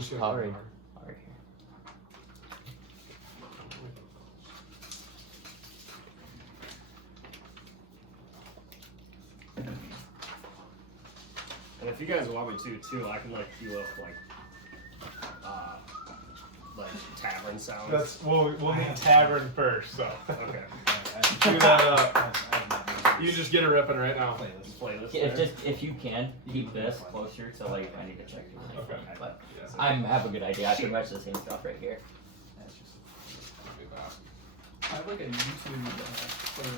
just All gonna right. hard. All right here. And if you guys want me to too, I can like cue up like tavern sounds. That's we'll need tavern first, so Okay. cue that up. You just get it ripping right now. Let's play this. If there. just if you can keep this closer to like I need to check your mic. Okay. But Yeah. I have a good idea. I pretty much the same stuff right here. That's just. I have like a YouTube.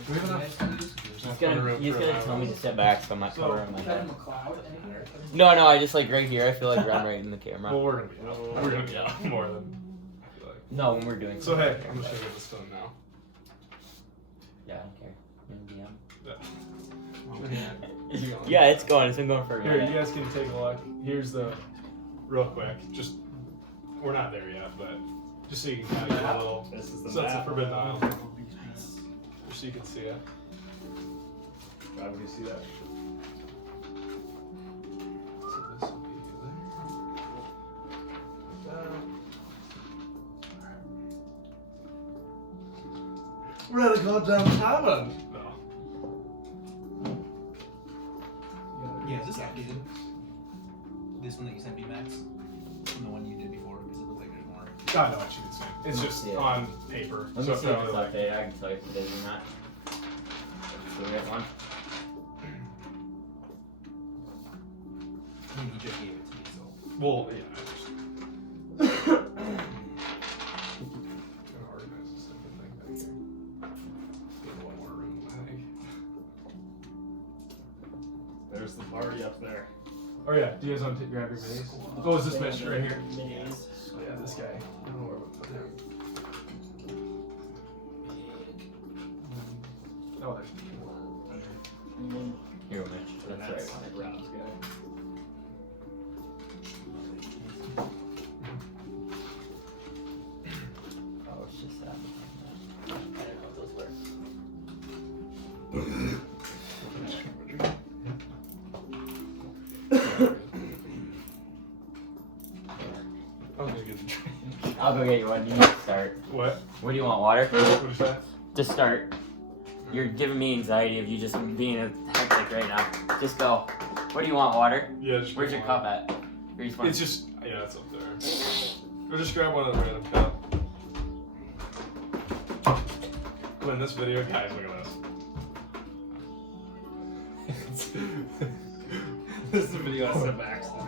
We have enough. He's gonna tell me to step back so I'm not So, covering my Is that a head. McLeod in here? No, I just like right here. I feel like I'm right in the camera. Well, we're gonna be out more than. I feel like. No, when we're doing. So hey, something I'm just like gonna get this done now. that. Yeah, I don't care. Yeah. Yeah, it's going. It's been going for a Here, you minute. guys can take a look. Here's the, real quick. Just, we're not there yet, but just so you can kind of get a little. This is the So that's the map. Forbidden Isle. Just so you can see it. How would you see that? So this will be there. We're at a goddamn tavern. No. Yeah, is this updated? This one that you sent me, Max? From the one you did before, because it looks like there's more. God, no, it should be the same. It's just Yeah. on paper. Let so me it's see if not it's really updated. I can tell you if it is or not. So we have one. I mean, he just gave it to me, so. Well, yeah, I just. Gotta organize this second thing back here. Get one more room, I think. There's the party up there. Oh yeah, do you guys want to grab your minis? Oh, is this mission right here? Minis. Oh yeah, this guy. I don't know where we put him. Oh, there's Here, Mitch. And That's that's right. Rob's guy. Oh, it's just that. I don't know what those were. I was gonna get the drink. I'll go get you one. You need to start. What? What do you want? Water? What is that? To start. You're giving me anxiety of you just being a hectic right now. Just go. What do you want? Water? Yeah, just Where's your grab cup at? Or you just one. want- It's just yeah, it's up there. Or just grab one of the random cup. When this video, guys, look at this. This is the video I sent Max to me.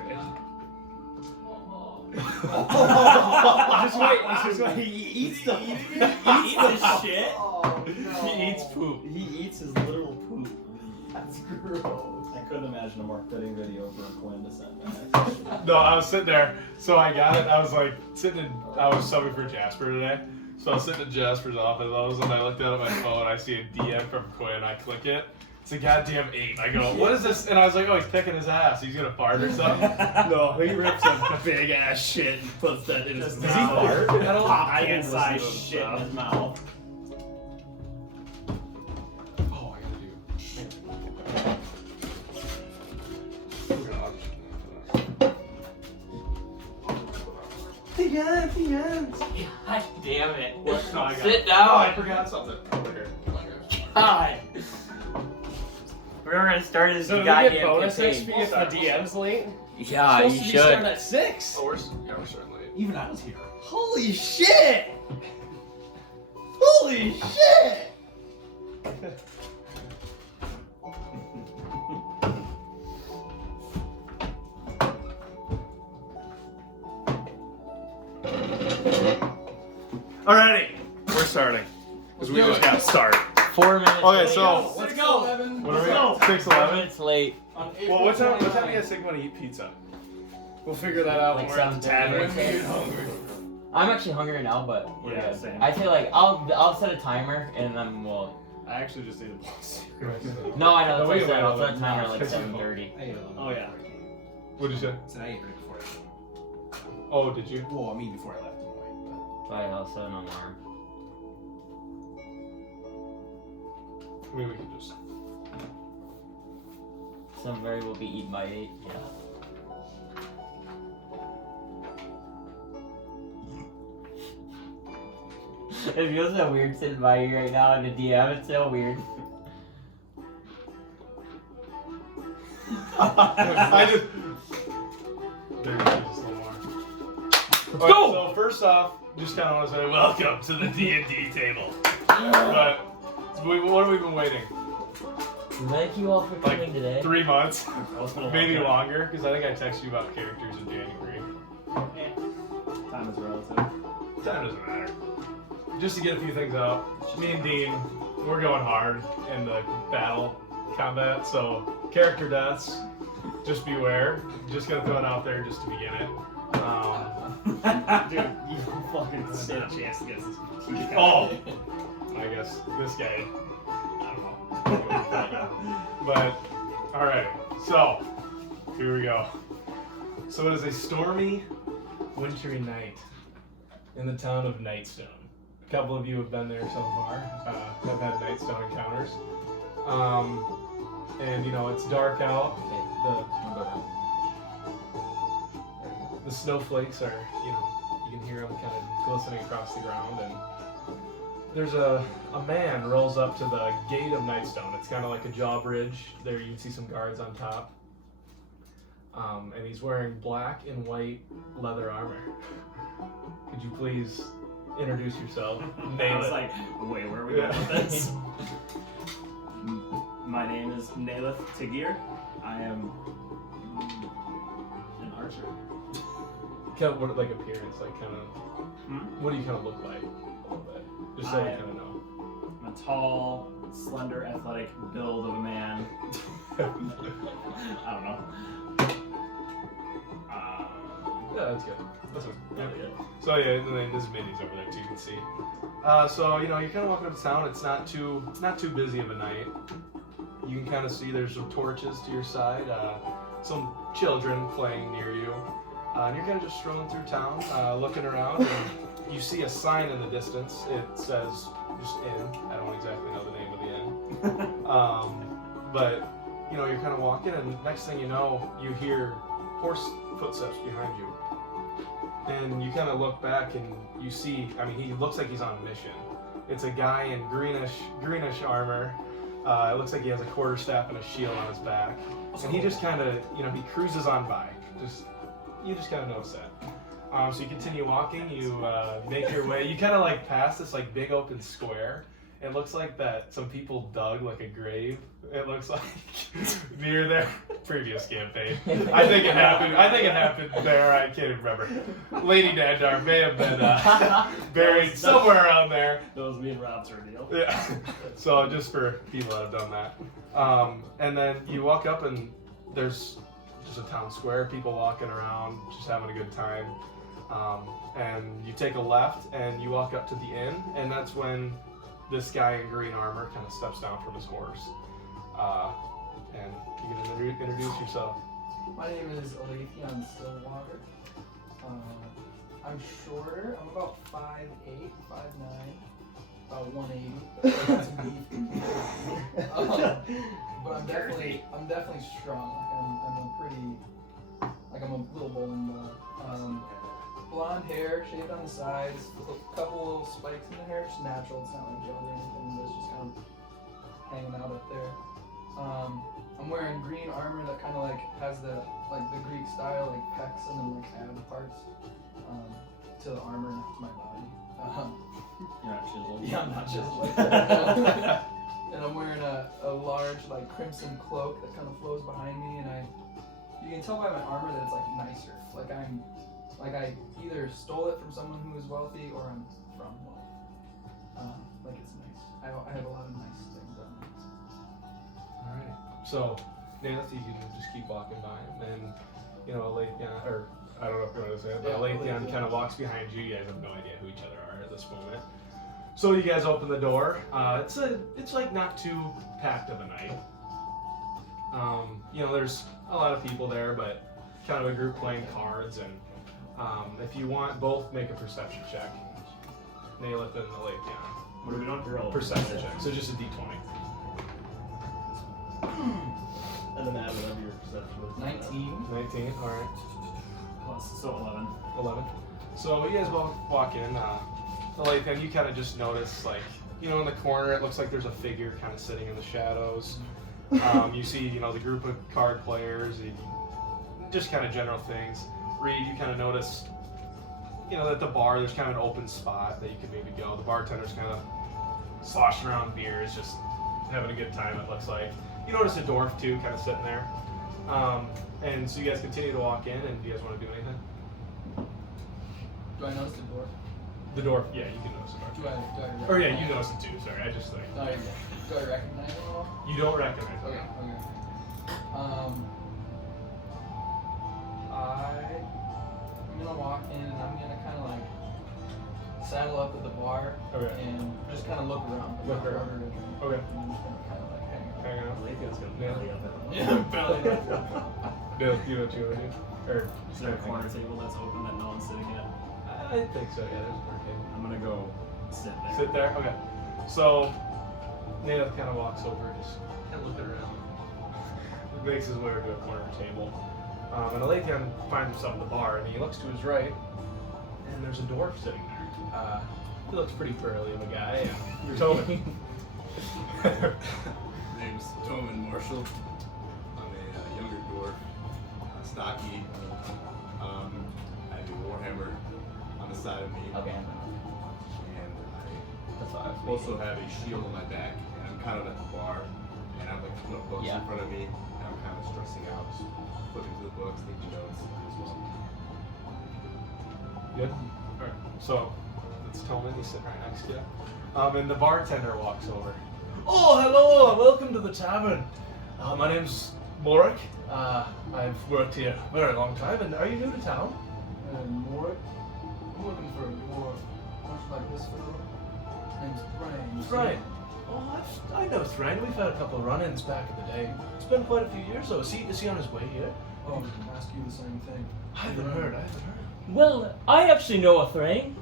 Just wait. He eats the. He eats his shit. Oh, no. He eats poop. He eats his literal poop. That's gross. I couldn't imagine a more fitting video for Quinn to send back. No, I was sitting there, so I got it. I was like I was subbing for Jasper today. So I was sitting in Jasper's office. All of a sudden, I looked down at my phone. I see a DM from Quinn. I click it. It's a goddamn 8. I go, what is this? And I was like, oh, he's kicking his ass. He's gonna fart or something. No, he rips a big ass shit and puts that in his Does mouth. he fart? I don't. I Popkin can't size listen to shit in him, his mouth. Oh, I gotta do. God damn it. No, I got Sit it. Oh, I down. forgot something. Over here. God. We were gonna start this So do we goddamn get bonus campaign. XP if the DM's late? Yeah, Supposed you to be starting should. at 6. Oh, we're starting late. Even I was here. Holy shit! Holy shit! Alrighty, we're starting. Because we just got to start. 4 minutes. Okay, late. so Let's go. what are we? 4 6:11. minutes late. On Well, what time do you guys think when you eat pizza? We'll figure that out Like when we're at the tavern. 7:30. I'm actually hungry now, but we're Yeah, good. same. I say like I'll set a timer and then we'll. I actually just ate a bowl of cereal. No, I know No, that's what I wait, said. I'll wait, set a timer at like wait. 7:30. I ate a little Oh, bit yeah. before I came. What did you say? So I ate right before I came. Oh, did you? Well, I mean before I left anyway. Fine, I'll set an alarm. I mean, we can just. Some berry will be eaten by 8. Yeah. It feels so weird sitting by you right now in a DM. It's so weird. I just. There you go, just a little more. Let's go! So first off, just kind of want to say welcome to the D&D table. But what have we been waiting? Thank you all for Like coming today. 3 months, It's been a long maybe time. longer, because I think I texted you about characters in January. Time is relative. Time doesn't matter. Just to get a few things out, me and Dean, we're going hard in the battle combat, so character deaths, just beware. Just gonna throw it out there just to begin it. Dude, you fucking stand a chance against this. Oh! I guess this guy, I don't know. But, alright, so, here we go. So it is a stormy, wintry night in the town of Nightstone. A couple of you have been there so far, have had Nightstone encounters. And, you know, it's dark out. The snowflakes are, you know, you can hear them kind of glistening across the ground, and there's a man rolls up to the gate of Nightstone. It's kind of like a drawbridge. There you can see some guards on top. And he's wearing black and white leather armor. Could you please introduce yourself? I Nail was it. like, wait, where are we going with this? My name is Nalith Tagir. I am an archer. Kind of what, like appearance, like kind of. Hmm? What do you kind of look like? A little bit, just so we kind of know. I'm a tall, slender, athletic build of a man. I don't know. Yeah, that's good. That's good. Yeah, good. So yeah, and then there's minis over there too. You can see. So you know, you're kind of walking up to town. It's not too busy of a night. You can kind of see there's some torches to your side. Some children playing near you. And you're kind of just strolling through town, looking around, and you see a sign in the distance. It says just inn. I don't exactly know the name of the inn. But you know, you're kind of walking, and next thing you know, you hear horse footsteps behind you. And you kind of look back, and you see, I mean, he looks like he's on a mission. It's a guy in greenish armor. It looks like he has a quarterstaff and a shield on his back. And he just kind of, you know, he cruises on by. You just kind of notice that. So you continue walking, you make your way, you kind of like pass this like big open square. It looks like that some people dug like a grave. It looks like near their previous campaign. I think it happened there. I can't even remember. Lady Dandar may have been buried somewhere around there. That was me and Rob's ordeal. Yeah. So just for people that have done that. And then you walk up and there's just a town square, people walking around, just having a good time. And you take a left and you walk up to the inn, and that's when this guy in green armor kind of steps down from his horse. And you can introduce yourself. My name is Alathion Stillwater. I'm shorter. I'm about 5'8", 5'9", about 180. Got some beef. But I'm definitely strong. I'm a little bowling ball. Blonde hair, shaved on the sides, a couple little spikes in the hair, just natural. It's not like gel or anything, but it's just kind of hanging out up there. I'm wearing green armor that kind of like has the Greek style, like pecs and then like ab parts to the armor, not to my body. You're not chiseled. Yeah, I'm not chiseled. And I'm wearing a large like crimson cloak that kind of flows behind me, and you can tell by my armor that it's like nicer. Like I either stole it from someone who is wealthy or I'm from wealth. Like it's nice. I have a lot of nice things on me. Alright. So, Nancy, you can just keep walking by, and you know, Alathion, or I don't know if you want to say it, but Yeah, Alathion Alathion. kind of walks behind you. You guys have no idea who each other are at this moment. So you guys open the door. It's like not too packed of a night. You know, there's a lot of people there, but kind of a group playing cards, and if you want, both make a perception check. Nalith and Alathion. What are we doing? Roll. Perception check. So just a d20. And then add whatever your perception was. 19. 19. All right. Plus, so 11. 11. So you guys both walk in. Lathan, you kind of just notice, like, you know, in the corner, it looks like there's a figure kind of sitting in the shadows. You see, you know, the group of card players, just kind of general things. Reed, you kind of notice, you know, at the bar, there's kind of an open spot that you could maybe go. The bartender's kind of sloshing around beers, just having a good time, it looks like. You notice a dwarf, too, kind of sitting there. And so you guys continue to walk in, and do you guys want to do anything? Do I notice the door? The dwarf, yeah, you can notice the dwarf. Do I Or yeah, you notice it too, sorry, I just like... Do I recognize it all? You don't recognize it. Okay. I'm gonna walk in and I'm gonna kind of like saddle up at the bar Okay. and just kind of look around. Look around. Order a drink. Okay. And I'm just gonna kind of like hang out. Hang on. Lathan's gonna Yeah. belly up at him. Yeah, belly up. Bill, you know what you want to do? Or Is there a corner table that's open that no one's sitting at? I think so, yeah, there's a table. I'm gonna go sit there. Sit there? Okay. So, Native kind of walks over, just kind of looking around. He makes his way over to a corner table. And Alathian finds himself at the bar, and he looks to his right, and there's a dwarf sitting there. He looks pretty burly of a guy, and Tobin. Name's Toman Marshall. I'm a younger dwarf, stocky. I have a warhammer on the side of me, Okay. and That's what I was I also have a shield on my back. And I'm kind of at the bar, and I'm like putting books Yeah. in front of me, and I'm kind of stressing out, just flipping through the books, taking notes as well. Good. Alright. So it's Tolman, he's sitting right next to you. And the bartender walks over. Oh, hello! Welcome to the tavern. My name's Morik. I've worked here a very long time, and are you new to town? More. I'm looking for a dwarf, much like this fellow. His name's Thrain. Right. Oh, I know Thrain. We've had a couple of run-ins back in the day. It's been quite a few years, though. Is he on his way here? Oh, I was gonna ask you the same thing. I haven't heard. Well, I actually know a Thrain.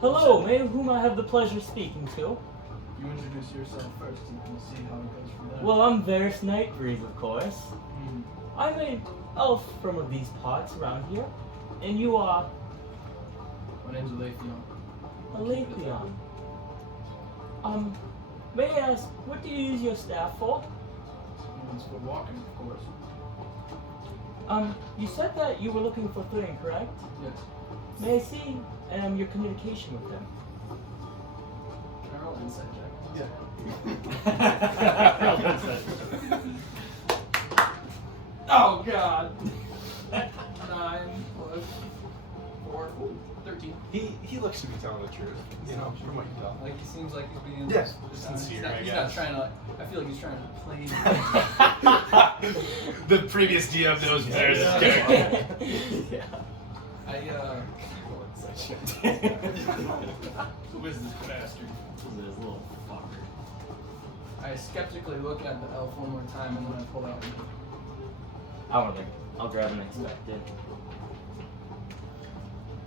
Hello, may whom I have the pleasure of speaking to. You introduce yourself first, and we'll see how it goes from there. Well, I'm Varys Nightbreeze, of course. Hmm. I'm an elf from of these parts around here. And you are My name's Alathion. a Lathion. May I ask, what do you use your staff for? It's for walking, of course. You said that you were looking for Thrain, correct? Yes. May I see your communication with him? Can I roll an insight check? Oh god! 9 plus 4, 13. He looks to be telling the truth. You know, from what you tell. Like, he seems like he's being... Yes, he's sincere, not, I he's guess. not trying to... I feel like he's trying to play... The previous DM knows there's Yeah. this character. Yeah. I, Who is this bastard? This little fucker. I skeptically look at the elf one more time and then I pull out... I don't think. I'll grab an expected.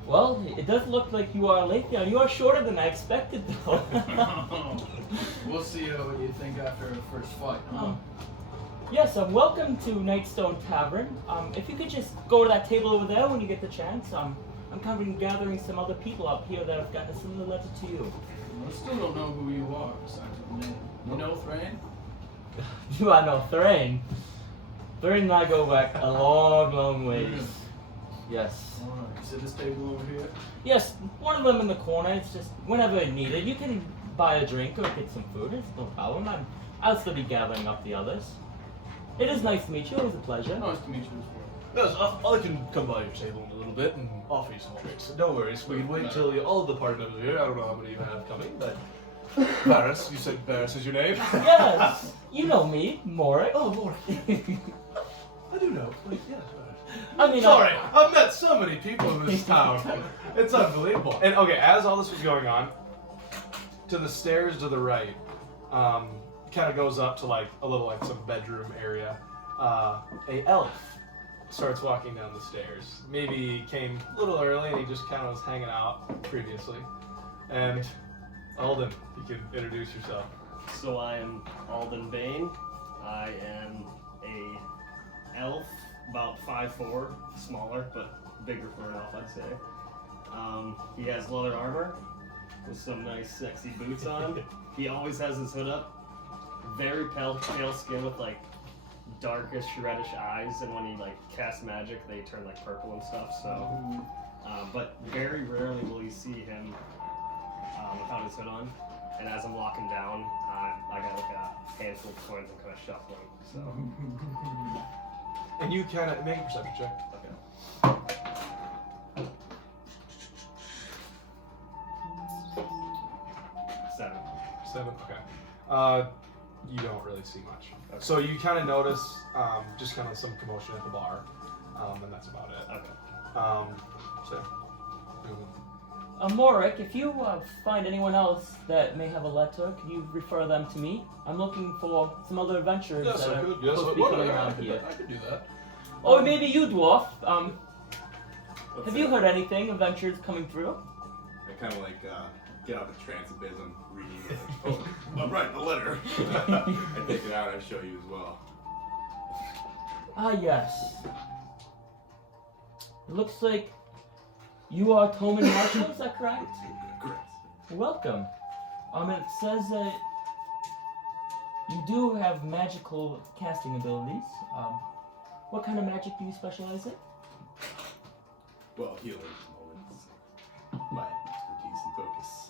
Well, it does look like you are Lathion. You are shorter than I expected, though. We'll see what you think after the first fight. Yes, welcome to Nightstone Tavern. If you could just go to that table over there when you get the chance. I'm kind of gathering some other people up here that have gotten a similar letter to you. I still don't know who you are besides your name. You know Thrain? You are no Thrain. Thrain and I go back a long, long ways. Yes. Alright, you said this table over here? Yes, one of them in the corner. It's just whenever needed. You can buy a drink or get some food. It's no problem. I'll still be gathering up the others. It is nice to meet you. It was a pleasure. Nice to meet you as Yes, I can come by your table in a little bit and offer you some drinks. No worries, we can wait until all of the party members are here. I don't know how many you have coming, but... Varys, you said Varys is your name? Yes, you know me, Morik. Oh, Morik. I do know. Like, yes, I mean, sorry, I've met so many people in this town. It's unbelievable. And okay, as all this was going on, to the stairs to the right, kind of goes up to like a little like some bedroom area. A elf starts walking down the stairs. Maybe he came a little early and he just kind of was hanging out previously. And Alden, you can introduce yourself. So I am Alden Bane. I am a elf, about 5'4", smaller, but bigger for an elf, I'd say. He has leather armor, with some nice, sexy boots on. He always has his hood up. Very pale skin with like darkish, reddish eyes, and when he like casts magic, they turn like purple and stuff. So, but very rarely will you see him without his hood on. And as I'm locking down, I got like a handful of coins and kind of shuffling. So, And you kind of make a perception check. okay. 7. 7. Okay. You don't really see much. Okay. So you kind of notice just kind of some commotion at the bar, and that's about it. Okay. So. Morik, if you find anyone else that may have a letter, can you refer them to me? I'm looking for some other adventurers Yes, that I are could. Yes, supposed to be coming around here. I could do that. Or maybe you, dwarf. What's Have you that? heard anything? Adventurers coming through? I kind of like get out of the trance a bit as I'm reading it. Like, oh, I'm writing a letter. I take it out and I show you as well. Ah, yes. It looks like you are Toman Marshall, is that correct? Correct. Welcome. It says that you do have magical casting abilities. What kind of magic do you specialize in? Well, healing moments. My expertise and focus.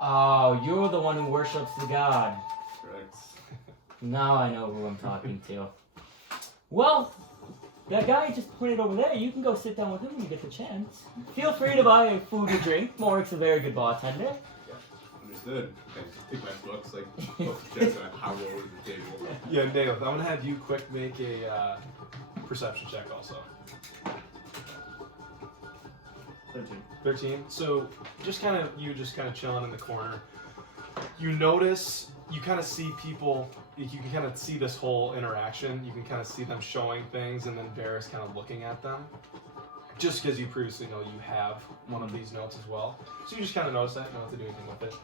Oh, you're the one who worships the god. Correct. Now I know who I'm talking to. Well, that guy just pointed over there. You can go sit down with him when you get the chance. Feel free to buy food or drink. Morik's a very good bartender. Understood. I just take my books, like, off the chest and I power over to the table. Yeah, Dale, I'm gonna have you quick make a perception check also. 13. So just kind of chilling in the corner. You notice, you kind of see people. You can kind of see this whole interaction. You can kind of see them showing things, and then Varys kind of looking at them. Just because you previously know you have one of these notes as well, so you just kind of notice that, don't have to do anything with it.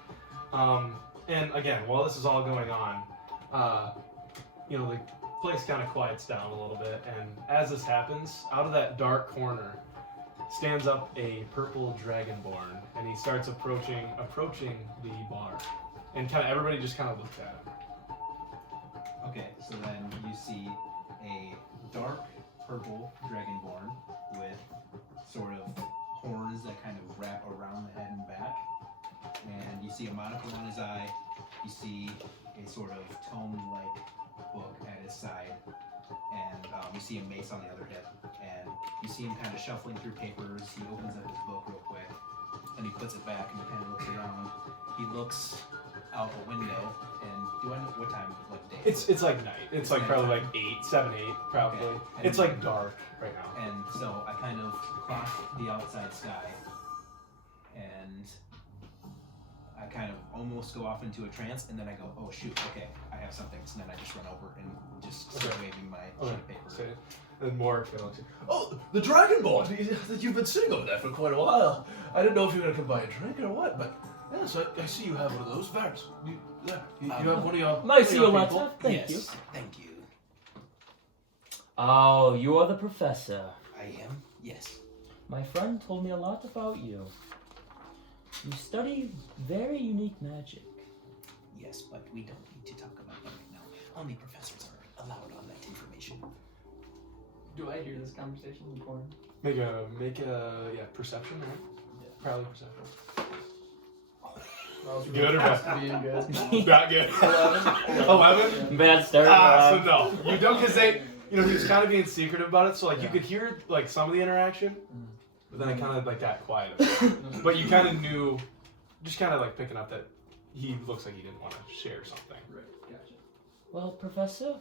And again, while this is all going on, the place kind of quiets down a little bit, and as this happens, out of that dark corner stands up a purple dragonborn, and he starts approaching the bar, and kind of everybody just kind of looks at him. Okay, so then you see a dark purple dragonborn with sort of horns that kind of wrap around the head and back. And you see a monocle on his eye. You see a sort of tome-like book at his side. And you see a mace on the other hip. And you see him kind of shuffling through papers. He opens up his book real quick. And he puts it back and he kind of looks around. He looks out a window. And do I know what time, what day? It's like night. It's like probably like 7, 8 probably. Okay. It's like dark right now. And so I kind of cross the outside sky, and I kind of almost go off into a trance, and then I go, oh shoot, okay, I have something. So then I just run over and just start waving my sheet of paper. Say it. And more kind of looks. Oh, the Dragonborn! You've been sitting over there for quite a while. I didn't know if you were going to come buy a drink or what, but yes, I see you have one of those. Varys, you have one of your. Nice to one you, of your people. Letta. Thank you. Thank you. Oh, you are the professor. I am, yes. My friend told me a lot about you. You study very unique magic. Yes, but we don't need to talk about that right now. Only professors are allowed on that information. Do I hear this conversation in the corner? Make a perception, right? Yeah. Probably perception. That was Good or close bad? to being good. Not good. 11? Bad start. So no, you don't, because he was kind of being secretive about it. So like you could hear like some of the interaction, but then it kind of like got quiet. But you kind of knew, just kind of like picking up that he looks like he didn't want to share something. Right, gotcha. Well, Professor,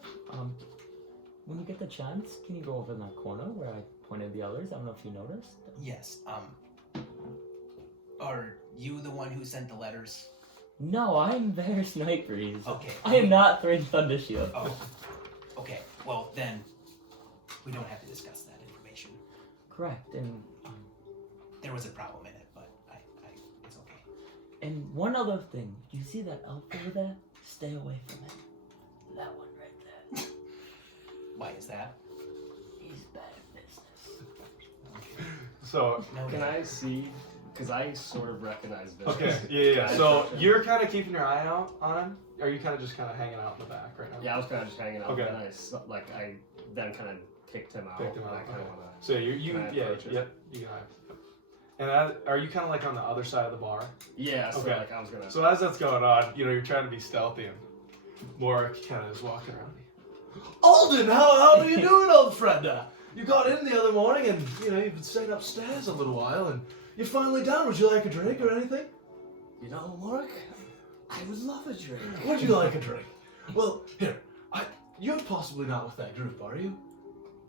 when you get the chance, can you go over in that corner where I pointed the others? I don't know if you noticed. Yes, are you the one who sent the letters? No, I'm Varys Nightbreeze. Okay. I am not Thrain Thundershield. Oh, okay. Well, then we don't have to discuss that information. Correct, and There was a problem in it, but it's okay. and one other thing. Do you see that elf over there? Stay away from him. That one right there. Why is that? He's bad at business. So No, Can I see Because I sort of recognize Vicious. Okay, yeah. Guys, So yeah. you're kind of keeping your eye out on him? Or are you kind of just kind of hanging out in the back right now? Yeah, I was kind of just hanging out. Okay. And I then kind of kicked him out. Picked him out. And I kind of Okay. want So you Can I yeah, approach it? yep, you can have. And are you kind of like on the other side of the bar? to. Yeah, so Okay. like I was gonna. So as that's going on, you're trying to be stealthy, and Morik kind of is walking around. Alden, how are you doing, old friend? You got in the other morning and, you've been staying upstairs a little while and you're finally down. Would you like a drink or anything? You know, Mark, I would love a drink. Would you like a drink? Well, here, you're possibly not with that group, are you?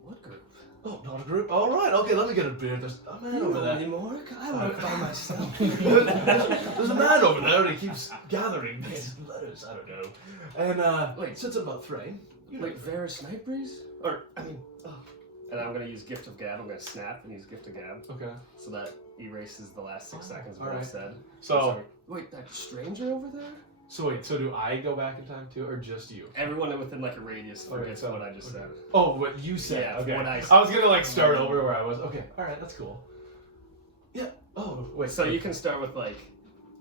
What group? Oh, not a group? All right, okay, let me get a beer. There's a man over there. Mark? I work by myself. There's a man over there and he keeps gathering these letters, I don't know. And, Wait. sits about Thrain. Wait, Varys Nightbreeze? And I'm gonna use Gift of Gab. I'm gonna snap and use Gift of Gab. Okay. So that erases the last 6 seconds of what I alright. said. So Sorry. Wait, that stranger over there? so do I go back in time too, or just you? Everyone within like a radius Okay, forgets so- what I just said. Oh, what you said? Yeah, okay. what I I said. was gonna like start over where I was. Okay. All right, that's cool. Yeah. Oh, wait. So you can start with like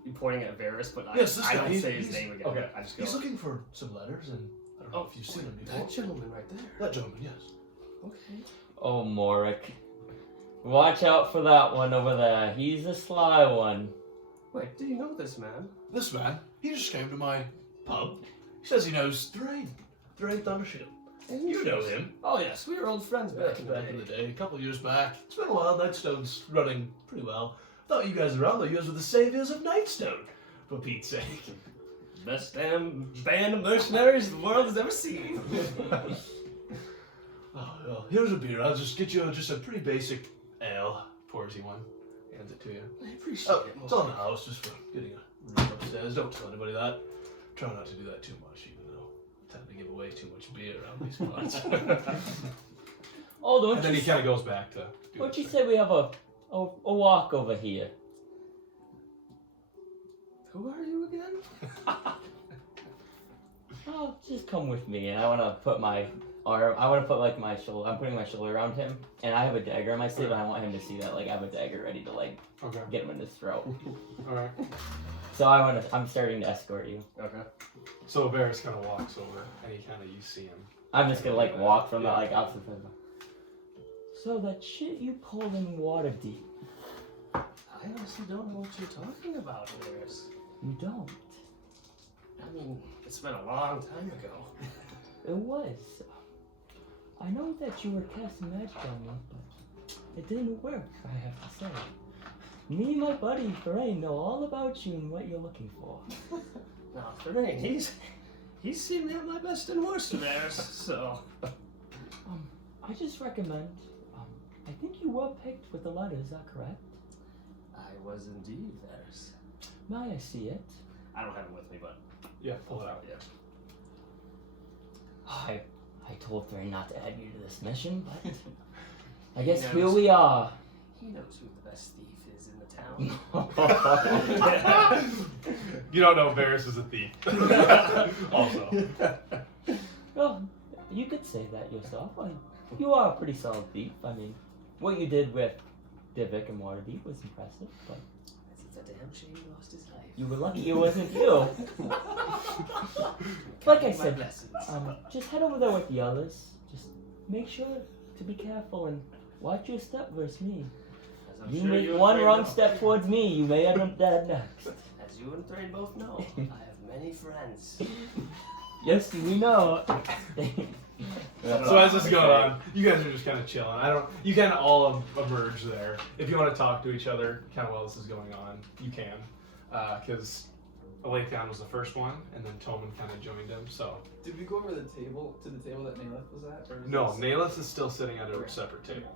you pointing at Varys, but Yes, this I guy, don't he's- say his he's- name again. okay. I just go. He's looking for some letters and I don't know if you've seen him before. That gentleman right there. That gentleman, yes. Okay. Oh, Morik. Watch out for that one over there. He's a sly one. Wait, do you know this man? This man, he just came to my pub. He says he knows Thrain Thundershield. You know him. Oh yes, we were old friends back in the Back in day. the day, a couple of years back. It's been a while. Nightstone's running pretty well. Thought you guys around though. You guys were the saviors of Nightstone, for Pete's sake. Best damn band of mercenaries the world has ever seen. Oh, well, here's a beer. I'll just get you just a pretty basic ale. Pours you one, hands it to you. I appreciate Oh, it. it's on the house just for getting a room upstairs. Don't tell anybody that. Try not to do that too much, even though I tend to give away too much beer around these parts. Oh, don't And then you, he kind of goes back to. do don't his you thing. say we have a walk over here? Who are you again? Oh, just come with me, and I want to put my arm. I want to put like my shoulder. I'm putting my shoulder around him, and I have a dagger in my sleeve, and I want him to see that like I have a dagger ready to like Okay. get him in his throat. All right. So I'm starting to escort you. Okay. So Varys kind of walks over, and you see him. I'm just gonna like walk from the Yeah. like outside. So that shit you pulled in Waterdeep, I honestly don't know what you're talking about, Varys. you don't. I mean, it's been a long time ago. It was. I know that you were casting magic on me, but it didn't work, I have to say. Me and my buddy Thrain know all about you and what you're looking for. Now, Thrain, he's seen me at my best and worst, Varys, so. I just recommend, I think you were picked with the letter, is that correct? I was indeed, Varys. May I see it? I don't have it with me, but. Yeah, pull it out. Yeah. I told Thrain not to add you to this mission, but I guess He here knows. we are. He knows who the best thief is in the town. You don't know Varys is a thief. Also. Well, you could say that yourself. You are a pretty solid thief. I mean, what you did with Divik and Waterdeep was impressive, but It's a damn shame he lost his life. you were lucky it wasn't you. Like I My said, blessings. just head over there with the others. Just make sure to be careful and watch your step versus me. As I'm You sure make and one Thrain wrong know. step towards me, you may end up dead next. As you and Thrain both know, I have many friends. Yes, we know. So as this is going on, you guys are just kind of chilling. You kind of all emerge there. If you want to talk to each other, kind of while this is going on, you can, because Alathion was the first one, and then Toman kind of joined him. So Did we go over the table to the table that Nalith was at? Or is no, this- Nalith is still sitting at a separate table,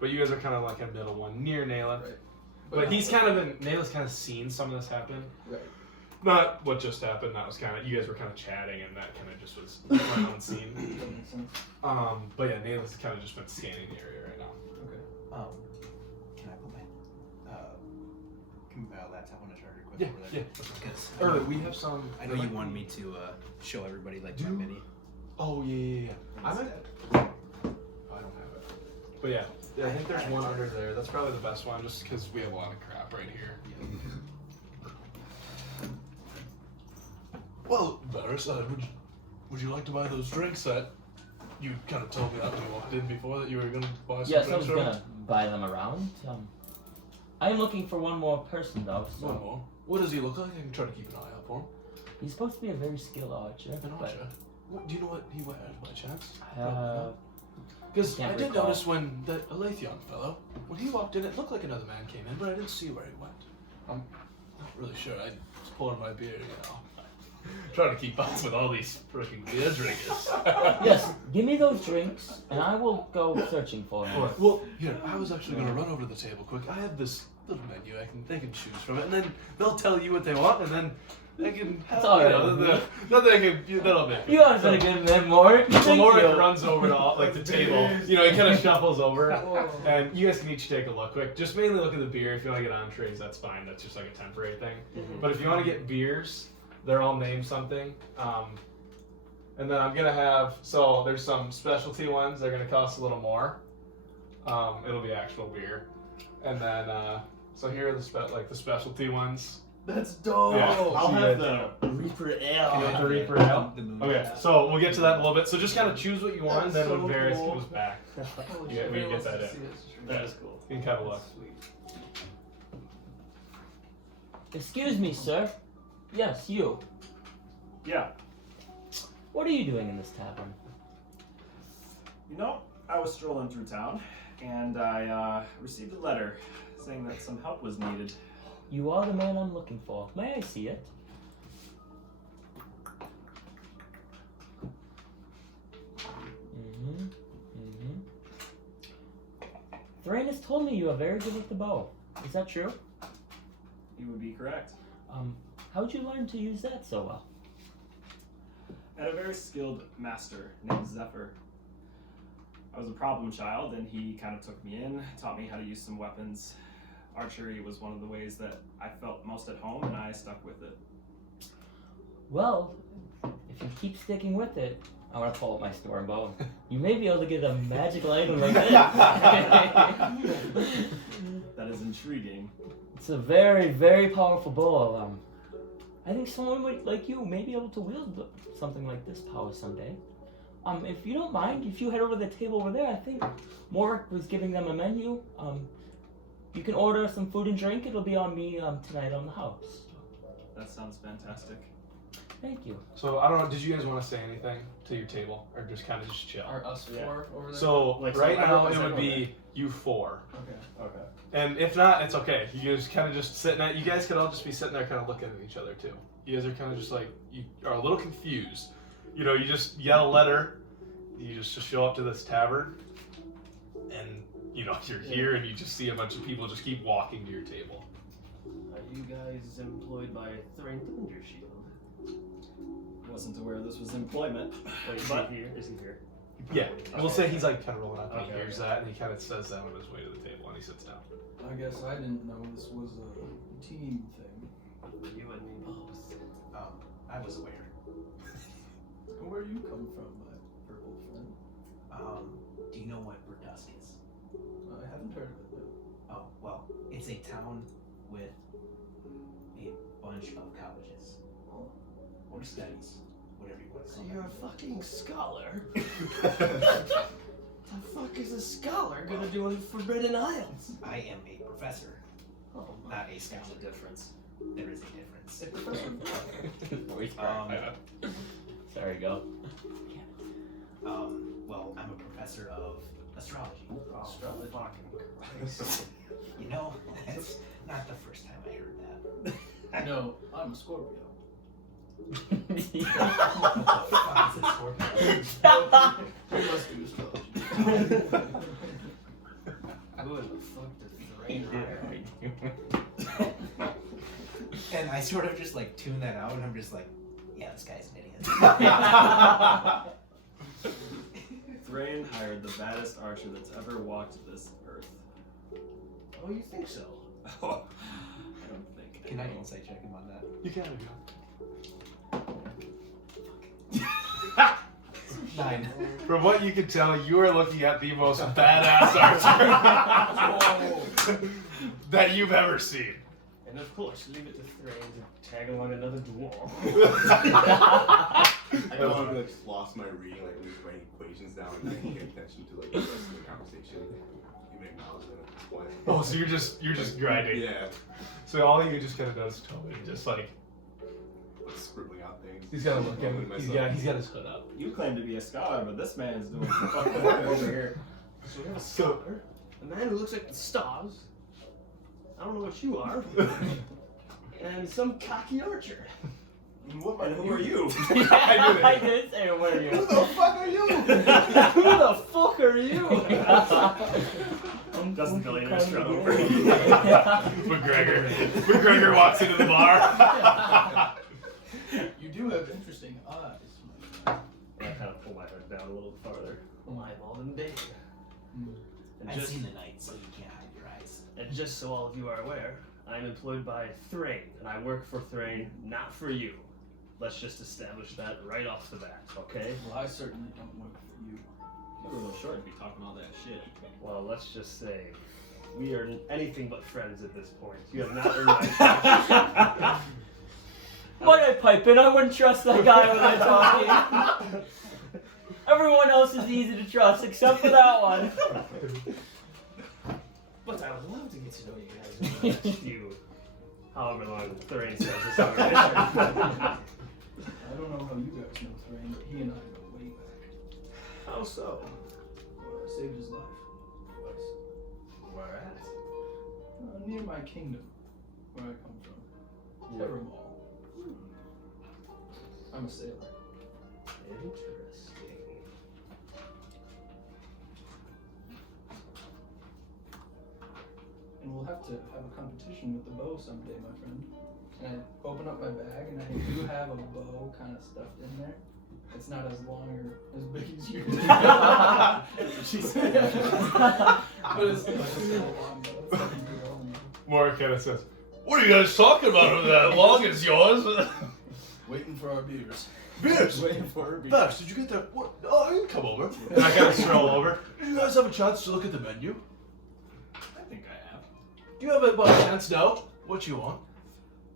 but you guys are kind of like a middle one near Nalith. Right. But he's kind of Nalith's kind of seen some of this happen. Right. Not what just happened. That was kind of you guys were kind of chatting, and that kind of just was went unseen. That makes sense. But yeah, Nalith's kind of just been scanning the area right now. Can I put my laptop on a charger quick? Yeah, over there? yeah. Because Or we have some. I know you wanted me to show everybody like my Do- mini. Oh yeah. I might. instead. Oh, I don't have it. But yeah, I think there's one under there. That's probably the best one, just because we have a lot of crap right here. Well, Varys, would you like to buy those drinks that you kind of told me that when you walked in before that you were going to buy some Yes, I drinks was from? gonna buy them around. I'm looking for one more person though. So One more. What does he look like? I can try to keep an eye out for him. he's supposed to be a very skilled archer. An but, archer. What, do you know what he wears by chance? Because Can't I did recall. notice when that Alathion fellow, when he walked in, it looked like another man came in, but I didn't see where he went. I'm not really sure. I was pulling my beer, you know. Trying to keep up with all these freaking beer drinkers. Yes, give me those drinks, and I will go searching for him. Alright, well, here, I was actually going to run over to the table quick. I have this little menu. They can choose from it, and then they'll tell you what they want, and then they can have, It's all you right know, with me. that'll make You are a good man, Morik. So Thank Morik you. runs over to all, like the table. You know, he kind of shuffles over, Whoa. and you guys can each take a look quick. Just mainly look at the beer. If you want to get entrees, that's fine. That's just like a temporary thing. But if you want to get beers, they're all named something. And then I'm gonna have there's some specialty ones. They're gonna cost a little more. It'll be actual beer, and then so here are the specialty ones. That's dope. Yeah. I'll See have that, the Reaper Ale. You want the Reaper Ale? The moon. Okay, so we'll get to that in a little bit. So just kind of choose what you want, and then That's when so Varys cool. comes back, Holy Yeah, shit, we can who get wants that to in. see this? That is cool. you can kind of look. Sweet. Excuse me, sir. Yes, you. Yeah. What are you doing in this tavern? You know, I was strolling through town, and I received a letter saying that some help was needed. You are the man I'm looking for. May I see it? Thrain has told me you are very good with the bow. Is that true? You would be correct. How'd you learn to use that so well? I had a very skilled master named Zephyr. I was a problem child, and he kind of took me in, taught me how to use some weapons. Archery was one of the ways that I felt most at home, and I stuck with it. Well, if you keep sticking with it, I want to pull up my storm bow. You may be able to get a magical item like this. That is intriguing. It's a very, very powerful bow. I think someone like you may be able to wield something like this power someday. If you don't mind, if you head over to the table over there, I think Morik was giving them a menu. You can order some food and drink. It'll be on me tonight on the house. That sounds fantastic. Thank you. So I don't know. Did you guys want to say anything to your table, or just kind of just chill? Are us four over there? So Like, right so now it everyone's would over be you four, Okay. Okay. and if not, it's okay. You guys kind of just sitting at. You guys could all just be sitting there, kind of looking at each other too. You guys are kind of just like you are a little confused. You know, you just get a letter. You just show up to this tavern, and you know you're here, and you just see a bunch of people just keep walking to your table. Are you guys employed by Thrain Thundershield? Wasn't aware this was employment. Wait, is But- he here? Is he here? Yeah, we'll Okay. say he's like kind of rolling up, and he Okay, hears okay. that, and he kind of says that on his way to the table, and he sits down. I guess I didn't know this was a team thing. You and me both. I was aware. Where you come from, my purple friend? Do you know what Verdusk is? I haven't heard of it. No. Oh, well, it's a town with a bunch of colleges. Or studies. Whatever you want to So call you're them. a fucking scholar. The fuck is a scholar gonna do in Forbidden Isles? I am a professor, Oh my. not a There's scholar. a difference. There is a difference. Hey, Professor. Voice crack. Sorry, go. Well, I'm a professor of astrology. Oh, fucking Christ. You know, that's not the first time I heard that. No, I'm a Scorpio. What the fuck is a Scorpio? We must do astrology. Who in the fuck does Thrain hire? And I sort of just like tune that out, and I'm just like, yeah, this guy's an idiot. Thrain hired the baddest archer that's ever walked this earth. Oh, you think so? I don't think. Can I insight check him on that? You can. Frankenstein. From what you can tell, you are looking at the most badass archer that you've ever seen. And of course, leave it to Thrain to tag along another dwarf. I probably like just lost my reading, like just writing equations down and like paying attention to like the rest of the conversation. You make knowledge of it. Oh, so you're just grinding. Yeah. So all you just kind of does is Toby, just like Scribbling out things. he's got to look at Mumbling him. myself. He's got his hood up. You claim to be a scholar, but this man's doing some fucking work over here. So we have a scholar, a man who looks like the stars. I don't know what you are. And some cocky archer. And who are you? I did say, what are you? Who the fuck are you? Who the fuck are you? Doesn't billionaire struggle. McGregor walks into the bar. You do have interesting eyes. And I kind of pull my head down a little farther. Eyeball and big. And I've just, seen the night, so you can't hide your eyes. and just so all of you are aware, I'm employed by Thrain, and I work for Thrain, not for you. Let's just establish that right off the bat, okay? Well, I certainly don't work for you. You were a little short to be talking all that shit. Well, let's just say we are anything but friends at this point. You have not earned my trust. Might I pipe in? I wouldn't trust that guy when I'm talking. Everyone else is easy to trust except for that one. But I would love to get to know you guys over the next few, however long Thrain says this on our mission. I don't know how you guys know Thrain, but he and I go way back. How so? Well, I saved his life twice. Where at? Near my kingdom, where I come from. Terramall. I'm a sailor. Interesting. And we'll have to have a competition with the bow someday, my friend. And I open up my bag, and I do have a bow kind of stuffed in there. It's not as long or as big as yours. But it's still long, though. It's like a big old one. Mark kind of says, "What are you guys talking about over there? Long as yours." Waiting for our beers. Beers. Waiting for her. Babs, did you get that? What? Oh, I can come over. And I kind of stroll over. Did you guys have a chance to look at the menu? I think I have. Do you have it by chance now? What you want?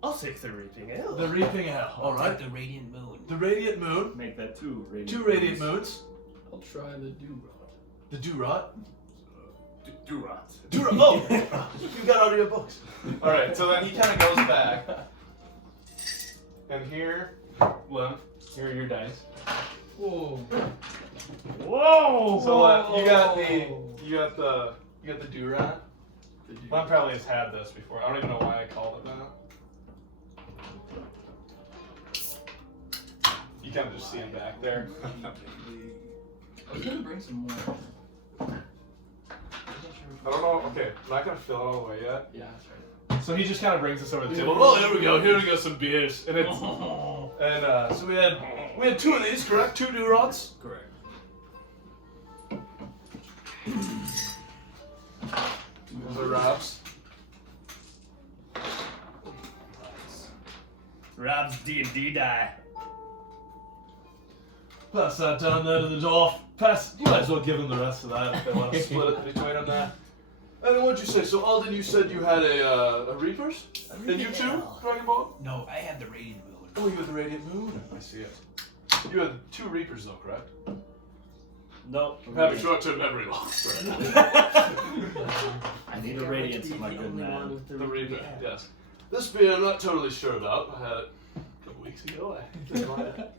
I'll take the Reaping Ale. The Reaping Ale. All right. The radiant moon. The Radiant Moon. Make that two radiant. Two Radiant Moons. I'll try the do-rod. The Do-Rot. Do-rot. Do-Rot. Oh, you got out of your books. All right, so then he kind of goes back, and here, Lem, here are your dice. Whoa. Whoa! So you got the do-rot. Lem probably has had this before. I don't even know why I called it that. You kind of just see him back there. I was gonna bring some more. I don't know. Okay, I'm not gonna fill it all the way yet. Yeah, that's right. So he just kind of brings us over the table. Oh, here we go. Here we go. Some beers, and it's So we had two of these, correct? Two Do-Rots. Correct. those are Rob's. Rob's D&D die. Pass that down there to the dwarf. You might as well give them the rest of that if they want to split it between them there. And then what'd you say? So Alden, you said you had a Reapers? And you too, Dragon Ball? No, I had the radiant moon. Oh, you had the Radiant Moon. I see it. You had two Reapers though, correct? No. I'm having short-term memory loss. I need a radiance, my good man. The Reaper, yes. This beer I'm not totally sure about. I had it a couple weeks ago. I didn't like it.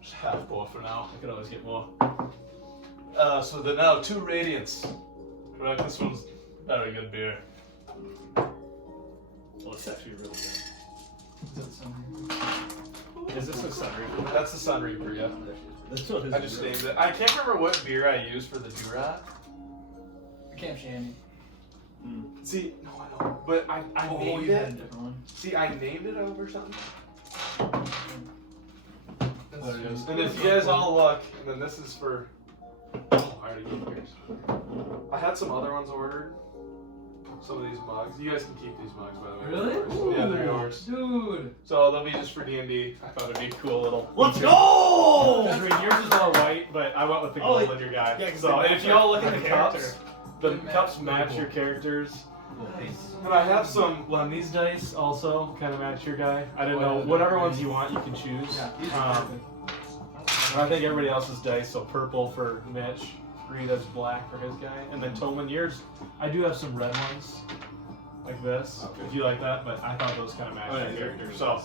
Just half pour for now. I can always get more. So they're now two Radiants. Correct? This one's very good beer. Well, it's actually really good. Is this a Sun Reaper? That's the Sun Reaper, yeah. This one is I just really named it. I can't remember what beer I used for the do-rot. Camp Shandy. See, no, I don't. But I named you had a it. different one. See, I named it over something. There it is. And if you guys all look, and then this is for. Oh, I already gave yours. I had some other ones ordered. some of these mugs. You guys can keep these mugs, by the way. Really? They're yours. Yeah, they're yours. Dude. So they'll be just for D&D. I thought it'd be a cool little. Let's go! I mean, yours is more white, but I went with the gold in your guy. yeah, 'cause so they and if you all look at the match cups, the They match cups the match label. your characters. Nice. And I have some. Well, these dice also kind of match your guy. I didn't know whatever ones you want, you can choose. And I think everybody else's dice. So purple for Mitch, Rita's black for his guy, and then Tolman, yours. I do have some red ones, like this, if you like that. But I thought those kind of match Oh, yeah, your yeah. characters. So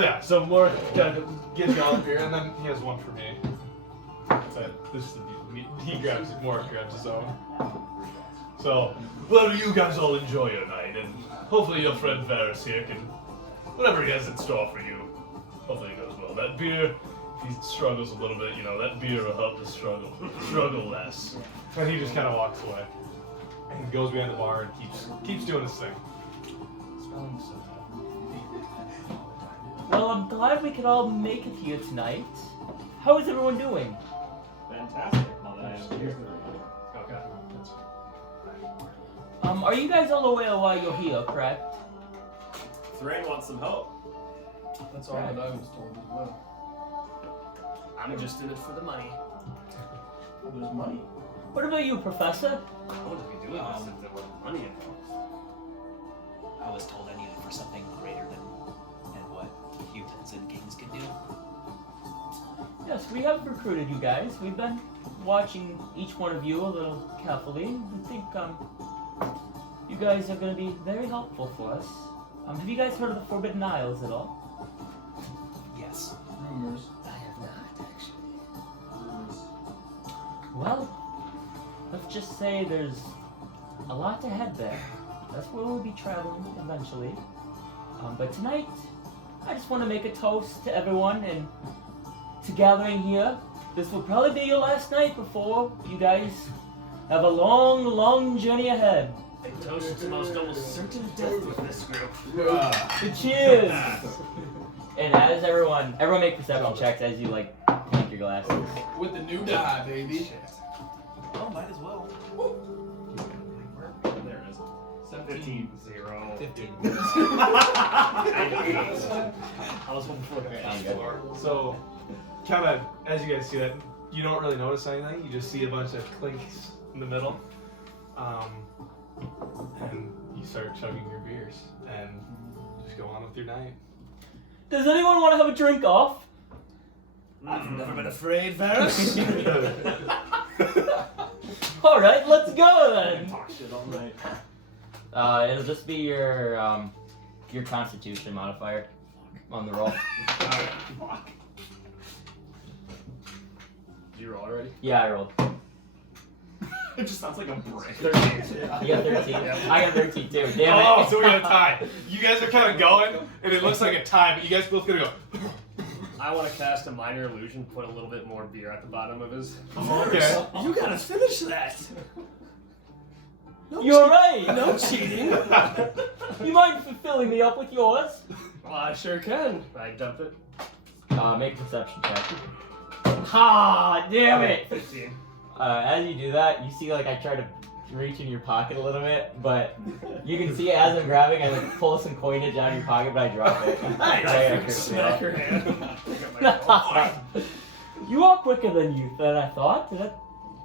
yeah. So more kind of gives you all up here, and then he has one for me. That's it. This is the he grabs it. More grabs his own. So, well, you guys all enjoy your night, and hopefully your friend Varus here can, whatever he has in store for you, hopefully it goes well. That beer, if he struggles a little bit, you know, that beer will help to struggle less. And he just kind of walks away, and goes behind the bar and keeps doing his thing. Well, I'm glad we could all make it here tonight. How is everyone doing? Fantastic. Well, I am here. Okay. Are you guys all aware why you're here, correct? Thrain wants some help. That's all that I was told as well. I'm just in it for the money. Well, there's money. What about you, Professor? I wouldn't be doing this if there wasn't money involved. I was told I needed for something greater than what humans and kings can do. Yes, we have recruited you guys. We've been watching each one of you a little carefully. I think you guys are going to be very helpful for us. Have you guys heard of the Forbidden Isles at all? Yes. Rumors. I have not, actually. Rumors. Well, let's just say there's a lot ahead there. That's where we'll be traveling eventually. But tonight, I just want to make a toast to everyone and to gathering here. This will probably be your last night before you guys have a long, long journey ahead. A toast to most almost certain death with this group. Cheers! And as everyone make perception checks as you like clink your glasses. With the new die, baby. Oh, might as well. There it is. 15. 0. 15. I was hoping for it. So, kind of, as you guys see that, you don't really notice anything. You just see a bunch of clinks in the middle. And you start chugging your beers and just go on with your night. Does anyone want to have a drink off? I've never been afraid, Varus. Alright, let's go then! Talk shit all night. It'll just be your constitution modifier on the roll. Fuck. Did you roll already? Yeah, I rolled. It just sounds like a brick. 13. You got 13? I got 13 too. Damn it. Oh, so we got a tie. You guys are kind of going, and it looks like a tie, but you guys both gonna go. I want to cast a minor illusion, put a little bit more beer at the bottom of his. Okay. You gotta finish that. No You're right! No cheating. You mind filling me up with yours? Well, I sure can. I dump it. Make a perception check. Ha! Damn it! 15. As you do that, you see like I try to reach in your pocket a little bit, but you can see as I'm grabbing, I like pull some coinage out of your pocket, but I drop it. I freaking smack your hand. I got my You are quicker than I thought.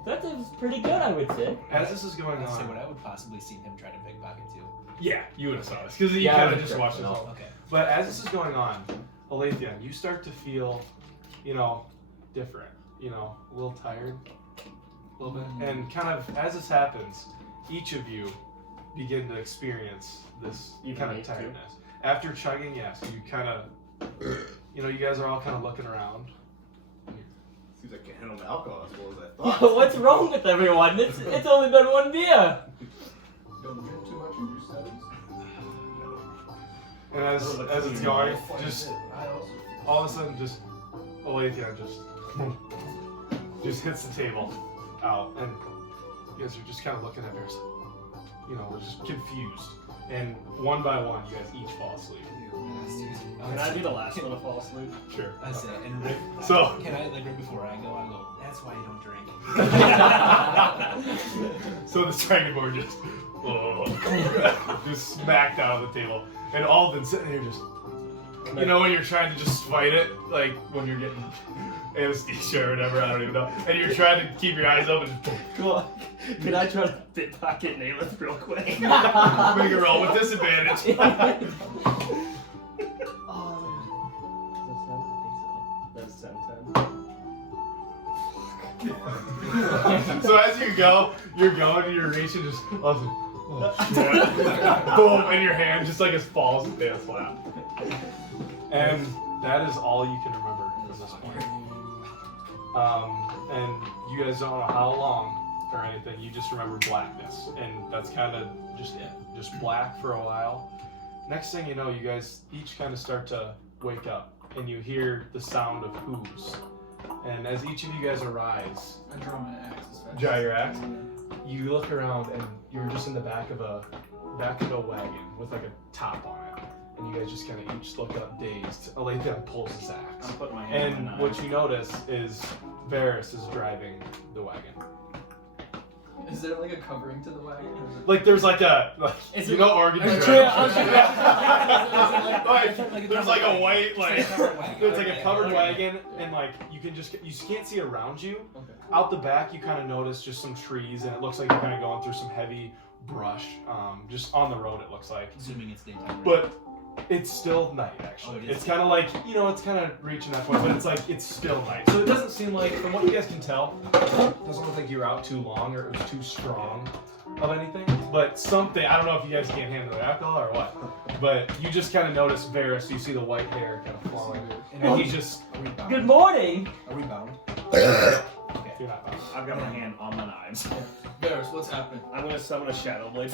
That was pretty good, I would say. As this is going I'd say on, what I would possibly see him try to pickpocket too. yeah, you would have saw this because you Yeah, I kind of would've just checked watched it this out. all. Okay. But as this is going on, Alathion, you start to feel, different. A little tired, a little bit, and kind of as this happens, each of you begin to experience this Even kind of me, too? tiredness. After chugging, yes, you kind of, you guys are all kind of looking around. Seems like I can handle the alcohol as well as I thought. What's wrong with everyone? It's only been one beer. Don't drink too much in your studies. And as it's going, just I also. all of a sudden, just Alathion just hits the table out, and you guys are just kind of looking at yours. We're just confused. And one by one, you guys each fall asleep. Can I be the last one to fall asleep? Sure. That's it. And Rick, So- can I right before I go, that's why you don't drink. So the dragonborn just just smacked out of the table. And Alden's sitting there just, you know, when you're trying to just fight it, like when you're getting anesthesia or whatever, I don't even know, and you're trying to keep your eyes open. Cool. Can I try to bit pocket Nayleth real quick? Make a roll with disadvantage. That's 10. So as you go, you're going and you're reaching, just oh shit. Boom, in your hand, just like it falls and dead slap. And that is all you can remember from this point. And you guys don't know how long or anything. You just remember blackness, and that's kind of just it. Just black for a while. Next thing you know, you guys each kind of start to wake up, and you hear the sound of hooves. And as each of you guys arise, I draw my axe as fast. draw your axe. You look around, and you're just in the back of a wagon with like a top on it. And you guys just kind of each look up dazed. Alathan pulls his axe. I'm putting my hand on And my what you notice is Varys is driving the wagon. Is there like a covering to the wagon? Or is it... Like there's like a, Is you it- know, Oregon Like, Trail. like, Like, there's like a white, like, It's a covered wagon. it's like a covered wagon, and like you can't see around you. Okay. Out the back, you kind of notice just some trees, and it looks like you're kind of going through some heavy brush, just on the road. It looks like, Assuming it's daytime. right? but it's still night actually. Oh, it is? It's kind of like, you know, it's kind of reaching that point, but it's like it's still night. So it doesn't seem like, from what you guys can tell, it doesn't look like you're out too long or it was too strong of anything. But something, I don't know if you guys can't handle the alcohol or what, but you just kind of notice Varys. You see the white hair kind of flowing, and he's just. Are we bound? Good morning. Are we bound? You're not bound. I've got my hand on my knives. Varys, what's happening? I'm gonna summon a Shadow Blade.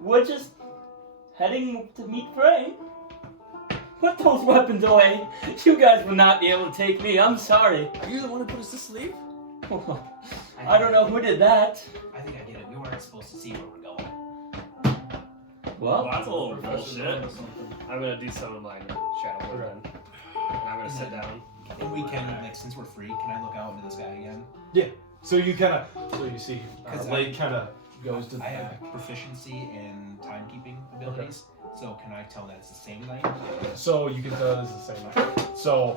We're just heading to meet Frey. Put those weapons away. You guys will not be able to take me. I'm sorry. Are you the one who put us to sleep? I don't know who did that. I think I get it. We weren't supposed to see where we're going. Well, Well, that's a little Professional bullshit. or something. I'm gonna de-summon my Shadow Blade then. And I'm gonna sit down. And we can, like, since we're free, can I look out into the sky again? So you kind of, so you see, 'Cause Lake kind of goes to the I have back. proficiency in timekeeping abilities, so can I tell that it's the same night? So you can tell it's the same night. So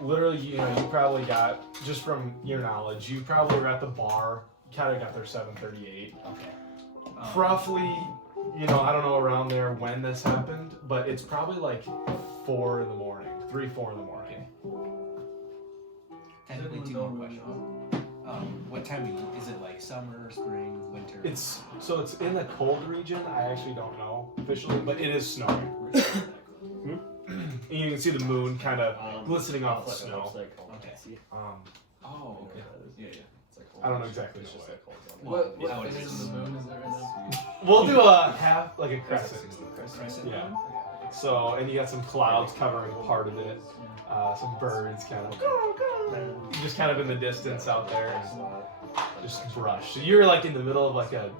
literally, you know, you probably got, just from your knowledge, you probably were at the bar, kind of got there 7:38. Okay. Roughly, you know, I don't know around there when this happened, but it's probably like 4 in the morning, 3, 4 in the morning. Technically, two more questions. What time is it? Like summer, spring, winter? It's in the cold region. I actually don't know officially, but it is snowing. And you can see the moon kind of glistening off the snow. Okay. Oh, okay. Yeah, yeah. I don't know exactly It's just the way. like holds on. What how it phase is. of the moon is it right now? We'll do a half, like a crescent. Crescent? Yeah. So, and you got some clouds covering part of it. Some birds kind of, just kind of in the distance out there, and just brush. So you're like in the middle of like a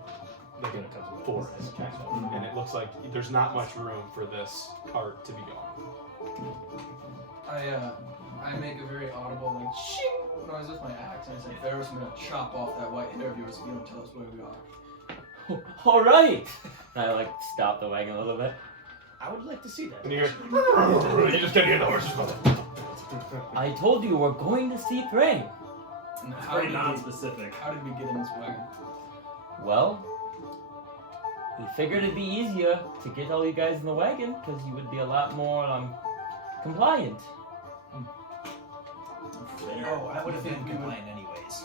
forest, kind of, and it looks like there's not much room for this cart to be going. I make a very audible like shing noise with my axe, and I say, Varys, I'm gonna chop off that white hair of yours if you don't tell us where we are. all right. And I like stop the wagon a little bit. I would like to see that. And you hear, you just can't hear the horses. I told you we're going to see Frey. And It's how very did, non-specific. how did we get in this wagon? Well, we figured it'd be easier to get all you guys in the wagon because you would be a lot more compliant. Oh, I would have been compliant anyways.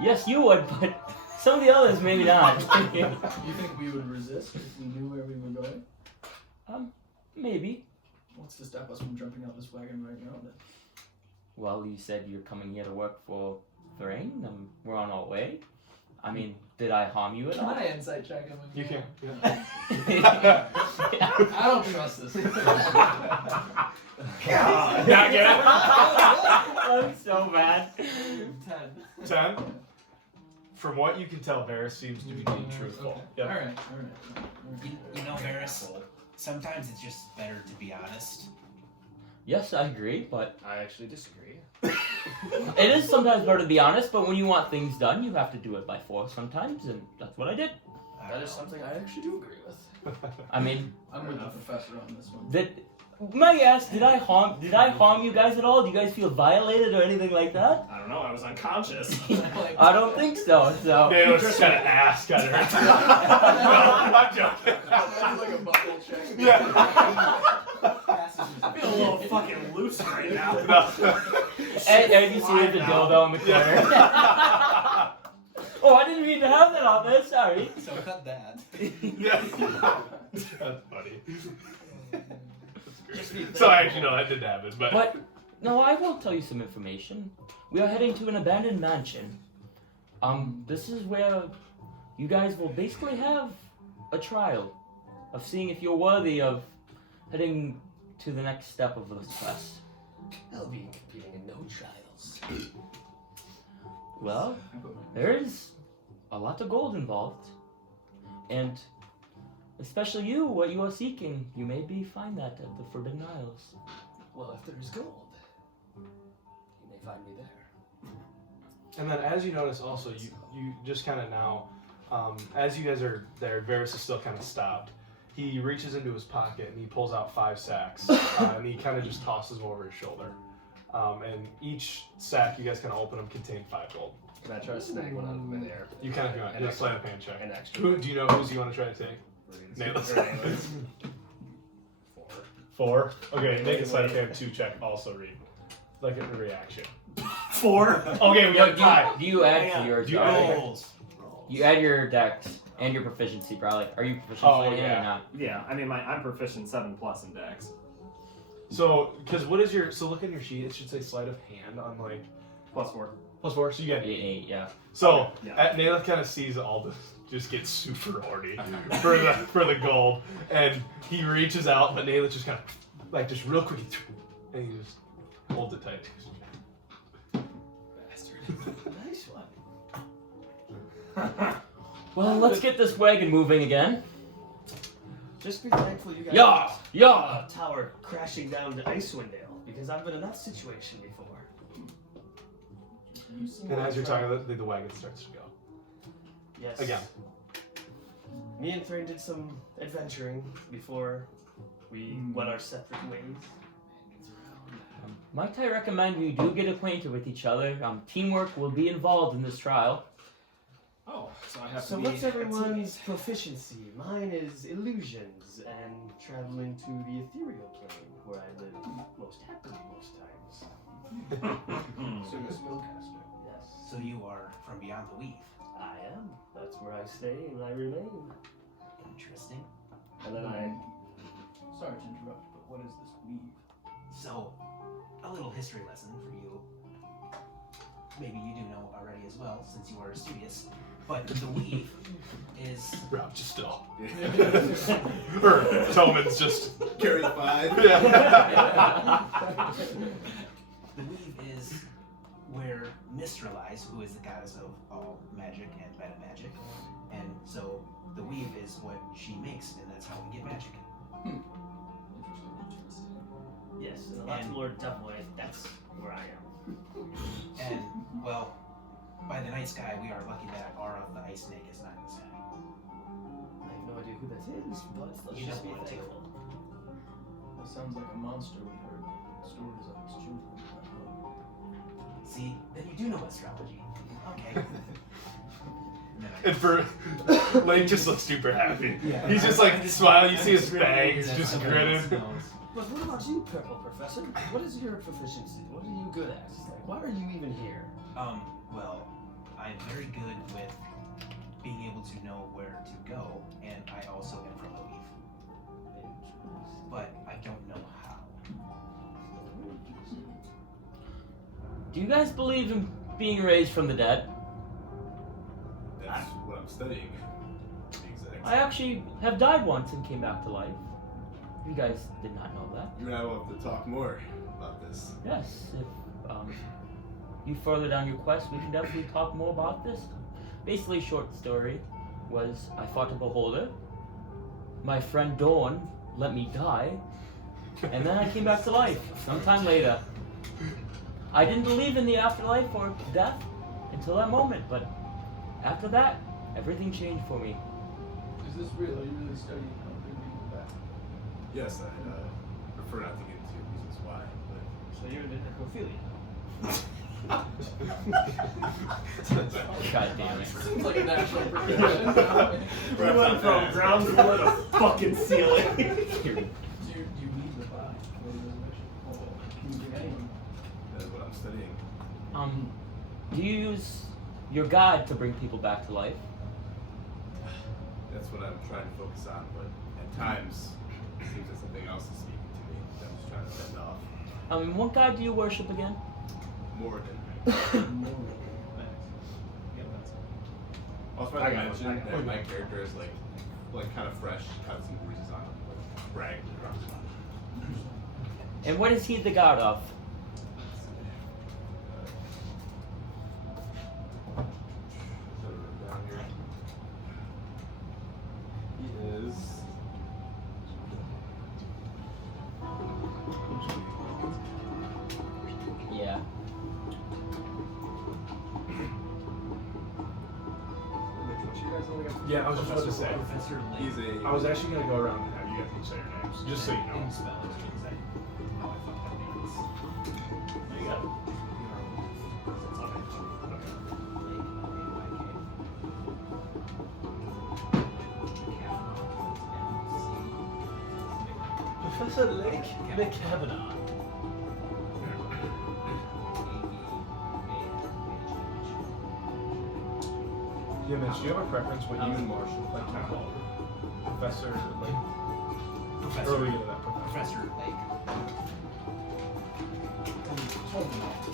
Yes, you would, but some of the others maybe not. You think we would resist if we knew where we were going? Maybe. What's to stop us from jumping out this wagon right now then? Well, you said you're coming here to work for Thrain. We're on our way. I mean, did I harm you at Can all? I insight check him? You can. I don't trust this. Not good. I'm so bad. 10. 10. From what you can tell, Varys seems to be being truthful. Okay. Yep. Alright. You know, Varys, sometimes it's just better to be honest. Yes, I agree, but I actually disagree. it is sometimes better to be honest, but when you want things done, you have to do it by force sometimes, and that's what I did. That is something I actually do agree with. I mean, I'm with the professor on this one. may I ask, did I harm you guys at all? Do you guys feel violated or anything like that? I don't know. I was unconscious. I don't think so. So They was just kind of ass got her. No, I'm joking. Like a bubble check. Yeah. I feel a little fucking loose right now. and you see the dildo in the corner. Oh, I didn't mean to have that on there. Sorry. So cut that. Yeah. That's funny. So actually, no, that didn't happen. But no, I will tell you some information. We are heading to an abandoned mansion. This is where you guys will basically have a trial of seeing if you're worthy of heading to the next step of this quest. I'll be competing in no trials. Well, there is a lot of gold involved, and especially you, what you are seeking, you maybe find that at the Forbidden Isles. Well, if there is gold, you may find me there. And then, as you notice, also, you just kind of now, as you guys are there, Varys is still kind of stopped. He reaches into his pocket and he pulls out 5 sacks, and he kind of just tosses them over his shoulder. And each sack, you guys kind of open them, contain 5 gold. Can I try to snag one out of midair? You kind of do a sleight of hand check. An extra. Who do you know whose you want to try to take? Nailus. 4. 4. Okay, make a sleight of hand 2 check. Also read, like a reaction. 4. Okay, we got a tie. Do you add to yours? Do you Rolls. You add your dex and your proficiency, probably. Are you proficient in it or not? Yeah, I mean, I'm proficient 7+ in Dex. So, because what is your? So look at your sheet. It should say sleight of hand on like +4. +4. So you get 8, yeah. So Yeah. Nayleth kind of sees all this, just gets super horny for the gold, and he reaches out, but Nayleth just kind of like just real quick, and he just holds it tight. Bastard. Nice one. Well, let's get this wagon moving again. Just be thankful you guys Yeah! a tower crashing down to Icewind Dale, because I've been in that situation before. And as you're talking, the wagon starts to go Yes. again. Me and Thrain did some adventuring before we went our separate ways. Might I recommend we do get acquainted with each other? Teamwork will be involved in this trial. Oh, so I have So to be what's everyone's proficiency? Mine is illusions and traveling to the ethereal plane, where I live most happily most times. So you're a spellcaster. Yes, So you are from beyond the weave. I am. That's where I stay and I remain. Interesting. And then I Sorry to interrupt, but what is this weave? So, a little history lesson for you. Maybe you do know already as well, since you are studious. But the weave is Rob just still. Or Toman's just. Carry the 5. Yeah. the weave is where Mystra lies, who is the goddess of all magic and metamagic. And so the weave is what she makes, and that's how we get magic. yes, and a lot more double. That's where I am. And, well, by the night sky, we are lucky that Aura the Ice Snake is not in the sky. I have no idea who that is, but let's You just don't be want to take thankful. That sounds like a monster we heard stories of as children. See, then you do know astrology. Okay. And then I- And for Lane just looks super happy. Yeah. He's just like smiling. You see his Grinning, fangs that's just okay. grinning. Smells. But what about you, Purple Professor? What is your proficiency? What are you good at? Like, why are you even here? Well, I'm very good with being able to know where to go, and I also am from the weave. But I don't know how. Do you guys believe in being raised from the dead? That's what I'm studying. Exactly. I actually have died once and came back to life. You guys did not know that. You and I will have to talk more about this. Yes, if you further down your quest, we can definitely talk more about this. Basically, short story was I fought a beholder. My friend Dawn let me die, And then I came back to life sometime later. I didn't believe in the afterlife or death until that moment, but after that, everything changed for me. Is this real? Are you really studying how to bring people back? Yes, I prefer not to get into reasons why, but So you're into necrophilia. God damn it. Seems like a natural progression. We went from ground floor to fucking ceiling. Do you need the body for the resurrection? Or can you give anyone? that's what I'm studying. Do you use your God to bring people back to life? That's what I'm trying to focus on, but at times it seems that something else is speaking to me that I'm just trying to fend off. What God do you worship again? More than Yeah, that's also, I I got mentioned it. that my character is like kind of fresh, cut some bruises on him, but brag and drop it on. And what is he the God of? Down here. He is. Yeah. Yeah, I was just about to say. Professor Lake. He's a. I was actually gonna go around and have you guys each say your names, just so you know. In spell, which means that how I fucked up names. There you go. Professor Lake McCavanagh. Yeah, Mitch, do you have a preference what you and Marshall like kind of Professor Lake? Professor, Or are we into that professor? Professor Lake.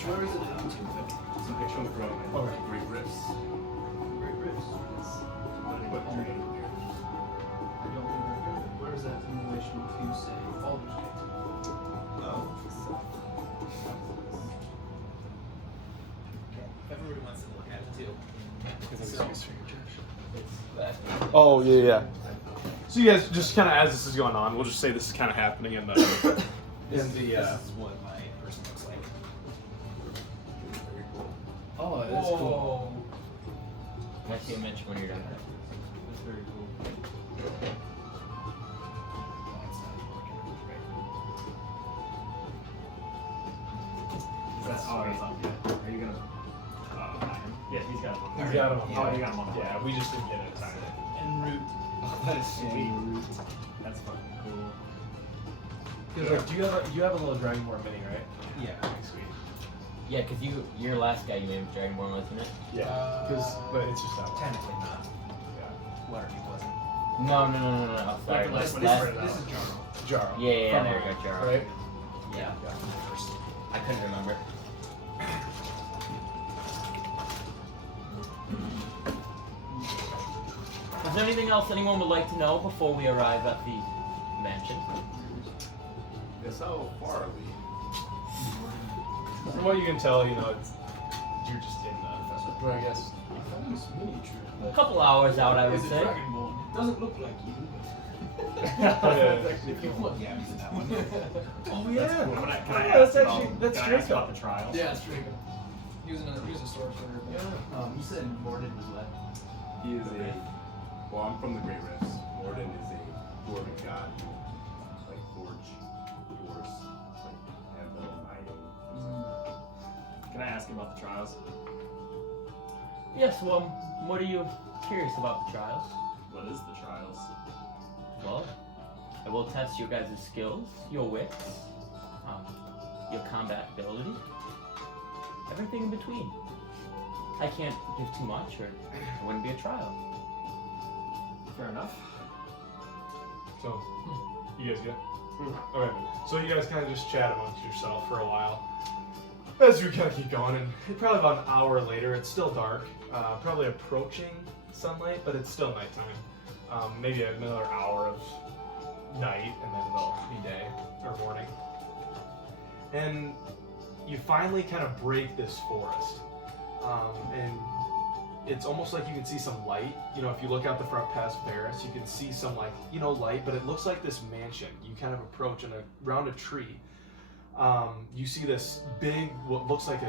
Where is it up to? So I come from Great Rifts. Great Rifts. But I don't remember. Where is that in relation to, say, Baldur's Gate? Oh, Everybody wants to look at it too. Oh yeah. So you guys just kind of as this is going on, we'll just say this is kind of happening in the This is what my person looks like. Oh, that's cool. Can I see a Mitch when you're done? That's very cool. Oh, it's not working right. That's how it's up yet. Are you gonna? Yeah, he's got one. He's got him. Oh, you got one. Yeah, we just didn't get it time. En route. Oh, that is sweet. That's fucking cool. Do you have a little Dragonborn mini, right? Yeah. Sweet. Yeah, because your last guy you made was Dragonborn, wasn't it? Yeah. But it's just that one. Technically not. Yeah. Waterdeep wasn't. No. Sorry. Like last- the This last- is Jarl. Jarl. Yeah, From, there you go, Jarl. Right? Yeah. Yeah. I couldn't remember. Is there anything else anyone would like to know before we arrive at the mansion? Yes, how far are we? From what you can tell, you're just in the but I guess. I found this miniature. A couple hours out, I would It's a say. Dragonborn. It doesn't look like you, but If you want. Yeah, I'm using that one. Oh Can I yeah. ask that's about- actually that's can I ask Draco. about the trials? Yeah, it's Draco. He was a sorcerer. Yeah. You said Mordred was what? He is a. Well, I'm from the Great Rifts. Morden is a dwarven god who, like, forge dwarves, like, anvil, iron. Can I ask you about the trials? Yes, well, what are you curious about the trials? What is the trials? Well, I will test your guys' skills, your wits, your combat ability, everything in between. I can't give too much, or it wouldn't be a trial. Fair enough. So, you guys good? Okay. So you guys kind of just chat amongst yourself for a while. As we kind of keep going, and probably about an hour later, it's still dark. Probably approaching sunlight, but it's still nighttime. Maybe another hour of night, and then it'll be day or morning. And you finally kind of break this forest, and it's almost like you can see some light. You know, if you look out the front past Varys, you can see some like, you know, light, but it looks like this mansion. You kind of approach and around a tree. You see this big, what looks like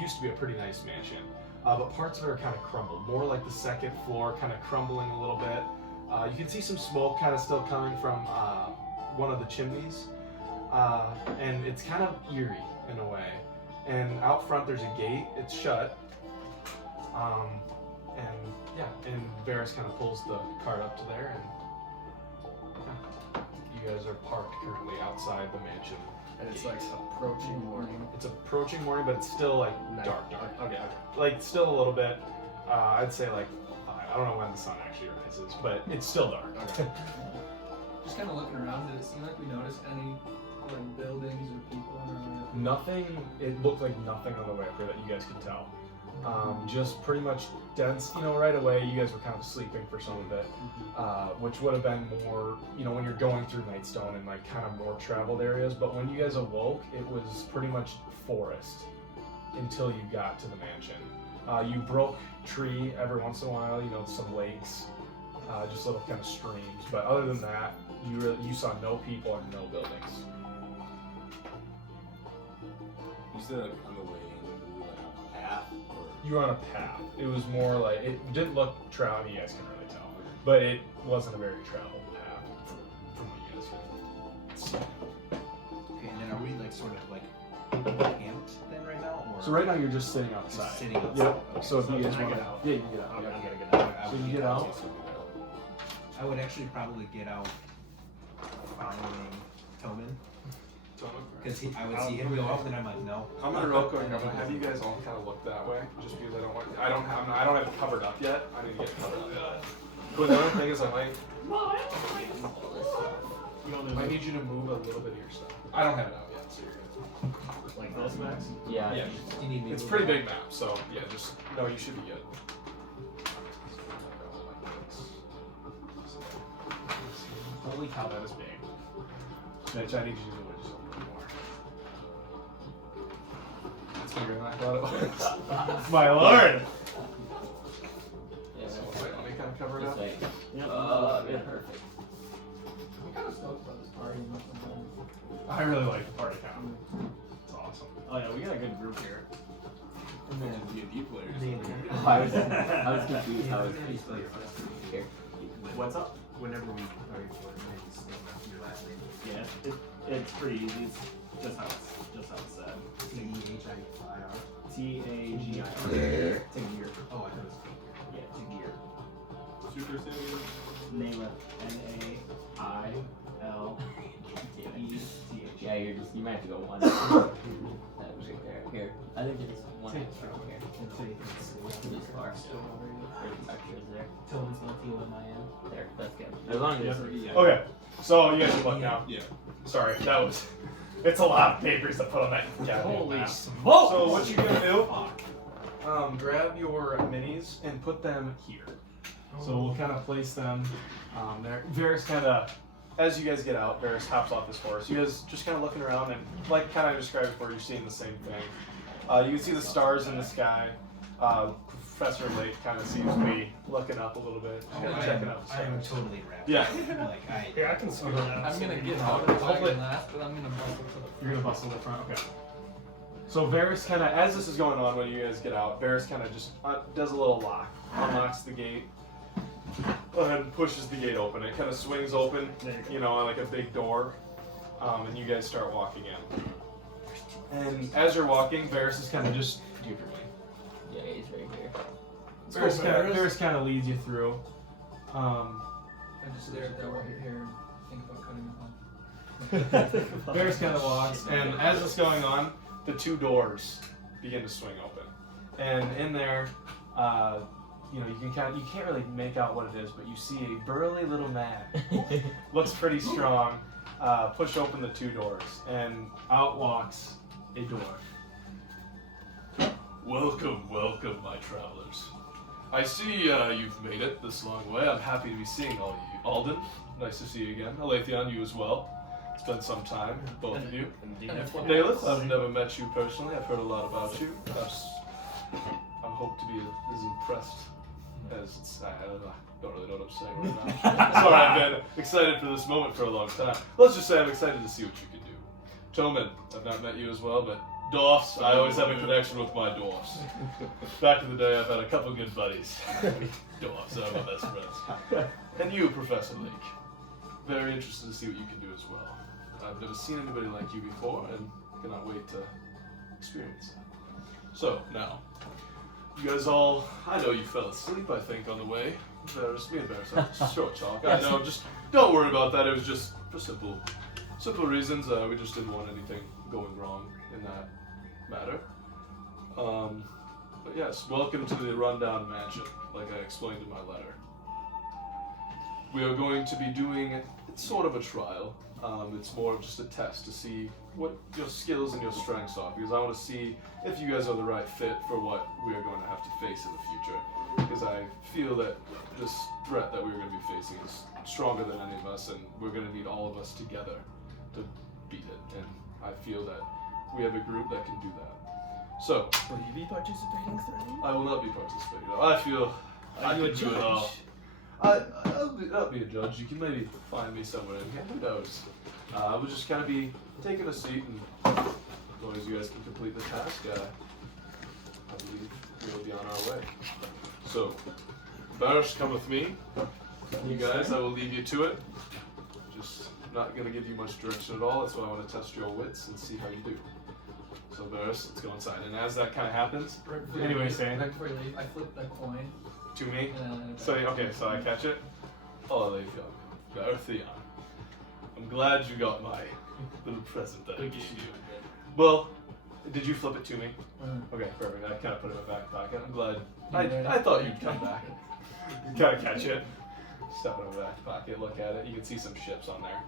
used to be a pretty nice mansion, but parts of it are kind of crumbled, more like the second floor, kind of crumbling a little bit. You can see some smoke kind of still coming from one of the chimneys, and it's kind of eerie in a way. And out front there's a gate, it's shut, and Varys kind of pulls the cart up to there, and you guys are parked currently outside the mansion. And it's like approaching morning. It's approaching morning, but it's still like dark. Okay. Like still a little bit. I'd say like 5. I don't know when the sun actually rises, but it's still dark. Okay. Just kind of looking around, did it seem like we noticed any like buildings or people on our way up? Nothing. It looked like nothing on the way up here that you guys could tell. Just pretty much dense. You know, right away you guys were kind of sleeping for some of it, which would have been more, you know, when you're going through Nightstone and like kind of more traveled areas. But when you guys awoke, it was pretty much forest until you got to the mansion. You broke tree every once in a while. You know, some lakes, just little kind of streams. But other than that, you saw no people and no buildings. You said like, on the way in, like a path, or You were on a path. It was more like, it didn't look travel. You guys can really tell, but it wasn't a very traveled path from what you guys could see. Okay, and then are we like sort of like camped then right now, or So right now you're just sitting outside. just sitting outside? Yep. Okay. So if you guys can I want get out? yeah, you can get out. Okay, Yeah. I'm gonna get out. I So would you get get out. I would actually probably get out following Toman, because I would see him go up, and I'm like, no. I'm gonna real quick. I'm gonna have you guys all kind of look that way, just because I don't have it covered up yet. I need to get it covered up. But the other thing is, I might need you to move a little bit of your stuff. I don't have it out yet, so you're good. Like this, Max? Yeah. Yeah. You need me It's to a pretty move big map, so yeah, just no, you should be good. Holy cow, that is big. Mitch, I need you to do it just a little more. It's bigger than I thought it was. My lord! Yeah, So, wait, let me kind of cover it this up. way. Yep. Yeah, perfect. I'm kind of stoked about this party. I really like the party count. It's awesome. Oh yeah, we got a good group here. and then D&D players. Oh, I was confused. I was here. What's up? whenever we party for it, I just name your last name. Yeah, it's pretty easy. It's just how it's said. T-E-H-I-R. T-A-G-I-R. Tagir. Oh, I thought it was Taker. Yeah, Tagir. Super Saiyan. Naileth. N-A-I-L-E-T-H. Yeah, you might have to go one. That was right there. Here, I think it's one extra here. This far. There's extras there. Tillman's not T-O-M-I-N. There, that's good. As long as it's Okay, so you guys can look now. Yeah. Sorry, that was. It's a lot of papers to put on that. Holy map. smokes! So what you gonna do? Grab your minis and put them here. So we'll kind of place them there. Varys kind of, as you guys get out, Varys hops off his horse. You guys just kind of looking around and, like kind of described before, you're seeing the same thing. You can see the stars in the sky. Professor Lake kind of seems to be looking up a little bit, just kind of checking out the I am stars. totally wrapped. Yeah. Like I. Here, I can scoot out. I'm gonna get out. out of the Hopefully- wagon last, but I'm gonna bustle to the You're gonna bustle the front, okay. So Varys kind of, as this is going on, when you guys get out, Varys kind of just does a little lock, unlocks the gate, and pushes the gate open. It kind of swings open, There you go. you know, like a big door, and you guys start walking in. And as you're walking, Varys is kind of just, do your way. yeah, he's right here. Varys kind of leads you through. I just stare at that white hair and think about cutting it off. Varys kind of walks, and as it's going on, the two doors begin to swing open, and in there, you know, you can't really make out what it is, but you see a burly little man, looks pretty strong, push open the two doors, and out walks a dwarf. Welcome, welcome, my travelers. I see you've made it this long way. I'm happy to be seeing all of you. Alden, nice to see you again. Aletheon, you as well. It's been some time, both of you. Indeed. Naelith, I've never met you personally. I've heard a lot about you. I hope to be as impressed as I don't really know what I'm saying right now. Sorry, I've been excited for this moment for a long time. Let's just say I'm excited to see what you can do. Toman, I've not met you as well, but dwarfs, I always have a connection with my dwarfs. Back in the day, I've had a couple good buddies. Dwarfs are my best friends. And you, Professor Lake. Very interested to see what you can do as well. I've never seen anybody like you before, and cannot wait to experience that. So, now, you guys all, I know you fell asleep, I think, on the way. Me and Barris had a short talk. I know, just don't worry about that. It was just for simple reasons. We just didn't want anything going wrong in that matter. But yes, welcome to the rundown mansion, like I explained in my letter. We are going to be doing sort of a trial. It's more of just a test to see what your skills and your strengths are, because I want to see if you guys are the right fit for what we are going to have to face in the future. Because I feel that this threat that we're going to be facing is stronger than any of us, and we're going to need all of us together to beat it. And I feel that we have a group that can do that. So, Will you be participating, Threaten? I will not be participating. I feel I can do it all. I'll be a judge. You can maybe find me somewhere in here. Who knows? I will just kind of be taking a seat, and as long as you guys can complete the task, I believe we'll be on our way. So, Barrish, come with me. You guys, I will leave you to it. Just not going to give you much direction at all. That's why I want to test your wits and see how you do. So, Barrish, let's go inside. And as that kind of happens, anyway, saying Right before you leave, I flip the coin. to me. And So okay, so I catch it. Oh, there you go. Gartheon. I'm glad you got my little present that I gave you. Well, did you flip it to me? Okay, perfect. I kind of put it in my back pocket. I'm glad. I thought you'd come back. You kind of catch it. Step it in my back pocket. Look at it. You can see some ships on there.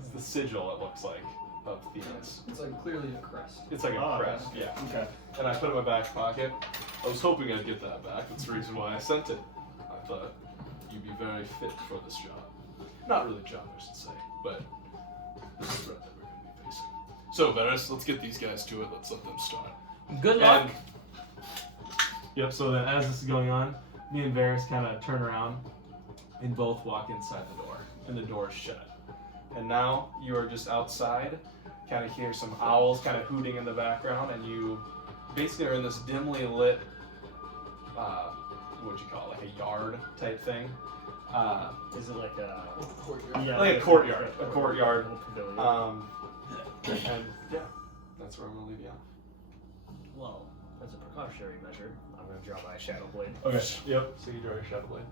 It's the sigil. It looks like of Theon's. It's like clearly a crest. It's like a crest. Yeah. Okay. And I put it in my back pocket. I was hoping I'd get that back. That's the reason why I sent it. I thought you'd be very fit for this job. Not really job, I should say, but the threat that we're going to be facing. So, Varys, let's get these guys to it. Let's let them start. Good luck. Yep, so then as this is going on, me and Varys kind of turn around and both walk inside the door. And the door is shut. And now you are just outside, kind of hear some owls kind of hooting in the background, and you basically are in this dimly lit, what'd you call it, like a yard type thing. Is it like a Courtyard. yeah, Like a courtyard, a courtyard. little pavilion? And yeah, that's where I'm going to leave you off. Well, as a precautionary measure, I'm gonna draw my shadow blade. Okay, yep, so you draw your shadow blade.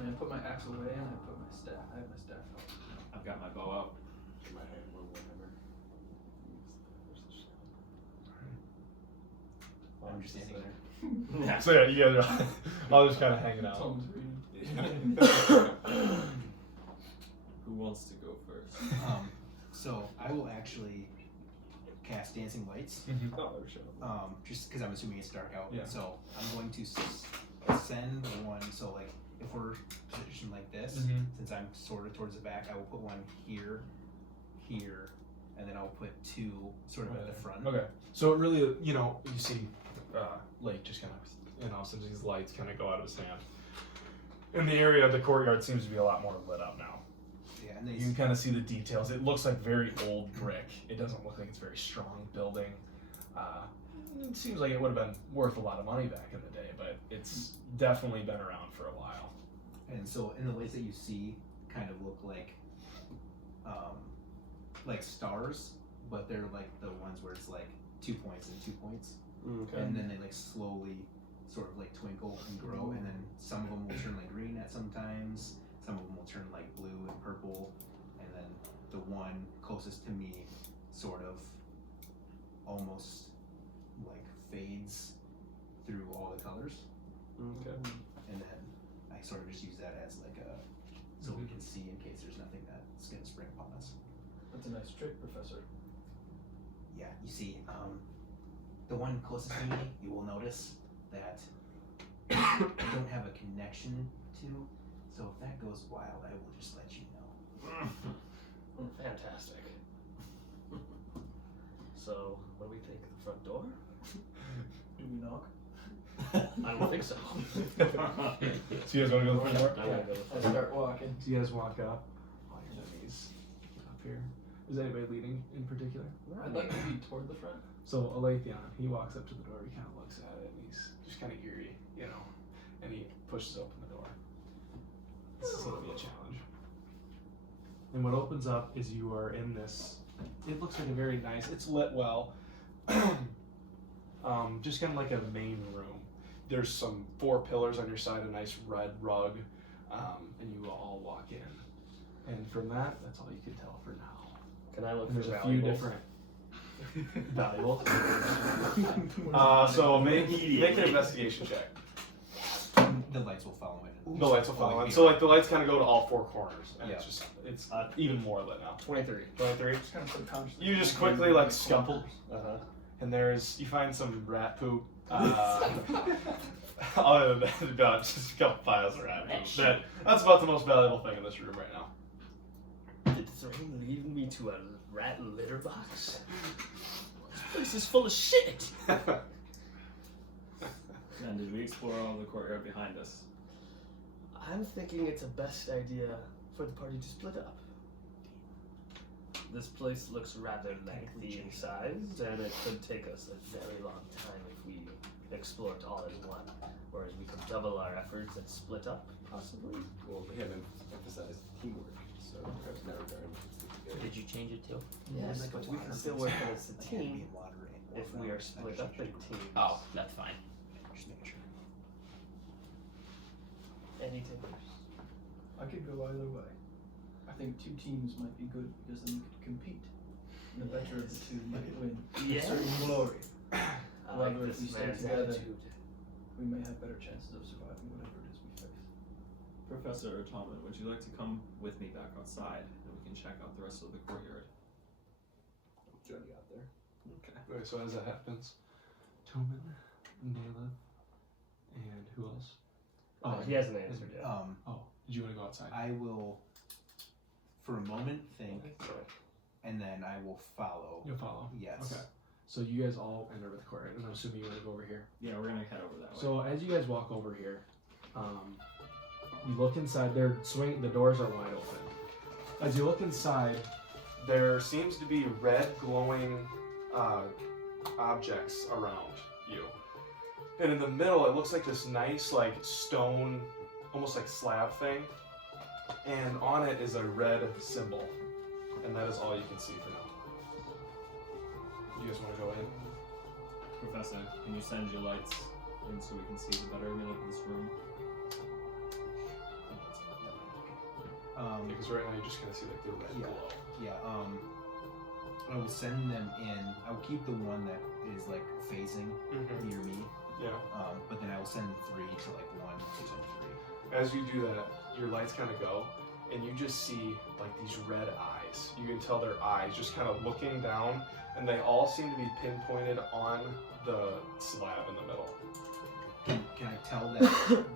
And I put my axe away and I put my staff. I have my staff out. I've got my bow out. My hand or whatever. I'm just standing there. Yeah. So yeah, you guys are all just kind of hanging out. Tom's reading. Who wants to go first? So I will actually cast Dancing Lights, Oh, there's Shadow. just because I'm assuming it's dark out. Yeah. So I'm going to send one. So like if we're positioned like this, since I'm sort of towards the back, I will put one here, here, and then I'll put two sort of at the front. Okay. So it really, you see Lake just kind of, and also these lights kind of go out of his hand. In the area, the courtyard seems to be a lot more lit up now. Yeah, and You can kind of see the details. It looks like very old brick. It doesn't look like it's very strong building. It seems like it would have been worth a lot of money back in the day, but it's definitely been around for a while. And so, in the lights that you see, kind of look like stars, but they're like the ones where it's like 2 points and 2 points, and then they like slowly sort of like twinkle and grow, and then some of them will turn like green at some times, some of them will turn like blue and purple, and then the one closest to me sort of almost like fades through all the colors. Okay. And then I sort of just use that as like a, so we can see in case there's nothing that's gonna spring upon us. That's a nice trick, Professor. Yeah, you see, the one closest to me, you will notice that I don't have a connection to, so if that goes wild, I will just let you know. Fantastic. So, what do we think? The front door? Do we knock? I don't think so. So you guys want to go to the front door? I'm gonna go with I'll that. start walking. So you guys walk up. All your enemies up here. Is anybody leading in particular? I'd like to be toward the front. So Alathion, he walks up to the door, he kind of looks at it, and he's just kind of eerie, you know, and he pushes open the door. This is going to be a challenge. And what opens up is you are in this, it looks like a very nice, it's lit well, just kind of like a main room. There's some 4 pillars on your side, a nice red rug, and you all walk in. And from that, that's all you can tell for now. Can I look And for there's a few valuables? different valuables. So make an investigation check. The lights will follow it. The lights will follow Oh, in. So like the lights kind of go to all 4 corners, and Yeah. it's even more lit now. 23. 23. Just kind of subconsciously. You just quickly like scuffle, Uh-huh. and you find some rat poop. Other than that, about just a couple piles of rat poop. That's about the most valuable thing in this room right now. Did Thrain lead me to a rat litter box? This place is full of shit! And did we explore all the courtyard behind us? I'm thinking it's a best idea for the party to split up. This place looks rather lengthy in size, and it could take us a very long time if we explore it all in one. Whereas we could double our efforts and split up, possibly. Well, we haven't emphasized teamwork, so in that regard, Did you change it too? Yes, but we can still work as a team if we are split up in teams. Oh, that's fine. Just making sure. Any takers? I could go either way. I think 2 teams might be good because then we could compete. And the better of the 2 might win. Yes. Certain glory. I like However, if this we stay man's together, attitude. we may have better chances of surviving whatever it is we face. Professor Tomlin, would you like to come with me back outside and we can check out the rest of the courtyard? join you out there. Okay, so as that happens, Toman, Nayla, and who else? Oh, he hasn't answered yet. Oh, did you want to go outside? I will, for a moment, think, and then I will follow. You'll follow. Yes. Okay. So you guys all enter the courtyard, and I'm assuming you want to go over here. Yeah, we're gonna head over that way. So as you guys walk over here, you look inside. The doors are wide open. As you look inside, there seems to be red glowing objects around you, and in the middle, it looks like this nice like stone, almost like slab thing, and on it is a red symbol, and that is all you can see for now. You guys want to go in? Professor, can you send your lights in so we can see the betterment of this room? Because right now you're just gonna see like the red Yeah. glow. Yeah. I will send them in. I will keep the one that is like facing near me. Yeah. But then I will send 3 to like 1, 2, and 3. As you do that, your lights kind of go, and you just see like these red eyes. You can tell they're eyes just kind of looking down, and they all seem to be pinpointed on the slab in the middle. Can I tell that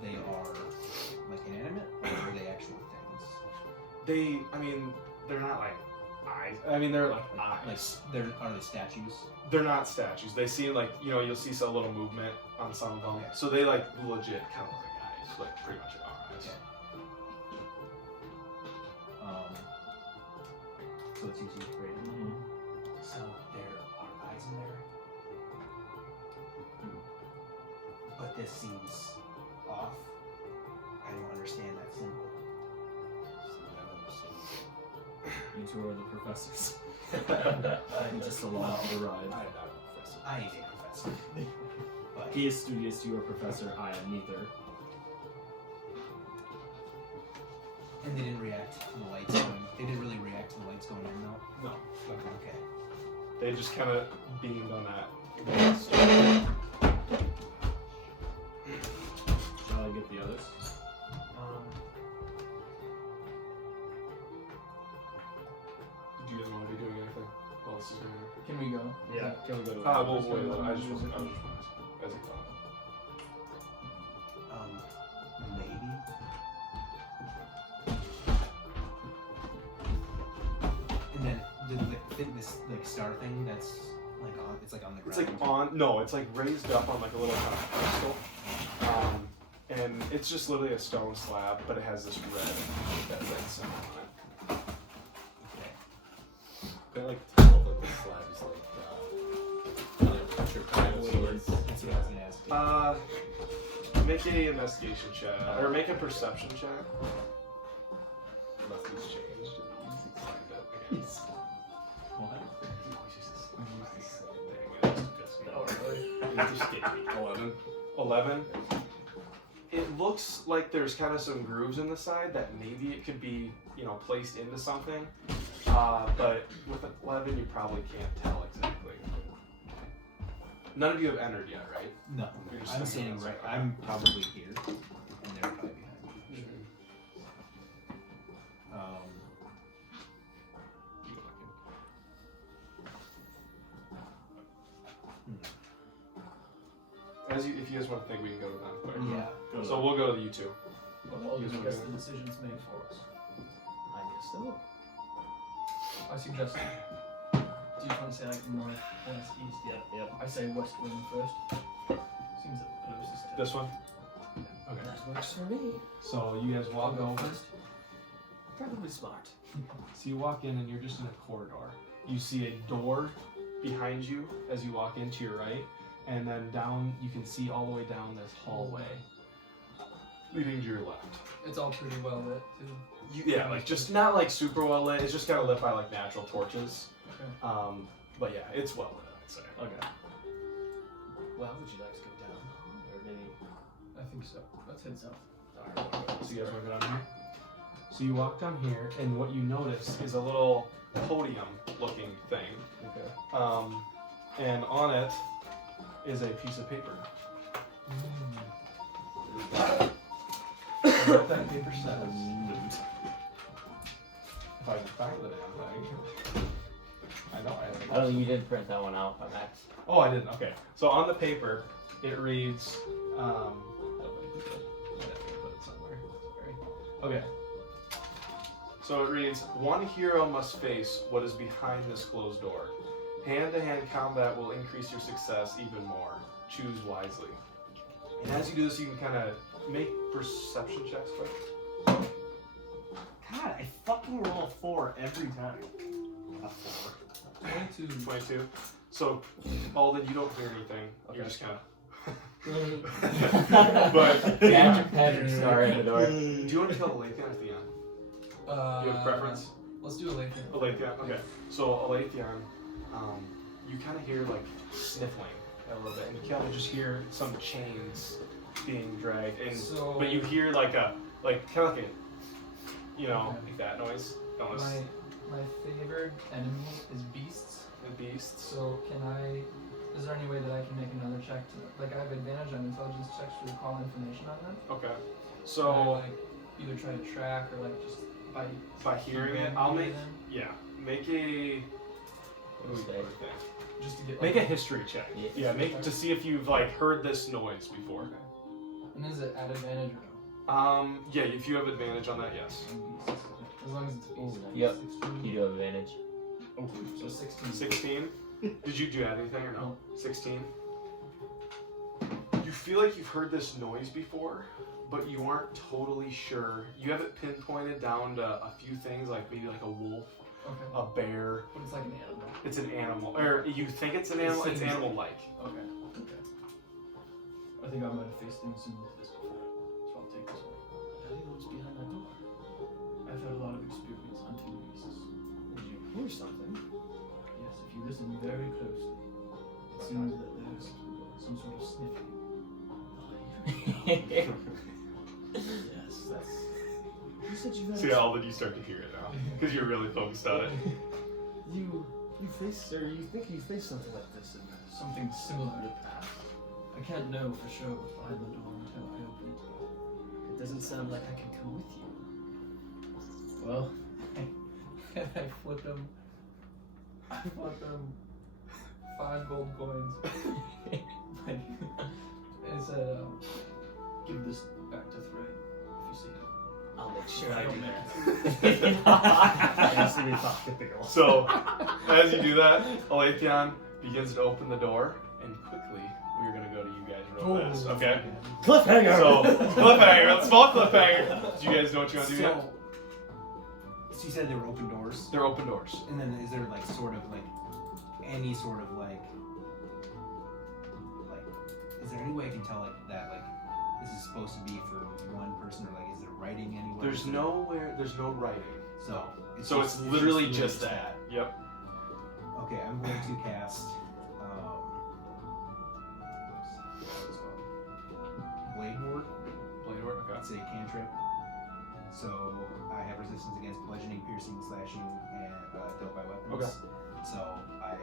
they are like inanimate, or are they actual things? They're not like eyes. I mean, they're like eyes. Are they statues? They're not statues. They seem like, you'll see some little movement on some of them. Okay. So they like legit kind of look like eyes, like pretty much are eyes. Okay. So it's easy, right? Mm-hmm. So there are eyes in there. But this seems off. I don't understand that symbol. You two are the professors. I'm just along for the ride. I'm not a professor. I ain't a professor. But He is studious, you are professor, I am neither. and they didn't react to the lights going. They didn't really react to the lights going in though. No. Okay. They just kind of beamed on that. Shall I get the others? Do you guys want to be doing anything while this is going on? Can we go? Yeah. Can we go to Well, wait, I just want to as a thought. Maybe. And then this like star thing that's like on It's like on the It's ground. like on, no, it's like raised up on like a little kind of pedestal. And it's just literally a stone slab, but it has this that red symbol on it. Can I like tell that the slab is like kind of swords? That's what I was gonna ask. Make a investigation check, or make a perception check. Nothing's changed. Oh, really? 11. It looks like there's kind of some grooves in the side that maybe it could be, placed into something. But with 11, you probably can't tell exactly. None of you have entered yet, right? No, You're just I'm standing standing right. outside. I'm probably here, and they're probably behind me. If you guys want to think, we can go to them quick. Yeah. So we'll go to you two. Well, I'll just guess the decision's made for us. I guess so. I suggest. Do you want to say like north, west, east? Yep. I say west wing first. Seems the closest. To This one? Okay. That works for me. So you guys I'll walk go over. first. Probably smart. So you walk in and you're just in a corridor. You see a door behind you as you walk in to your right, and then down, you can see all the way down this hallway leading to your left. It's all pretty well lit too. Yeah, like just not like super well lit. It's just kind of lit by like natural torches. Okay. But yeah, it's well lit, I'd say. Okay. Well, would you like to go down? Or maybe. I think so. Let's head south. So you guys want to go down here? So you walk down here, and what you notice is a little podium-looking thing. Okay. And on it is a piece of paper. What that paper says. If I can find the damn thing. I know I have Oh, you didn't print that one out by Max. Oh, I didn't. Okay. So on the paper, it reads. Okay. So it reads: one hero must face what is behind this closed door. Hand-to-hand combat will increase your success even more. Choose wisely. And as you do this, you can kind of make perception checks quick. God, I fucking roll a 4 every time. A 4. 22. 22. So, Alden, you don't hear anything. You're Okay. just kind of. But Patrick Star in the door. Do you want to kill Alathion or Theon? You have a preference? Let's do Alathion. Alathion, okay. So Alathion, you kind of hear like sniffling a little bit, and you kind of just hear some chains being dragged, and So- but you hear like kind of like like that noise. Almost My favored enemy is beasts. the beasts. So is there any way that I can make another check to, like I have advantage on intelligence checks to recall information on them? Okay. Can I, So like either try to track or like just by hearing it, I'll make make a just to get make like, a history check. Yeah. Yeah, make to see if you've like heard this noise before. Okay. And is it at advantage or no? Yeah, if you have advantage on that, yes. On beasts, okay. As long as it's beast. Yep. 16. You do have advantage. Oh, so 16. 16. Did you do anything or no? 16. You feel like you've heard this noise before, but you aren't totally sure. You have it pinpointed down to a few things, like maybe like a wolf, Okay. a bear. But it's like an animal. It's an animal, or you think it's an animal. It's animal-like. Okay. Okay. I think I might have faced things similar to this before, so I'll take this one. How do you know what's behind that door? I've had a lot of experience hunting beasts. Did you hear something? Yes, if you listen very closely, it seems that there's some sort of sniffing. Yes, that's. You said you had. See how that you start to hear it now, because you're really focused on it. You face, or you think you faced something like this in Something similar. the past. I can't know for sure what's behind the door until I open it. It doesn't sound like I can come with you. Well, and I flip them. I flip them 5 gold coins. And it said, give this back to Thread if you see it. I'll make sure I don't do that. So, as you do that, Alathion, begins to open the door, and quickly we're gonna go to you guys real fast. Okay. Cliffhanger! So cliffhanger, small cliffhanger. Do you guys know what you want to do yet? So you said there were open doors, They're open doors. and then is there like sort of like any sort of like is there any way I can tell like that like this is supposed to be for one person, or like is there writing anywhere? There's no writing. So So it's literally just that. Yep. Okay, I'm going to cast Blade Ward. Blade Ward. Okay. It's a cantrip. So I have resistance against bludgeoning, piercing, slashing, and dealt by weapons. Okay. So I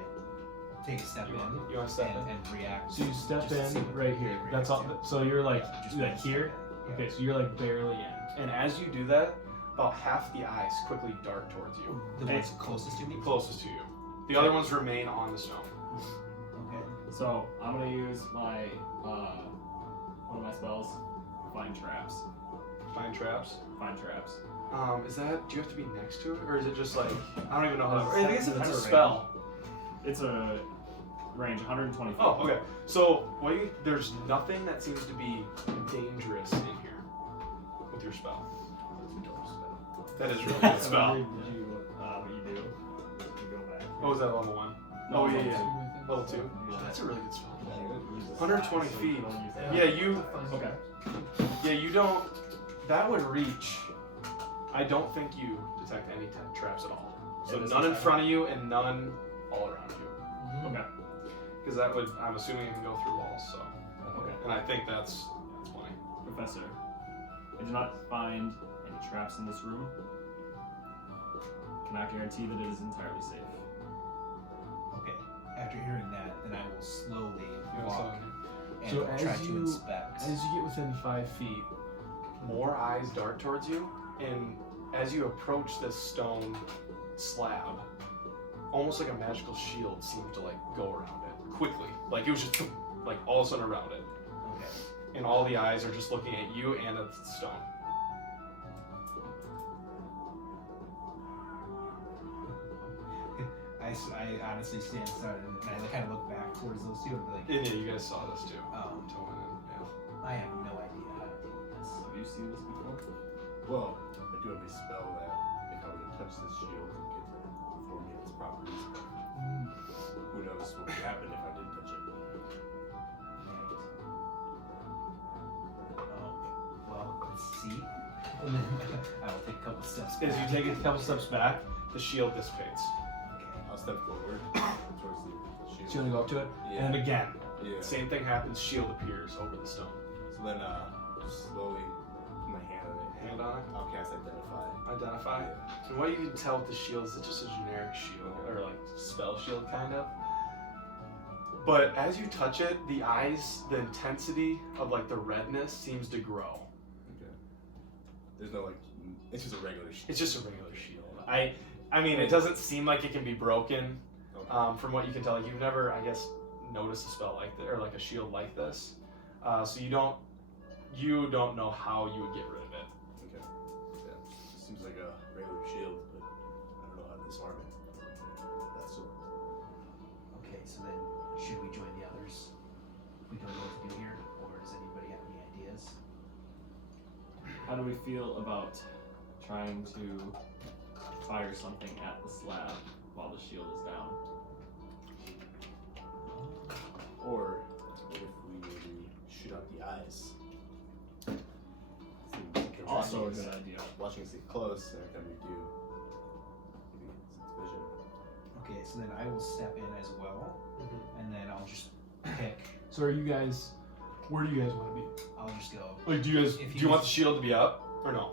take a step You in want to step in? and react. So you step just to see in what right it here. reacts That's all. to. So you're like Just like one here. step in. Okay, so you're like barely in. And as you do that, about half the eyes quickly dart towards you. The ones closest to me. Closest to you. The other ones remain on the stone. Okay. So I'm gonna use my one of my spells, find traps. Find traps. Find traps. Is that? Do you have to be next to it, or is it just like I don't even know how that works? I think it's It's a a spell. It's a range 120 feet. Oh, okay. So there's nothing that seems to be dangerous in here with your spell. That is really good spell. What you do? You go back. What was that, level 1? No, Oh, yeah, level yeah. Level 2? Yeah. That's a really good spell. 120 120 feet. Yeah, you. Okay. Yeah, you don't. That would reach. I don't think you detect any traps at all. So It is none in detect- front of you and none all around you. Okay. Because that would, I'm assuming it can go through walls. So. Okay. And I think that's plenty. Professor, I do not find any traps in this room. Cannot guarantee that it is entirely safe. Okay. After hearing that, then I will slowly Yeah, walk and So as try to you- inspect. As you get within 5 feet, More eyes dart towards you, and as you approach this stone slab, almost like a magical shield seemed to like go around it quickly. Like it was just like all of a sudden around it, Okay. and all the eyes are just looking at you and at the stone. I honestly stand aside and I kind of look back towards those two and be like, And yeah, you guys saw this too. Um, Tobin and yeah. I have no idea how to deal with this. Have you seen this before? Well, I do have a spell that if I were to touch this shield and get the perform its properties, who knows what would happen if I didn't touch it. Well, let's see. And then I will take a couple steps back. As you take a couple steps back, the shield dissipates. Okay. I'll step forward towards the shield. so you want to go up to it? Yeah. And again, Yeah. same thing happens. Shield appears over the stone. So then, just slowly put my hand on it. Hand on it. I'll cast Identify. Identify. And what you can tell with the shield is it's just a generic shield, or like spell shield kind of. But as you touch it, the eyes, the intensity of like the redness seems to grow. Okay. There's no like, it's just a regular shield. It's just a regular shield. I mean, it doesn't seem like it can be broken. Okay. From what you can tell, like you've never, I guess, noticed a spell like this or like a shield like this. So you don't know how you would get rid of it. Okay. Yeah. Seems like a regular shield, but I don't know how to disarm it. That's all. Okay, so then should we join the others? We don't know what to do here, or does anybody have any ideas? How do we feel about trying to fire something at the slab while the shield is down? Or what if we maybe shoot out the eyes? Also a good idea. Watching us get close, every time we do, maybe it's vision. Okay, so then I will step in as well, and then I'll just pick. So are you guys? Where do you guys want to be? I'll just go. Like, do you guys? If Do you you want the just- shield to be up or no?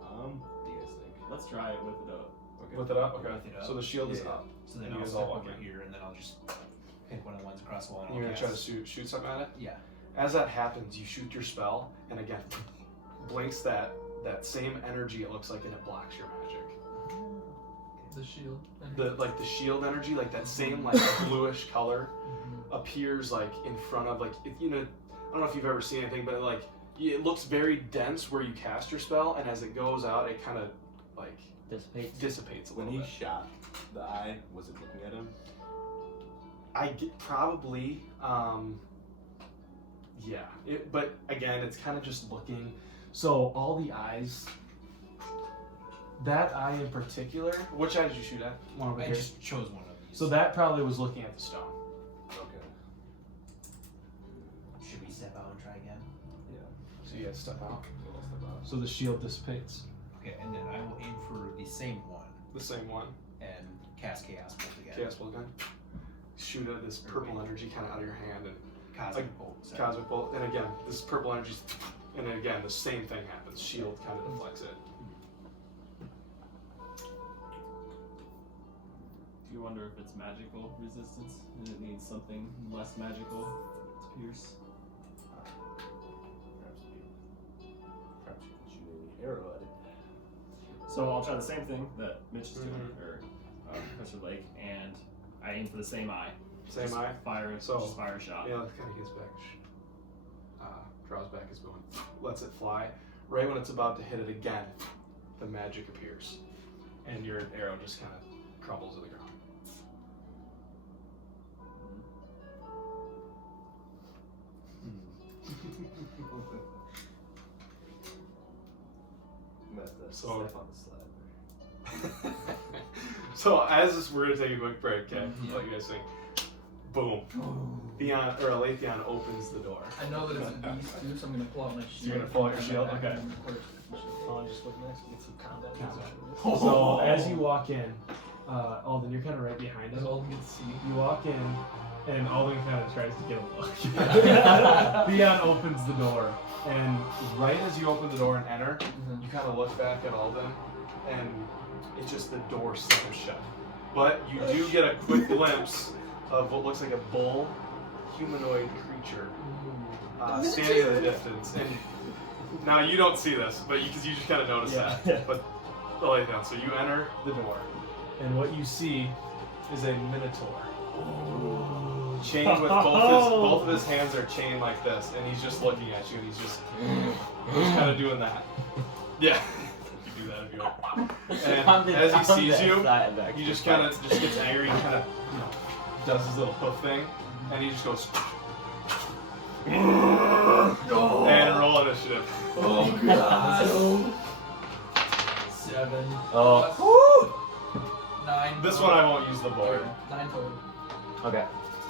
What do you guys think? Let's try it with it up. Okay. With it up. Okay. With it up. So the shield is Yeah. up. So then You I'll guys step all walk over in. here, and then I'll just pick one of the ones across the wall. And You're I'll gonna try to cast- shoot something at it. Yeah. As that happens, you shoot your spell, and again, blinks that same energy. It looks like, and it blocks your magic. The shield. The shield energy, like that same like bluish color, appears like in front of like I don't know if you've ever seen anything, but like it looks very dense where you cast your spell, and as it goes out, it kind of like Dissipates. dissipates a When little he bit. shot the eye, was it looking at him? Probably. Yeah. But again, it's kind of just looking. So all the eyes. That eye in particular. Which eye did you shoot at? One over I here. just chose one of these. So that probably was looking at the stone. Okay. Should we step out and try again? So you guys step out. Well, that's the boss. So the shield dissipates. Okay, and then I will aim for the same one The same one. and cast Chaos Bolt again. Chaos Bolt gun. Shoot at this purple energy kind of out of your hand and Cosmic Bolt. Sorry. Cosmic Bolt. And again, this purple energy. And then again, the same thing happens. Shield kind of deflects it. Do you wonder if it's magical resistance and it needs something less magical to pierce? Perhaps you can shoot an arrow at it. So I'll try the same thing that Mitch is doing, Mhm. or Professor Lake, and I aim for the same eye. Same Just eye? Fire. So- just fire a shot. Yeah, it kind of gets back. Draws back his bow and lets it fly. Right when it's about to hit it again, the magic appears. And your arrow just kind of crumbles to the ground. So- Step on the slab. So as this, we're gonna take a quick break, okay? Let you guys think. Boom. Theon or Aletheon opens the door. I know that it's a beast too, so I'm gonna pull out my shield. You're gonna pull out your shield? Okay. Oh, just look next. Get some combat. So as you walk in, Alden, you're kind of right behind Does him. Alden get to see? You walk in, and Alden kind of tries to get a look. Theon opens the door, and right as you open the door and enter, you kind of look back at Alden, and it's just the door slams shut. But you do get a quick glimpse of what looks like a bull humanoid creature standing in the distance. And now you don't see this, but because you just kind of notice that. But the lay down. So you enter the door, and what you see is a minotaur. Chained with both of his hands are chained like this, and he's just looking at you, and he's just kind of doing that. Yeah, you can do that if you want. And as he sees you, he just kind of just gets angry, and kind of does his little hoof thing, and he just goes. And roll initiative. Oh god. 7. Oh. 9. This one I won't use the board. 9 total. Okay.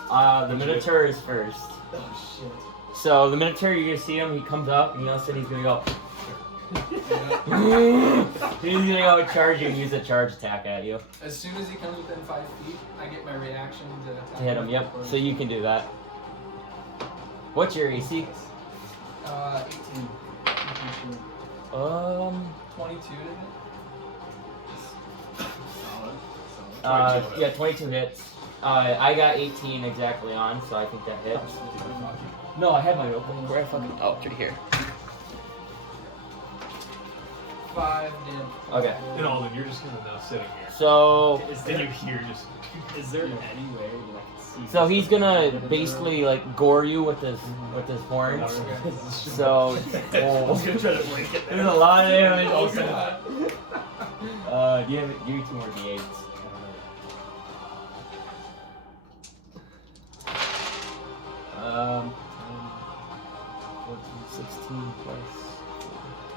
The Minotaur is first. Oh shit. So the Minotaur, you're gonna see him. He comes up, and all of a sudden he's gonna go. He's gonna go charge you and use a charge attack at you As soon as he comes within 5 feet, I get my reaction to attack. to hit him. Yep. So you can do that. What's your AC? 18. 22 to hit. Yeah, 22 hits. I got 18 exactly on, so I think that hits. No, I have my open. Where I fucking? Oh, it's right here. 5 damage. Okay. And Alden, you're just kind of now sitting here. So, Then you hear just. Is there any way that I can see? so he's gonna basically like gore you with his horns. So, I was gonna try to blink it there's there. a lot of damage. Oh god. Give me 2 more d8s. Um, 14, 16 plus.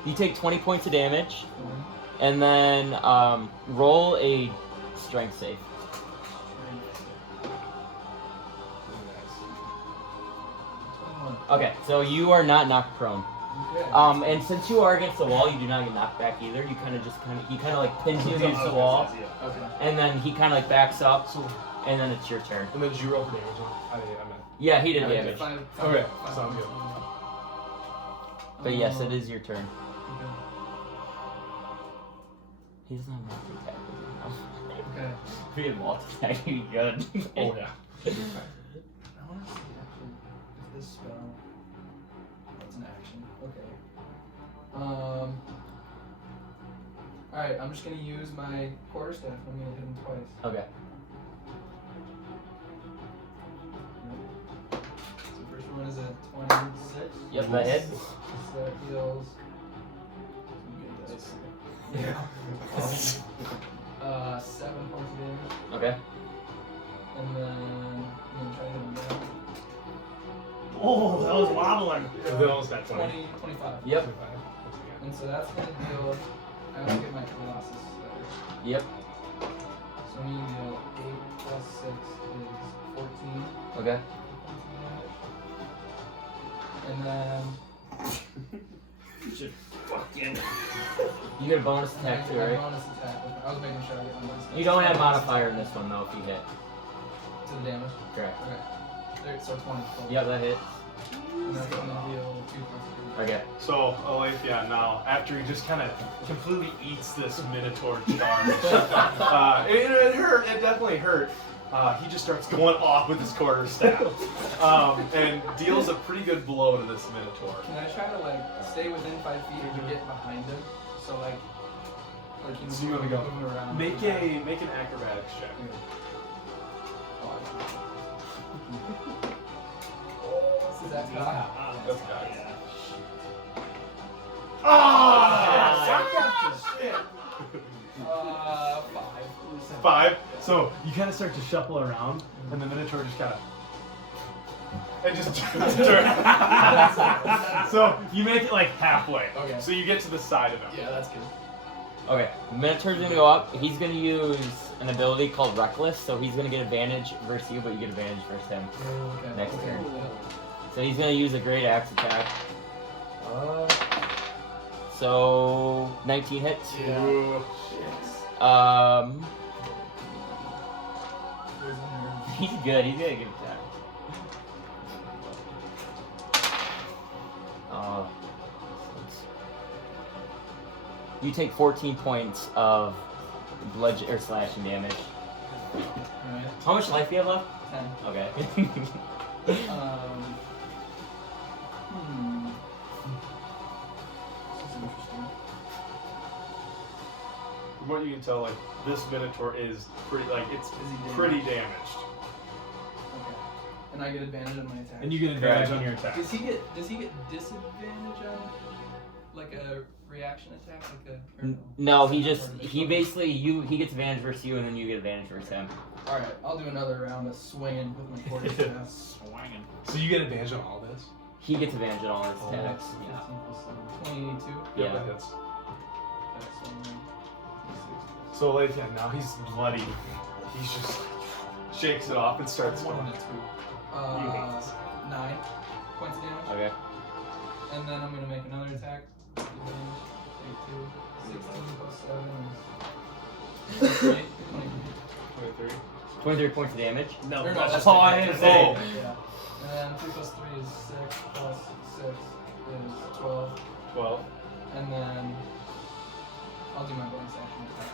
You take 20 points of damage, and then roll a strength save. Okay, so you are not knocked prone. Okay. And since you are against the wall, you do not get knocked back either. You kind of he kind of like pins you against the wall, Okay. and then he kind of like backs up, So, and then it's your turn. and then did you roll for damage on? I meant. Yeah, he did Okay. damage. Okay, sounds good. But yes, it is your turn. Okay. He doesn't have multi-attack. Okay. If he had multi-attack, he'd be good. Oh yeah. I want to see actually if this spell. That's an action. Okay. Alright, I'm just gonna use my quarterstaff. I'm gonna hit him twice. Okay. So first one is a 26. Yep, that hits. So that heals. Some good dice. Yeah. 7 points of damage. Okay. And then gonna try to hit him down. Oh, that was wobbling. They almost got 20. 20, 25. Yep. And so that's gonna deal. I don't get my Colossus letter. Yep. So I'm gonna deal 8 plus 6 is 14. Okay. And then You should fucking. You get a bonus attack too, my right? bonus attack. I was making sure I get my bonus attack. You don't have modifier in this one though if you hit. To the damage. Correct. Okay. There, so 20. Total. Yep, that hits. And then I'm gonna deal 2 points of damage. Okay. So Alethea now, after he just kind of completely eats this Minotaur charge, it hurt. It definitely hurt. He just starts going off with his quarterstaff and deals a pretty good blow to this Minotaur. Can I try to like stay within 5 feet or to get behind him? So like you So you wanna go moving around. Make an acrobatics check. Is that cock? That's guys. Ah! 5. 5. So you kind of start to shuffle around, and the Minotaur just kind of. And just turns. So you make it like halfway. Okay. So you get to the side of him. Yeah, that's good. Okay. Minotaur's gonna go up. He's gonna use an ability called Reckless, so he's gonna get advantage versus you, but you get advantage versus him. Okay. Next okay. turn. Yeah. So he's gonna use a great axe attack. So 19 hits. Ooh. He's good. He's gonna get attack. You take 14 points of bludgeon or slashing damage. Alright. How much life do you have left? 10. Okay. This is interesting. From what you can tell, like this Minotaur is pretty, like it's Is he damaged? pretty damaged. Okay. And I get advantage on my attack. And you get advantage on your attack. Does he get disadvantage on like a reaction attack, like a? Or No, he Or just initial? he basically he gets advantage versus you, and then you get advantage versus him. All right, I'll do another round of swinging with my quarterstaff. Swanging. So you get advantage on all this? He gets advantage on all his attacks. 15 plus 7, 22. Yeah. that hits. Okay, so I'm gonna- So like yeah, now he's bloody. He's just shakes it off and starts. 1 and a 2. You hate this. 9 points of damage. Okay. And then I'm gonna make another attack. Advantage, 16 plus 7 is 23. 23. 23 points of damage. No, Or no, that's that's just I a didn't hit. say. Yeah. And then 2 plus 3 is 6 plus 6 is 12. 12. And then I'll do my bonus action attack.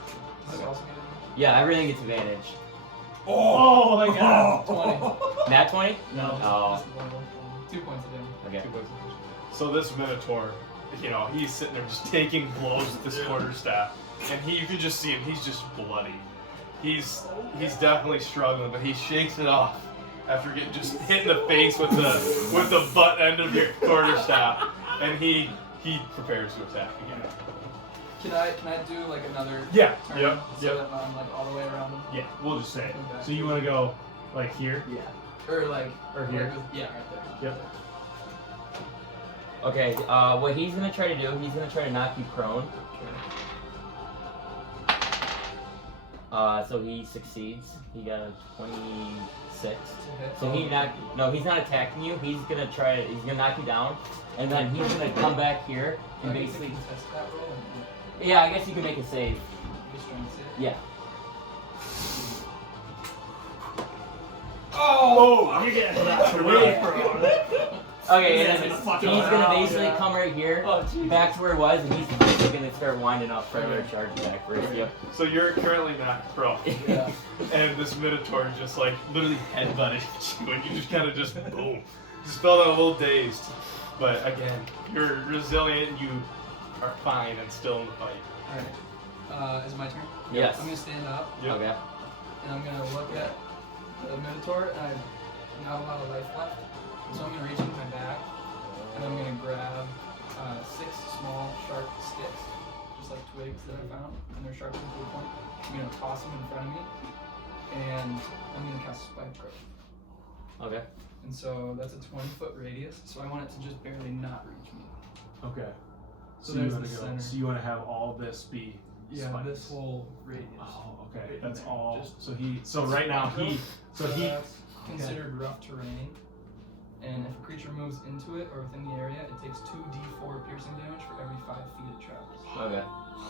Does it also get advantage? Yeah, everything gets advantage. Oh my god! 20. Nat 20? No. Oh. Just one. 2 points of damage. Okay. So this Minotaur, you know, he's sitting there just taking blows with this quarterstaff, and you can just see him. He's just bloody. He's definitely struggling, but he shakes it off after getting just hit in the face with the butt end of your quarterstaff, and he prepares to attack again. Can I do like another Yeah. turn Yep. so Yep. that I'm like all the way around him? Yeah. We'll just say. Okay. So you want to go like here? Yeah. Or like Or here? yeah, right there. Yep. Okay, what he's gonna try to do, he's gonna try to knock you prone. So he succeeds. He got a 26. To hit. So he's not attacking you. He's gonna knock you down, and then he's gonna come back here and I get to basically. contest that roll and Yeah, I guess you can make a save. just trying to see it. Yeah. Oh! You get away from Okay, He's and then gonna he's fuck gonna around, basically yeah. come right here, back to where it was, and he's basically gonna start winding up for another charge back versus you. So you're currently knocked prone. Yeah. And this Minotaur just like literally headbutted you, and you just kind of just boom, just felt a little dazed. But again, you're resilient. You are fine and still in the fight. Alright. Is it my turn? Yes. I'm gonna stand up Yep. Okay. and I'm gonna look at the Minotaur and I not a lot of life left. So I'm gonna reach into my bag and I'm gonna grab 6 small sharp sticks, just like twigs that I found, and they're sharpened to a point. I'm gonna toss them in front of me and I'm gonna cast Spike Growth. Okay. And so that's a 20-foot radius. So I want it to just barely not reach me. Okay. So you there's want the to go. center. So you want to have all this be Yeah, spikes. this whole radius. Oh, okay. Right That's there. all. Just- So he. So right now he. So he. That's considered rough terrain. And if a creature moves into it or within the area, it takes 2d4 piercing damage for every 5 feet it travels. Okay.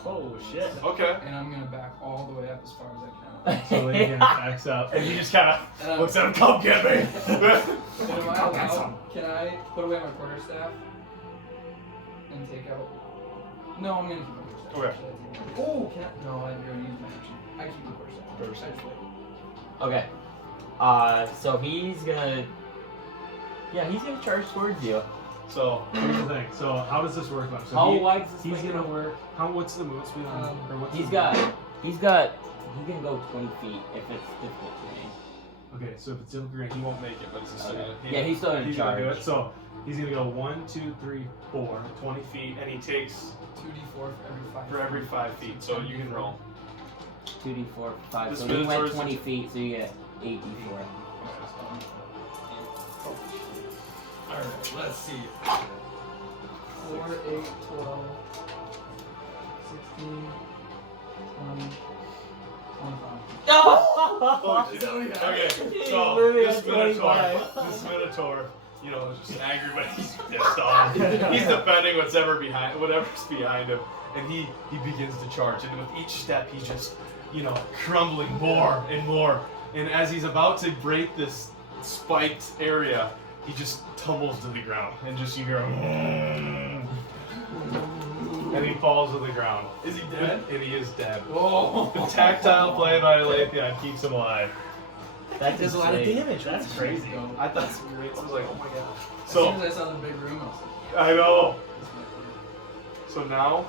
Oh shit. Okay. And I'm gonna back all the way up as far as I can. So Leithian backs up, and he just kind And of looks at him. Come get me. And am I allowed, can I put away my quarterstaff and take out? No, I'm gonna keep my quarterstaff. Okay. Oh, can I? No, I'm gonna use my action. I keep my quarterstaff. I just wait. Okay. So he's gonna. Yeah, he's gonna charge towards you. So here's the thing. So how does this work? So How he, wide is this he's thing? gonna work. What's the movement speed on? Or what's He can go 20 feet if it's difficult terrain. Okay, so if it's difficult terrain, he won't make it, but he's still Okay. gonna. Yeah, he's still gonna he's gonna do charge. it. So he's gonna go 1, 2, 3, 4, 20 feet, and he takes 2d4 for every 5 feet. So you can roll. 2d4, 5. This So he went Minotaur's 20 feet, so you get 8d4. Alright, let's see. 4, 8, 12, 16, 20, 25. Oh, Is that what he got? okay, He so literally this had Minotaur, 25. you know, is just angry, but he's pissed off. He's defending whatever's behind him, and he begins to charge. And with each step, he's just, you know, crumbling more and more. And as he's about to break this spiked area, he just tumbles to the ground, and just you hear him, and he falls to the ground. Is he dead? And he is dead. Oh. The tactile play by Leithian keeps him alive. That does a lot of damage. That's crazy. I thought it was great. I was like, oh my god. As soon So as I saw the big room, I was like, I know. this might work. So now,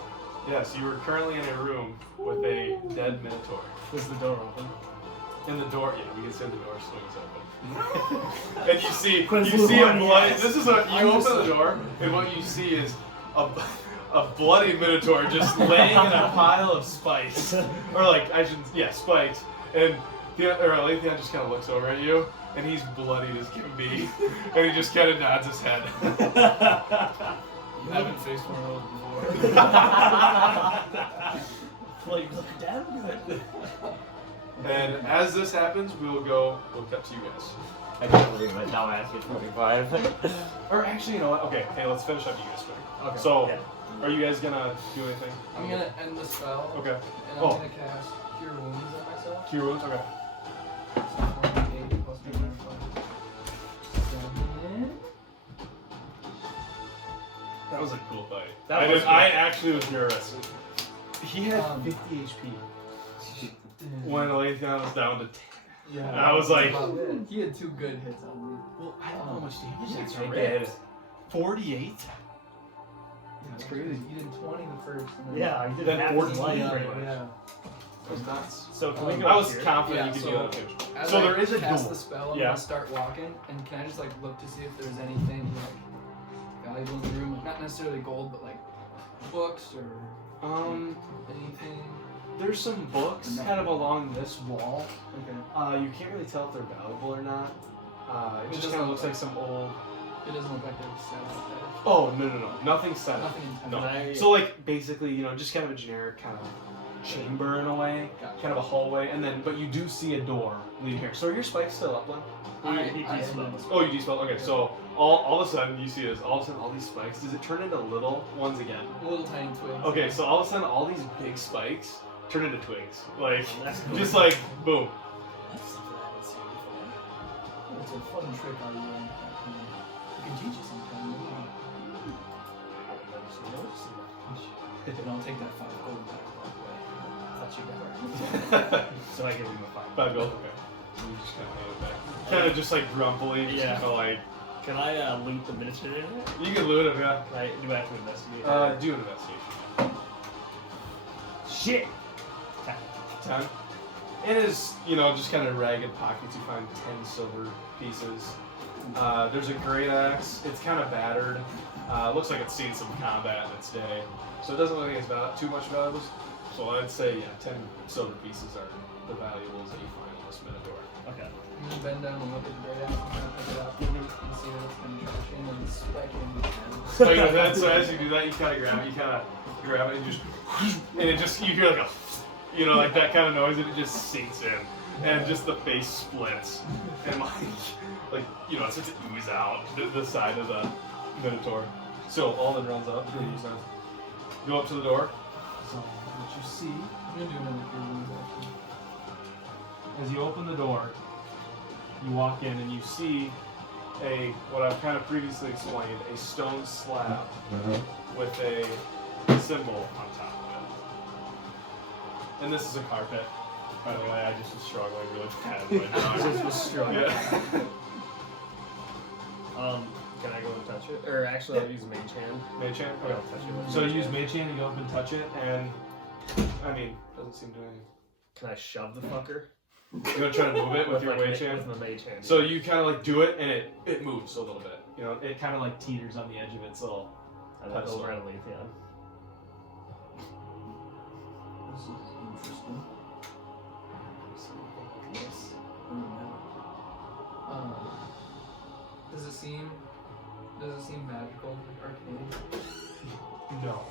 yes, you are currently in a room with a dead Minotaur. Was the door open? In the door, yeah, we can see the door swings open. And you see a Luhani, bloody. yes. This is you open the door, and what you see is a bloody Minotaur just laying in a pile of spikes, or like I shouldn't, yeah, spikes. And Leithian just kind of looks over at you, and he's bloodied as can be, and he just kind of nods his head. You haven't faced one of those before. Well, you look damn good. And as this happens, we'll cut to you guys. I can't believe it. Now I ask you 25. Or actually, you know what? Okay, hey, let's finish up you guys quick. Okay. So, Yeah. are you guys gonna do anything? I'm gonna end the spell. Okay. And I'm Oh. gonna cast Cure Wounds on myself. Cure wounds? Okay. So 48 plus 1.5. 7. That was a cool fight. That was I good. actually was nervous. He had 50 HP. When Leithian was down to 10. Yeah. I was like, He had 2 good hits on me. well, I don't know how much damage Yeah, that's it's right. 48? That's crazy. You did 20 the first. And then Yeah, I did Then half 14, his life Yeah, pretty much. yeah. That was nuts. So can we Um, go I was here? confident Yeah, you could so- do that picture. As So I there is a cast duel. the spell, I'm Yeah. gonna start walking, and can I just like look to see if there's anything like valuable in the room? Like, not necessarily gold, but like books or anything. There's some books kind of along this wall. Okay. You can't really tell if they're valuable or not. It It just doesn't kind of look looks like some old. It doesn't look like they're set up Oh no! Nothing set there. up. Nothing intense. No. Can I- So like basically, you know, just kind of a generic kind of chamber in a way, Gotcha. kind of a hallway, and then but you do see a door leading here. So are your spikes still up, Len? He de-spelled. Oh, you de-spelled. Okay, so all of a sudden you see this. All of a sudden, all these spikes. Does it turn into little ones again? Little tiny twigs. Okay, so all of a sudden, all these big spikes turn into twigs. Like That's cool. just like boom. It's a fun trick I learned. I can teach you sometime. And I'll take that 5 gold back, by the way. I thought you got it. So I give him a 5. 5 gold. Okay. So you just kind of hand it back. Kind of just like grumpily. Just Yeah. kind of like Can I loot the miniature in it? you can loot him. Yeah. Can I, do I have to investigate? Do an investigation. Shit! 10. In his, you know, just kind of ragged pockets, you find 10 silver pieces. There's a great axe. It's kind of battered. Looks like it's seen some combat in its day. So it doesn't look like it's too much valuables. So I'd say, yeah, 10 silver pieces are the valuables that you find in this Minotaur. Okay. I'm gonna bend down and look at the great apple, kind of pick it up, and see that it's been trashing and spike in. So, you know, so as you do that, you kind of grab it, and just, and it just, you hear like a, you know, like that kind of noise, and it just sinks in, and just the face splits, and like, you know, it starts to ooze out the side of the Minotaur. So Alden runs up, go up to the door. So what you see, I'm gonna do another 3 moves actually. as you open the door, you walk in and you see what I've kind of previously explained, a stone slab with a symbol on top of it. And this is a carpet, by the way. I just was struggling really bad with my Just was struggling. Yeah. Can I go and touch it? Or actually, I'll use Mage Hand. Mage Hand? Yeah, I'll touch it with So Mage you use Hand. Mage Hand and go up and touch it, and I mean, doesn't seem to anything. Can I shove the fucker? You're gonna try to move it with your like Mage Hand? With my Mage Hand. So you kind of like do it, and it moves a little bit. You know, it kind of like teeters on the edge of its little. I look over at Aletheon. This is interesting. Yes. Does it seem magical, arcane? No.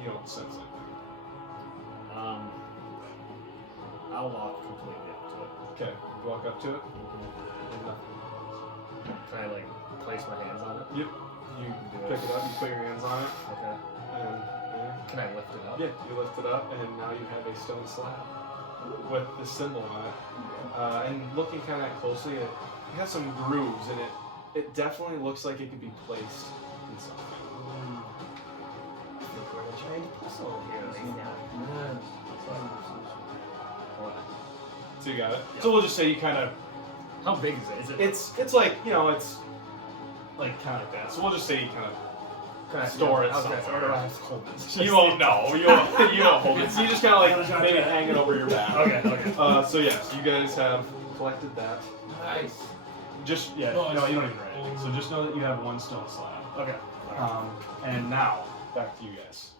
You don't sense it. I'll walk completely up to it. Okay, you walk up to it. And nothing. Can I like place my hands on it? Yep. You pick it up. You put your hands on it. Okay. And Can I lift it up? yeah, you lift it up, and now you have a stone slab with the symbol on it. And looking kind of closely, it has some grooves, and it definitely looks like it could be placed in something. We're trying to puzzle here right now. So you got it. So we'll just say you kind of. How big is it? It's like, you know, it's like kind of like that. So we'll just say you kind of Can I store it Okay, so somewhere. where do I have to hold this? You won't know. You won't hold it. So you just kind of like maybe hang it over your back. Okay. So yeah, so you guys have collected that. Nice. Just yeah, no, you don't even write anything. So just know that you have one stone slab. Okay. And now back to you guys.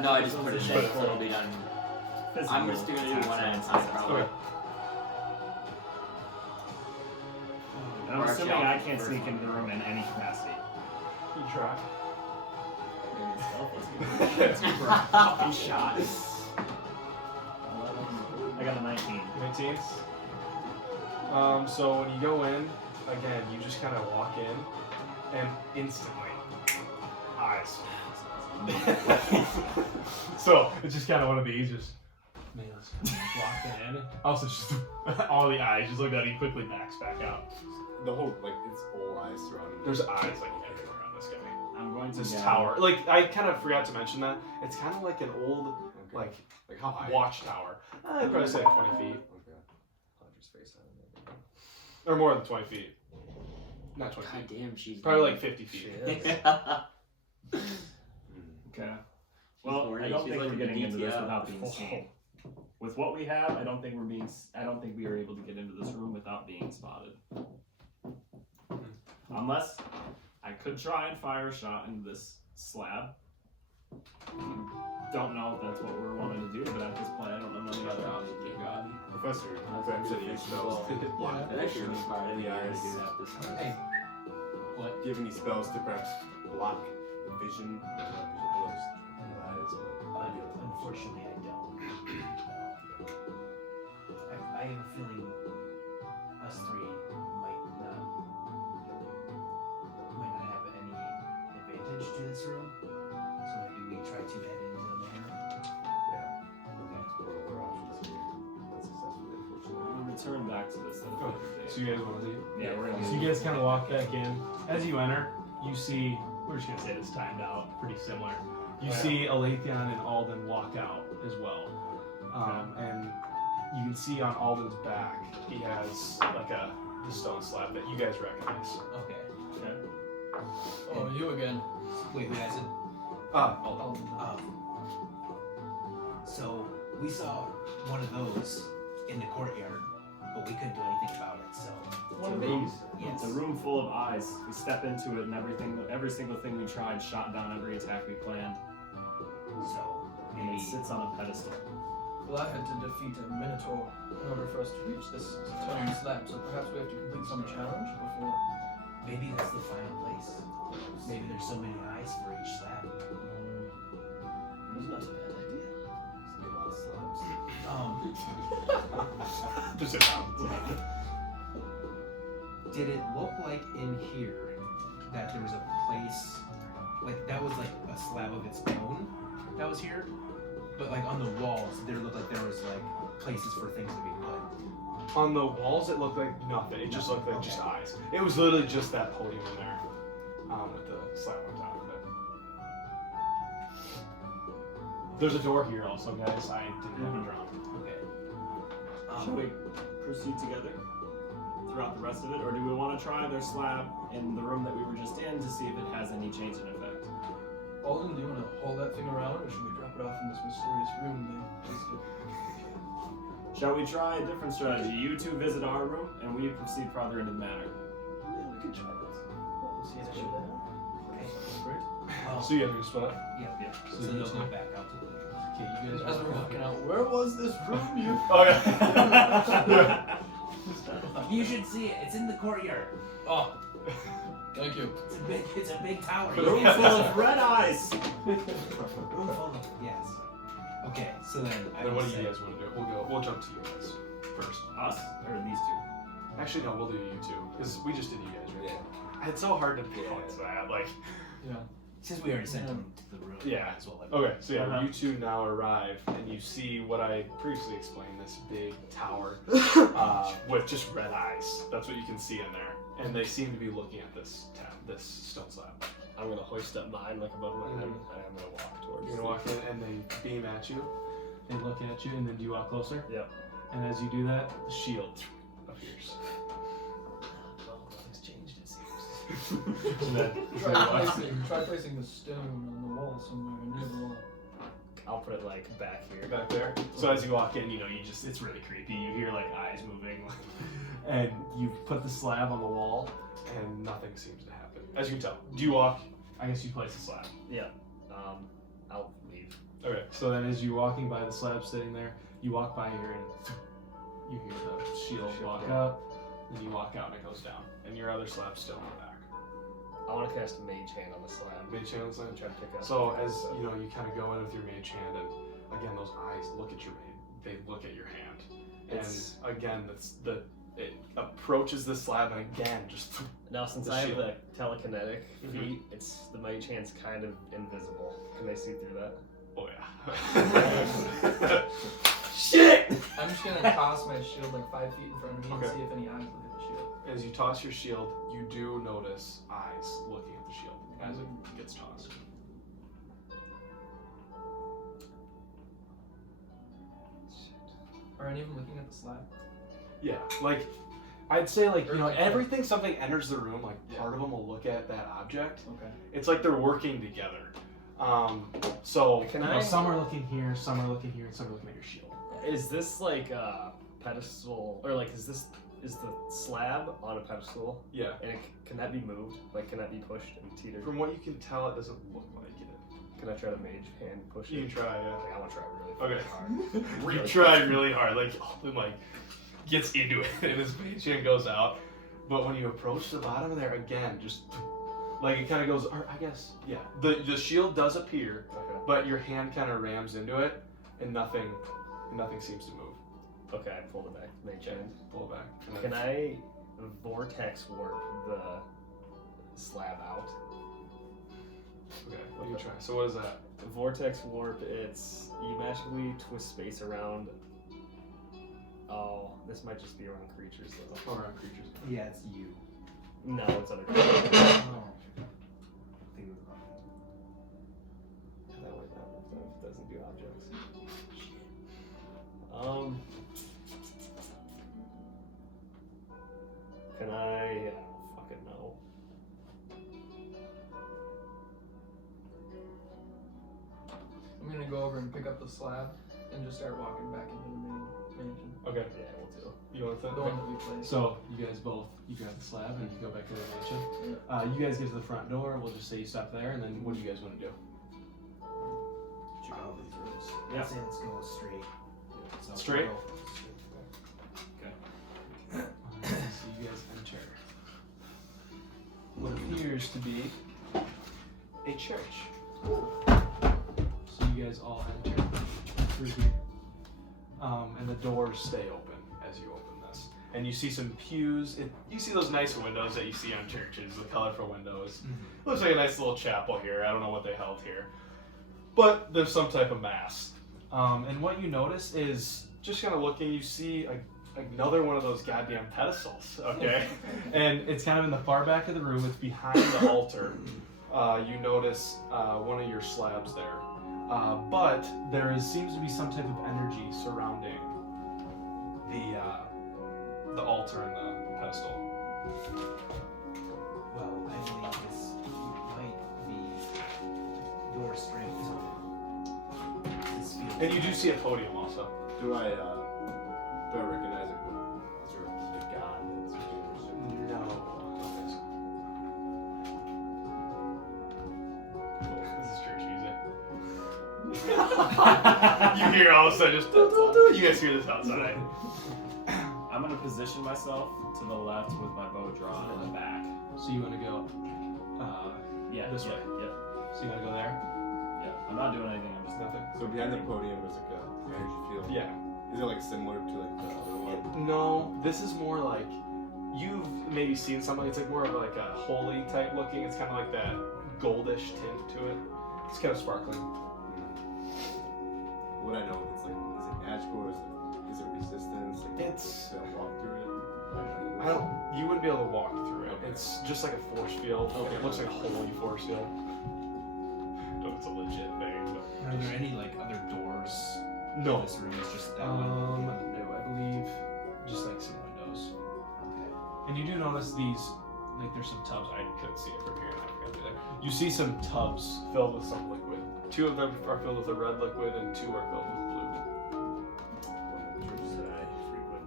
No, I just put it there, so it'll be done. I'm just gonna do one at a time, probably. Okay. And I'm assuming I can't sneak into the room in any capacity. You try. It's for a fucking shot. I got a 19. 19. So when you go in, again, you just kind of walk in, and instantly, eyes. So it's just kind of one of these, just walking in. Also, just all the eyes just look at you, quickly backs back out. The whole, like, it's all eyes surrounding. There's eyes like everywhere on this guy. I'm going to This go. tower, like I kind of forgot to mention that it's kind of like an old, Okay. Like how high? watchtower. I'd probably say 20 feet, Okay. Hunter's face on it. or more than 20 feet. Not 20 God feet. damn, she's Probably like 50 feet. Okay. Well, horny. I don't She's think like we're the getting into this DTF. without being seen. With what we have, I don't think we are able to get into this room without being spotted. Unless I could try and fire a shot into this slab. Don't know if that's what we're wanting to do, but at this point, I don't know any other options we've got. Professor, you said he spells to block That actually was smart. I the think I eyes. gotta do that this time. Hey, what? Do you have any spells to perhaps block the vision? Not vision close in the eyes, but Unfortunately, I don't. I have a feeling us three might not have any advantage to this room. So maybe we try to head into the manor. yeah. Okay. Explore other options here. Not successfully, unfortunately. We'll return back to this at a later date. So you guys want to leave? Yeah, we're gonna So you guys kind of walk back in. As you enter, you see, we're just going to say this timed out, pretty similar. You see Aletheon and Alden walk out as well. And you can see on Alden's back, he has like the stone slab that you guys recognize. Okay. Oh, you again. Wait, who has it? Alden. So we saw one of those in the courtyard, but we couldn't do anything about it. So One of these. yes, It's a room full of eyes. We step into it, and every single thing we tried shot down every attack we planned. So And maybe it sits on a pedestal. Well, I had to defeat a minotaur in order for us to reach this stone slab, so perhaps we have to complete some challenge before. Maybe that's the final place. Maybe there's so many eyes for each slab. It's not a bad idea. There's a lot of slabs. Just sit down. Did it look like in here that there was a place, like that was like a slab of its own that was here? But like on the walls, there looked like there was like places for things to be put. On the walls, it looked like nothing. It just looked like just eyes. It was literally just that podium in there, with the slab on top of it. There's a door here also, guys. I didn't have it drawn. Okay. Should we proceed together throughout the rest of it, or do we want to try their slab in the room that we were just in to see if it has any change in effect? Alden, do you want to hold that thing around, or should we drop it off in this mysterious room they listed? Shall we try a different strategy? You two visit our room, and we proceed farther into the manor. Yeah, we could try that. See if it Okay. Great. So you have your spot? Yeah. So So you they'll just- go back out to the Okay, you guys. As we're walking out, where was this room you? Oh yeah. You should see it. It's in the courtyard. Oh, thank you. It's a big tower. Room full of red eyes. Room full of yes. Okay, so then I Then would what do say, you guys want to do? We'll jump to you guys first. Us or these two? Actually, no, we'll do you two because we just did you guys, right? Yeah. It's so hard to balance that. Like, since we already sent them to the room, Yeah. might as well. okay, so yeah, you two now arrive and you see what I previously explained: this big tower with just red eyes. That's what you can see in there, and they seem to be looking at this stone slab. I'm gonna hoist up mine like above my head, and I'm gonna walk towards. You're gonna walk in and they beam at you. They look at you, and then do you walk closer? Yep. And as you do that, the shield appears. Well, nothing's changed, it seems. And then Try placing the stone on the wall somewhere near the wall. I'll put it like back here. back there. So as you walk in, it's really creepy. You hear like eyes moving, and you put the slab on the wall, and nothing seems to happen. As you can tell. Do you walk? I guess you place the slab. Yeah. I'll leave. Okay. So then, as you're walking by the slab sitting there, you walk by here, and you hear the shield walk up, and you walk out, and it goes down, and your other slab's still in the back. I want to cast Mage Hand on the slab. Mage hand on the slab? And try to pick up. So as you kind of go in with your mage hand, and again those eyes look at your they look at your hand, It's- and again it approaches the slab, and again just Now, since the I have shield. the telekinetic feat, the Mage Hand's kind of invisible. Can they see through that? oh yeah. Shit! I'm just gonna toss my shield like 5 feet in front of me Okay. and see if any eyes look at the shield. As you toss your shield, you do notice eyes looking at the shield as it gets tossed. Are any of them looking at the slab? Yeah, like I'd say everything something enters the room, like part of them will look at that object. Okay. It's like they're working together. So Can I- some are looking here, some are looking here, and some are looking at your shield. Is this like a pedestal, or like is the slab on a pedestal? Yeah. And can that be moved? Like, can that be pushed and teetered? From what you can tell, it doesn't look like it. Can I try to Mage Hand push You it? can try, yeah. Like, I want to try really Okay. hard. You try really hard, Alden gets into it, and his mage hand goes out. But when you approach the bottom there again, just like it kind of goes, or I guess, yeah. The shield does appear, Okay. but your hand kind of rams into it, and nothing seems to move. Okay, I pulled it back. Mage Hand. Pull it back. and then- Can I vortex warp the slab out? Okay, what do you try? So what is that? Vortex warp, it's you magically twist space around. Oh, this might just be around creatures though. Oh, around creatures. Yeah, it's you. No, it's other creatures. Oh. Think it was wrong. That way that doesn't do objects. Can I don't fucking know. I'm gonna go over and pick up the slab and just start walking back into the main mansion. Okay. Yeah, we'll do. You want The that? one that we placed. So you guys both, you grab the slab and you go back to the mansion. You guys get to the front door. We'll just say you stop there, and then what do you guys want to do? Check out these rooms. Yeah. I'd say let's go straight. So Straight? we'll go Okay. So you guys enter what appears to be a church. So you guys all enter through here. And the doors stay open as you open this. And you see some pews. You see those nice windows that you see on churches, the colorful windows. Looks like a nice little chapel here. I don't know what they held here. But there's some type of mass. And what you notice is, just kind of looking, you see another one of those goddamn pedestals, okay? And it's kind of in the far back of the room. It's behind the altar. You notice one of your slabs there. But there seems to be some type of energy surrounding the altar and the pedestal. Well, I believe this might be your strength. This feels And you do see a podium also. Do I recognize it? Sort of the god that's being worshipped? No. This is church music. You hear all of a sudden just you guys hear this outside. I'm gonna position myself to the left with my bow drawn in the back. So you want to go Yeah. This way? Yeah. so you want to go there? Yeah. I'm not doing anything. I'm just Nothing? So behind the podium is like a energy field. Yeah. Is it like similar to like the other one? No, this is more like you've maybe seen something. It's like more of like a holy type looking. It's kind of like that goldish tint to it. It's kind of sparkling. Would I know if it's like, is it magical or is it resistance? Like, It's should I walk through it? I don't. You wouldn't be able to walk through it. Okay. It's just like a force field. Okay. It looks like a holy force field. No, it's a legit thing. But... Are there any like other doors No. in this room? It's just that one. No, I believe just like some windows. Okay. And you do notice these, like there's some tubs. I couldn't see it from here. I forgot to do that. You see some tubs filled with some liquid. 2 of them are filled with a red liquid, and 2 are filled with blue. One of the churches that I frequent.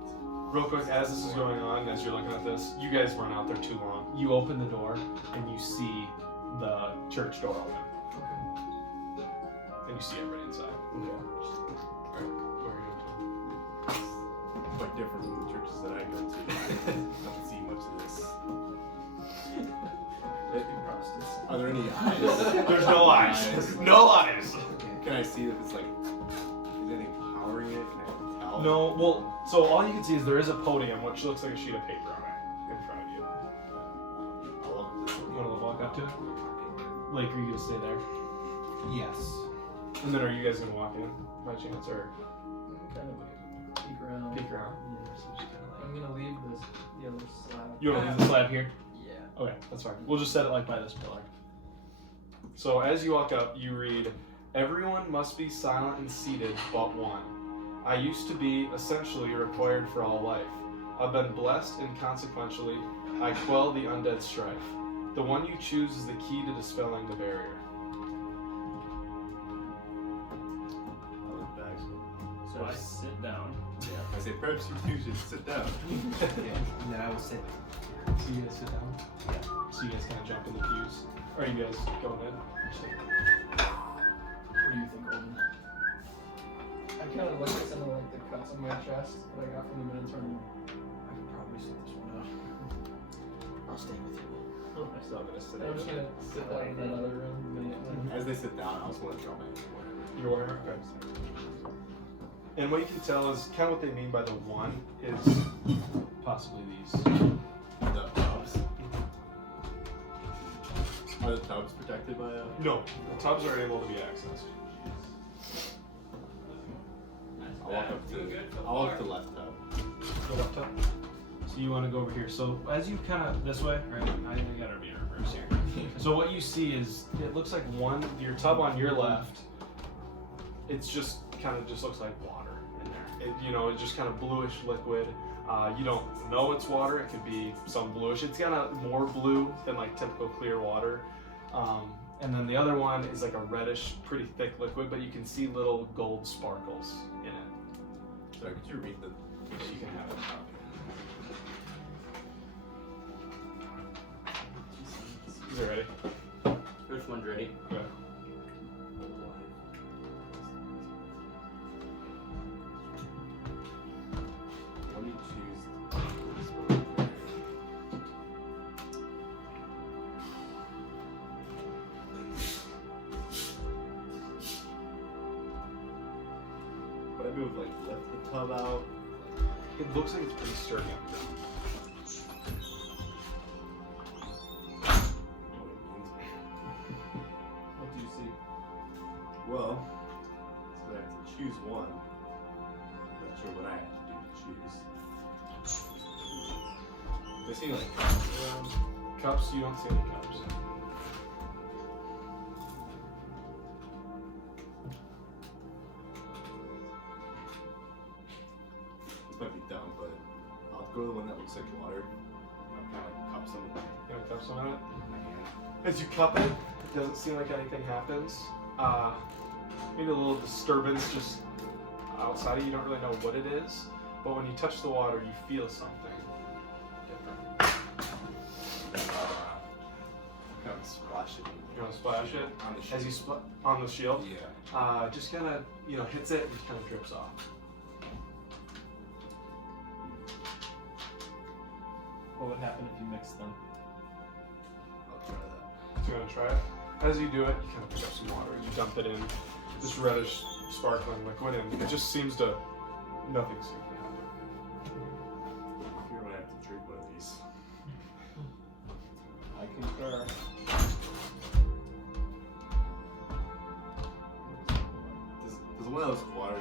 Real quick, as this is going on, as you're looking at this, you guys weren't out there too long. You open the door, and you see the church door open. And you see everybody inside. Alright, what are you doing? Quite different from the churches that I go to. I don't see much of this. Are there any eyes? There's no eyes. No eyes. Can I see if it's like, is anything powering it? Can I tell? No, well, so all you can see is there is a podium, which looks like a sheet of paper on it in front of you. I'll walk this way. You want to walk up to it? Like, are you gonna stay there? Yes. And then are you guys gonna walk in by chance, or I'm kind of peek around. peek around? Yeah, so just kind of like, I'm gonna leave the other slab. You want to leave the slab here? Yeah. Okay, that's fine. We'll just set it like by this pillar. So as you walk up, you read, "Everyone must be silent and seated but one. I used to be essentially required for all life. I've been blessed and consequentially, I quell the undead strife. The one you choose is the key to dispelling the barrier." I look back, So I sit down. I say, perhaps you two should sit down. Okay. And then I will sit. So you guys sit down? Yeah. So you guys kind of jump in the pews? Or are you guys going in? What do you think, Golden? I kind of look at some of like the cuts on my chest that I got from the Minotaur. I could probably sit this one out. I'll stay with you. I'm still gonna sit I'm just down. gonna sit down in that other room. As they sit down, I also want to draw my Your warhammer? Okay. And what you can tell is kind of what they mean by the one is possibly these. The tubs. Are the tubs protected by a... No, the tubs are able to be accessed. I'll walk up to... I'll walk to the left tub. Go up top. So you want to go over here. So as you kind of this way, right? I gotta be in reverse here. So what you see is it looks like your tub on your left. It's just kind of just looks like water in there. It's just kind of bluish liquid. You don't know it's water. It could be some bluish. It's kind of more blue than like typical clear water. And then the other one is like a reddish, pretty thick liquid, but you can see little gold sparkles in it. Sorry, could you repeat the... You can have it. Is it ready? Which one's ready? tub out? It looks like it's pretty sturdy. What do you see? Well, so I have to choose one. Not sure what I have to do to choose. They seem like cups around. Cups, you don't see any cups. This might be dumb, but I'll go to the one that looks like water. I'll kind of like cup some. You know, cups on it. My hand. As you cup it, it doesn't seem like anything happens. Maybe a little disturbance just outside of you. You don't really know what it is, but when you touch the water, you feel something different. Kind of splash it You want to splash it on the as you shield. on the shield. Yeah. Just kind of hits it and just kind of drips off. What would happen if you mix them? I'll try that. So you're gonna try it. As you do it, you kind of pick up some water and you dump it in this reddish, sparkling liquid, and it just seems to nothing seems to happen. You're gonna have to drink one of these. I concur. Does one of those water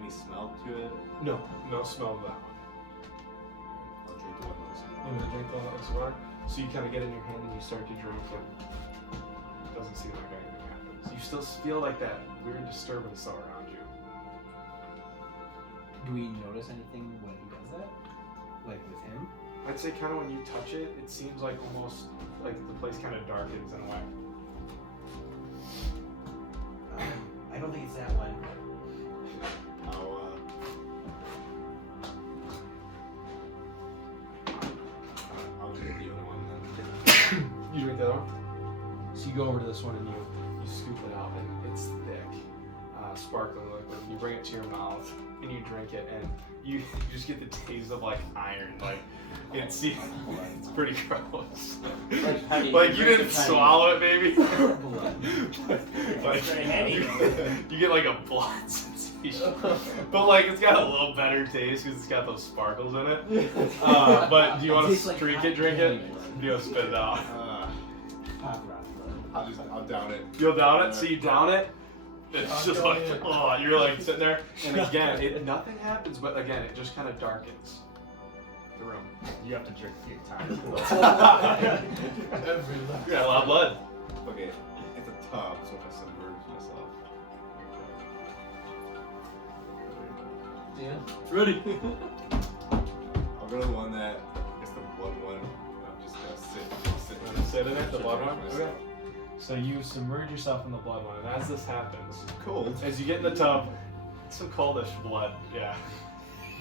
any smell to it? No smell of that one. I'll drink the one of those. You want to drink the water? So you kind of get in your hand and you start to drink, and it doesn't seem like anything happens. You still feel like that weird disturbance all around you. Do we notice anything when he does that? Like with him? I'd say kind of when you touch it, it seems like almost like the place kind of darkens in a way. I don't think it's that one. I'll drink the other one then. You drink the other one? So you go over to this one and you scoop it out, and it's thick, sparkling liquid. You bring it to your mouth and you drink it, and you just get the taste of like iron. Like it's pretty gross. Like, how do you Like you drink didn't it, how do you- swallow it, maybe. Like very heavy. you get like a blood sensation, but like it's got a little better taste because it's got those sparkles in it. But do you want to tastes like drink it? hot Drink it? candy. Do you want to spit it out? I'll down it. You'll down it. So you down it. It's just like, oh, you're like sitting there, and again, nothing happens, but again, it just kind of darkens the room. You have to drink your time. You got a lot of blood. Okay, it's a tub, so I submerge myself. Yeah. Ready. I'll go to the one that is the blood one. I'm just gonna sit Sit in it, the blood one? myself. Okay. So you submerge yourself in the blood one, and as this happens, Cold. as you get in the tub, it's some coldish blood, yeah.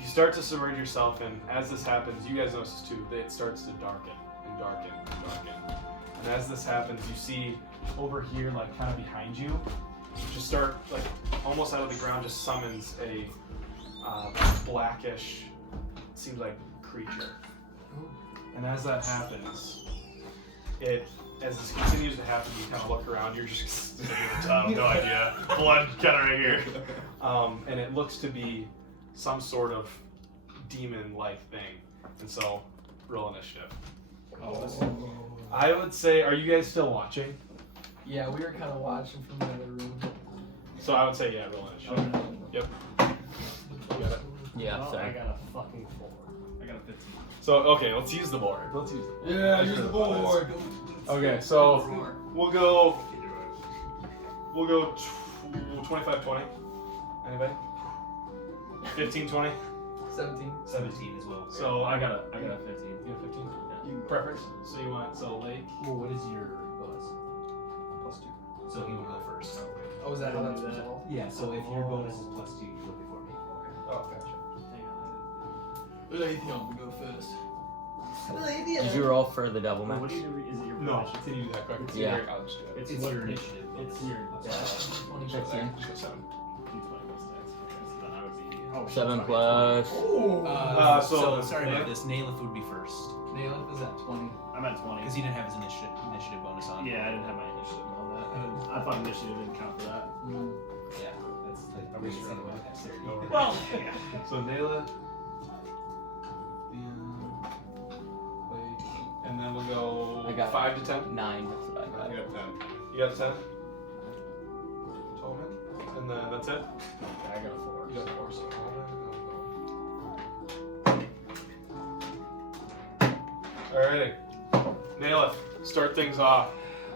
You start to submerge yourself, and as this happens, you guys notice too, that it starts to darken and darken and darken. And as this happens, you see over here, like kind of behind you, just start like almost out of the ground, just summons a blackish, seems like creature. And as that happens, as this continues to happen, you kind of look around. You're just sitting in the tub, no idea. Blood kind of right here, and it looks to be some sort of demon-like thing. And so, roll initiative. I would say, are you guys still watching? Yeah, we were kind of watching from the other room. So I would say, yeah, roll initiative. Yep. You got it. Yeah, Oh, I sorry. got a fucking 4. I got a 15. So okay, let's use the board. Let's use the board. Yeah, use the board. Okay, so we'll go 25-20. Anybody? 15-20. 17. 17 as well. So I got a 15. You got 15? You preference? So you want Lake? Well, what is your bonus? +2. So he will go first. Oh, is that how that's I knew that. resolved? Yeah, so if your bonus is +2, you go before me. Oh, gotcha. Leithium, we go first. Did you roll for the double What max? do you do? Is it your No, bonus? continue to do that quick. It's Yeah. I'll just do it. It's what- your initiative. It's your dash. 20 Just percent. go 7. D20 plus stats. Okay, so then I would be. Oh, shit, 7 sorry. plus. So sorry about this. Nailif would be first Nailif is at 20. I'm at 20. because he didn't have his initiative bonus on. Yeah, I didn't have my initiative on that. I thought initiative didn't count for that. Yeah. It's like Are we really sure? single. Well, yeah. So Nayla, and then we'll go I got 5 to 10. 9. That's what I got. You got 10. You got 10. Tolman, and then that's it. I got a 4. You got 4. So alrighty, Nayla, start things off.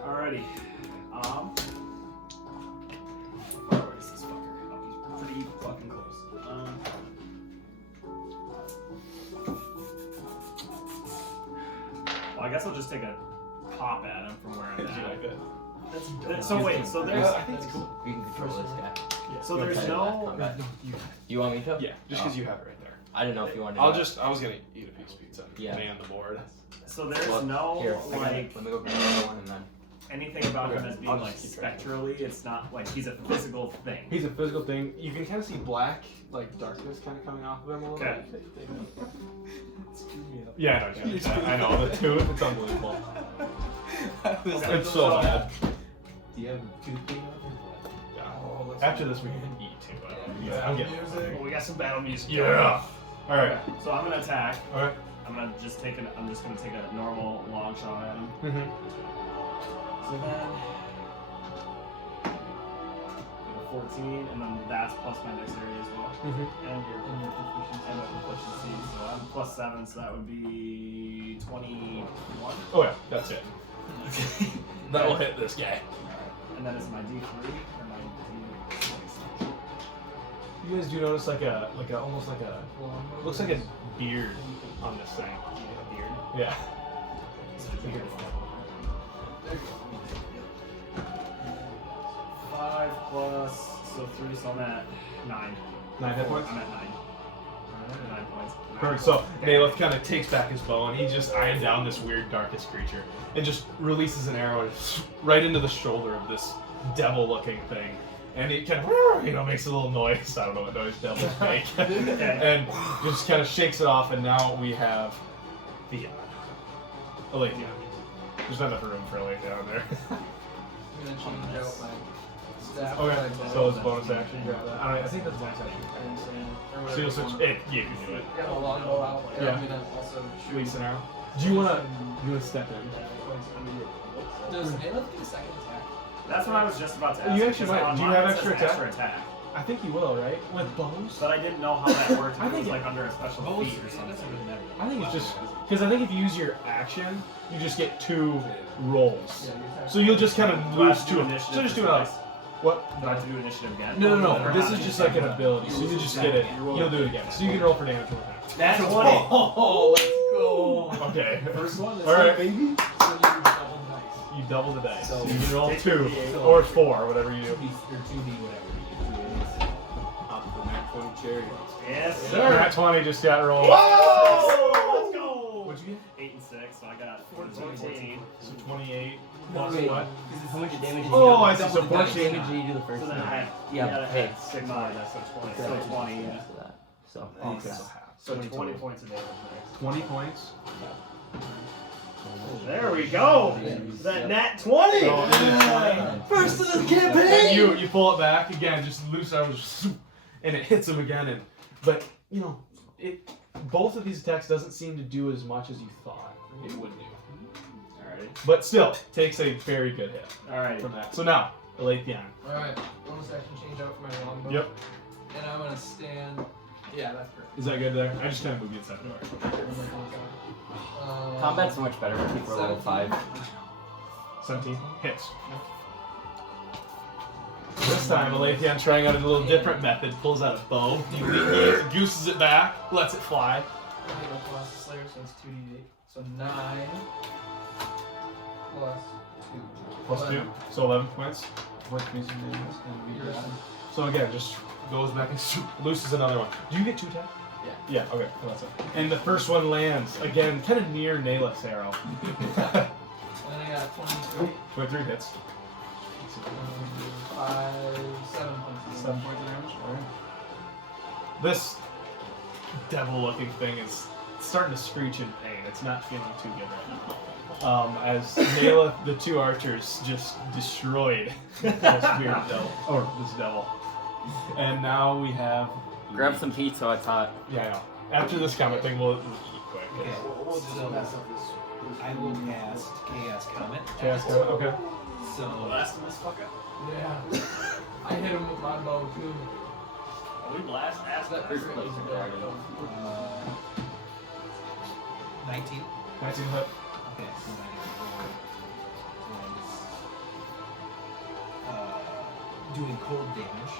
Alrighty. How far away is this fucker? Oh, he's pretty fucking close. Well, I guess I'll just take a pop at him from where I'm Did you at. like that? So wait, so there's I think it's cool. You can control this guy. so there's Okay, no combat. You want me to? Yeah, just because you have it right there. I didn't know if you wanted to. I do was gonna eat a piece of pizza. Yeah. Man the board. so there's Well, no Here, I got like it. Let me go grab another one and then. anything about him Okay, as being I'll like just keep track. spectrally. It's not like he's a physical thing. He's a physical thing. You can kind of see black, like darkness, kind of coming off of him a little Okay. bit. Yeah, I know. The tooth, it's unbelievable. It's so bad. Do you have toothpick on Yeah. After this, we can eat too. Yeah, I'm getting. Well, we got some battle music. Yeah. All right. So I'm gonna attack. All right. I'm just gonna take a normal long shot at him. Mm-hmm. So then, a 14, and then that's plus my dexterity as well, Mm-hmm. and your proficiency. So I'm plus 7, so that would be 21. Oh yeah, that's it. That will hit this guy. And then is my D3 or my D6? You guys do notice like a almost like a looks like a beard on this thing. Beard. Yeah. There you go. 5 plus, so 3, so I'm at 9. 9 hit points. I'm at 9. 9 points. Perfect. So Nayla kind of takes back his bow and he just eyeing down this weird darkest creature and just releases an arrow right into the shoulder of this devil-looking thing. And it kind of, makes a little noise. I don't know what noise devils make. And just kind of shakes it off, and now we have the Aletheon. There's not enough room for Aletheon there. I'm gonna change out my staff. Okay, that I so it's bonus action. Grab that. I think that's bonus action. Or So you'll whatever switch. you want. You can do it. Got a longbow out. And Yeah. I'm gonna also shoot. Release an arrow. Do you wanna step in? Does Nayla get a second attack? That's what I was just about to ask. You actually because might. on Do you mine have it extra says attack? Extra attack. I think you will, right? With bows? But I didn't know how that worked. If I it think was it- like under a special Bows, feat or something. I think it's just because I think if you use your action, you just get 2 rolls. Yeah, your attack. So you'll just kind of Do I lose have to 2. do initiative So just do it twice? out. What? Do I have to do initiative again? No. Or This how is do just you like take an it? ability. So you just get it. You'll do it again. So you can roll for damage one time. That's 20. Oh, let's go. Okay. First one. All right. baby. So you double dice. You double the dice. So So you can roll take 2 the D8. or 4, whatever you do. 2D or 2D, whatever. Off the Mac 20 cherry. Yes, Sir. sir. That 20 just got rolled. Let's go. What'd you get? 8 and 6, so I got 14. So 28 plus Wait, what? how much damage? Oh, I see. So How much 14. damage did you do the first So then I time? had, Yeah, hey. Sigma, that's so 20. So 20, yeah. So, Okay. So 20 points of damage there. 20 points. There we go. That nat 20. So it is 20. First of the campaign. You pull it back again, just loose arms, and it hits him again. But it both of these attacks doesn't seem to do as much as you thought it would do. Alright. But still, takes a very good hit Alright. from that. So now, Aletheon. Alright, bonus action change out for my longbow. Yep. And I'm gonna stand. Yeah, that's perfect. Is that good there? I just kind of moved you inside the door. Combat's much better with people level 5. 17 hits. This time, Aletheon trying out a little different method, pulls out a bow, he gooses it back, lets it fly. Okay, go plus Slayer, so it's 2d8. So 9 plus 2. Plus 2, so 11 points. So again, just goes back and looses another one. Do you get 2 attacks? Yeah, okay, well, that's it. And the first one lands, again, kind of near Nayla's arrow. And then I got 23. 23 hits. 7 points. 7 points of damage, alright. This devil-looking thing is starting to screech in pain. It's not feeling too good right now. As Nayla, the 2 archers, just destroyed this weird devil, or this devil. And now we have. Grab some pizza, I thought. Yeah, I know. After this comment thing, we'll eat quick. Okay, so I will cast Chaos Comet. Chaos Comet, okay. So Blasting this fucker. Yeah. I hit him with my bow too. We blast ass That that. first laser dart. 19. 19 hit. Okay, so then doing cold damage.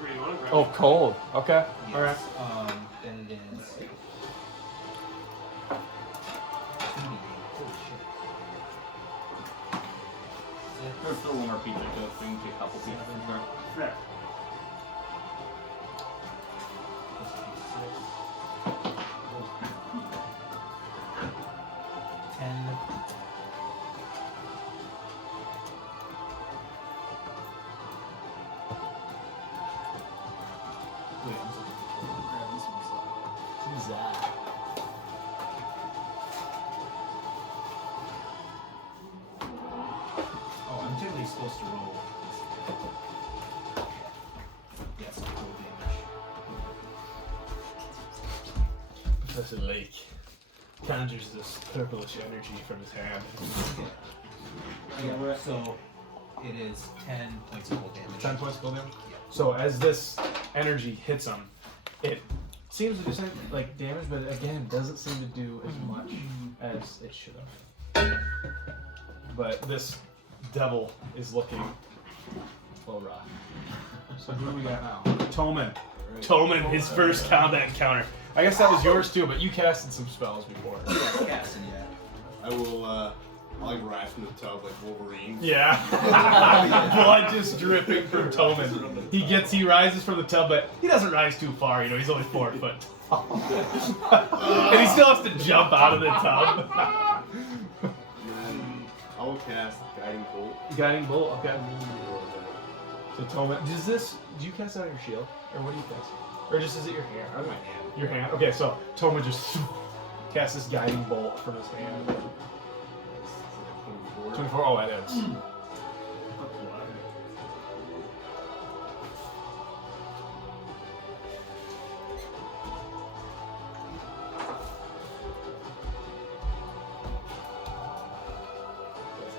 Where you wanna grab Oh, it? cold. Okay. Yes. All right. Then it is 2d8. Holy shit. There's still one more pizza to go, so we can get a couple pizzas in here. Fair. Wait, I'm supposed to grab this one. Who's that? Oh, I'm typically supposed to roll. Yes, cold damage. Professor Lake conjures this purplish energy from his hand. Yeah, so it is 10 points of cold damage. 10 points of cold damage? Yeah. So as this energy hits him, it seems to do something like damage, but again, doesn't seem to do as much as it should have. But this devil is looking a little rough. So who do we got now? Toman. Toman, his first combat encounter. I guess that was yours too, but you casted some spells before. Yes, and yeah. I will, I'll rise from the tub like Wolverine. Yeah. Blood just dripping from Toman. He rises from the tub, but he doesn't rise too far, you know, he's only 4 foot tall. And he still has to jump out of the tub. I will cast Guiding Bolt. Guiding Bolt, okay. So Toman, do you cast out your shield? Or what do you cast? Or just is it your hand? My hand. Your hand? Okay, so Toman just casts this Guiding Bolt from his hand. 24? Oh, that is. That's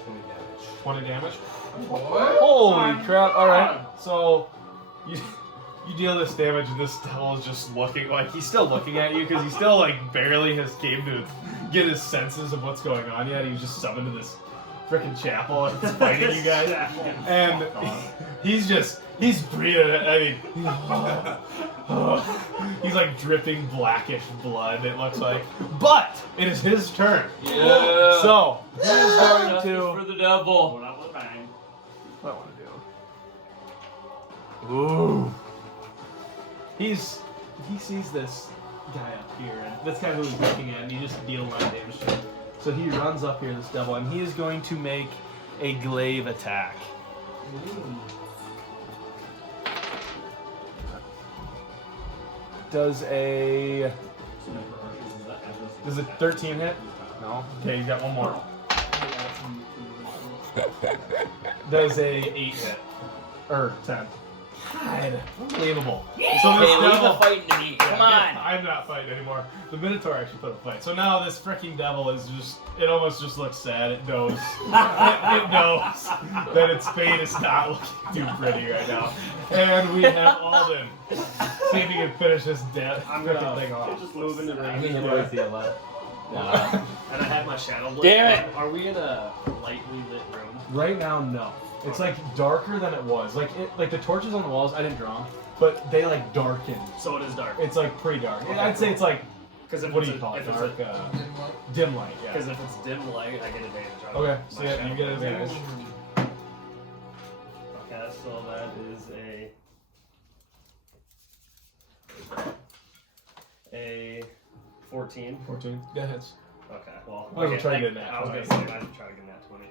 20 damage. 20 damage? What? Holy crap! All right, so you deal this damage, and this devil is just looking like he's still looking at you because he still like barely has came to get his senses of what's going on yet. He was just summoned to this freaking chapel and he's fighting you guys, and he's breathing. I mean, he's like dripping blackish blood. It looks like, but it is his turn. Yeah. So he's going Justice to. for the devil. Going out with a bang. What do I want to do? Ooh. He sees this guy up here, and that's kind of who he's looking at, and he just deals a lot of damage to him. So he runs up here, this devil, and he is going to make a glaive attack. Does a 13 hit? No. Okay, he's got one more. Does a 8 hit? Or 10. God, unbelievable. So this Okay, leave the devil, fighting to me. Come on. I'm not fighting anymore. The Minotaur actually put a fight. So now this freaking devil is just, it almost just looks sad. It knows. it knows that its fate is not looking too pretty right now. And we have Alden. See if he can finish this death I'm freaking gonna thing off. just move into the I ring. mean, where's the 11? And I have my shadow blade. Damn it. Are we in a lightly lit room? Right now, no. It's like darker than it was. Like the torches on the walls, I didn't draw them, but they like darkened. So it is dark. It's like pretty dark. I'd say it's like, Because if what it's do you call it? if it's Dark, dim light. Yeah. Because if it's dim light, I get advantage on Okay, my so yeah, you shadow get blade. advantage. Okay, so that is a 14. 14. That hits. Okay, well, Might as well okay, try to I get that was gonna 20. say I should try to get that 20.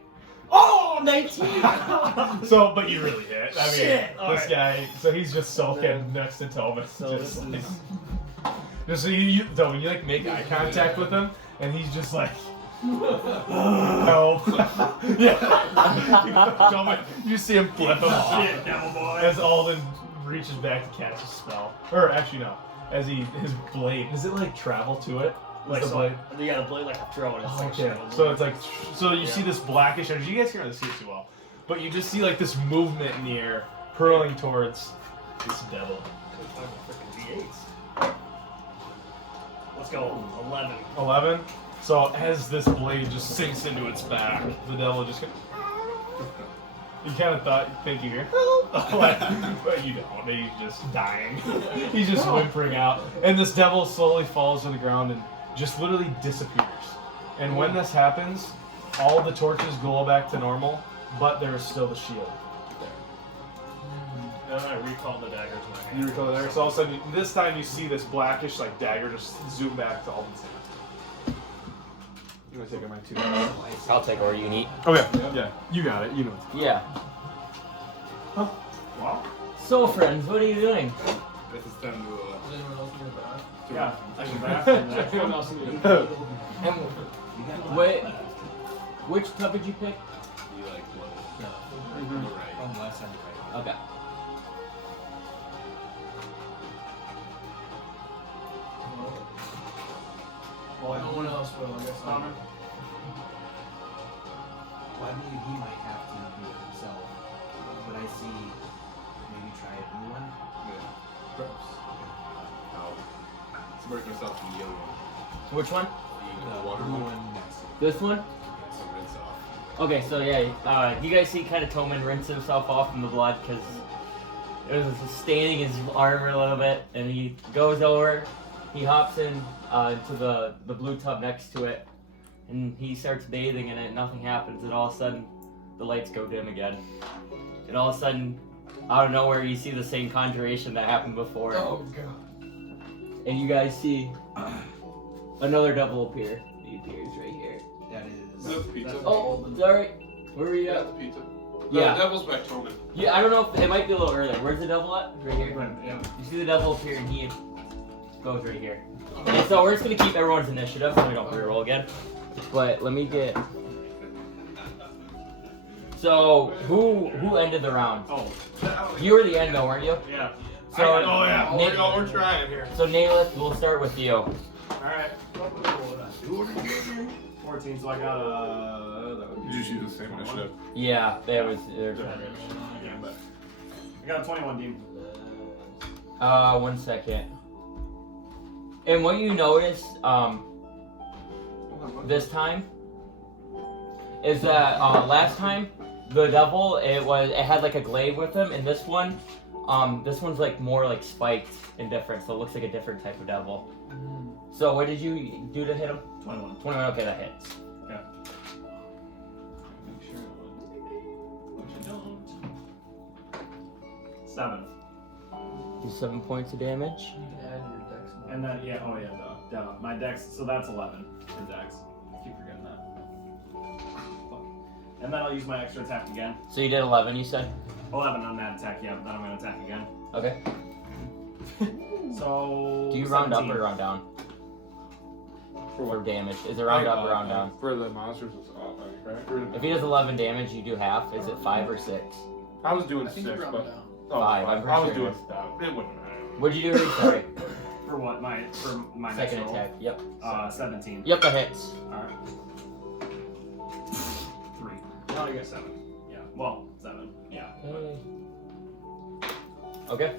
Oh, 19! So, but you really hit. I mean, Shit, this guy, so he's just sulking next to Tobin. So this is Just so Tobin, you like make eye contact with him, and he's just like, help. Yeah. Tobin, you see him flip him off shit, devil boy. as Alden reaches back to cast a spell. Or actually no. As his blade, does it like travel to it? Like, the so, blade? yeah, the blade like a throw and it's like Okay. shuttled. So it's like, so you see this blackish energy. You guys can't really see it too well, but you just see like this movement in the air, hurling towards this devil. Freaking D8s. Let's go. 11. 11. So as this blade just sinks into its back, the devil just. You kind of think you hear help, but you don't. He's just dying. He's just whimpering out, and this devil slowly falls to the ground and just literally disappears. And when this happens, all the torches glow back to normal, but there is still the shield there. And then I recall the dagger to my hand. You recall that? So all of a sudden, this time you see this blackish like dagger just zoom back to Alden's hand. I'm gonna take out my 2. I'll take over. You can eat. Okay. Yeah. You got it. You know. Yeah. Wow. So, friends, what are you doing? This is time to. Does anyone else need a bath? Yeah. Taking a bath and everyone else needs to And wait, which tub did you pick? You like blood. No. Mhm. Right. On last time, right? Okay. Well, no one else will, I guess. Connor? Well, I believe he might have to do it himself, but I see maybe try a blue one. I'll submerge myself in the yellow one. Which one? The water blue one. one next to it. This one? Yeah, so rinse off. Okay, so yeah, you guys see kind of Toman rinse himself off from the blood because it was staining his armor a little bit, and he goes over, he hops in into the blue tub next to it, and he starts bathing in it. Nothing happens, and all of a sudden, the lights go dim again, and all of a sudden, out of nowhere, you see the same conjuration that happened before, Oh, God. and you guys see another devil appear. He appears right here. That is. That's pizza. Oh, sorry. Where were you Yeah, at? the pizza. Yeah. The devil's back Toman. Yeah, I don't know if it might be a little earlier. Where's the devil at? Right here. Yeah. You see the devil appear and he goes right here. And so we're just gonna keep everyone's initiative so we don't reroll again. But let me get. So who ended the round? Oh. You were the end though, weren't you? Yeah. So Oh yeah, we're trying here. So Nalith, we'll start with you. Alright. 14, so I got that would be. Did you shoot the same initiative? Yeah, that was. Yeah, but I got a 21, Dean. 1 second. And what you notice, this time, is that last time the devil it had like a glaive with him, and this one's like more like spiked and different, so it looks like a different type of devil. So what did you do to hit him? 21. 21. Okay, that hits. Okay. Make sure it would. Which I don't. 7. Do 7 points of damage. You can add your dex. And then, yeah, oh yeah, duh. My dex, so that's 11 for dex. I keep forgetting that. Fuck. And then I'll use my extra attack again. So you did 11, you said? 11 on that attack, yeah, but then I'm going to attack again. Okay. So. Do you round up 17. or round down? For For damage. Is it round up or round down? For the monsters, it's off, right? Or- If he does 11 damage, you do half. Is it 5 or 6? I was doing I think 6, you round but down. oh, 5, I'm I was pretty doing sure. that. It wouldn't matter. What'd you do, Reed? Sorry. For what? For my next Second roll? attack. Yep. 17. Yep, that hits. Alright. 3. No, you got 7. Yeah. Well, 7. Yeah. Okay.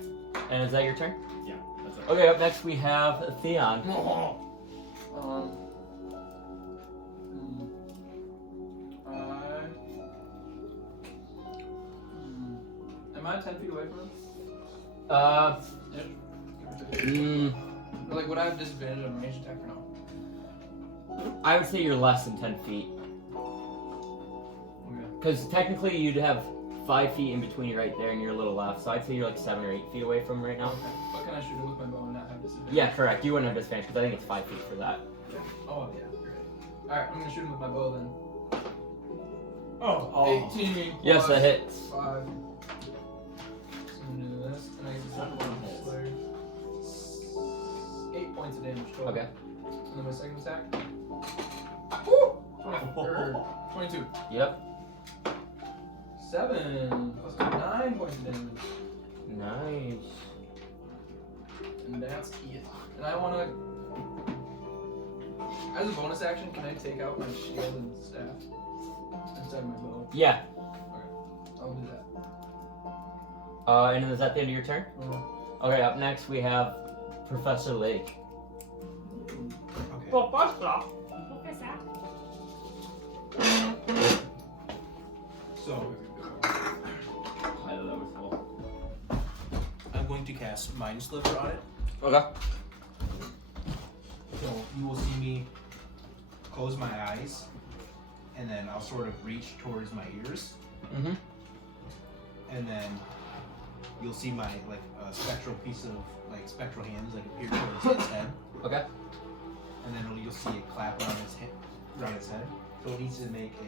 And is that your turn? Yeah. That's it. Okay, up next we have Theon. Um. Am I 10 feet away from him? Or, like, would I have disadvantage on range attack or no? I would say you're less than 10 feet. Okay. Because technically you'd have 5 feet in between you right there and you're a little left. So I'd say you're like 7 or 8 feet away from him right now. Okay. But can I shoot it with my bow and not have disadvantage? Yeah, correct. You wouldn't have disadvantage because I think it's 5 feet for that. Oh, yeah. Great. Alright, I'm gonna shoot him with my bow then. Oh. 18. Yes, that plus hits. 5. So I'm gonna do this, and I get the second one. 8 points of damage total. Okay. And then my second attack. Woo! 22. Yep. 7 plus 9 points of damage. Nice. And that's it. And I wanna, as a bonus action, can I take out my shield and staff instead of my bow? Yeah. I'll do that. And is that the end of your turn? Okay, up next we have Professor Lake. Okay. Professor. So I know that was cool. I'm going to cast Mind Sliver on it. Okay. So you will see me close my eyes, and then I'll sort of reach towards my ears, Mm-hmm. and then you'll see my spectral piece of spectral hands appear towards its head, Okay. and then you'll see it clap around its head. So it needs to make a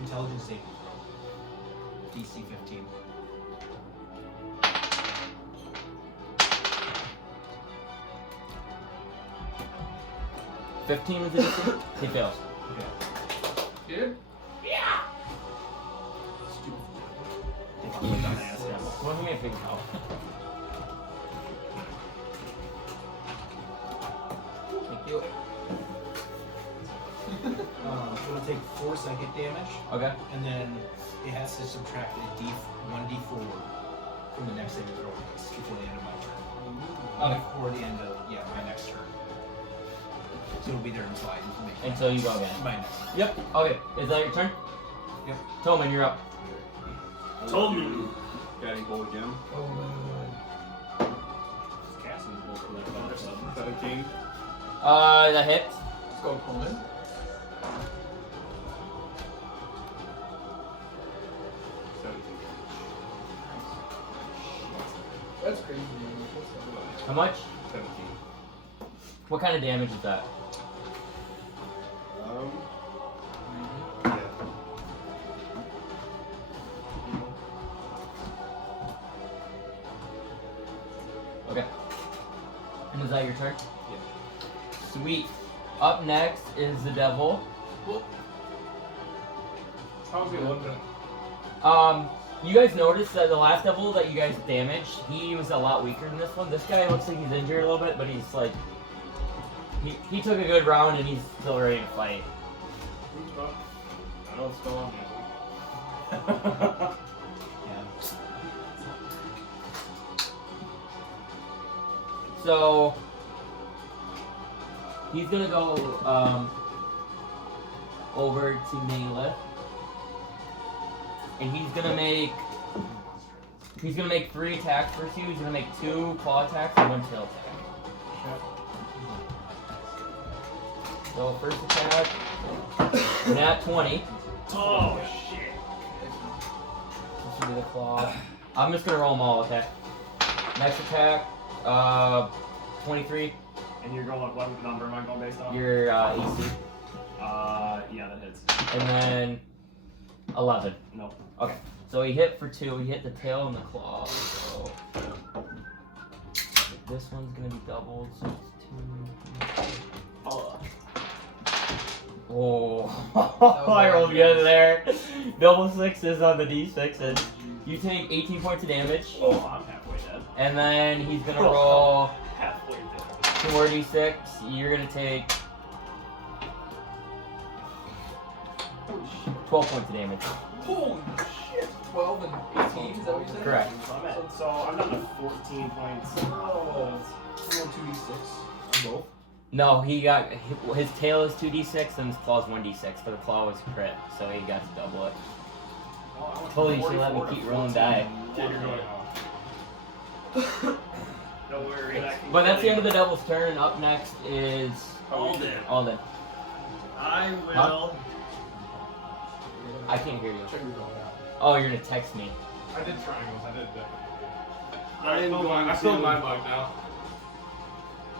intelligence saving throw. DC 15. $15 is the DC. He fails. Okay. Dude? Well, he may figure it out. Thank you. It'll take 4 psychic damage, Okay. and then it has to subtract a 1d4 from the next saving throw before the end of my turn. Okay. Or the end of my next turn. So it'll be there until I make Until you go again. my next turn. Yep. Okay. Is that your turn? Yep. Tolman, you're up. Told me. Guiding bolt again. Casting bolt for that bonus or something. 17. That hits. Let's go, Coleman. That's crazy, man. How much? 17. What kind of damage is that? Yeah. Okay. And is that your turn? Yeah. Sweet. Up next is the devil. How's he looking? You guys noticed that the last devil that you guys damaged, he was a lot weaker than this one. This guy looks like he's injured a little bit, but he's like, he took a good round and he's still ready to fight. I don't spell on Yeah. So he's gonna go over to Melee, and he's gonna make 3 attacks versus you. He's gonna make 2 claw attacks and 1 tail attack. So first attack, nat 20. Oh shit! This should be the claw. I'm just gonna roll them all. Okay. Next attack, 23. And you're going, what number am I going based on? Your AC, Yeah, that hits. and then 11. No. Okay, so he hit for 2. He hit the tail and the claw. So this one's gonna be doubled. So it's 2. Oh, I rolled good there. Double 6s on the d6s. You take 18 points of damage, Oh, I'm halfway dead. and then he's gonna roll Halfway dead. 4d6. You're gonna take 12 points of damage. Holy shit! 12 and 18, is that what you said? Correct. So I'm down to 14 points. Oh. 2d6 on both. No, he got his tail is 2d6 and his claw is 1d6, but the claw was crit, so he got to double it. Told you you should let me keep rolling die. Yeah, you're going off. Don't worry. But that's the end of the devil's turn. Up next is Alden. Alden. I will. I can't hear you. Check your phone out. Oh, you're gonna text me. I did triangles. I did that. I'm going I filled my to. mug now.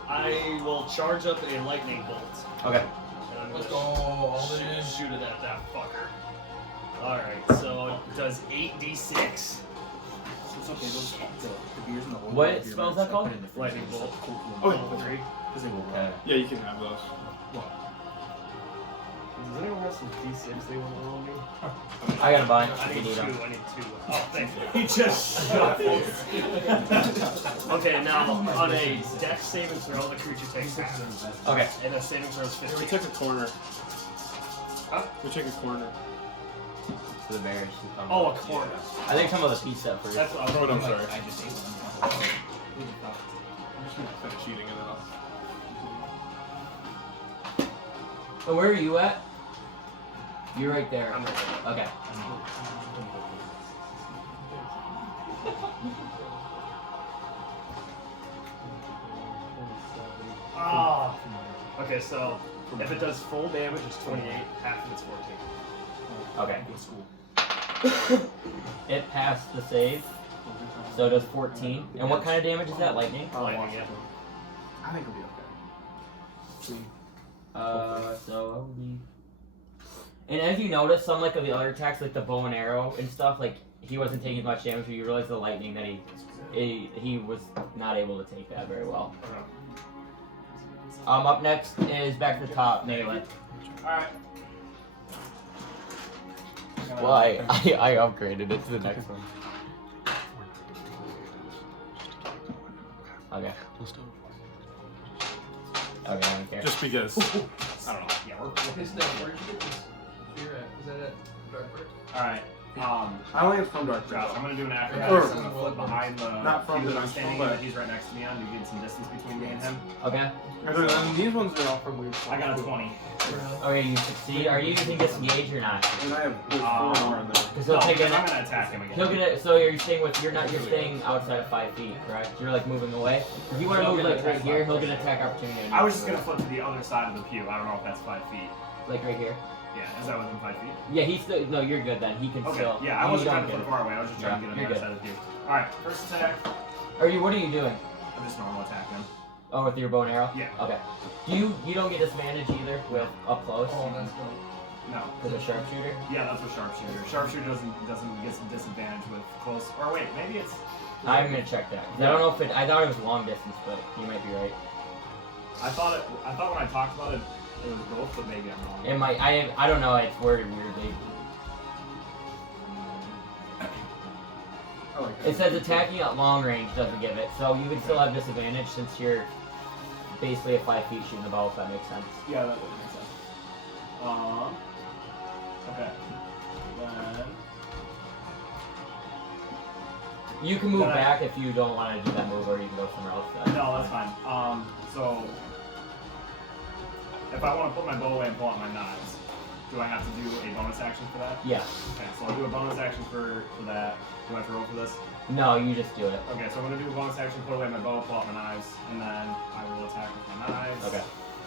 I will charge up a lightning bolt. Okay. And I'm Let's go, gonna Alden. shoot it at that fucker. Alright, so it does 8d6. It's okay. Those the beers and the oil. What spell is that called? Lightning bolt. Oh, Level 3. Because they will Okay. Yeah, you can have those. Is Does anyone have some D6 they want to roll me? I got a bunch I if you need need two. them. I need two. Oh, thank you. He just shuffles. Okay, now on a dex saving throw, the creature takes half. Okay. And the saving throw is 15. We took a corner. Huh? We took a corner. To the bears. Oh, a corner. I think some of the pizza first. That's what I was Oh, I'm sorry. I just ate one. I'm just gonna finish eating it off. So where are you at? You're right there. I'm right Okay. Ah. Okay, so if it does full damage, it's 28. Half of it's 14. Okay. It passed the save, so it does 14. And what kind of damage is that? Lightning? Lightning, yeah. I think it'll be okay. So I will be. And as you notice, some like of the other attacks, like the bow and arrow and stuff, like he wasn't taking much damage, but you realize the lightning that he was not able to take that very well. Up next is back to the top, Melee. Alright. Well, I upgraded it to the next one. Okay. Okay, I don't care. Just because. I don't know. Yeah, we're Okay, Steph, where'd you get this beer at? Is that at Darkbird? Alright. I only have from Dark Josh, I'm gonna do an Or- acrobatics. I'm gonna flip behind the Not from pew the that I'm next standing one, in but- that he's right next to me on to get some distance between me and him. Okay. These ones are all from weird. I got a 20. Okay, you succeed. Are you using disengage or not? And I have there's 4 more in there. Because he'll take I'm it. gonna attack him again. He'll get it. So you're staying with. You're staying outside of 5 feet, correct? You're like moving away. If you want to move like right here, he'll get an attack opportunity. on you. I was just gonna flip to the other side of the pew. I don't know if that's 5 feet. like right here. Yeah, is that within 5 feet? Yeah, he's still. No, you're good then. He can Okay, still. yeah, I you wasn't don't trying to get flip it. far away. I was just trying to Yeah, get on you're the good. other side of the pew. Alright, first attack. Are you? What are you doing? I'm just normal attacking. Oh, with your bow and arrow. Yeah. Okay. Do you don't get disadvantage either with up close? Oh, that's dope. No. With a sharpshooter. Yeah, that's with sharpshooter. Sharpshooter doesn't get some disadvantage with close. Or wait, maybe it's. I'm gonna check that. 'Cause I don't know if it. I thought it was long distance, but you might be right. I thought when I talked about it, it was both, but maybe I'm wrong. It might. I don't know. It's worded weirdly. I like It says attacking at long range doesn't give it, so you would still have disadvantage since you're basically at 5 feet shooting the bow. If that makes sense. Yeah, that would make sense. Okay. Then. You can move Then I- back if you don't want to do that move, or you can go somewhere else. Then. No, that's fine. So if I want to put my bow away and pull out my knives, do I have to do a bonus action for that? Yeah. Okay, so I'll do a bonus action for that. Do I have to roll for this? No, you just do it. Okay, so I'm gonna do a bonus action, put away my bow, pull out my knives, and then I will attack with my knives. Okay.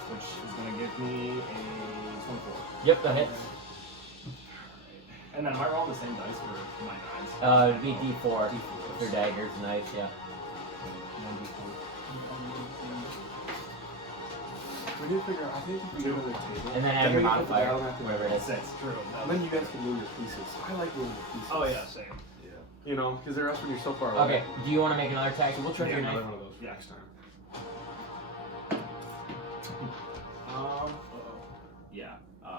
Which is gonna give me a 24. Yep, that hits. And then am I rolling the same dice for my knives? It'd be D4 for daggers and knives. Yeah. We need to figure out. I think if we go to the table. And then we add your can put the modifier, battle map whatever it is. 6. True. Then you guys can move your pieces. I like moving your pieces. Oh yeah, same. You know, because they're us when you're so far away. Okay. Do you want to make another attack? We'll try Yeah, your Another knife. one of those for Yeah. next time. Yeah.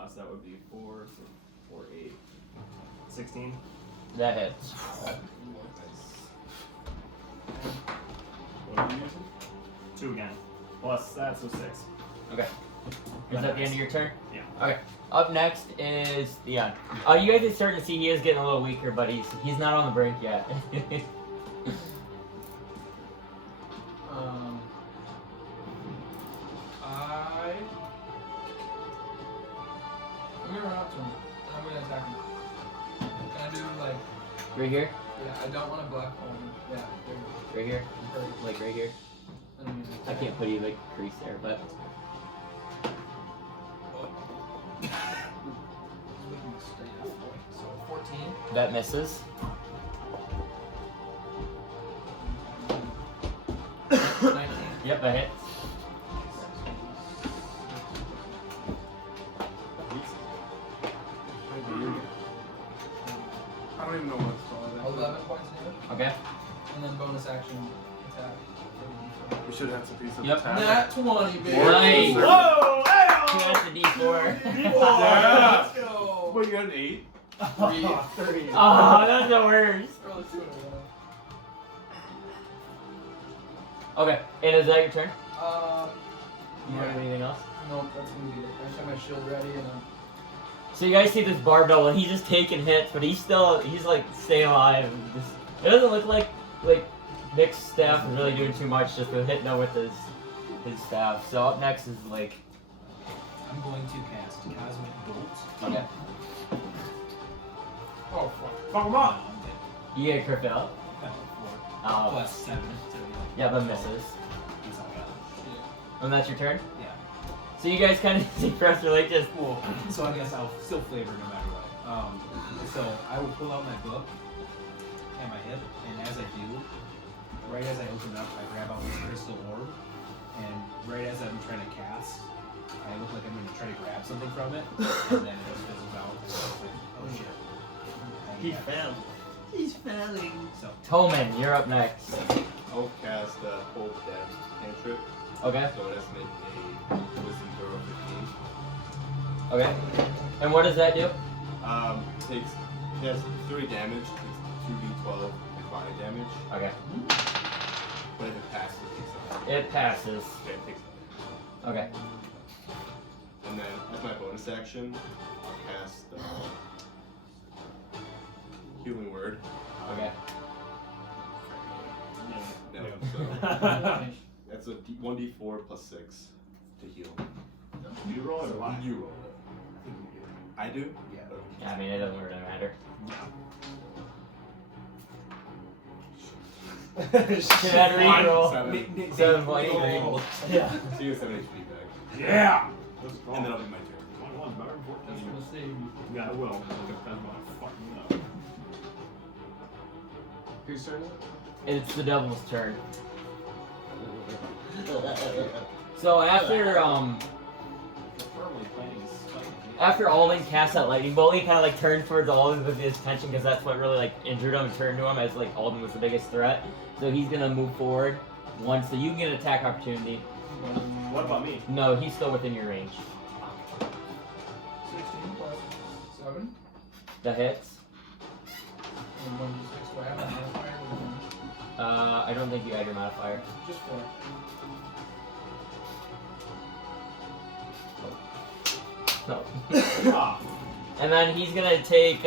So that would be 4, so 4, 8, 16. That hits. What are you using? 2 again. Plus that, so 6. Okay. Is that the end of your turn? Yeah. Okay. Up next is Theon. You guys are starting to see he is getting a little weaker, but he's not on the brink yet. I'm gonna run up to him. I'm gonna attack him. Can I do like? Right here? Yeah, I don't want to black hole him. Yeah, there. Right here? Perfect. Like right here? And I'm gonna I attack. can't put you like crease there, but So 14. that misses. 19. Yep, that hits. I don't even know what it's called. 11 points of damage. Okay. And then bonus action attack. We should have some pieces of Yep. attack. Nat 20, baby. Nice. Whoa! He has the D4. Yeah! when you had an 8? 3. Oh, that's the worst. Roll a 2 and a 1. Okay, and is that your turn? You want Yeah. anything else? Nope, that's gonna be it. I just have my shield ready and So you guys see this barbed double, and he's just taking hits, but he's like staying alive. It doesn't look like Nick's staff is really doing too much, just with hitting him with his staff. So up next is like, I'm going to cast Cosmic Bolt. okay, oh fuck. Fuck him up! I'm dead. you get crit up. Oh, Plus 7. So yeah, but misses. He's all got. And that's your turn. Yeah. So you guys kind of see Professor Lake just. Well, so I guess I'll still flavor no matter what. So I will pull out my book at my hip, and as I do, right as I open it up, I grab out this crystal orb, and right as I'm trying to cast, I look like I'm going to try to grab something from it, and then it just fizzles out. And it's like, oh shit. And He yeah, fell. He's failing. So Toman, you're up next. I'll cast Hold Dead cantrip. Okay. So it has to make a wisdom throw of 15. Okay. And what does that do? It has 3 damage, takes 2d12 necrotic damage, Okay. but if it passes, it takes that. It passes. Yeah, it takes that. Okay. And then, as my bonus action, I'll cast Healing Word. Okay. No, Yeah. so that's a 1d4 plus 6 to heal. You roll it or what? You roll it. I do? yeah. Yeah, I mean, it doesn't really matter. Should I reroll? 7 points. Yeah. So you get 7 HP back. Yeah! And then I'll do my turn. That's gonna save you. Yeah, I will. It depends on fucking up. Whose turn is it? It's the devil's turn. So after Alden casts that lightning bolt, he kind of like turned towards Alden with his attention because that's what really like injured him and turned to him as like Alden was the biggest threat. So he's gonna move forward once, so you can get an attack opportunity. What about me? No, he's still within your range. 16 plus 7. That hits. And 1d6. Do I have a modifier? I don't think you add your modifier. Just 4. No. And then he's gonna take.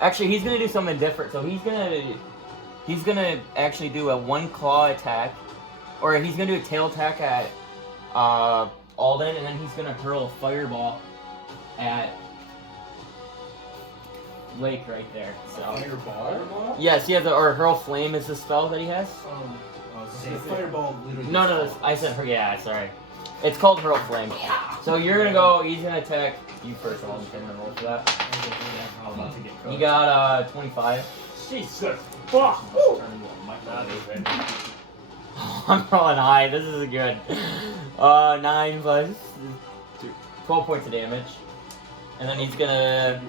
Actually, he's gonna do something different. So he's gonna actually do a 1 claw attack, or he's gonna do a tail attack at Alden, and then he's gonna hurl a fireball at Lake right there. So Fireball? yes, he has or hurl flame is the spell that he has. The fireball literally. No, I said yeah, sorry. It's called hurl flame. So you're gonna go. He's gonna attack you first. Alden, can I roll for that? I'm about to get cooked. You got 25. Jesus! Fuck! I'm rolling high. This is good. 9 plus 12 points of damage, and then he's gonna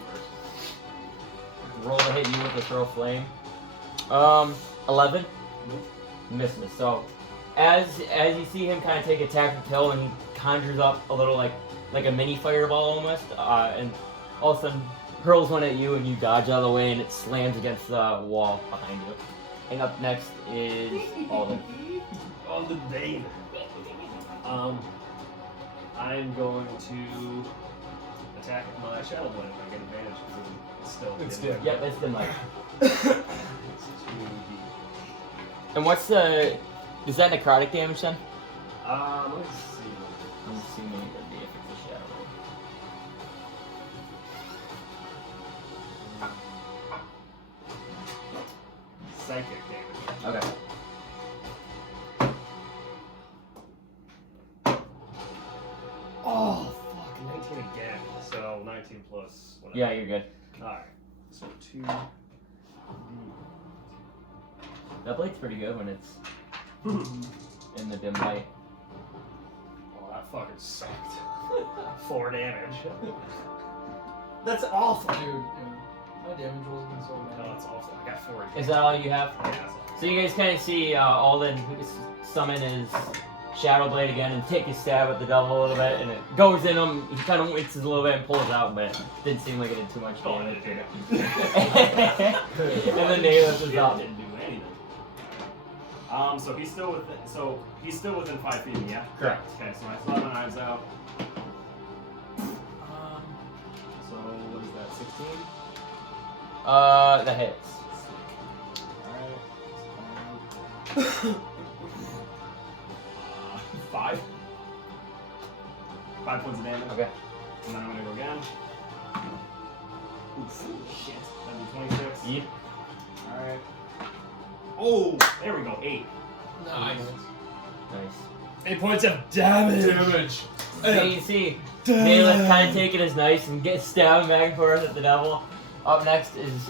roll to hit you with the throw flame. 11. Misses. So as you see him kind of take attack and kill, and he conjures up a little like a mini fireball almost, and all of a sudden hurls one at you, and you dodge out of the way, and it slams against the wall behind you. And up next is Alden. On the Dane. I'm going to attack my Shadow Blade if I get advantage because it's still. It's dim. dim. Yep, it's dim light. It's 2D. And what's the? Is that necrotic damage then? Let me see. I'm assuming it would be if it's a shadow. Psychic damage. Okay. Oh, fuck, 19 again. So 19 plus whatever. Yeah, you're good. Alright. So 2. That blade's pretty good when it's in the dim light. Oh, that fucking sucked. 4 damage. That's awful. Dude, my damage rolls have been so No, bad. that's awful. I got 4 again. Is that all you have? Yeah, that's all. So you guys kind of see Alden summon his Shadow Blade again and take a stab at the devil a little bit, and it goes in him. He kind of winces a little bit and pulls out, but it didn't seem like it did too much damage. And then Nayleth is up. Didn't do anything. So he's still within 5 feet of me, yeah? Correct. Okay, so I still have my knives out. So what is that, 16? That hits. Alright. 5. 5 points of damage. Okay. And then I'm gonna go again. Ooh, shit. That'd be 26. Yep. Alright. Oh, there we go. 8. Nice. Nice. 8 points of damage. Damage. So you see, Nayleth kind of taking his knife and get stabbing back and forth at the devil. Up next is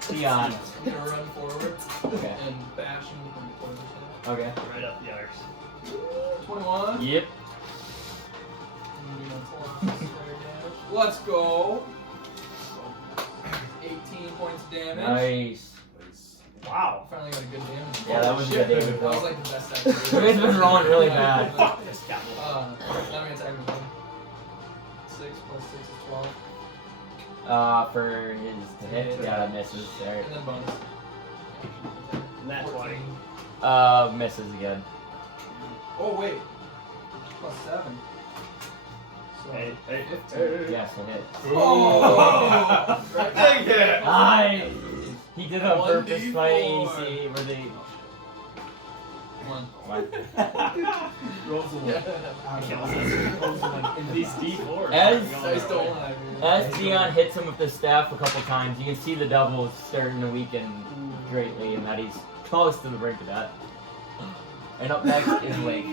Theon. I'm gonna run forward Okay. and bash him with my poison staff. Okay. Right up the arse. 21. Yep. Let's go. 18 points of damage. Nice. Wow. Finally got a good damage. Yeah, that was a Shit, good damage That was roll. like the best action. You guys have been rolling really bad. Fuck this guy. Now I'm gonna attack him again. 6 plus 6 is 12. For his to hit, yeah, that misses. There. And then bonus. Nat 20. 14. Misses again. Oh, wait. Plus 7. So, Hey, hey, 15. Yes, it hits. Oh! Right. Dang it! Nice. He did it on purpose. 1d4. My AC were they. 1. Rolls a 1. Yeah. These D4s. As- Dice don't lie, dude. As Theon hits him with the staff a couple times, you can see the devil is starting to weaken greatly, and that he's close to the brink of death. And up next is Lake.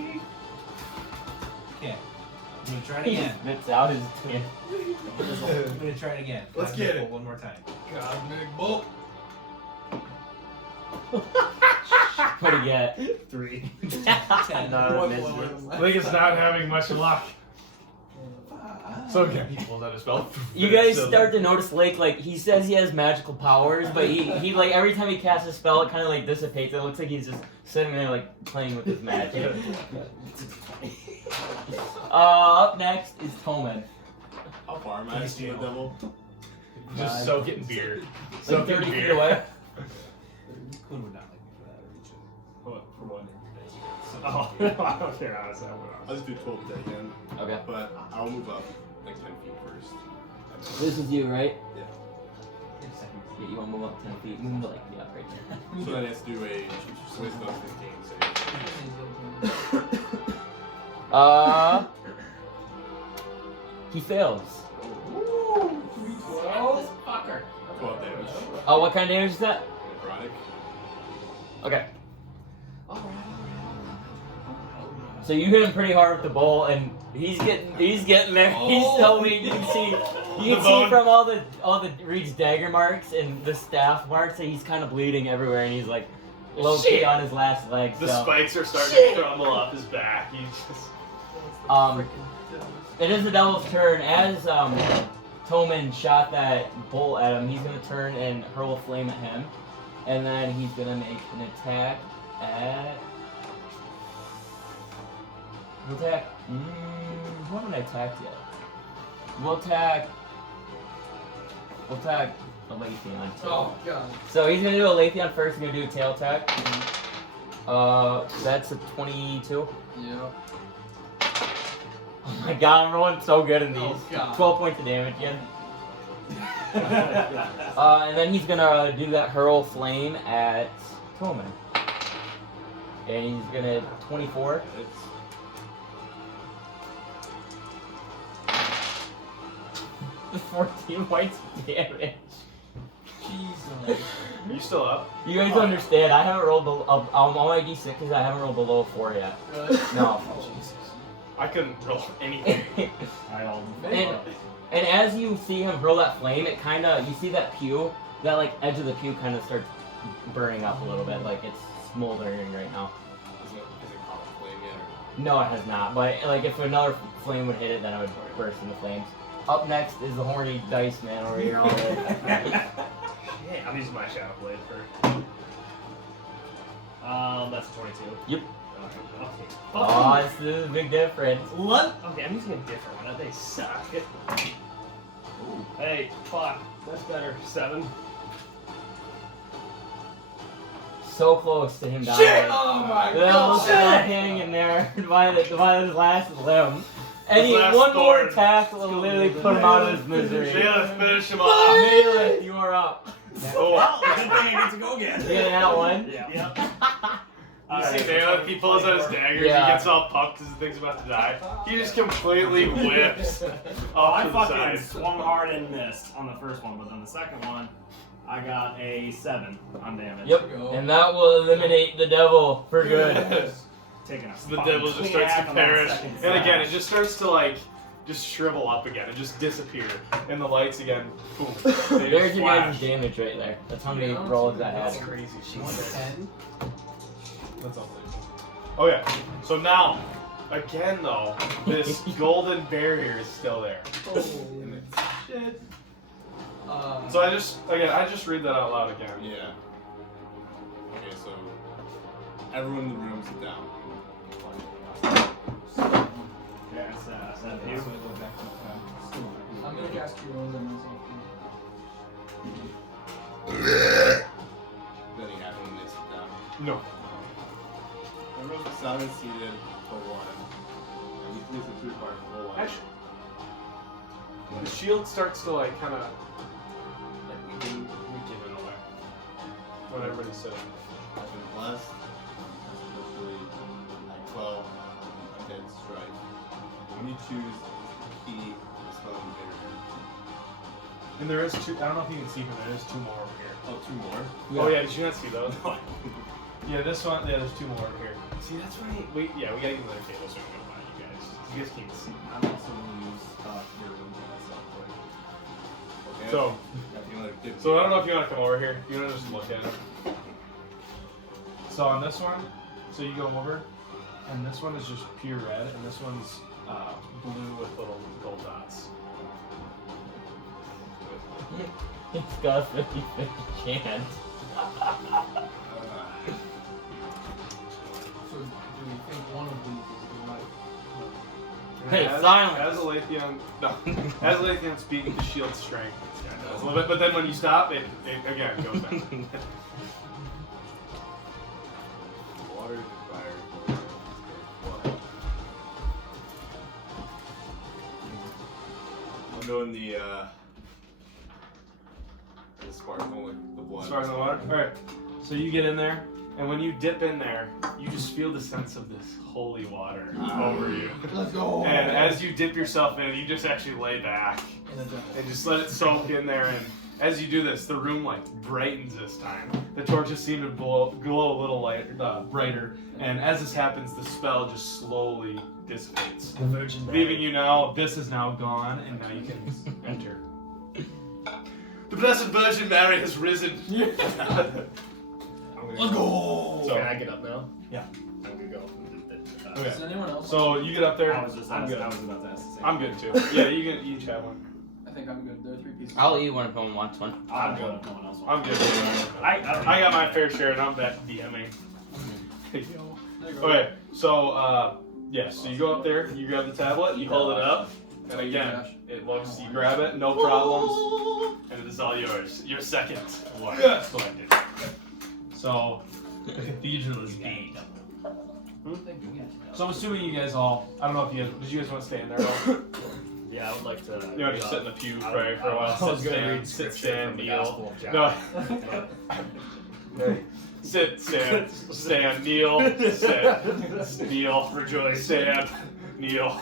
Okay. I'm gonna try it He again. spits out his tin. I'm gonna try it again. Let's Cosmic get it. Bolt one more time. Cosmic Bolt. What'd he get? 3. No, One misses. blow in him. Link is not having much luck. So okay, he pulled out his spell. You guys So- start to notice Lake, like, he says he has magical powers, but he like, every time he casts a spell, it kind of, like, dissipates. It looks like he's just sitting there, like, playing with his magic. Up next is Toman. How far am I to see the devil? Just soak it in beer. Like, Soak it 30 in feet beer. away. Quinn would not like me for that. Or reach it. For what? So- Oh, I don't care, honestly. I'll just do 12 to again, Okay. but I'll move up like 10 feet first. This is you, right? Yeah. Yeah, you want to move up 10 feet. Move like, yeah, right there. So then it has to do a wisdom 15 save. He fails. 12. 12 damage. Oh, what kind of damage is that? Necrotic. Okay. So you hit him pretty hard with the bowl, and he's getting there. He's so weak. You can see from all the Reed's dagger marks and the staff marks that he's kind of bleeding everywhere, and he's like low key on his last leg. The So spikes are starting to crumble off his back. He's just... it is the devil's turn. As Toman shot that bolt at him, he's gonna turn and hurl a flame at him, and then he's gonna make an attack at. We'll attack. Who haven't I attacked yet? We'll attack a Letheon. Oh, God. So he's gonna do a Letheon first. He's gonna do a tail attack. That's a 22. Yep. Oh my god, I'm rolling so good in these. Oh, God. 12 points of damage again. And then he's gonna do that hurl flame at Toman. And he's gonna 24. 14 points of damage. Jesus. Are you still up? You guys understand, I haven't rolled I'm on my D6 because I haven't rolled below 4 yet. Really? No. I couldn't roll anything. And as you see him hurl that flame, it kind of, you see that pew, that like edge of the pew kind of starts burning up a little bit, like it's smoldering right now. Is it caught on flame yet? No, it has not, but like if another flame would hit it, then it would burst into flames. Up next is the horny dice man over here. Yeah, I'm using my Shadow Blade for. That's a 22. Yep. Okay. Oh, this is a big difference. Okay, I'm using a different one. They suck. Hey, fuck. That's better. 7. So close to him dying. Shit! Oh my They're god! still hanging there by his last limb. And His last one more thorn. attack will literally put him out of his misery. Let's finish him off. Melee, you are up. Oh. Good thing I get to go again. You getting that one? Yeah. You see Nail, he pulls out his daggers, Yeah. he gets all pumped because he thinks about to die. He just completely whips Oh, off I to the fucking side. swung hard and missed on the first one, but on the second one, I got a 7 on damage. Yep. And that will eliminate the devil for good. Taking a The fucking devil just clean starts to hack on that perish. second And again, it slash. just starts to like, just shrivel up again and just disappear. And the lights again, boom. They There's just your guys' flash. damage right there. That's how many Yeah. rolls that That's had. crazy. 110. That's unbelievable. Oh yeah. So now, again though, this golden barrier is still there. Holy shit. So I just read that out loud again. Yeah. Okay, so everyone in the room sit down. Yeah, it's, So that I you. go back to I'm gonna cast Cure Wounds on myself. Nothing happened when they sit down. No. Everyone's silent seated for one. And you place the 3 parts for one. Actually, the shield starts to like kind of like weaken in a way when everybody's sitting. I've been blessed. Especially at 12 undead strike. When you choose key dispelling barrier. And there is 2. I don't know if you can see, but there is 2 more over here. Oh, 2 more. Oh yeah, did you not see those? Yeah, this one. Yeah, there's 2 more over here. See, that's right. Wait, yeah, we gotta get another table so we can go by you guys. You guys can't see. I'm also going to use your room for myself. Okay. So, If you want to dip so I don't know if you want to come over here. You want to just look at it. So on this one, so you go over, and this one is just pure red, and this one's blue with little gold dots. It's got a 50-50 chance. So, do we think one of these is the right? Hey, as, silence. As a Lathian, no, as a Lathian speaking to shield strength, yeah, it does a little bit, but then when you stop, it again goes down. water and fire. I'm doing the sparkle with the blood. Spark in the water. All right. So you get in there, and when you dip in there, you just feel the sense of this holy water over you. Let's go. And as you dip yourself in, you just actually lay back and just let it soak in there. And as you do this, the room like brightens this time. The torches seem to glow a little brighter. And as this happens, the spell just slowly dissipates, leaving you now. This is now gone, and now you can enter. The Blessed Virgin Mary has risen. Let's go. So- Can I get up now? Yeah. I'm gonna go. Okay. Is anyone else? So you get up there. I was just I'm I good. was about to ask the same. I'm good too. Yeah, you can each have one. I think I'm good. There are 3 pieces. I'll eat one if no one wants one. I'm good if no one else I'm wants. good. I got my fair share, and I'm back DMing. There you go. Okay, so yeah, so you go up there, you grab the tablet, you hold it up, and again, it looks. You grab it, no problems, and it is all yours. Your second one selected. So the cathedral is beat. So I'm assuming you guys all. I don't know if you guys. Did you guys want to stay in there? Though? Yeah, I would like to. You want to just sit in the pew, pray for a while. I was Sit, gonna stand, read sit, scripture stand, from the kneel. Gospel of John. No. Sit, stand, kneel, sit, kneel, rejoice, stand, kneel.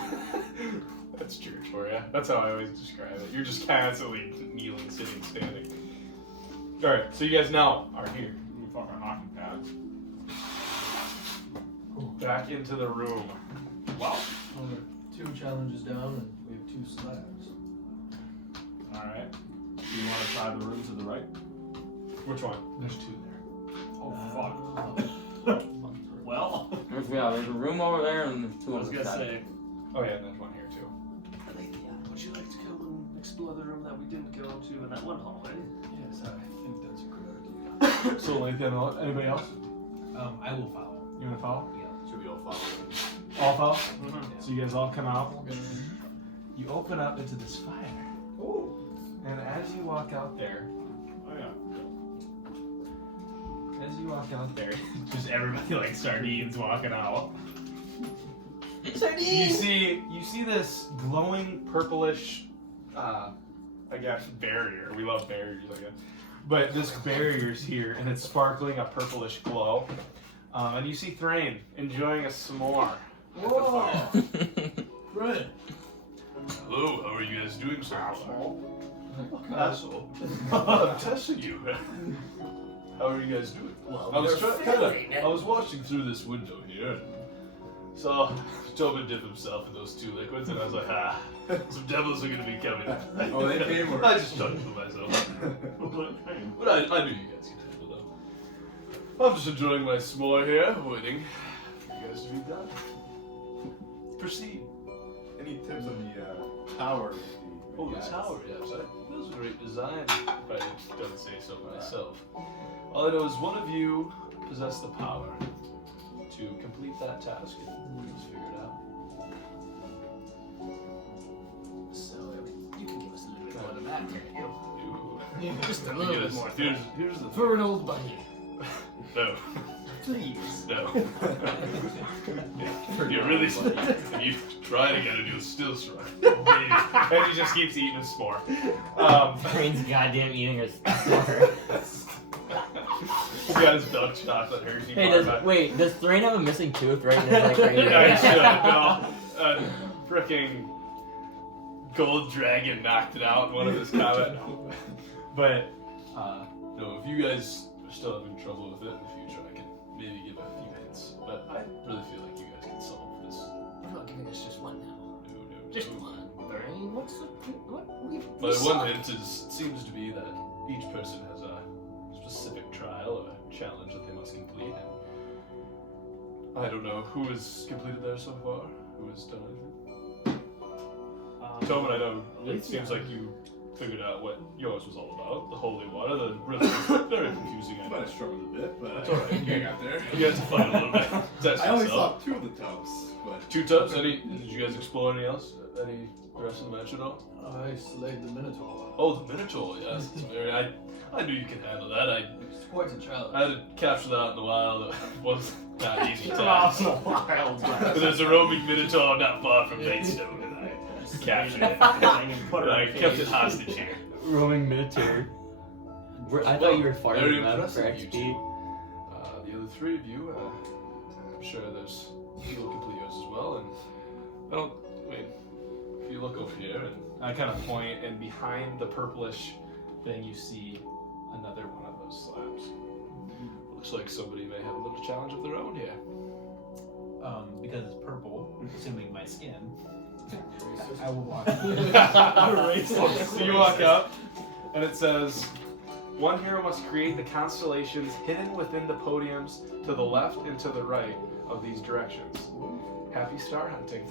That's church for you. That's how I always describe it. You're just constantly kneeling, sitting, standing. Alright, so you guys now are here. You fucking hockey pad. Back into the room. Wow. Well, we're 2 challenges down, and we have 2 slabs. Alright. Do you want to try the room to the right? Which one? There's 2 there. Oh fuck. Well, Yeah, there's a room over there and there's 2 I on was the gonna side. say. Oh yeah, and there's one here too. Would you like to come and explore the room that we didn't go to in that one hallway? Yes, I think that's a good idea. So Lathan, anybody else? I will follow. You wanna follow? Yeah. Should we we all follow. All follow? So you guys all come out. You open up into this fire. Ooh. And as you walk out there, Oh yeah. just everybody like sardines walking out. Sardines! You see this glowing purplish, I guess barrier. We love barriers, I guess. But this barrier's here, and it's sparkling a purplish glow. And you see Thrain enjoying a s'more. Whoa. Right. Hello, how are you guys doing so far? Asshole. I'm testing you. How are you guys doing? Well, I was they're trying, failing. I was watching through this window here, and saw Tobin dip himself in those 2 liquids, and I was like, some devils are gonna be coming. Oh, they came, or- I just talked to myself. But I knew you guys could handle them. I'm just enjoying my s'more here, waiting for you guys to be done. Proceed. Any tips on the tower? Oh, the tower, yes. That was a great design, if I don't say so myself. All I know is one of you possess the power to complete that task, and we'll just figure it out. So you can give us a little bit more than that, can't you? You. Just a little bit Yes, more. here's the For an old buddy. No. Please. No. You're really and you try it again and you'll still struggle. And he just keeps eating his s'more. Thrain's goddamn eating her s'more. He's got his milk chocolate Hershey Hey, bar does, back. wait, does Thrain have a missing tooth right in his like right Yeah, he here? should. No, fricking gold dragon knocked it out in one of his comments. But, No, if you guys are still having trouble with it in the future, I can maybe give a few hints. But I really feel like you guys can solve this. What about giving us just one now? No. Just one. Thrain, what's the what we My suck. one hint seems to be that each person has a specific trial or challenge that they must complete. And I don't know who has completed theirs so far, who has done anything. Tobin, I know it seems like you figured out what yours was all about, the holy water, the really very confusing. I But I know. struggled a bit, but It's alright. I got there. You guys fight a little bit. That's I only yourself. saw 2 of the tubs, but 2 tubs? Did you guys explore anything else? Any rest of the match at all? I slayed the Minotaur. Oh, the Minotaur, yes. It's very, I knew you could handle that. It's quite a challenge. I had to capture that out in the wild. It was not an easy Out task. in the wild. But there's a roaming Minotaur not far from Maidstone, and I captured it. And put And her I in kept cage. it hostage here. Roaming Minotaur. I thought you were Very farting them for impressive, you XP. two. The other 3 of you, I'm sure there's you'll complete yours as well. And I don't. I mean, if you look over here, and I kind of point, and behind the purplish thing, you see another one of those slabs. looks like somebody may have a little challenge of their own here. Because it's purple, assuming my skin, I will walk. So you walk up, and it says, one hero must create the constellations hidden within the podiums to the left and to the right of these directions. Happy star hunting.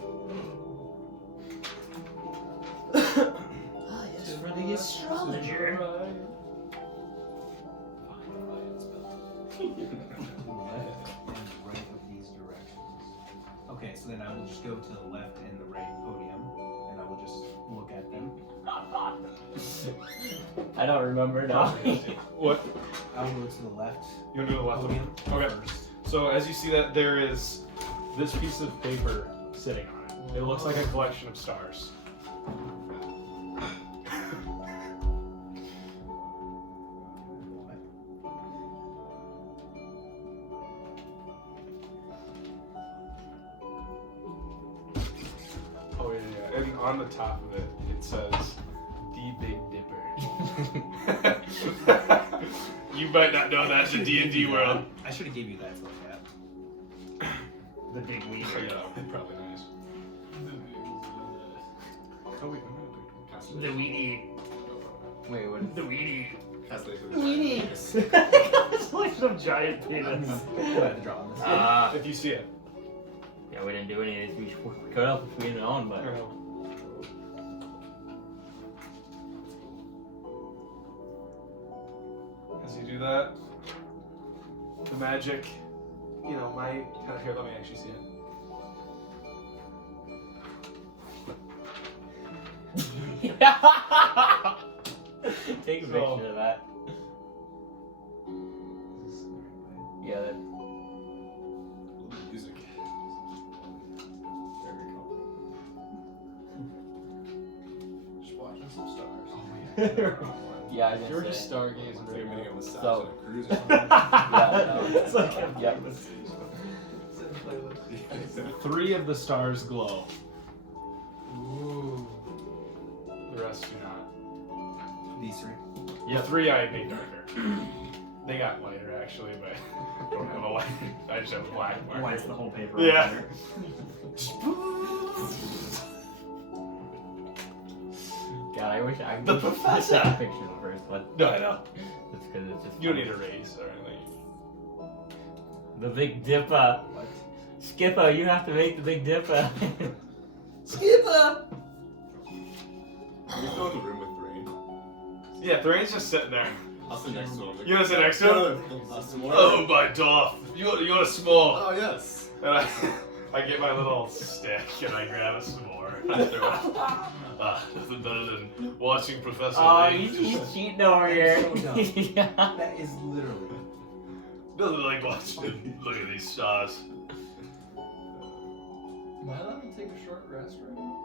Ah, yes, for the astrologer. To the left and right of these directions. Okay, so then I will just go to the left and the right podium, and I will just look at them. I don't remember now. What? I will go to the left You want to do the left podium Okay. first. So as you see that, there is this piece of paper sitting on it. It looks like a collection of stars. Oh yeah. And on the top of it, it says, "The Big Dipper." You might not know that's the D&D world. I should have gave you that to look at. The big weed. Yeah, probably nice. Oh wait, The weedy. Wait, what? The weedy. Weenie. It's like some giant penis. I had to draw on this. if you see it. Yeah, we didn't do any of these. We could have if we had known, but. As you do that, the magic, Here, let me actually see it. Take a So- picture of that. Yeah, that, Music. Very comfortable. Just watching some stars. yeah, I was If you were gonna just say. stargazing, It's like a video of a So- on a cruise or something. Yeah, no. It's like a Yep. Sit and play with. 3 of the stars glow. Ooh. The rest do not. These 3. Yeah, 3 I made darker. They got lighter actually, but I don't have a light. I just have a black marker. White's the whole paper. Yeah. God, I wish I could The take professor! a picture of the first one. No, I know. That's because it's just. You don't need a race or anything. The Big Dipper. What? Skipper, you have to make the Big Dipper. Skipper! Can we go in the room with Thrain? Yeah, Thrain's just sitting there. I'll sit next to him. You wanna sit next to him? Oh my Dolph, you want a s'more? Oh, yes. And I get my little stick and I grab a s'more. Nothing better than watching Professor Oh, Layton he's just- cheating over here. So dumb. Yeah. That is literally. Nothing like watching him look at these stars. Am I allowed to take a short rest right now?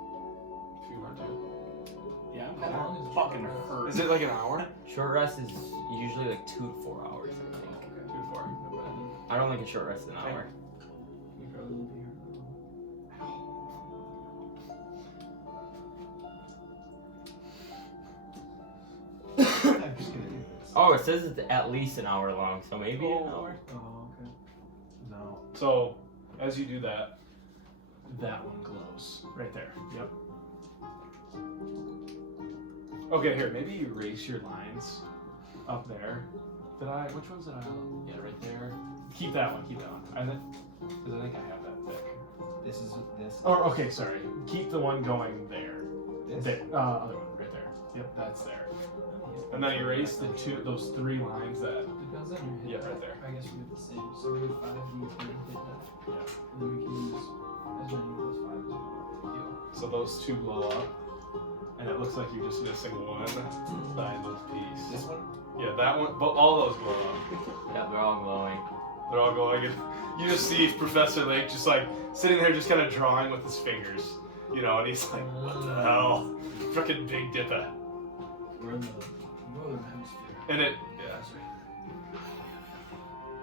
If you want to. Yeah, How long is I'm it? fucking hurt. Is it like an hour? Short rest is usually like 2 to 4 hours, I think. 2 to 4. I don't think a short rest is an hour. You probably won't be here. I'm just gonna do this. Oh, it says it's at least an hour long, so maybe an hour. Oh, okay. No. So, as you do that, that one glows. Right there. Yep. Okay, here, maybe erase your lines up there. Which ones did I? Yeah, right there. Keep that one, because I think I have that thick. This is this. Or, okay, sorry. Keep the one going there. This. There, other one, right there. Yep, that's there. And then erase those 3 lines that, Depends on your hit. yeah, right there. I guess we do the same. So we have 5 you can hit that. Yeah. And then we can use as many of those 5 as we want. So those 2 blow up, and it looks like you're just missing one side of piece. This one. Yeah, that one, but all those blow up. Yeah, they're all glowing. They're all going, and you just see Professor Lake just like sitting there, just kind of drawing with his fingers, you know, and he's like, "What the hell, frickin' Big Dipper," We're in the northern hemisphere. and it, yeah,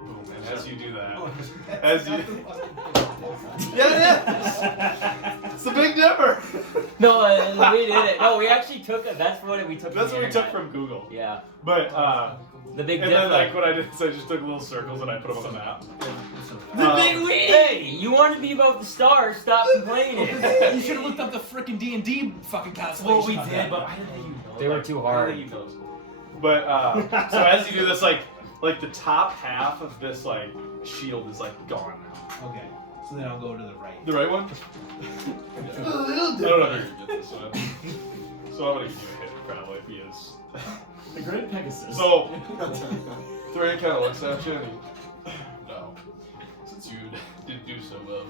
boom, and as you do that, as you, yeah, it is, it's the Big Dipper. No, we did it. No, we actually took it. That's what we took. That's from what we the took from Google. Yeah, But the Big and Dipper. then like what I did is I just took little circles and I put them on the map. The Big Hey, you wanted to be about the stars. Stop complaining. You should have looked up the frickin' D&D fucking constellation. Well, we did, but I didn't think you know. They were too hard. I didn't think you know. But so as you do this, like the top half of this like shield is like gone now. Okay. So then I'll go to the right. The right one? I don't know if you're gonna get this one. So I'm gonna give you a hit probably if he is. The Great Pegasus. So Thrain kind of looks at you and he, no, since you didn't do so well.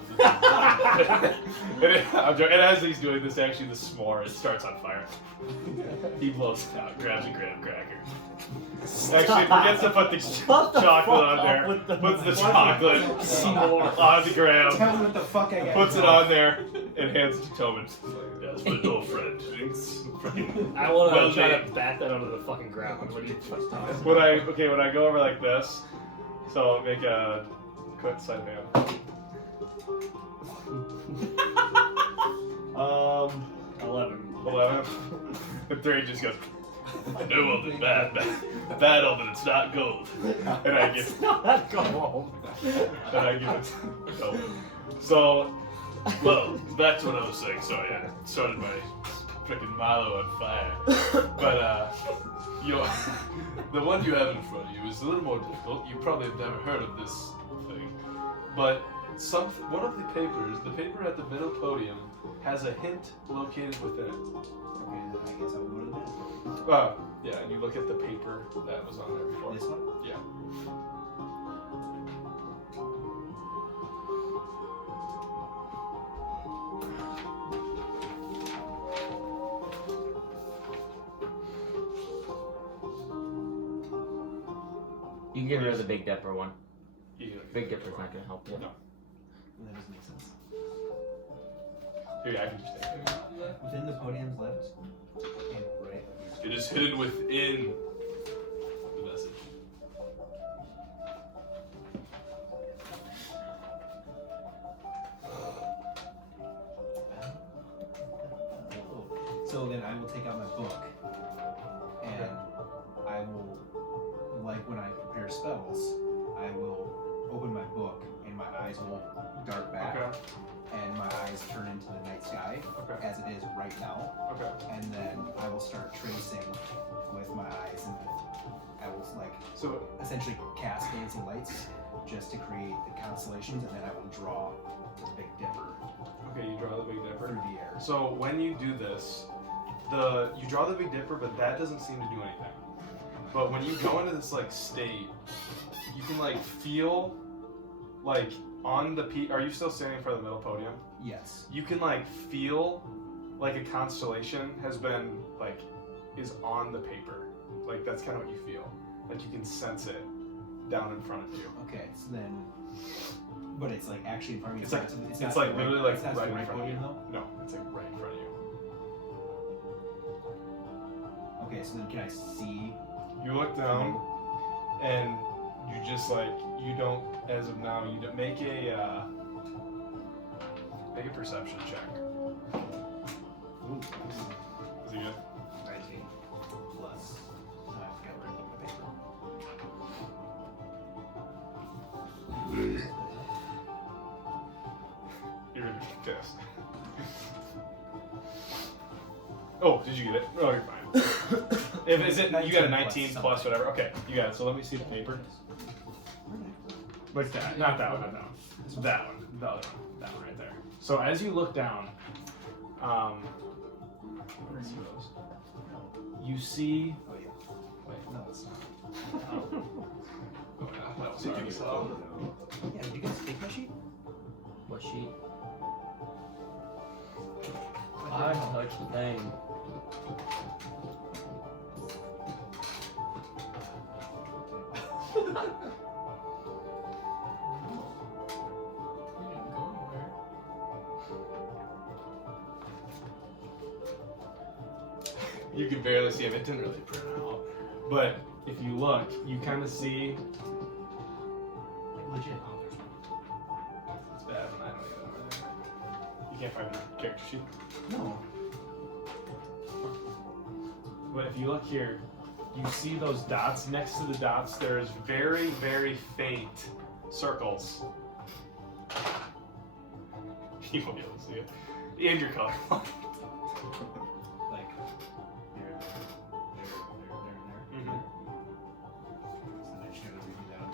And as he's doing this, actually the s'more it starts on fire. He blows it out, grabs a graham cracker. Actually forgets to put the chocolate on there. Puts the chocolate on the graham. Tell me what the fuck I got. Puts it on there and hands it to Tobin. Yes, my little friend. I want to Well, try they- to bat that onto the fucking ground. What do you When I go over like this, so I'll make a quick side hand. 11. And 3 just goes, I know of it bad that it's not gold. And I give not gold. and I give it to Tobin. So, well, back to what I was saying. Sorry, I started my freaking Milo on fire. But, the one you have in front of you is a little more difficult. You probably have never heard of this thing. But one of the papers, the paper at the middle podium, has a hint located within it. Okay, then I guess I'll go to this. Yeah, and you look at the paper that was on there before. This one? Yeah. You get rid of the Big Dipper one. You can look at Big the Dipper's not gonna help you. No. That doesn't make sense. Here, I can just take it. Within the podium's left and right. It is hidden within the message. So then I will take out my book, and I will, like when I prepare spells, I will open my book, and my eyes will dart back, Okay. and my eyes turn into the night sky, Okay. as it is right now, Okay. and then I will start tracing with my eyes, and I will like So essentially cast dancing lights just to create the constellations, and then I will draw the Big Dipper okay, you draw the Big Dipper. through the air. So when you do this, you draw the Big Dipper, but that doesn't seem to do anything. But when you go into this like state, you can like feel like on the are you still standing in front of the middle podium? Yes. You can like feel like a constellation has been like is on the paper. Like that's kind of what you feel. Like you can sense it down in front of you. Okay, so then, but it's like actually in front of me. It's like not- it's not like the literally right, like it's not right the in right front of you. podium though. No, it's like right in front of you. Okay, so then can I see? You look down, and you just like you don't. As of now, you don't make a perception check. Ooh, Is it good? 19 plus. I forgot where I put my paper. You're gonna be pissed. Oh, did you get it? Oh, you're fine. If is it you got a 19 plus whatever? Okay, you got it. So let me see the paper. What's that? Not that one. Not that one. It's that one. The other one. That one right there. So as you look down, let's see those. You see. Oh yeah. Wait, No, it's not. oh, no, that was already so. Yeah, did you guys take my sheet? What sheet? I don't touch the thing. You can barely see him. It didn't really print out. But if you look, you kind of see. Like legit. Oh, there's one. It's bad when I don't get over there. You can't find your character sheet. No. But if you look here, you see those dots. Next to the dots, there's very, very faint circles. You won't be able to see it. And your color. Like there, there. Mhm. So then I just gotta read it down.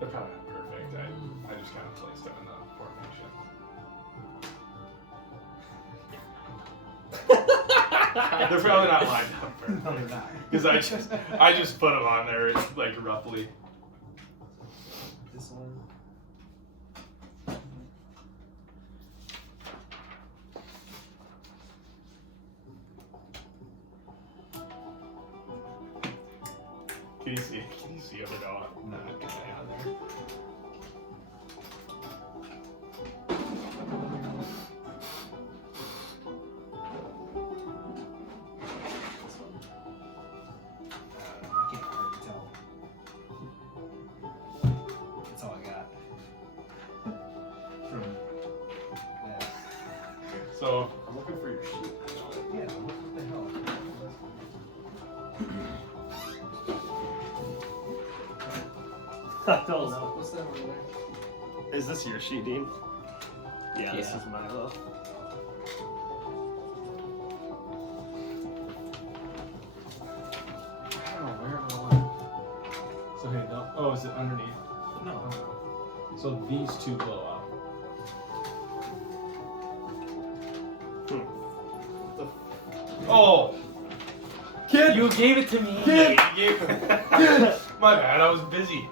They're probably not perfect. I just kind of placed them in the formation. They're probably not lined up perfect. No, they're not. Because I just put them on there like roughly. This one. Can you see other dog? No. On there. I can't hardly tell. That's all I got. From that. So I'm looking for your sheet. Yeah, what the hell? I don't know. What's that over there? Is this your sheet, Dean? Yeah, this Yeah. is Milo. I don't know where it went. So hey, no. Oh, is it underneath? No. So these two blow out. Oh, kid! You gave it to me. Kid! You gave My bad, I was busy.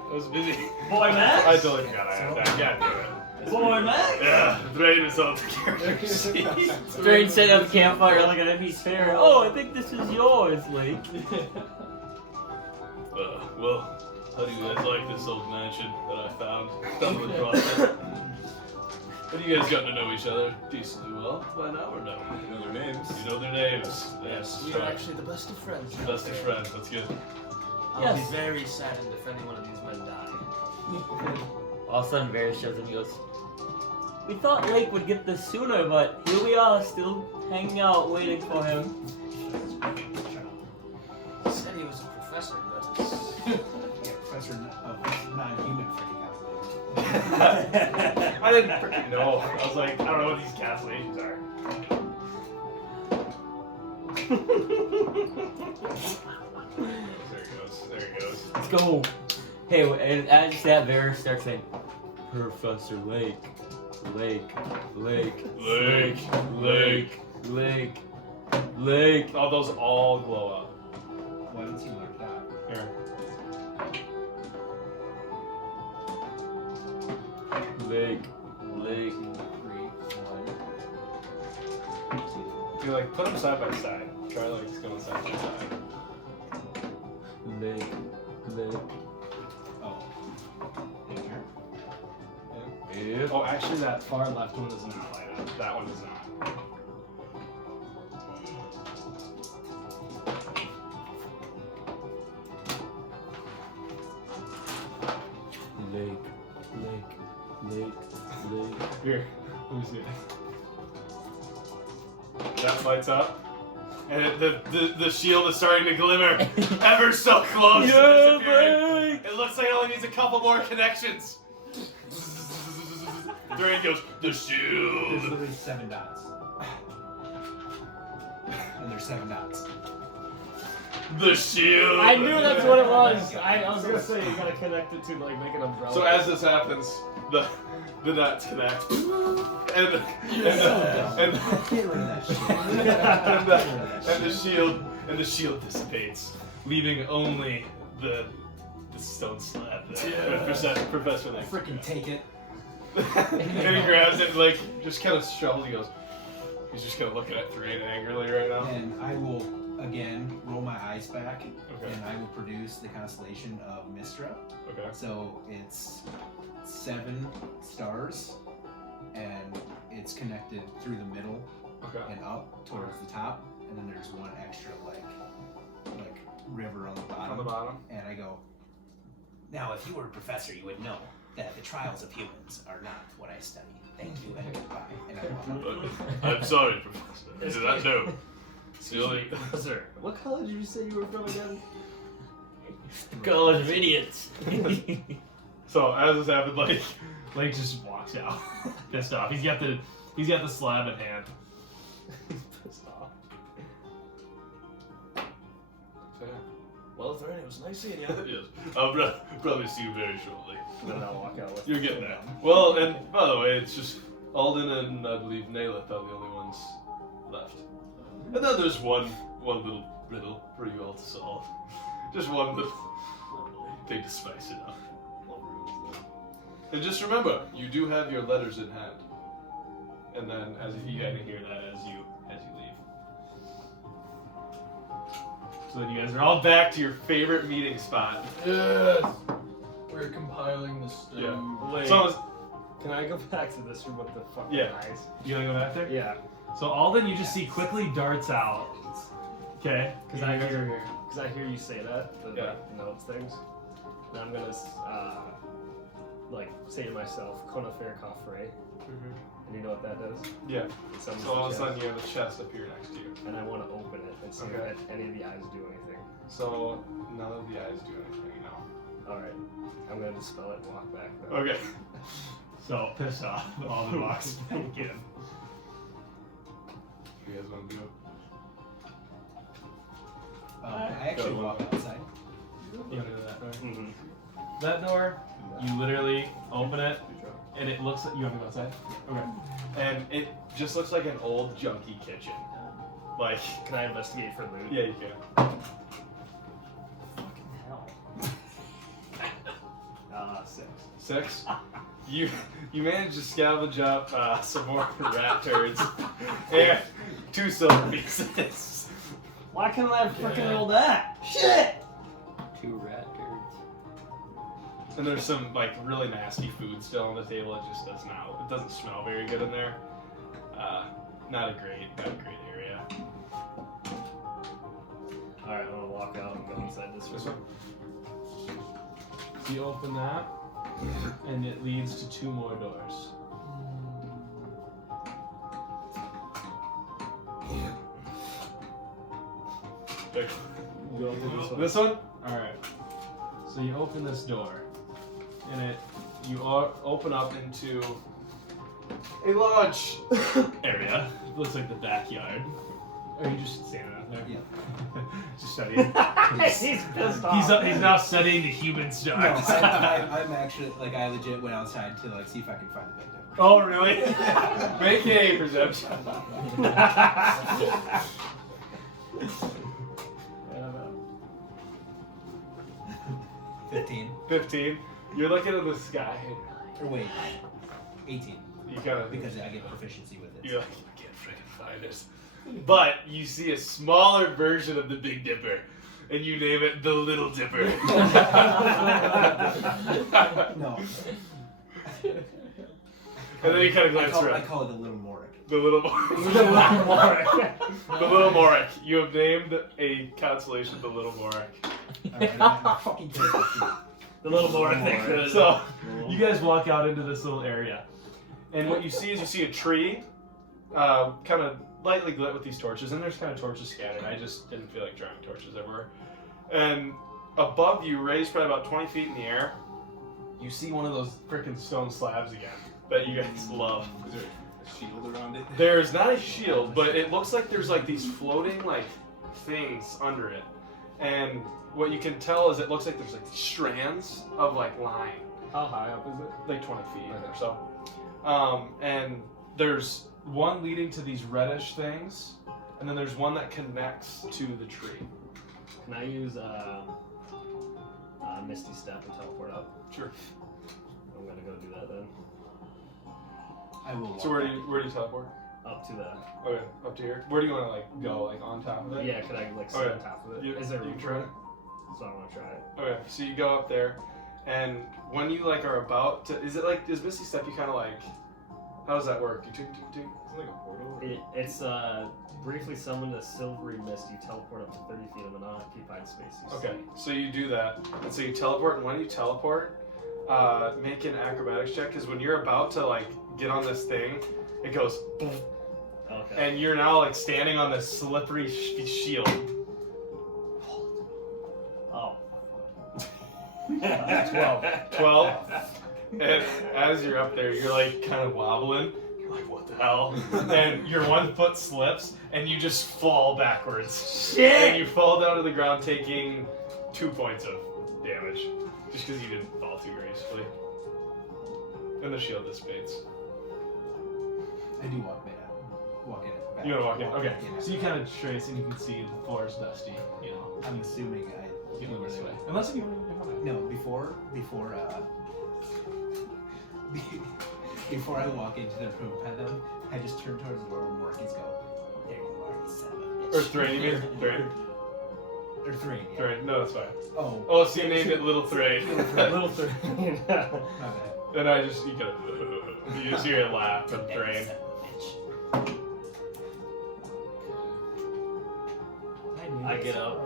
Boy, Max? I totally forgot I had that. God damn it. Boy, Max? Yeah, Thrain was on the character sheet. Thrain sitting at the campfire looking at his fair. Oh, I think this is yours, Link. Well, how do you guys like this old mansion that I stumbled across it? But you guys got to know each other decently well by now, or no? You know their names. You know their names. Yes. We are actually the best of friends. Best of friends. That's good. I'll Yes. be very saddened if any one of these men die. All of a sudden, Varys shows up and he goes, "We thought Lake would get this sooner, but here we are, still hanging out, waiting for him." He said he was a professor, but Yeah, professor of non-human freaking I didn't freaking know. I was like, I don't know what these castellations are. There he goes. Let's go. Hey, and as that, Varys starts saying, "Professor Lake, Lake, Lake, Lake, Lake. Lake, Lake." Oh, those all glow up. Why didn't you learn that? Here. Lake, Lake. 3, 1. You like put them side by side. Try like going side by side. Lake, Lake. Oh. In here? Yep. Oh, actually, that far left one is not light up. That one is not. Lake, Lake, Lake, Lake. Here, let me see it. That lights up, and the shield is starting to glimmer ever so close to Yeah, disappearing. Lake! It looks like it only needs a couple more connections. Thrain goes, the There's shield. literally 7 dots. And there's 7 dots. The shield. I knew that's what it was. I was gonna say you gotta connect it to like make an umbrella. So as this happens, the dots connect, and the Get rid of that shit. and the shield dissipates, leaving only the stone slab there. Professor Lake. Freaking take it. And he grabs it and like just kind of shovels. He goes. He's just kind of looking at Thrain angrily right now. And I will, again, roll my eyes back. Okay. And I will produce the constellation of Mistra. Okay. So it's 7 stars. And it's connected through the middle Okay. and up towards the top. And then there's one extra, like river on the bottom. On the bottom. And I go, now if you were a professor, you would know that the trials of humans are not what I study. Thank you and goodbye. And I walk out. I'm sorry, Professor. I did not know. Silly. Professor, what college did you say you were from again? College of idiots. So as this happened, Lake just walks out, pissed off. He's got the slab in hand. Pissed off. So, yeah. well, Thrain, it was nice seeing you. Yes. I'll probably see you very shortly. And then I'll walk out with You're getting that. Well, and by the way, it's just Alden and I believe Naelith are the only ones left. And then there's one little riddle for you all to solve. Just one little thing to spice it up. And just remember, you do have your letters in hand. And then as you kind of hear that as you leave. So then you guys are all back to your favorite meeting spot. Yes. We're compiling this. Yeah. Wait. Can I go back to this room with the fucking Yeah. eyes? You gonna go back there? Yeah. So Alden, you just see quickly darts out. Okay. Because I hear you say that, the Yeah. like, notes things. And I'm gonna like say to myself, Conifere Coffre. And you know what that does? Yeah. It summons So all of a the sudden chest. you have a chest up here next to you. And I want to open it and see Okay. if any of the eyes do anything. So none of the eyes do anything now. Alright. I'm gonna dispel it and walk back though. Okay. So pissed off, Alden walks back in. What do you guys want to do? I actually walk outside. You want to go to that door? Mm-hmm. That door, you literally open it, and it looks like you want to go outside. Okay. And it just looks like an old junky kitchen. Like, Can I investigate for loot? yeah, you can. Fucking hell. 6. You manage to scavenge up some more rat turds and 2 silver pieces. Why can't I freaking roll that? Shit! 2 rat turds. And there's some like really nasty food still on the table. It just doesn't smell very good in there. Not a great area. Alright, I'm gonna walk out and go inside this This room. one. So you open that, and it leads to 2 more doors. This one? Alright. So you open this door, and you open up into a large area. It looks like the backyard. Are you just standing out there? Yeah. Just studying. He's pissed off. He's now studying the human No, stars. I'm actually like I legit went outside to like see if I could find the Big Dipper. Oh really? Make a perception. 15. You're looking at the sky. Or wait, 18 You kind of because I get proficiency with it. You're like, I can't freaking find it. But you see a smaller version of the Big Dipper, and you name it the Little Dipper. No. And then you kind of glance I around. call it the Little Morik. The Little Morik. The Little Morik. You have named a constellation the Little Morik. Alright, I'm fucking terrible. The little more thing. So, you guys walk out into this little area. And what you see is you see a tree, kind of lightly lit with these torches, and there's kind of torches scattered. I just didn't feel like drawing torches everywhere. And above you, raised probably about 20 feet in the air, you see one of those freaking stone slabs again that you guys love. Is there a shield around it? There's not a shield, but it looks like there's like these floating like things under it. And what you can tell is it looks like there's like strands of like line. How high up is it? Like 20 feet or so. And there's one leading to these reddish things, and then there's one that connects to the tree. Can I use Misty Step and teleport up? Sure. I'm gonna go do that then. I will. So where do you teleport? Up to the. Okay, up to here. Where do you want to like go? Like on top of it? Yeah, can I like sit Okay. on top of it? You- Is there you room try for it? it? So I want to try it. Okay, so you go up there, and when you like are about to, is Misty Step? You kind of like, how does that work? You ting, ting, ting. Is it like a portal? It's briefly summon a silvery mist. You teleport up to 30 feet of an unoccupied space. You Okay, see. so you do that, and so you teleport, and when you teleport, make an acrobatics check, because when you're about to like get on this thing, it goes, Okay. and you're now like standing on this slippery shield. Oh. 12. And as you're up there, you're like kind of wobbling. You're like, what the hell? And your one foot slips, and you just fall backwards. Shit! And you fall down to the ground, taking 2 points of damage, just because you didn't fall too gracefully. And the shield dissipates. I do walk in. Back. You wanna walk in? Okay. Yeah. So you kind of trace, and you can see the floor is dusty. You know, I'm assuming I you know go this where way. they went. Unless you want to go No, before I walk into the room by them, I just turn towards where Morkins go. There you are, you son of a bitch. Or Thrain, you mean? Thrain. Or Thrain, yeah. Thrain. No, that's fine. Oh. Oh, so you named it Little Thrain. Little three. My bad. And I just, you kind of, you just hear a laugh from That Thrain. son of a bitch. I get up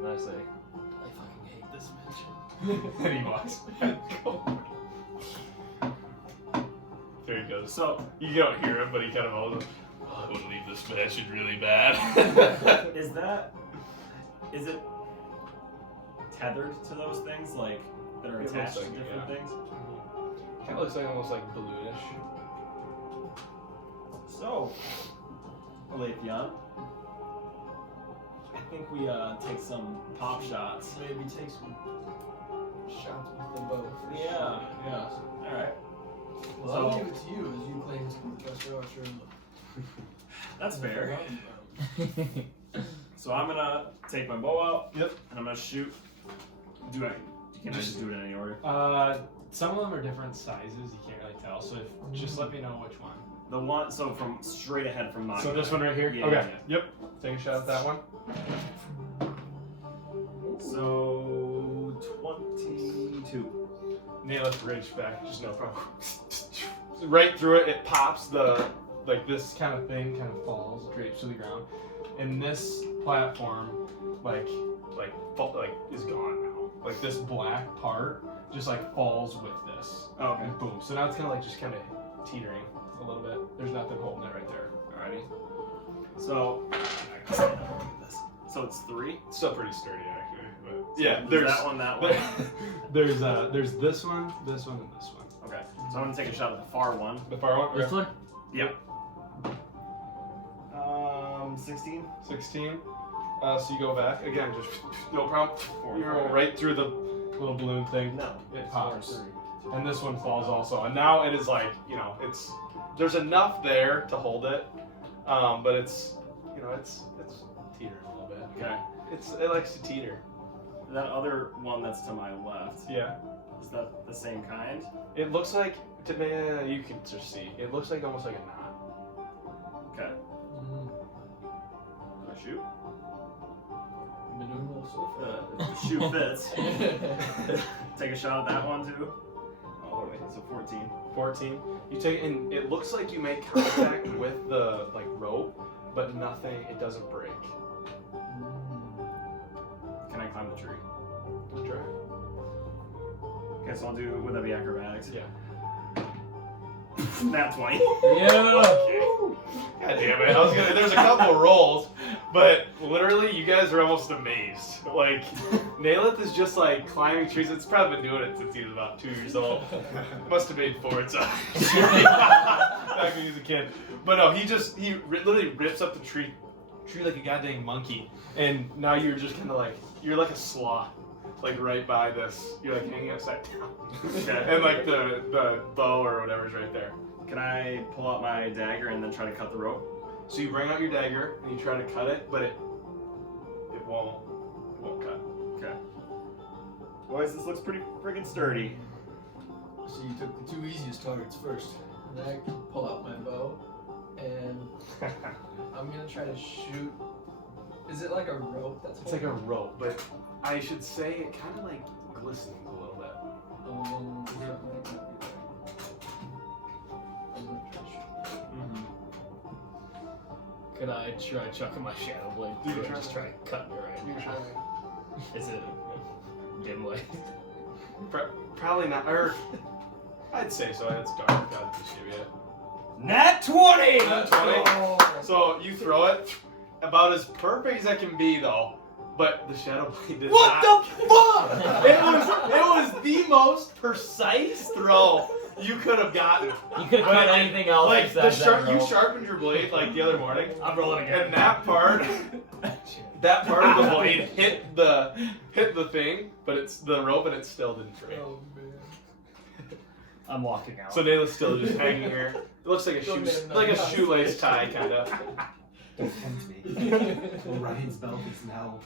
and I say, I fucking hate this bitch. And he walks back. There he goes. so You don't hear him, but he kind of always, oh, I would leave this mansion really bad. Is it tethered to those things, like that are It looks attached to like it, different yeah. things? Kind of looks like almost like balloonish. So, Alathion, I think we take some pop shots. Maybe take some shots with the bow. for Yeah, sure. yeah. All right. Well, I'll give it to you, as you claim to be the best archer in the. That's fair. So I'm gonna take my bow out. Yep. And I'm gonna shoot. Do Can I just do it in any order? Some of them are different sizes. You can't really tell. So just let me know which one. The one, so from straight ahead from mine. So this one right here. Yeah, Okay. yeah. Yep. Take a shot at that one. So 22. Nail it, reach back. Just no problem. Right through it. It pops. This kind of thing kind of falls, drapes to the ground, and this platform is gone now. Like this black part just like falls with this. Oh, okay. And boom. So now it's kind of teetering a little bit. There's nothing holding it right there. Alrighty. So it's 3. It's still pretty sturdy actually. But So yeah, there's that one, that one. there's this one, and this one. Okay. So I'm gonna take a shot at the far one. The far one. This one? Yep. 16. 16. So you go back again, just no problem. You roll right through the little balloon thing. No. It pops, and this one falls also. And now it is there's enough there to hold it, but it's teetering a little bit. Okay. It likes to teeter. That other one that's to my left. Yeah. Is that the same kind? It looks like you can just see. It looks like almost like a knot. Okay. Do I shoot? Been doing well so far. Shoot fits. Take a shot at that one too. Oh wait, so 14. 14. You take it, and it looks like you make contact with the rope, but nothing. It doesn't break. Can I climb the tree? Try. Okay, so would that be acrobatics? Yeah. Nat 20. Yeah. God damn it! There's a couple rolls, but literally, you guys are almost amazed. Like, Nailith is just like climbing trees. It's probably been doing it since he was about 2 years old. Must have made 4 times. Back when he was a kid. But no, he literally rips up the tree like a goddamn monkey. And now you're just kind of you're like a sloth. Like right by this, you're like hanging upside down. Okay. And like the bow or whatever's right there. Can I pull out my dagger and then try to cut the rope? So you bring out your dagger and you try to cut it, but it won't cut. Okay. Boys, this looks pretty friggin' sturdy. So you took the 2 easiest targets first. And then I pull out my bow, and I'm gonna try to shoot. Is it like a rope that's It's like a rope, but I should say it kind of like glistens a little bit. I'm gonna try to shoot. Could I try chucking my shadow blade You through can and just try cutting it right You can now? try. Is it dim light? Probably not. Or I'd say so. It's dark. I'd just give you it. Nat 20! Nat 20. So you throw it, about as perfect as that can be, though. But the shadow blade did not. What the fuck? It was the most precise throw you could have gotten. You could have cut anything else Like besides that you rope. sharpened your blade like the other morning. I'm rolling again. And that part of the blade hit the thing, but the rope, and it still didn't break. Oh man. I'm walking out. So Nayla's still just hanging here. It looks like a shoelace tie, kind of. Don't tempt me. Orion's belt is now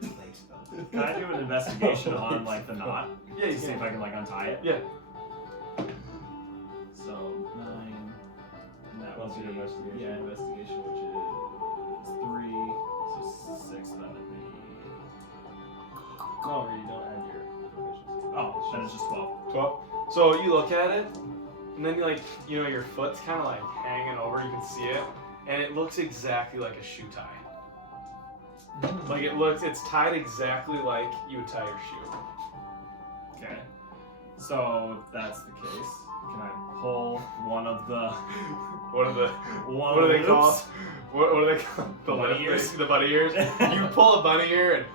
Blake's belt. Can I do an investigation on the knot? Yeah, you To see if I can untie it? Yeah. So 9. And that Plus was your investigation. Yeah, investigation, which is 3. So 6. That would be. No, you don't add your proficiency. Oh, then it's just 12. 12. So you look at it, and then your foot's kind of hanging over. You can see it, and it looks exactly like a shoe tie. It's tied exactly like you would tie your shoe. Okay. So if that's the case, can I pull one of the What one do of they the call? loops? What do they call? The Bunny lip ears? thing, the bunny ears. You pull a bunny ear and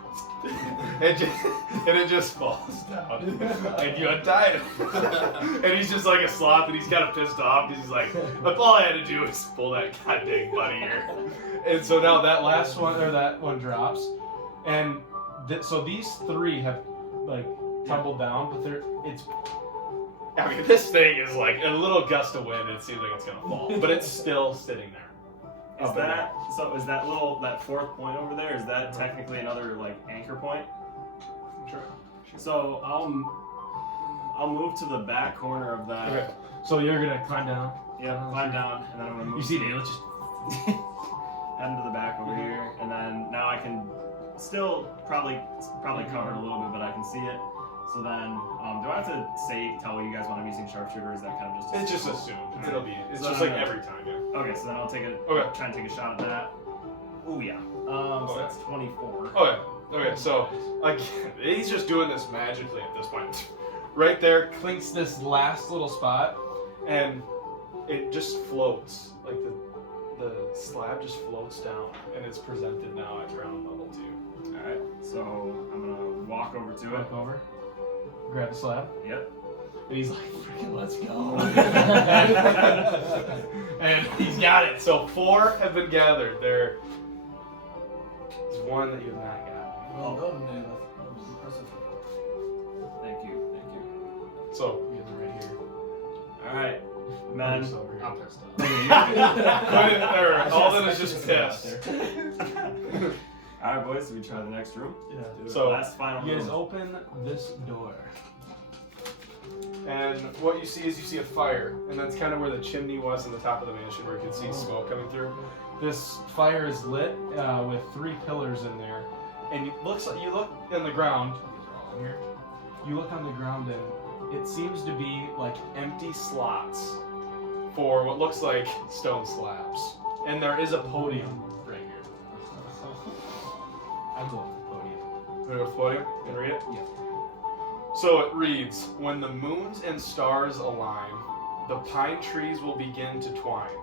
it just falls down. And you untie it. And he's just like a sloth, and he's kind of pissed off because he's like, all I had to do was pull that goddamn bunny ear. And so now that one drops, and so these 3 have tumbled down, but this thing is like a little gust of wind. It seems like it's gonna fall, but it's still sitting there. Is that 4th point over there? Is that technically another anchor point? Sure. So I'll move to the back corner of that. Okay. So you're gonna climb down. Yeah, climb down, and then I'm gonna move. You see Dale just head into the back over here, and then now I can still probably covered a little bit, but I can see it. So then, do I have to tell you guys when I'm using sharpshooter? Or is that kind of just? it's just assumed. It'll be. It's So just then, like every time. Yeah. Okay, so then I'll take try and take a shot at that. Oh yeah. So that's 24. Okay. Okay. So like he's just doing this magically at this point. Right there, clinks this last little spot, and it just floats. Like the slab just floats down, and it's presented now at ground level too. All right. So I'm gonna walk over to it. Walk over. Grab the slab. Yep. And he's like, freaking let's go. And he's got it. So 4 have been gathered. There's one that you have not got. Well done, Nana. That was impressive. Thank you. So you have it right here. All right, man. Just over here. I'm pissed off. Alden is just pissed. All right, boys. So we try the next room. Yeah. So So last final you guys room. open this door. And what you see is you see a fire, and that's kind of where the chimney was in the top of the mansion, where you can see smoke coming through. This fire is lit with 3 pillars in there, and it looks like you look in the ground. Here, you look on the ground, and it seems to be like empty slots for what looks like stone slabs, and there is a podium right here. I go with the podium. Want to go to the podium and read it? Yeah. So it reads, when the moons and stars align, the pine trees will begin to twine.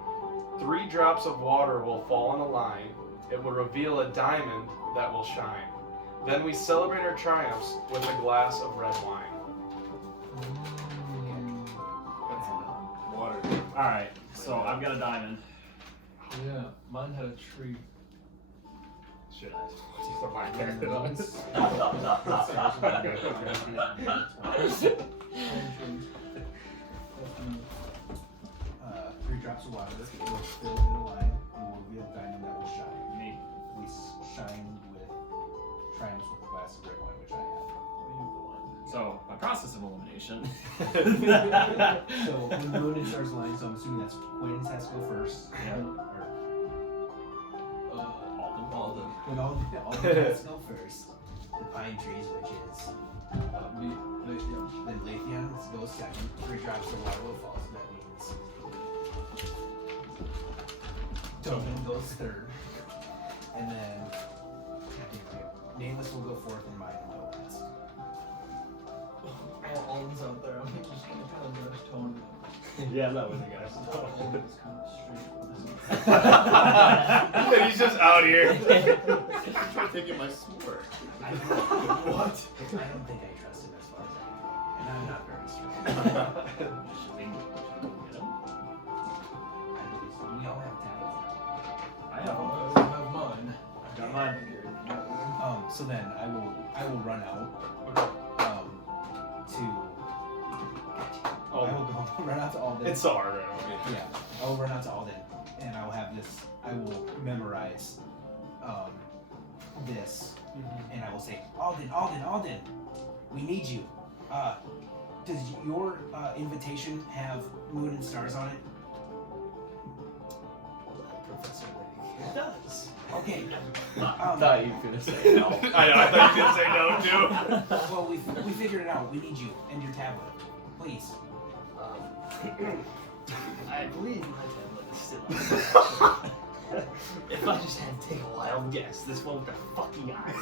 3 drops of water will fall in a line. It will reveal a diamond that will shine. Then we celebrate our triumphs with a glass of red wine. Water. All right. So I've got a diamond. Yeah, mine had a tree. Should I? For my character. Three drops of water will fill in a line and will reveal a diamond that will shine. Me. We shine with triumphs with a glass of red wine, which I have. So by process of elimination. So when the moon and stars align, so I'm assuming that's Quinn has to go first. Yeah. Or Alden. when all the has to go first. The pine trees, which is Me. Yeah. then Leithian goes second. 3 drops of water will fall, so that means Tobin goes third. And then Nameless will go fourth and mine will go last. Alden's out there. I'm just gonna kind of rush tone. Yeah, I'm not with you guys. Alden's kind of straight. He's just out here. I'm trying to take my sword. What? I don't think I trust him as far as I can. And I'm not very strong. We all have talents. I have one. I have mine. I've got mine. So then I will run out. I will go run out to Alden. It's so hard right now. Yeah, I will run out to Alden, and I will have this. I will memorize this, and I will say, Alden, we need you. Does your invitation have moon and stars on it? Professor Lake. It does. Okay. I thought you were gonna say no. I thought you did say no too. Well, we figured it out. We need you and your tablet, please. I believe my tablet is still on. If I just had to take a wild guess, this one with the fucking eyes.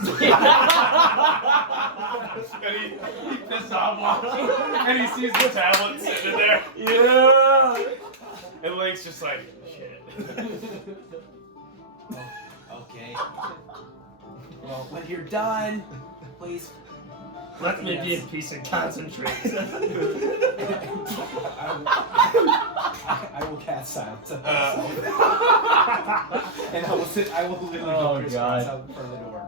And he pissed off watching, and he sees the tablet sitting there. Yeah. And Link's just like, shit. Okay. Well, when you're done, please. Let me be in peace and concentrate. I will cast silence. And I will sit. I will literally Oh, go crisscross God. out in front of the door.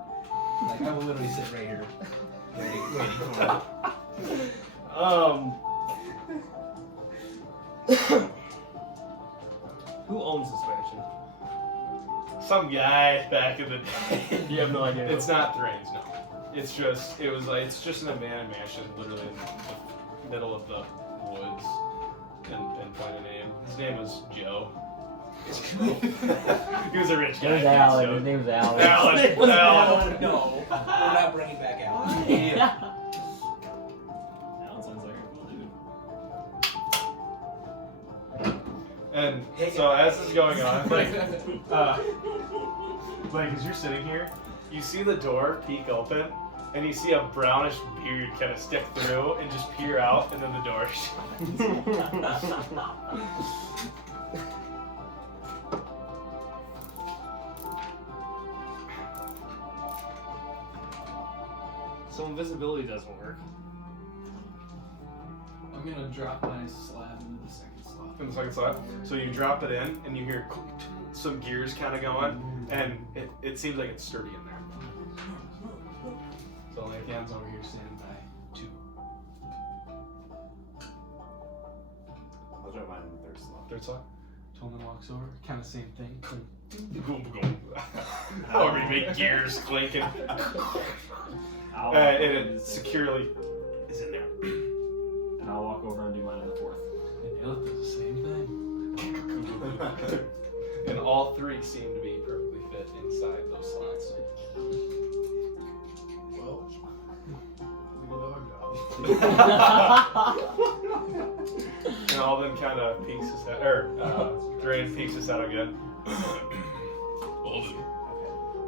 Like I will literally sit right here, waiting for it. Who owns this mansion? Some guy back in the day. You have no idea. It's not Thrains, no. it's just an abandoned mansion, literally in the middle of the woods. Didn't pinpoint a name. His name was Joe. He was a rich It guy. was Alan. His name was Alan. Alan. No, we're not bringing back Alan. Alan sounds like a cool dude. And so as this is going on, like as you're sitting here, you see the door peek open, and you see a brownish beard kind of stick through and just peer out, and then the door shuts. So invisibility doesn't work. I'm gonna drop my slab into the second slot. In the second slot. So you drop it in, and you hear some gears kind of going, and it seems like it's sturdy in there. So like hands over here standing by 2. I'll drop mine in the third slot. Third slot. Tolman walks over, kind of same thing. Boom, boom. However you make gears clinking. I'll And it securely is in there. And I'll walk over and do mine in the fourth. And Ilith does the same thing. And all 3 seem to be perfectly fit inside those slots. Well, we know our job. And all them kind of peeks his head, or Drain peeks his head again. Alden,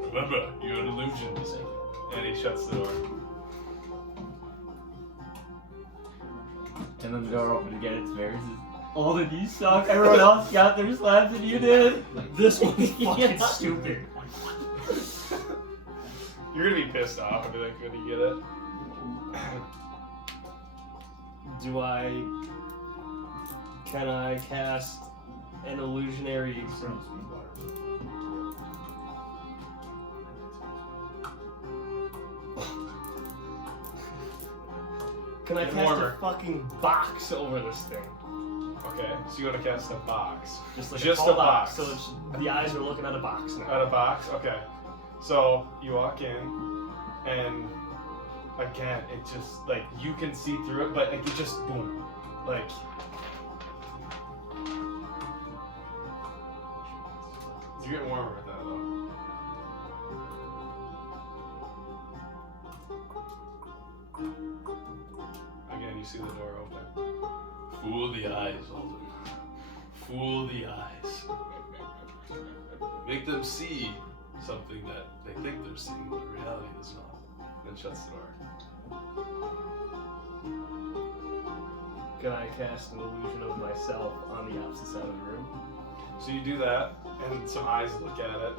remember, you're an illusion. And he shuts the door. And then the door opened again. It's very. Alden, you suck. Everyone else got their slabs and you did. This one's fucking Yeah. stupid. You're gonna be pissed off when you get it. Can I cast an illusionary? Can I And cast warmer. a fucking box over this thing? Okay, so you want to cast a box. Just like Just a, tall a box. So the eyes are looking at a box now. At a box? Okay. So you walk in, and again, it just, like, you can see through it, but like, it just, boom. Like, you're getting warmer with that, though. Again, you see the door open. Fool the eyes, Alden. Fool the eyes. Make them see something that they think they're seeing, but in reality is not. Then shuts the door. Can I cast an illusion of myself on the opposite side of the room? So you do that, and some eyes look at it,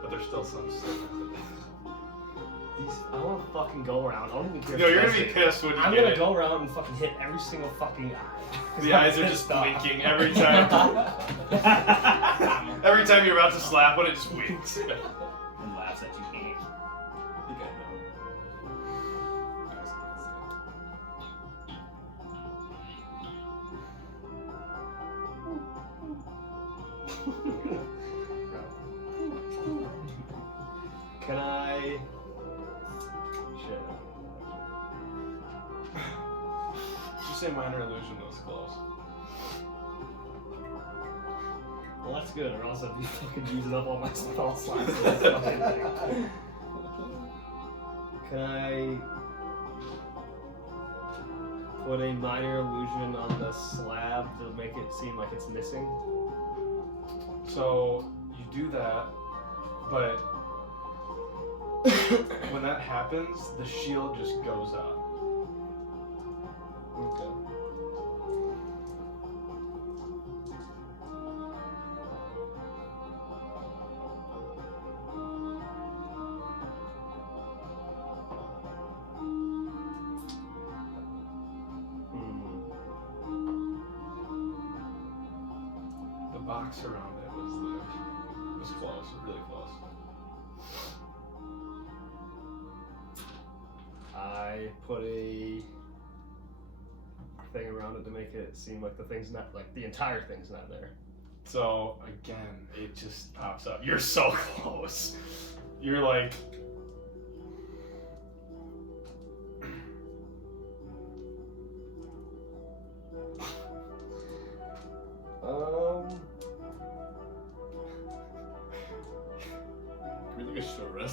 but there's still some stuff. I want to fucking go around. I don't even care. Yo, if you're you gonna be guys pissed when you I'm get gonna it. go around and fucking hit every single fucking eye. The eyes are just blinking every time. Every time you're about to slap one, it just winks. And laughs at you. I think I know. I just can't say. Can I? Shit. Did you say minor illusion was close? Well, that's good, or else I'd be fucking using up all my spell slots. for this fucking thing. Can I put a minor illusion on the slab to make it seem like it's missing? So you do that, but when that happens, the shield just goes up. Okay. The box around it was close, really close. I put a thing around it to make it seem like the thing's not, like the entire thing's not there. So again, it just pops up. You're so close. You're like,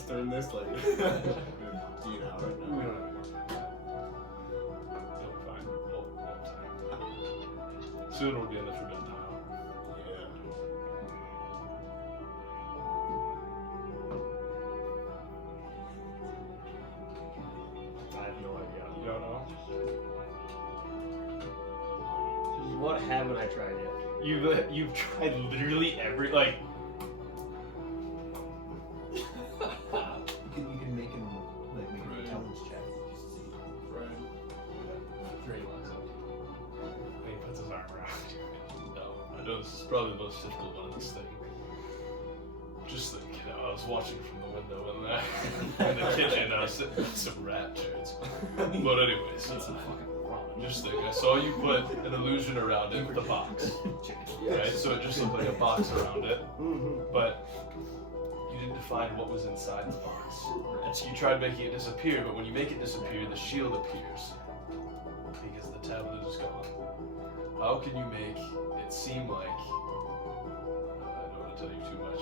turn this like. Do you know right We now? don't have any more time. You'll be fine. We'll have time. Soon we'll be in the Forbidden Isle. Yeah. I have no idea. You don't know? What haven't I tried yet? You've tried literally every like. You can make him like make an Right. intelligence check just to see. Right. Three looks up. And he puts his arm around you. No, I know this is probably the most difficult one in this thing. Just think, I was watching from the window in the kitchen. I was sitting with some rat turds. But anyways, just think, I saw you put an illusion around it with a box, right? So it just looked like a box around it, but you didn't define what was inside the box. So you tried making it disappear, but when you make it disappear, the shield appears because the tablet is gone. How can you make it seem like? I don't want to tell you too much.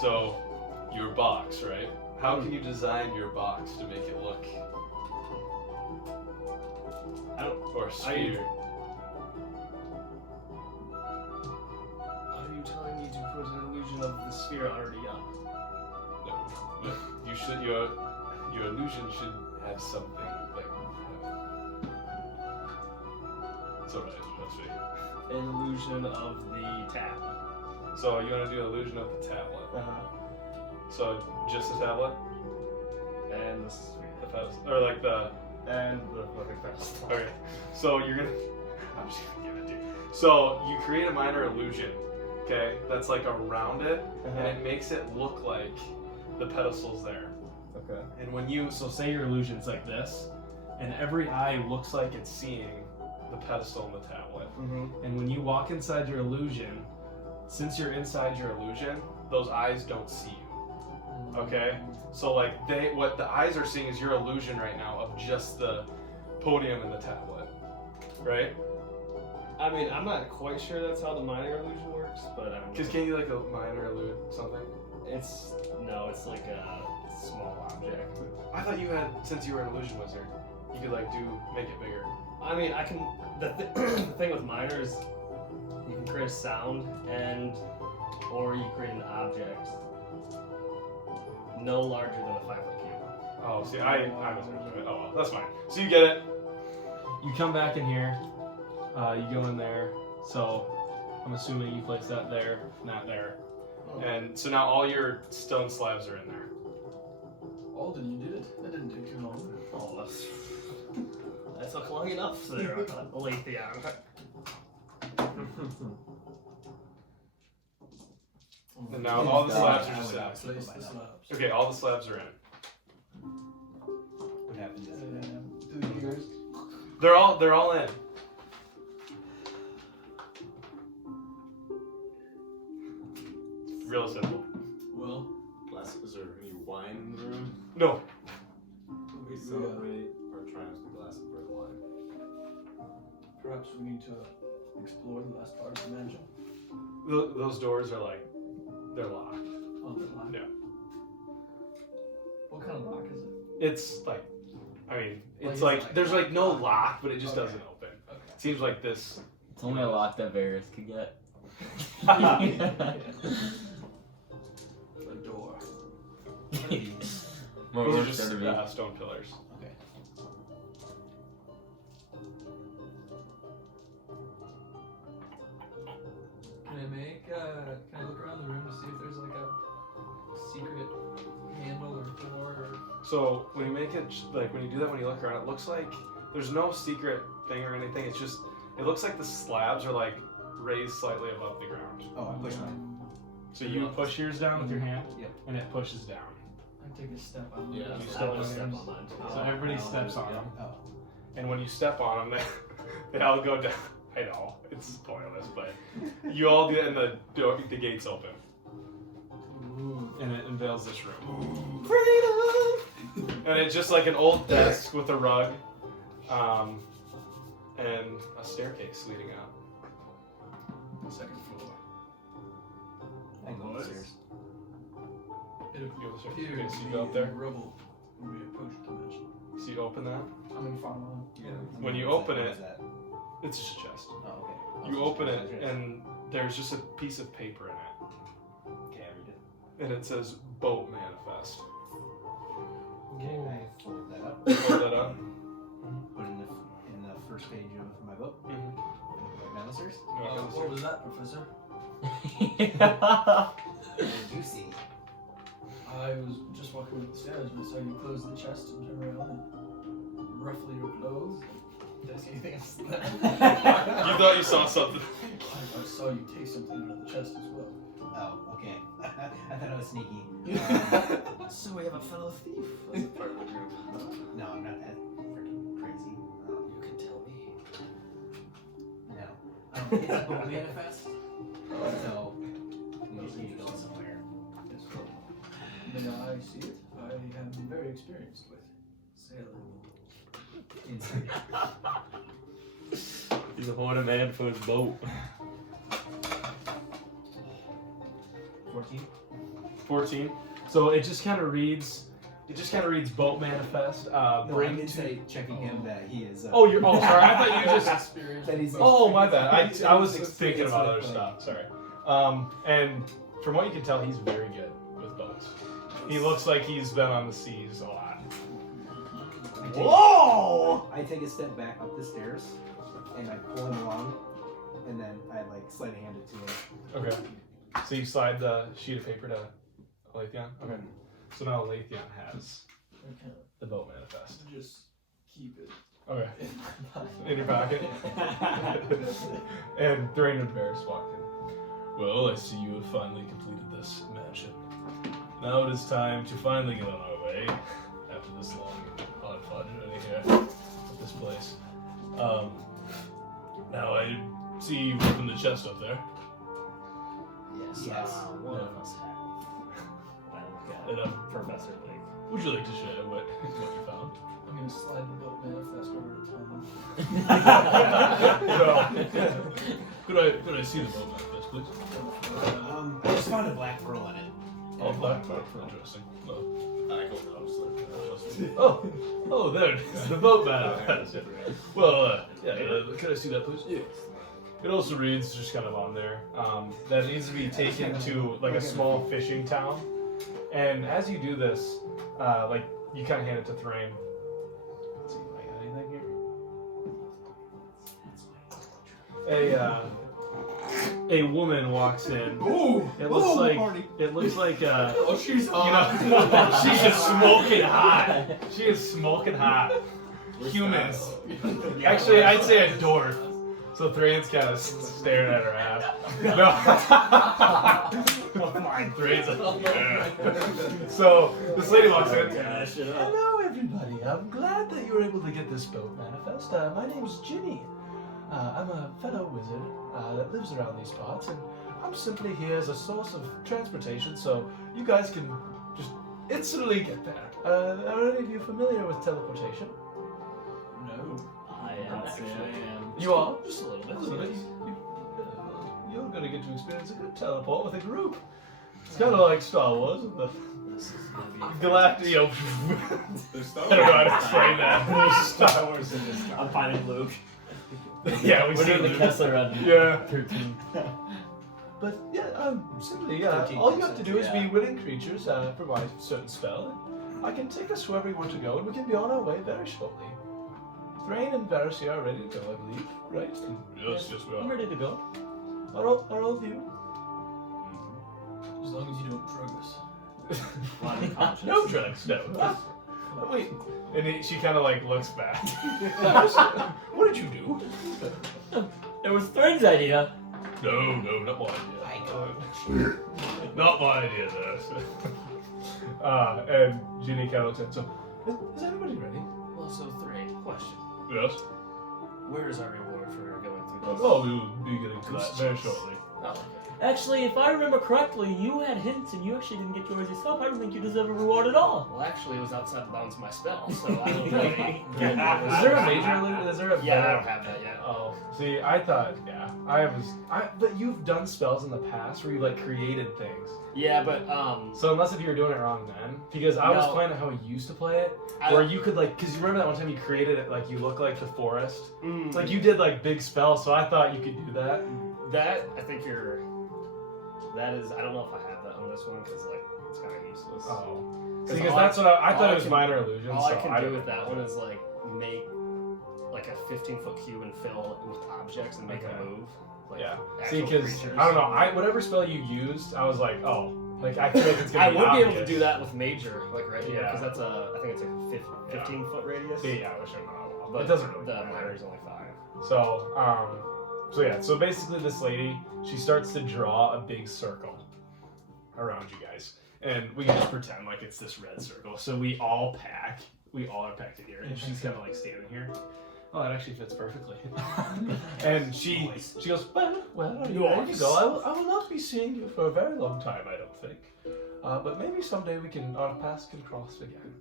So, your box, right? How can you design your box to make it look? Or sphere. Are you telling me to put an illusion of the sphere already up? No, but you should. Your illusion should have something like. It's alright. Trust me. An illusion of the tap. So you want to do illusion of the tablet? So just the tablet, And the sphere. the pedestal, or like the. And the fucking pedestal. Okay, so you're gonna. I'm just gonna give it to you. So you create a minor illusion, okay? That's like around it, and it makes it look like the pedestal's there. Okay. And when you, so say your illusion's like this, and every eye looks like it's seeing the pedestal and the tablet. And when you walk inside your illusion, since you're inside your illusion, those eyes don't see you. Okay? So like what the eyes are seeing is your illusion right now of just the podium and the tablet. Right? I mean, I'm not quite sure that's how the minor illusion works, but Because can you like a minor illude something? it's like a small object. I thought you had, since you were an illusion wizard, you could like make it bigger. I mean, I can. The thing with minor is you can create a sound or you create an object no larger than a 5-foot cube. Oh, see, I was doing it. Oh well, that's fine. So you get it. You come back in here. You go in there. So I'm assuming you place that there, not there. And so now all your stone slabs are in there. Oh, then you did it. That didn't take too long. Oh, that took long enough there, Aletheon. And now all the slabs are just out. Place the slabs. Okay, all the slabs are in. What happened is Do the ears. They're all in. Real simple. Well, is there any wine in the room? No. We celebrate our triumphs with a glass of red wine. Perhaps we need to explore the last part of the mansion. Those doors are like, they're locked. Oh, they're locked. Yeah. What kind of lock is it? It's like, I mean, it's Like, like, there's like no lock, but it just Okay. doesn't open. Okay. Seems like this. It's only a lock that Varys could get. A door. What These are works just better be? stone pillars. okay. Can I look around the room to see if there's like a secret handle or door or... So when you make it, like when you do that, when you look around, it looks like there's no secret thing or anything. It's just, it looks like the slabs are like raised slightly above the ground. Oh, I pushed mine. So you push yours down with your hand, Yep. and it pushes down. I take a step on Yeah. them. You I step would on step yours. on mine too. So everybody steps on them, Oh. and when you step on them, they all go down. I know it's pointless, but you all get in the door. The gates open, and it unveils this room. And it's just like an old desk with a rug, and a staircase leading out. The second floor. I go upstairs. It You appears can to see be go up there. rubble when we approach the dimension. So you open that. I'm in front of them. When you open it, it's just a chest. Oh, okay. You open it, and there's just a piece of paper in it, Okay, I read it. and it says "Boat Manifest." Okay, I fold that up. Hold that up. Put it in the first page of my book. Mhm. Like Mannisters. What was that, Professor? What did you see? I was just walking up the stairs and I saw you close the chest and turn around and ruffle your clothes. Did I see anything else? You thought you saw something. I saw you take something out of the chest as well. Oh, okay. I thought I was sneaky. So we have a fellow thief as a part of the group. No, I'm not that freaking crazy. You can tell me. No. It's a boat manifest. So we just need to go somewhere. Yes, well, may I see it? I am very experienced with sailing. Inside. He's a hoarding man for his boat. 14. 14. So it just kind of reads. It just kind of reads "Boat Manifest." No, I'm Bring inside checking him that he is. Oh, you're. Oh, sorry. I thought you just. Experienced. That he's. Oh, my bad. I was He's thinking about other experienced stuff. Sorry. And from what you can tell, he's very good with boats. He looks like he's been on the seas a lot. Whoa! I take a step back up the stairs, and I pull him along, and then I like sleight of hand it to him. Okay. So you slide the sheet of paper to Aletheon? Okay. So now Aletheon has Okay. the Boat Manifest. Just keep it Okay. in my In your pocket. And Thrain and Varys walk in. Well, I see you have finally completed this mansion. Now it is time to finally get on our way after this long hard fought journey here at this place. Now I see you opened the chest up there. Yes. Yes. One of us have. I look And, at Professor Lake. would you like to share what you found? I'm gonna slide the boat manifest over to Well, could I see the boat manifest, please? I just found a black pearl in it. Oh, black boat. Interesting. Oh. Oh, there it is. The boat manifest. Well, could I see that, please? Yes. It also reads, just kind of on there, that it needs to be taken to like a small fishing town. And as you do this, like you kind of hand it to Thrain. Let's see, do I got anything here? A woman walks in. Ooh! It looks like party. oh, she's hot. She's just smoking hot. She is smoking hot. Humans. Actually, I'd say a dwarf. So Thrain's kind of staring at her ass. No. Thrain's like, yeah. So this lady walks in. Hello, everybody. I'm glad that you were able to get this boat manifest. My name's Ginny. I'm a fellow wizard that lives around these parts, and I'm simply here as a source of transportation, so you guys can just instantly get there. Are any of you familiar with teleportation? No. I am actually. You are? Just a little bit. You're gonna get to experience a good teleport with a group. It's kind of like Star Wars. And the Galactic. I don't know how to explain that. Star Wars in this. I'm finding Luke. Yeah, we We're see doing the Luke. Kessler run. Yeah. 13. But yeah, simply, all you have to do is be willing creatures for my certain spell. And I can take us wherever you want to go, and we can be on our way very shortly. Thrain and Varys here are ready to go, I believe, right? Yes, yes, we I'm ready to go. Are all of you? As long as you don't drug us. No drugs, no. Wait. And she kind of like looks back. What did you do? It was Thrain's idea. No, not my idea. Not my idea, though. And Ginny kind of looks at. So, is everybody ready? Well, so three. Question. Yes. Where is our reward for going through this? Oh, we will be getting to that very shortly. Oh, okay. Actually, if I remember correctly, you had hints and you actually didn't get yours yourself. I don't think you deserve a reward at all. Well, actually, it was outside the bounds of my spell, so I don't really. Is there a major loot? Is there a Yeah, I don't have that yet. Oh, See, I thought, but you've done spells in the past where you like created things. Yeah, but So unless if you were doing it wrong then, because I was No. playing how you used to play it, where you could like, because you remember that one time you created it like you look like the forest, like you did like big spells. So I thought you could do that. that I think you're. That is, I don't know if I have that on this one because like it's kind of useless. Oh, 'Cause because all that's what I all thought I it was can- minor illusion. All I so can don't do with that know. one is like make like a 15-foot cube and fill it with objects and make Okay. a move. Like Yeah. See, actual because creatures. I don't know, whatever spell you used, I was like, oh, like I feel like it's gonna I be would be able to obvious. do that with major, like right here, Yeah. because that's I think it's a 15-foot radius. See, yeah, I wish I know. But It doesn't really the matter. minor is only 5. So basically this lady, she starts to draw a big circle around you guys. And we can just pretend like it's this red circle. So we all are packed in here, and she's kind of like standing here. Oh, that actually fits perfectly. And she goes, well, are you ready to go? I will not be seeing you for a very long time, I don't think. But maybe someday our paths can cross again.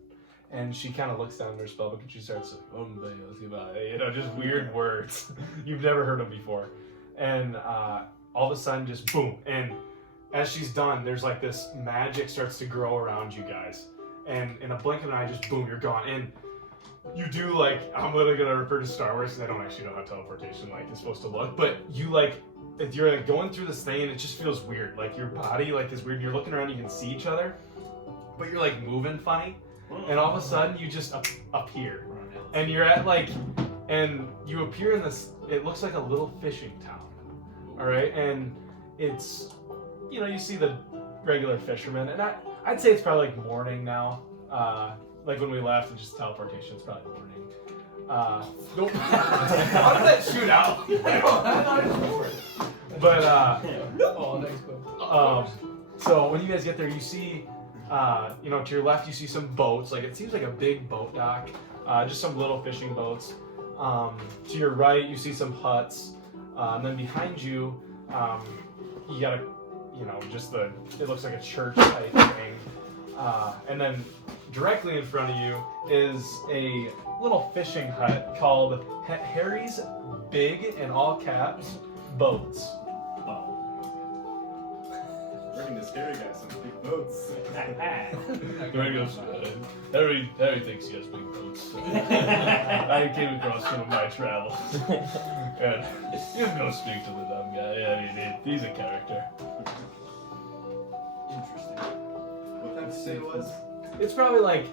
And she kind of looks down at her spellbook and she starts like, just weird words. You've never heard them before. And all of a sudden, just boom. And as she's done, there's like this magic starts to grow around you guys. And in a blink of an eye, just boom, you're gone. And you do like, I'm literally going to refer to Star Wars because I don't actually know how teleportation like is supposed to look. But you like, if you're like going through this thing and it just feels weird. Like your body like is weird. You're looking around, you can see each other. But you're like moving funny. And all of a sudden, you just appear. And you're at like, and you appear in this, it looks like a little fishing town. All right? And it's, you see the regular fishermen. And I'd say it's probably like morning now. Like when we left, it's just teleportation. It's probably morning. Nope. How did that shoot out? But, Oh, nice book. so when you guys get there, you see, to your left, you see some boats. Like it seems like a big boat dock. Just some little fishing boats. To your right, you see some huts. And then behind you, you got it looks like a church type thing. And then directly in front of you is a little fishing hut called Harry's Big, in all caps, Boats. Bring this Harry guy some big boats. Harry thinks he has big boats. I came across him in my travels. And you can go speak to the dumb guy. I mean, he's a character. Interesting. What time did you say it was? It's probably like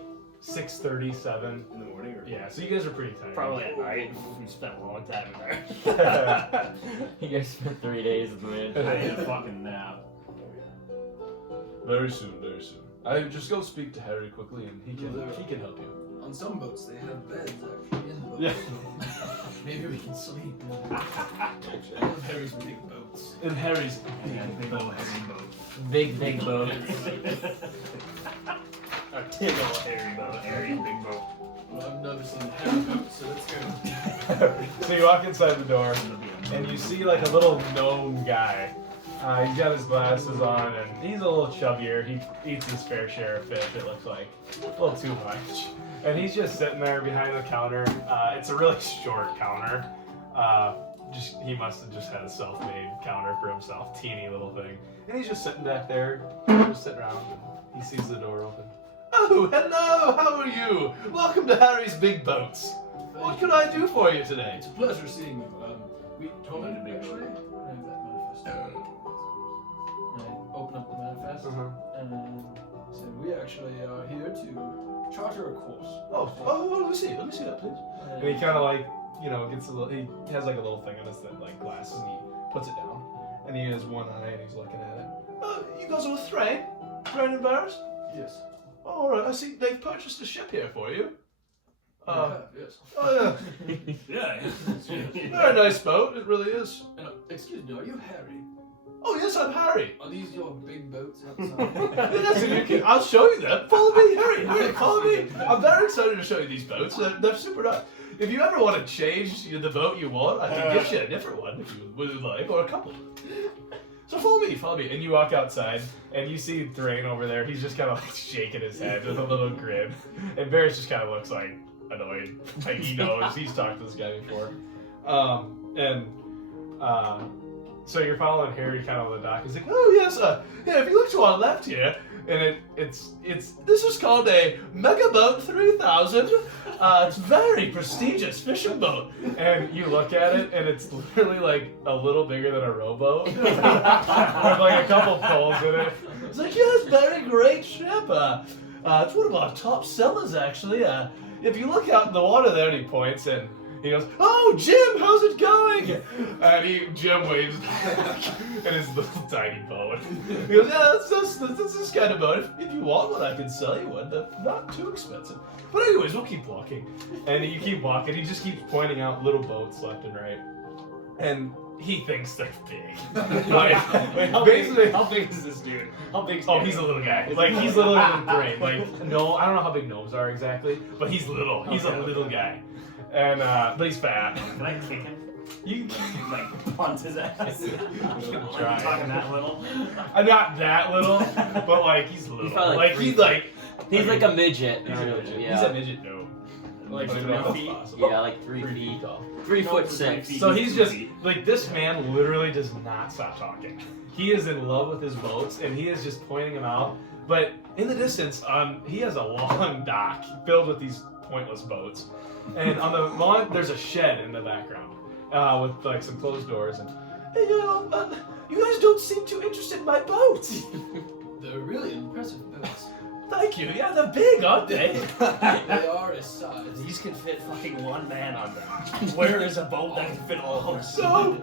6:37 In the morning or? Yeah, so you guys are pretty tired. Probably at night. We spent a long time in there. You guys spent 3 days in the mid. I need a fucking nap. Very soon. I just go speak to Harry quickly, and he can help you. On some boats, they have beds actually in the boat. Yeah. Maybe we can sleep in one of Harry's big boats. And Harry's Big old heavy boat. Big boat. A big old hairy boat. Hairy big boat. Well, I've never seen a Harry boat, so let's go. So you walk inside the door, and you see like a little gnome guy. He's got his glasses on, and he's a little chubbier. He eats his fair share of fish, it looks like. A little too much. And he's just sitting there behind the counter. It's a really short counter. He must have just had a self-made counter for himself, teeny little thing. And he's just sitting back there, just sitting around, and he sees the door open. Oh, hello! How are you? Welcome to Harry's Big Boats. What can I do for you today? It's a pleasure seeing you. We told me actually. I have that manifest. And I open up the manifest and said, we actually are here to charter a course. Oh, let me see that, please. And he kind of like, gets a little, he has like a little thing on his like glasses, and he puts it down. And he has one eye, and he's looking at it. Oh, you guys are with Thrain? Thrain and Barris? Yes. Oh, all right, I see they've purchased a ship here for you. Yes. Oh, Yeah. yeah. Very nice boat, it really is. Excuse me, are you Harry? Oh, yes, I'm Harry. Are these your big boats outside? Yes, I'll show you them. Follow me, Harry, follow me. I'm very excited to show you these boats. They're super nice. If you ever want to change the boat you want, I can get you a different one if you would like, or a couple. So follow me. And you walk outside, and you see Thrain over there. He's just kind of like shaking his head with a little grin. And Varys just kind of looks like annoyed. Like he knows, he's talked to this guy before. So you're following Harry kind of on the dock. He's like, oh yes, yeah. If you look to our left here, and it's this is called a Mega Boat 3000. It's a very prestigious fishing boat. And you look at it, and it's literally like a little bigger than a rowboat, with like a couple poles in it. It's like, yes, very great ship. It's one of our top sellers actually. If you look out in the water there, and he points and. He goes, oh, Jim, how's it going? And Jim waves in his little tiny boat. He goes, yeah, that's this kind of boat. If you want one, I can sell you one. They're not too expensive. But anyways, we'll keep walking. And you keep walking. He just keeps pointing out little boats left and right. And he thinks they're big. Wait, how big is this dude? How big? Oh, he's a little guy. Like, he's littler than Thrain. Like, no, I don't know how big gnomes are exactly, but he's little. He's a little guy. And, but he's fat. Can I kick him? You can, Like, punt his ass? try. Talking that little? I'm not that little, but like he's little. He's probably like three he's like He's like a midget. he's a midget. Yeah. He's a midget. No. Like But 3 that's feet? possible. Yeah, like 3 feet. tall. 3'6". So he's just like this man. Literally does not stop talking. He is in love with his boats, and he is just pointing them out. But in the distance, he has a long dock filled with these pointless boats. And on the lawn, there's a shed in the background with like some closed doors. And hey, you guys don't seem too interested in my boats. They're really impressive boats. Thank you. Yeah, they're big, aren't they? They are a size. These can fit fucking 1 man on them. Where is a boat that can fit all of us? So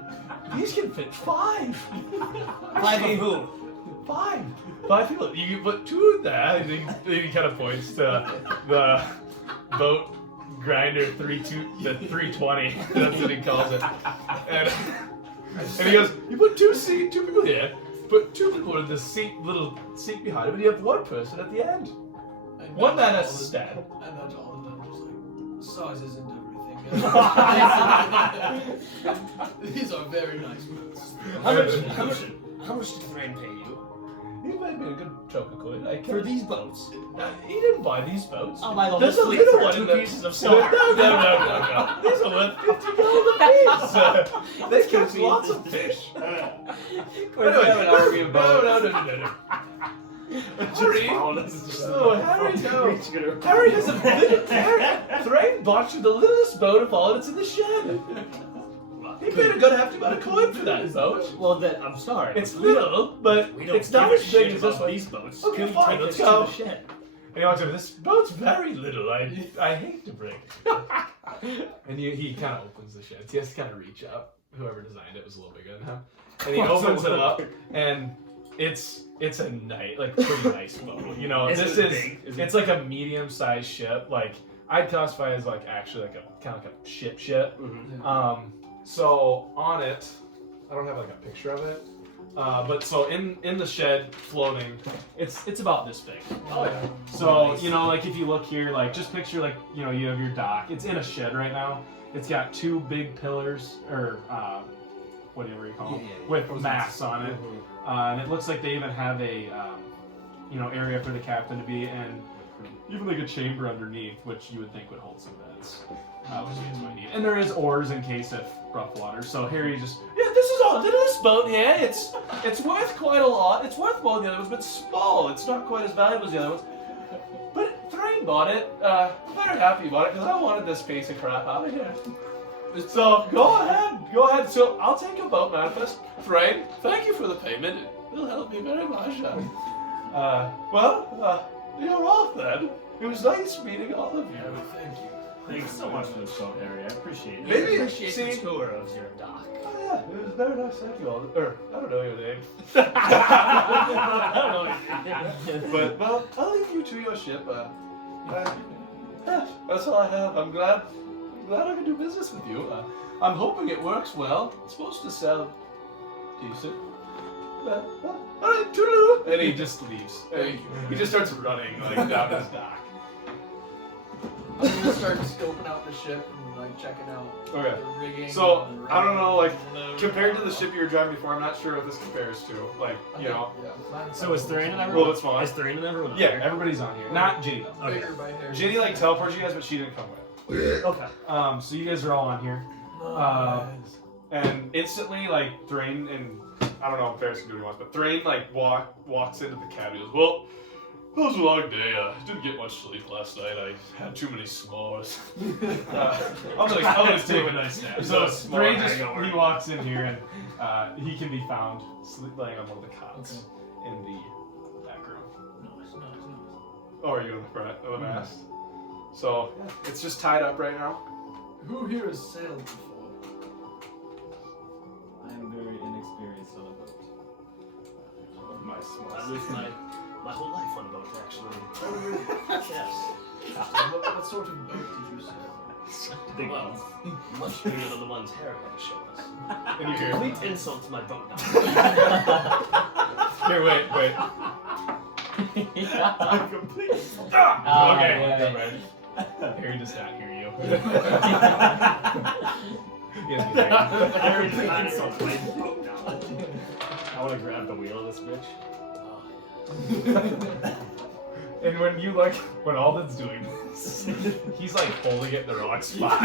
these can fit 5. 5 of who? 5. 5 people. You can put 2 in that. And he kind of points to the boat grinder 320. That's what he calls it. And he goes, you put 2 people here. Put 2 people in the little seat behind him, and you have 1 person at the end. One man has to stand. I imagine all of them just like, size isn't everything. These are very nice boats. How much did Thrain pay you? He made me a good chunk of coin. For these boats? He didn't buy these boats. I'll buy the whole There's a fleet little for one 2 in there. pieces of silver. No. These are worth $50 apiece. They catch lots of fish. We're having an argument about No. Harry? Harry has a little Thrain bought you the littlest boat of all, and it's in the shed. He paid a good hefty amount of coin for that boat. Well, then, I'm sorry. It's little, but We don't it's not give a as shit big as this about one. these boats. Okay, Can you fine, take let's us go. to the shed? And he walks over, this boat's very little. I hate to break it. And he kind of opens the shed. He has to kind of reach up. Whoever designed it was a little bigger than him. And he opens it up, and it's a pretty nice boat. You know, Is this it is big? Is it's it- like a medium-sized ship. Like I'd classify it as like actually like a kind of like a ship. Mhm. So on it, I don't have like a picture of it. But so in the shed floating, it's about this big. So you know, like if you look here, like just picture like you know you have your dock. It's in a shed right now. It's got 2 big pillars or whatever you call them with masts on it, and it looks like they even have a area for the captain to be, and even like a chamber underneath, which you would think would hold some beds. Which you guys might need. And there is oars in case of rough water. So Harry just, this is our littlest boat here. It's worth quite a lot. It's worth more than the other ones, but small. It's not quite as valuable as the other ones. But Thrain bought it. Very happy about it because I wanted this piece of crap out of here. So go ahead. So I'll take your boat manifest. Thrain, thank you for the payment. It'll help me very much. You're off then. It was nice meeting all of you. Thank you. Thanks so much for the show, Harry. I appreciate it. Maybe Appreciate see. the tour of your dock. Oh yeah, it was very nice. Thank you all. Or I don't know your name. But well, I'll leave you to your ship. That's all I have. I'm glad I can do business with you. I'm hoping it works well. It's supposed to sell decent. All right, toodaloo. And he just leaves. And he just starts running like down his dock. I'm gonna start scoping out the ship and like checking out Okay. the rigging. So, and the I don't know, like, rigging. compared to the ship you were driving before, I'm not sure what this compares to. Like, you know, So is Thrain and a everyone? little bit smaller. Is Thrain and everyone? Yeah, everybody's on here. Not Ginny though. Bigger by hair. Ginny like teleports you guys, but she didn't come with. Okay. So you guys are all on here. And instantly, like, Thrain and I don't know if Ferris can do what he wants, but Thrain like walks into the cabin. He goes, "Well, it was a long day. Didn't get much sleep last night. I had too many s'mores." I'm gonna take a nice nap. So Thrain he walks in here and he can be found laying on one of the cots in the back room. Nice. Oh, are you in the front of the mast? So it's just tied up right now. Who here has sailed before? I am very inexperienced on a boat. My small. I lived my whole life on a boat, actually. Oh, really? Yes. What sort of boat did you sail? Big ones. Much bigger than the ones Harry had to show us. And you hear, Complete insult to my boat now. here, wait. Complete. Okay, yeah. never mind. Harry does not hear you. Harry did not insult my boat now. I want to grab the wheel of this bitch. And when Alden's doing this, he's like holding it in the wrong spot.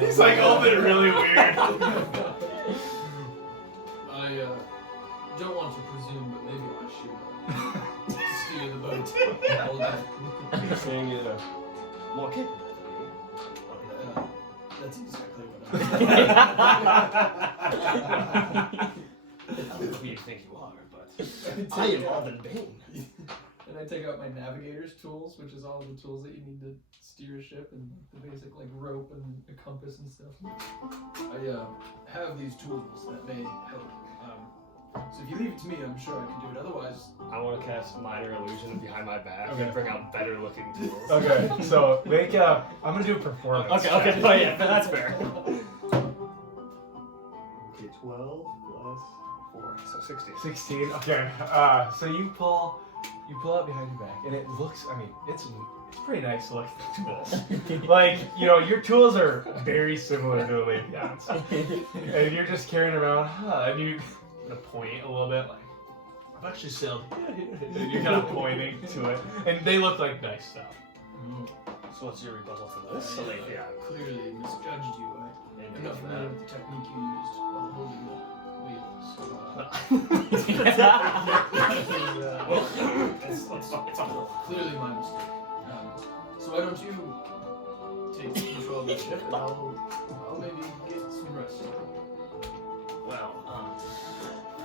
He's like holding it really weird. I don't want to presume, but maybe I should steer the boat. Hold on. You're saying you're more capable. That's exactly what I don't know who you think you are, but I am Alden Bane. And I take out my navigator's tools, which is all the tools that you need to steer a ship, and the basic like rope and a compass and stuff. I have these tools that may help. So if you leave it to me, I'm sure I can do it. Otherwise, I want to cast minor illusion behind my back Okay. and bring out better looking tools. Okay, so make I'm gonna do a performance. Okay, check. oh yeah, that's fair. Okay, 12 plus 4, so 16. 16. Okay. So you pull out behind your back, and it looks. I mean, it's pretty nice to look at the tools. Like, your tools are very similar to the Leviathan's, and you're just carrying around, and you gonna point a little bit, like I've actually sailed. And you're kind of pointing to it, and they look like nice stuff. So what's your rebuttal to this? I clearly misjudged you. I'm not familiar with the technique you used while holding the wheels. It's all Clearly my mistake. So why don't you take control of the ship and I'll maybe get some rest. well,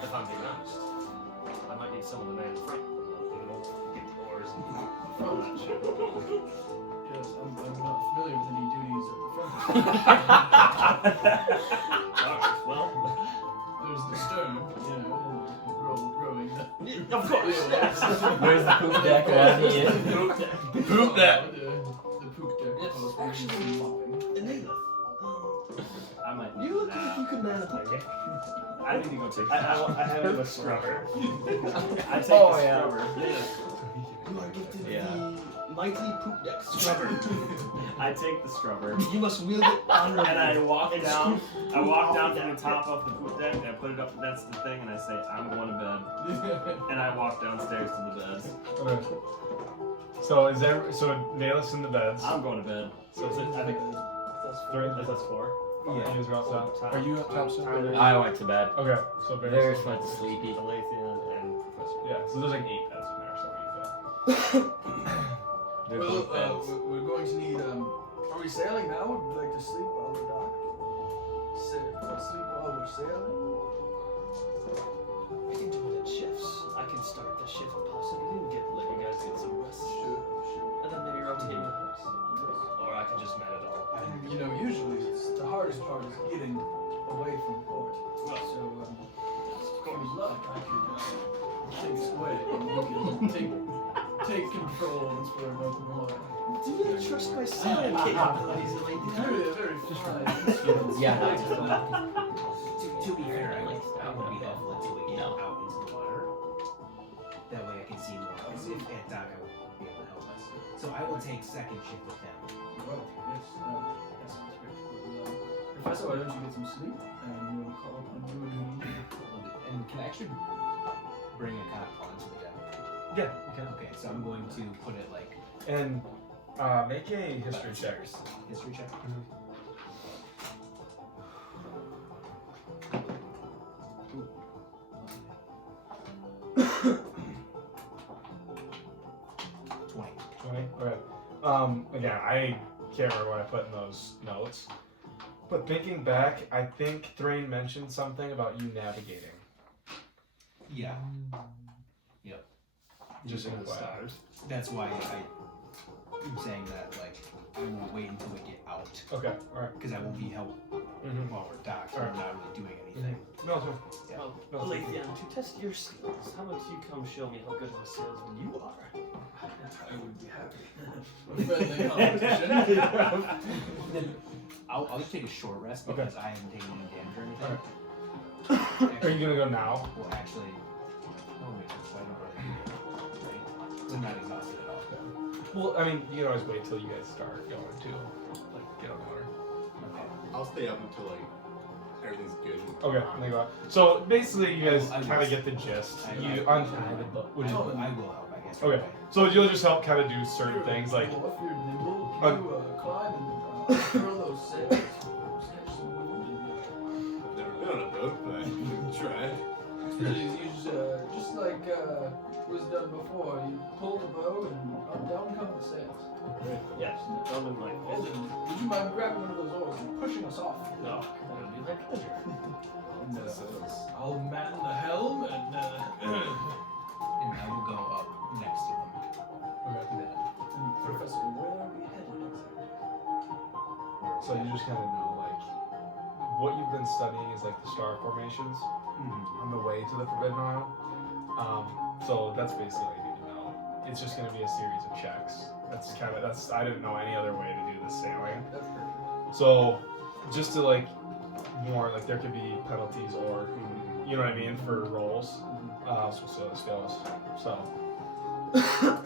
if I'm being honest, I might need some of the man in front. Get the oars and throw that shit. Yes, I'm not familiar with any duties at the front. Alright, well, There's the stern, rowing the... of course, yes. Where's the poop deck around here? Poop that. The poop deck. Yes, of course, actually, we're mopping. Enigma. I might You look like you could manage it. I need to go take I have a scrubber. I take Oh, the yeah. scrubber. You are gifted Yeah. the mighty poop deck scrubber. I take the scrubber. You must wield it honorably. And I walk down. I walk down to the top of the poop deck and I put it up. That's the thing. And I say, "I'm going to bed." And I walk downstairs to the bed. Okay. So Nailus in the beds. I'm going to bed. So is it, I think That's 4. Yeah, you guys are outside. Are you up top still? I went to bed. Okay, so Varys went to sleepy. Alethean and Professor. Yeah, so there's like 8 beds in there, so They're Well, both beds. we're going to need, are we sailing now? Would you like to sleep while we're docked? Sleep while we're sailing? we can do it at shifts. I can start the shift possibly and let you guys get some rest. Sure. And then maybe rotate your house. Or I can just man it all. And, usually the hardest part is getting away from port. So, if you'd like, I could take sway and you can take control once we're in open water. Do you trust my sailing capabilities, lady? Very fine instruments. Yeah, To be fair, I would be helpful to get out into the water. That way I can see more. Because if at dock, I won't be able to help us. So I will take second shift with them. Well, yes, that sounds great. Professor, why don't you get some sleep and we'll call upon you in the evening. And can I actually bring a cot onto the deck? Yeah, you can. Okay, so I'm going to put it like And Make a history check. History check. Ooh. 20. Okay. Again, I can't remember what I put in those notes. But thinking back, I think Thrain mentioned something about you navigating. Yeah. Yep. Just in the Because stars. that's why I'm saying that, like, I won't wait until we get out. Okay, alright. Because I won't be helping Mm-hmm. while we're docked. Alright. We're not really doing anything. No, it's fine. Well, No, it's Lathian, to test your skills, how about you come show me how good of a salesman you are? I would be happy. Friendly competition. I'll just take a short rest Okay. because I haven't taken any damage or anything. Alright. Are you gonna go now? Well, actually, no, wait, so I don't really need it, right? I'm not exhausted at all. Well, I mean, you can always wait till you guys start going too. Like, get on the water. Okay. I'll stay up until like everything's good. Okay, there you go. So basically, you guys I will- kind of get the gist. I- You I- untie the boat. What do I you will do? help, I guess. Okay, so you'll just help kind of do certain things like. Well, if you're nimble, can you climb and throw those sails? Catch some wind and, I've never been on a boat, but I can try. it's really easy. You just like was done before. You pull the bow and down come the sails. Yes, Roman might. Holden, would you mind grabbing one of those oars and pushing us off? No, that would be my pleasure. I'll man the helm and And I will go up next to them. Okay. Professor, where are we headed exactly? So you just kind of know like what you've been studying is like the star formations Mm-hmm. on the way to the Forbidden Isle. So that's basically all you need to know. It's just going to be a series of checks. I didn't know any other way to do the sailing. That's perfect. So just to like more like there could be penalties or you know what I mean for rolls. So we'll see how this goes. So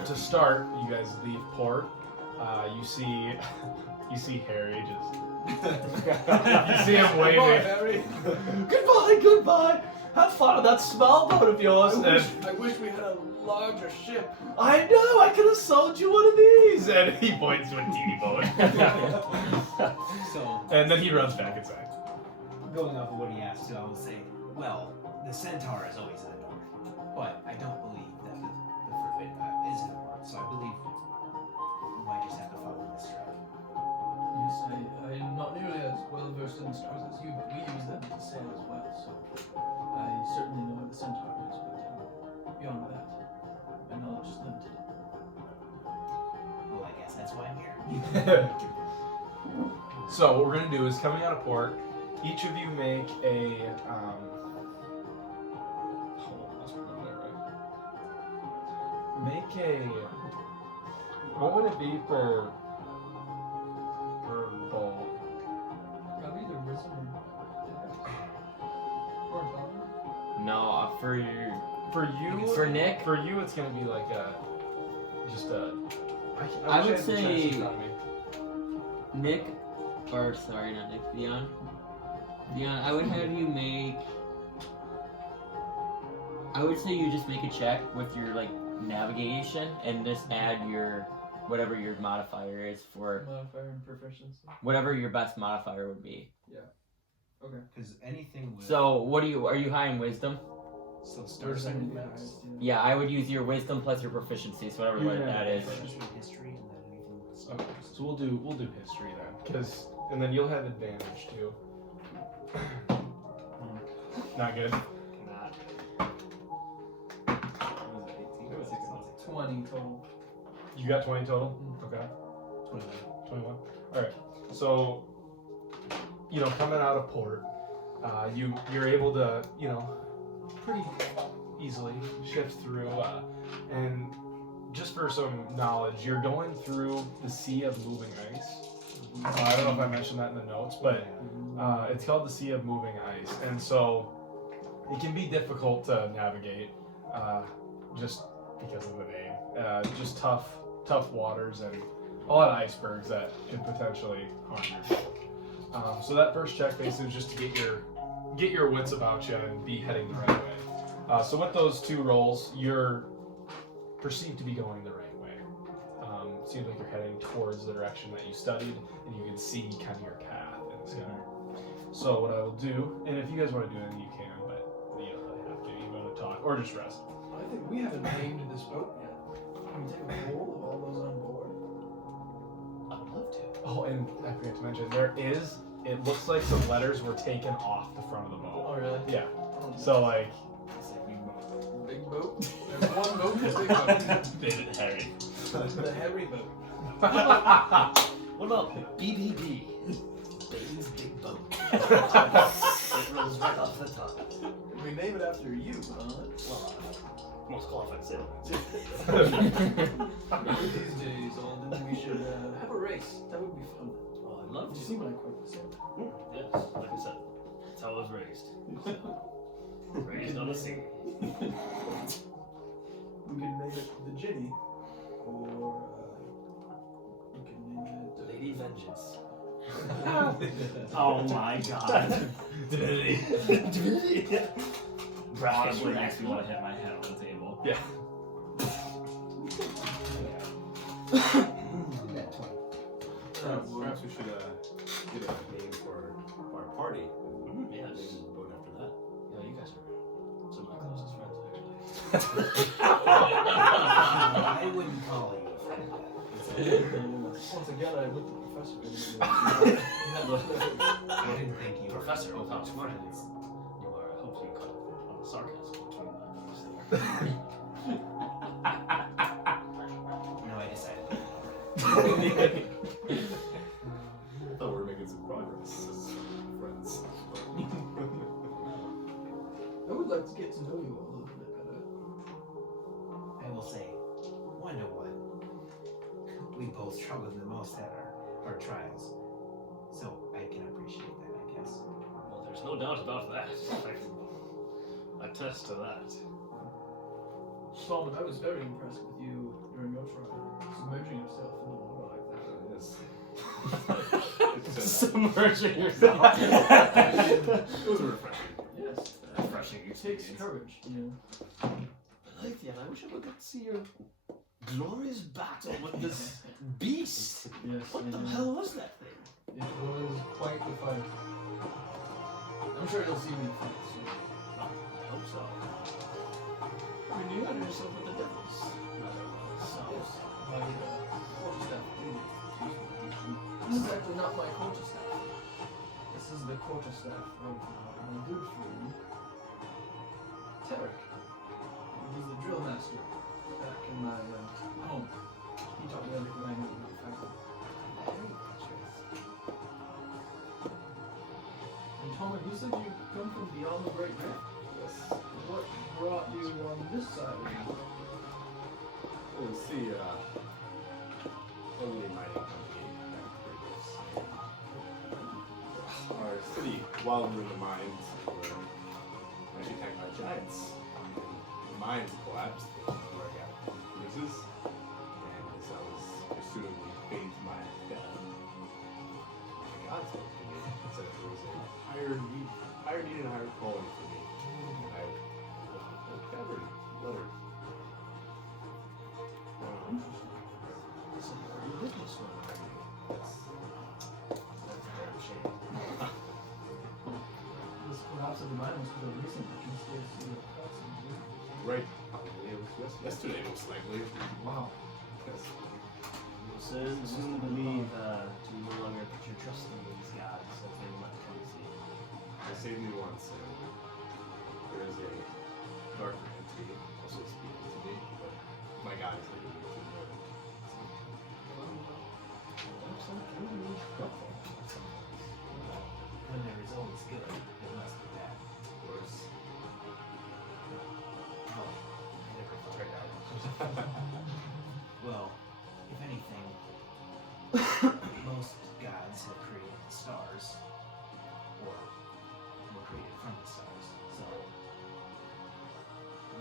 to start, you guys leave port. You see Harry just. You see him Goodbye, waving. Harry. Goodbye. Have fun on that small boat of yours. I wish we had a larger ship. I know. I could have sold you one of these. And he points to a teeny boat. So, And then he runs back inside. going off of what he asked, so I will say, well, the centaur is always in the north, but I don't believe that the Forbidden Isle is in the north, so I believe we might just have to follow this trail. Yes, I am not nearly as well versed in the stars as you, but we use them to sail as well, so I certainly know where the centaur is, but beyond that, my knowledge is limited. Well, I guess that's why I'm here. So what we're gonna do is coming out of port, each of you make a hold on, let's put it there, right? Make a what would it be for bowl? Probably either wisdom or intelligence. No, for you. For you, For Nick? For you, it's gonna be like just a. I wish would had the chest in say- front of me. Nick, or sorry, not Nick, Leon. Leon, I would have you make. I would say you just make a check with your like navigation and just add your whatever your modifier is for Modifier and proficiency. whatever your best modifier would be. Okay. Because anything with... So what are you high in wisdom? So Or stars second and max. Yeah, I would use your wisdom plus your proficiency, so whatever Yeah. that is. history, and then anything with stars. Okay, so we'll do history then, because and then you'll have advantage too. Not good. Not. 20 total. You got 20 total. Okay. 21. All right. So, coming out of port, you're able to, pretty easily shift through, and just for some knowledge, you're going through the Sea of Moving Ice. I don't know if I mentioned that in the notes, but it's called the Sea of Moving Ice, and so it can be difficult to navigate, just because of the name. Just tough waters and a lot of icebergs that could potentially harm you. So that first check basically is just to get your wits about you and be heading the right way. So with those two rolls, you're perceived to be going the right way. seems like you're heading towards the direction that you studied, and you can see kind of your path in the sky. So what I will do, and if you guys want to do anything, you can, but you don't really have to. You want to talk or just rest. I think we haven't named this boat yet. Can we take a poll of all those on board? I would love to. Oh, and I forgot to mention, it looks like some letters were taken off the front of the boat. Oh, really? Yeah. Oh, So like, big boat? There's one boat, there's big boat. David Harry. The Harry boat. What about BBB? Dave's Big Boat. It rolls right off the top. We name it after you, huh? Well, most qualified sailor. Maybe these days, Alden, we should have a race. That would be fun. Oh, I'd love You to. seem like quite the sailor. Yes, like I said, that's how I was raised. Raised on the sea. We could name it the Ginny, or we could name it Lady Vengeance. Oh my god. Bracket Honestly, makes me want to hit my head on the table. yeah. Perhaps we should get a name for our party. Yes. Name the boat after that. Yeah, you guys are some of my closest friends, actually. I wouldn't call you a friend. Once again, I went to the professor. I didn't think you were Professor, so without close friends. friends. You are, I hope you cut on the sarcasm between the us No, I decided. I thought we were making some progress as friends. I would like to get to know you all a little bit better. I will say, 1 to 1. We both struggled the most at our trials. So I can appreciate that, I guess. Well, there's no doubt about that. I can attest to that. Solomon, I was very impressed with you during your trial, submerging yourself in the water like that. Yes. Submerging yourself. It was refreshing. Yes, Refreshing it takes experience. courage, you know. Lathian, I wish I would get to see your glorious battle with this beast. Yes. What the hell was that thing? It was quite the fight. I'm sure you'll see me fight soon. I hope so. I mean, you had yourself with the devils. My quarterstaff. This is actually not my quarterstaff. This is the quarterstaff of my good friend, Tarek. He's the drill master back in my home. He taught me everything I know about fighting. And Thomas, you said you come from beyond the Great Rift. Yes. What brought you on this side of the We'll see, only mining company back previous. Our city, while we were in the mines, were actually attacked by giants. The mines collapsed, where I got bruises, and as I was pursuing fate my death, my God spoke to me and said there was a higher need and higher calling for me. I cavern letter. So you're a businessman. That's a damn shame. This collapse of the mine was for the recent conspiracy of Hudson. Right. Probably it was yesterday, most likely. Wow. Yes. Soon to believe to no longer put your trust in these gods as they will not come to see. They saved me once, and there is a darker entity also speaking to me, but my God is leading me to the Lord. When there is always good, there must be bad. Worse. Oh, I never thought of that. Well, if anything, most gods have created the stars, or were created from the stars. So,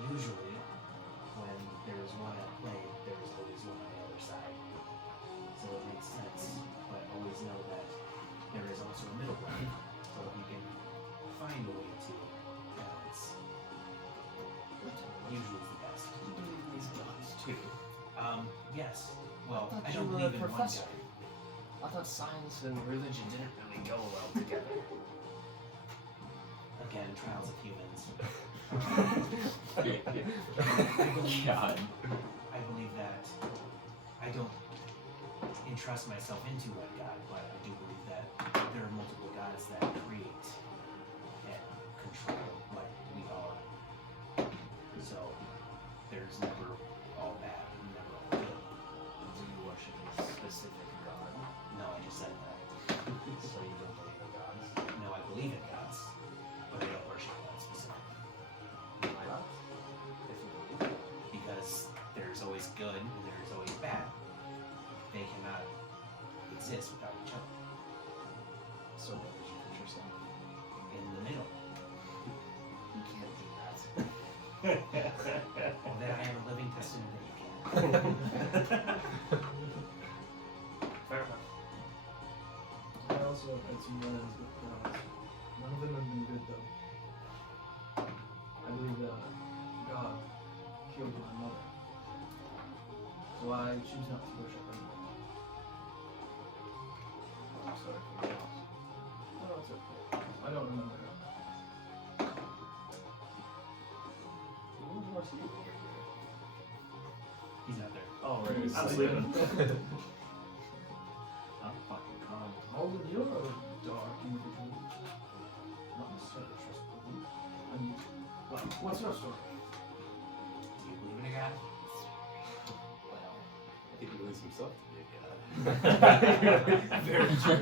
usually, when there is one at play, there is always one on the other side. So it makes sense, but always know that there is also a middle ground, so you can find a way to balance. Usually is the best. You believe in these gods too. Yes. Well, thought I you don't were a believe in one professor. guy. I thought science and religion didn't really go well together. Again, trials of humans. God. I believe that I don't entrust myself into one God, but I do believe that there are multiple gods that create and control what we are. So there's never all bad, never all good. Do you worship a specific god? No, I just said that. So you don't believe in gods? No, I believe in gods, but I don't worship gods specifically. Why not? If you believe. Because there's always good and there's always bad. They cannot exist without each other. So where would you put yourself? In the middle. You can't do that. Well, then I am a living testament that you can. Fair enough. I also have had some run-ins with gods. None of them have been good though. I believe God killed my mother. So I choose not to worship anymore. I'm sorry for your loss. No, it's okay. I don't remember her. Who wants you over here? He's not there. Oh, right. He's I'm sleeping. sleeping. I'm fucking calm. Alden, you're a dark individual. Not necessarily trustworthy. I mean, well, what's your story? Do you believe in a God? Well, I think he believes himself to be a god. very true.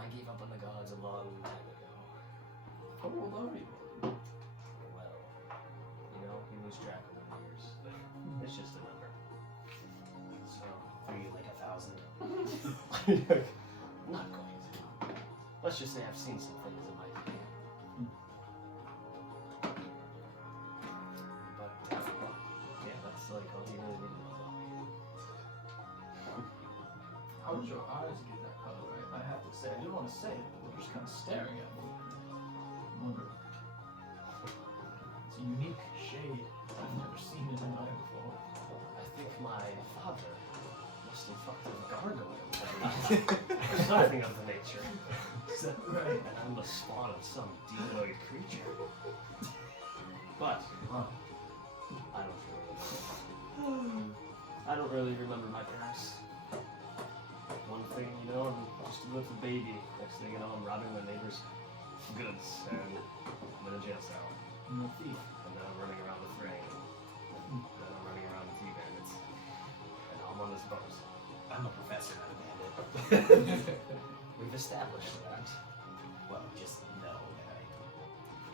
I gave up on the gods a long time ago. How old are you? Well, you know, you lose track of the years. It's just a number. So, Are you like 1,000? not going to. Let's just say I've seen some things in my day. But, yeah, that's like all you really need to know about me. How did your eyes get that color? I have to say, I didn't want to say it, but they're just kind of staring at me. I wonder. It's a unique shade. I've never seen in an eye before. I think my father must have fucked a gargoyle or something of the nature. Is that right? And I'm the spawn of some demonoid creature. But I don't really remember my parents. One thing, you know, I'm just a little baby. Next thing you know, I'm robbing my neighbor's goods, and I'm in a jail cell. I'm a thief. And then I'm running around with Frank. And then I'm running around with T-Bandits. And all I'm on this boat. I'm a professor, not a bandit. We've established that. Well, just know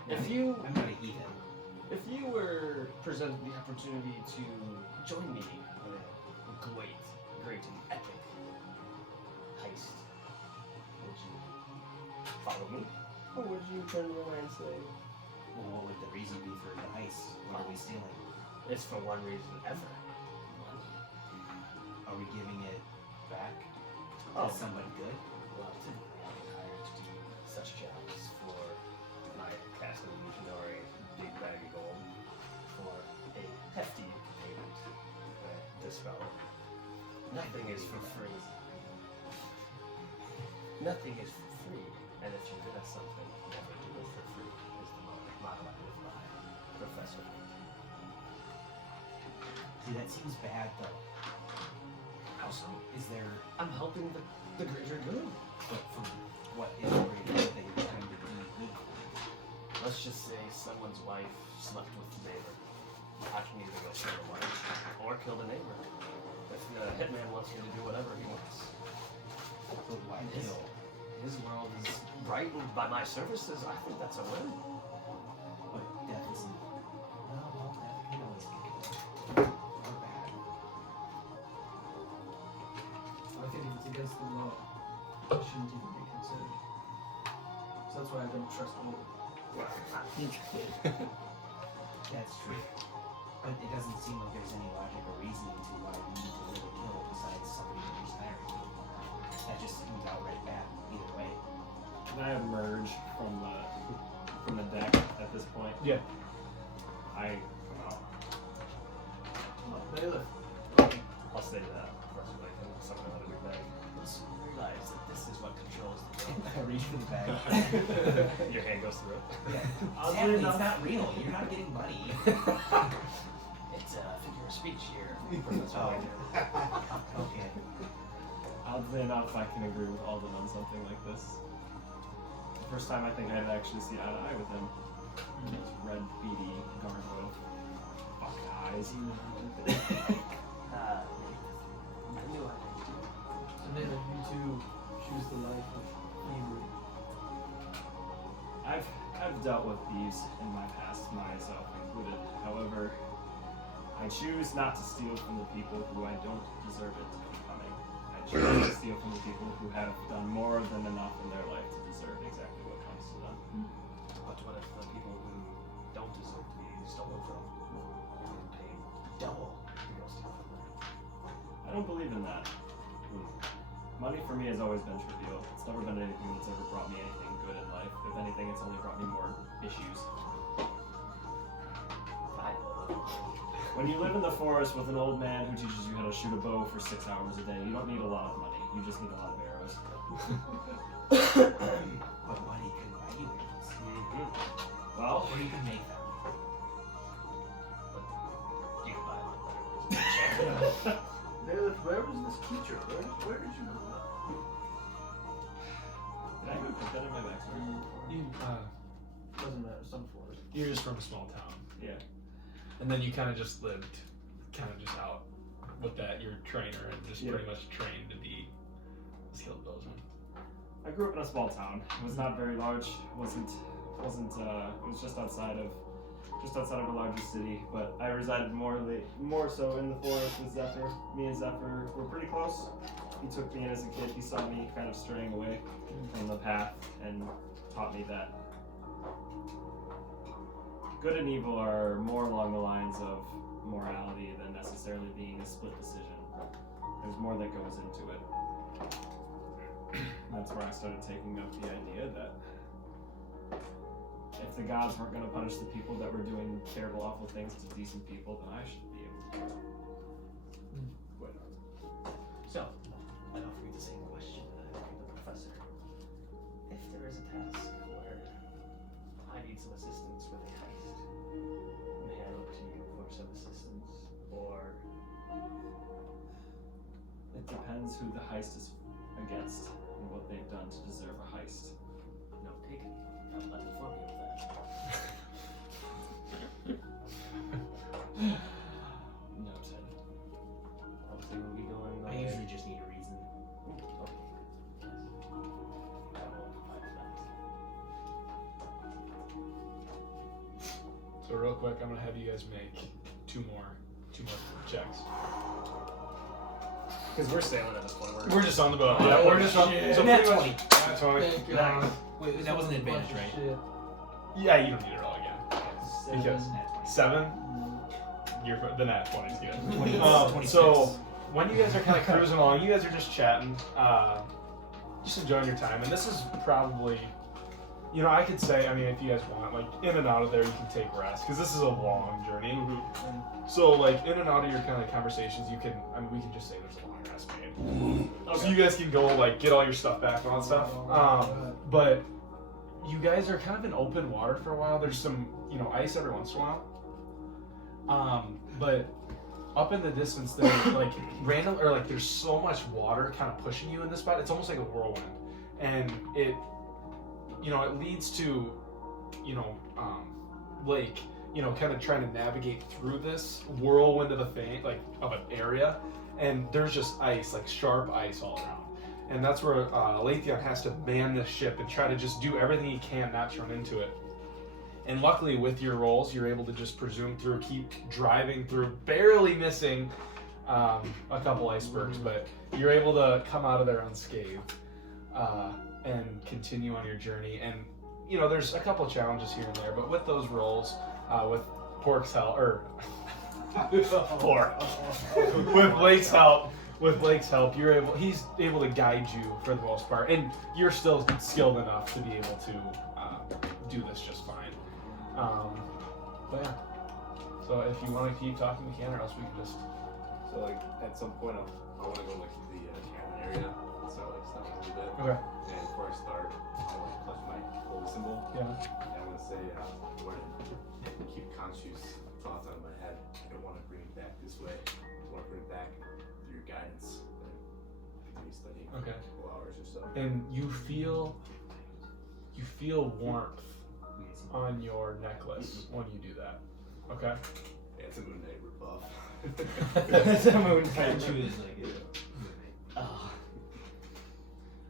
that If you I'm not a heathen. If you were presented the opportunity to join me in a great and epic heist, would you follow me? Or would you turn around and say, Well, what would the reason be for the heist? What are we stealing? it's for one reason ever? Are we giving it back Oh. to somebody good? Well, typically I've been hired to do such jobs for my cast of illusionary big bag of gold for a hefty payment. This fellow. Nothing is for free. Nothing is for free. And if you're good at something, never do it for free is the motto I live by. Professor. See, that seems bad though. How so? Is there, I'm helping the greater good. but for what is the greater good that you're trying to do good for? Let's just say someone's wife slept with the neighbor. I can either go kill the wife or kill the neighbor. If the hitman wants me to do whatever he wants. But why His- kill? His world is brightened by my services. I think that's a win. But death isn't. Well, death can always be good. Or bad. I think if it's against the law, it shouldn't even be considered. So that's why I don't trust Olden. That's true. But it doesn't seem like there's any logic or reasoning to why we need to live or kill besides somebody that just hiring you. That just seems outright bad either way. Can I emerge from the deck at this point? Yeah. I Bailiff, I'll say that. The rest of it, I can suck it out of your bag. Let's realize that this is what controls the world. I reach for the bag. Your hand goes through it. Sadly, it's not real. You're not getting money. It's a figure of speech here. Oh. Okay. Oddly enough, I can agree with Alden on something like this. The first time I think I had actually seen eye to eye with him. Those red, beady gargoyle fuck eyes. I knew I did. Amanda, you two choose the life of evil. I've dealt with thieves in my past, myself included. However, I choose not to steal from the people who I don't deserve it becoming. I choose to steal from the people who have done more than enough in their life to deserve exactly what comes to them. But what if the people who don't deserve to be stolen from are getting paid double to go steal from them? I don't believe in that. Money for me has always been trivial. It's never been anything that's ever brought me anything good in life. If anything, it's only brought me more issues. When you live in the forest with an old man who teaches you how to shoot a bow for 6 hours a day, you don't need a lot of money. You just need a lot of arrows. But money can buy you arrows. Well, Or you can make them. You can buy a lot better. Where was this teacher? Where did you grow up? did I even put that in my backstory? Doesn't matter, some forest. You're just from a small town. Yeah. And then you kind of just lived, kind of just out with that, your trainer, and just Yeah. pretty much trained to be a skilled bosun. I grew up in a small town. It was not very large. It was just outside of a larger city. But I resided more so in the forest with Zephyr. Me and Zephyr were pretty close. He took me in as a kid. He saw me kind of straying away from the path and taught me that good and evil are more along the lines of morality than necessarily being a split decision. There's more that goes into it. That's where I started taking up the idea that if the gods weren't going to punish the people that were doing terrible, awful things to decent people, then I should be able to do it. So, I'd offer you the same question that I gave the professor. If there is a task where I need some assistance with a heist, may I look to you for some assistance? Or It depends who the heist is against and what they've done to deserve a heist. no taken? I'd like to inform you of that. Noted. Obviously, we'll be going I usually just need a reason. I will provide that. So real quick, I'm gonna have you guys make two more checks. Because we're sailing at this point. We're just on the boat. Oh, Yeah, we're just on. shit. So Nat pretty much. 20. Nat 20. Thank Nice. God. Wait, that wasn't advantage, Bunch of right? shit. Yeah, you don't need it all again. Because Nat 20. 7, you're the nat 20 is good. 26. So when you guys are kind of cruising along, you guys are just chatting, just enjoying your time. And this is probably, you know, I could say, I mean, if you guys want, like in and out of there, you can take rest because this is a long journey. So like in and out of your kind of conversations, you can, I mean, we can just say there's a long rest made. So you guys can go like get all your stuff back and all that stuff. But you guys are kind of in open water for a while. There's some, you know, ice every once in a while. But up in the distance, there's like random, or like there's so much water kind of pushing you in this spot. It's almost like a whirlwind, and it, you know, it leads to, you know, lake, you know, kind of trying to navigate through this whirlwind of a thing, like of an area, and there's just ice, like sharp ice all around. And that's where Aletheon has to man this ship and try to just do everything he can not to run into it. And luckily, with your rolls, you're able to just presume through, keep driving through, barely missing a couple icebergs, but you're able to come out of there unscathed and continue on your journey. And you know, there's a couple challenges here and there, but with those rolls, with Pork's help, or Pork, with Blake's help. With Blake's help, he's able to guide you for the most part, and you're still skilled enough to be able to do this just fine. But yeah, so if you want to keep talking, we can, or else we can just. So So like at some point I want to go like to the cabin area and start like studying a little bit. Okay. And before I start, I want to clutch my holy symbol. Yeah. And I'm gonna say word and keep conscious thoughts out of my head. I don't want to bring it back this way. I want to bring it back through your guidance and continue studying Okay. a couple hours or so. And you feel warmth on your necklace when you do that. Okay. Yeah, it's a Moon Knight rebuff. It's a moon Kind type. of is like it. Oh.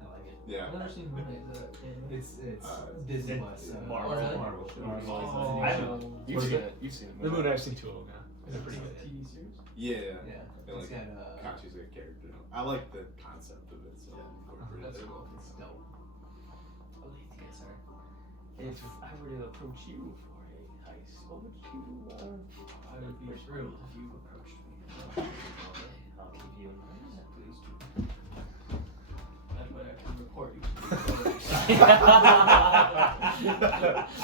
I like it. Yeah. I've never seen Moon Knight, is that game? It's Uh, Disney it- Plus. Marvel. Marvel. Oh. I haven't. You've What is seen it? it. You've seen it. The moon, I've seen 2 of them now. Is They're it pretty a good. TV series? Yeah. Yeah. And It's like got conscious like character. I like the concept of it, so I incorporated That's it. cool. it's dope. Alethea, sir. If I were to approach you for a heist, what would you I would be thrilled if you approached me. Okay, I'll keep you in mind. Please do. That way I can report you.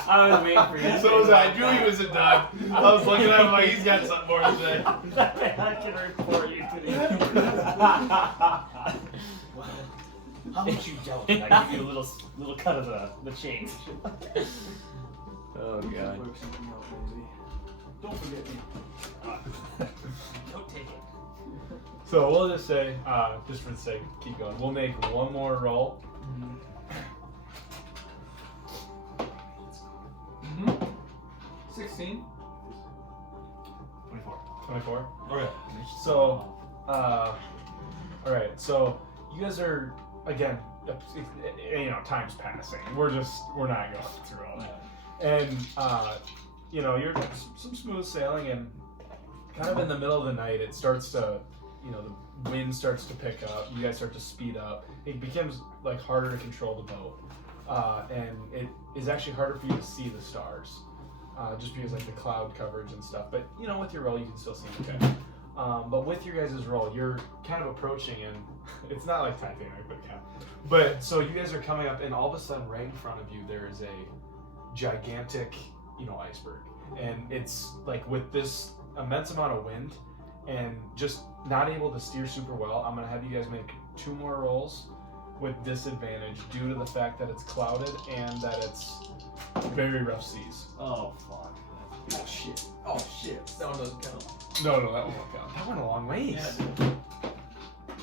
I was waiting for you. So was I. I knew he wasn't done. I was looking at him like he's got something more to say. I can report you to the. How much you don't? I give you a little cut of the change. Oh We can god. work something out, maybe. Don't forget me. Don't take it. So we'll just say, just for the sake, keep going. We'll make one more roll. Mm-hmm. 16. 24. 24. Okay. So, alright, so you guys are, again, time's passing. We're not going through all that. And, you're some smooth sailing, and kind of in the middle of the night, it starts to, the wind starts to pick up. You guys start to speed up. It becomes like harder to control the boat, and it is actually harder for you to see the stars, just because like the cloud coverage and stuff. But with your roll, you can still see them okay. But with your guys' roll, you're kind of approaching, and it's not like Titanic, but yeah. But so you guys are coming up, and all of a sudden, right in front of you, there is a gigantic, iceberg, and it's like with this immense amount of wind, and just not able to steer super well. I'm gonna have you guys make 2 more rolls with disadvantage due to the fact that it's clouded and that it's very rough seas. Oh fuck. Oh shit. Oh shit. That one doesn't count. No, that won't count. That went a long ways. Yeah,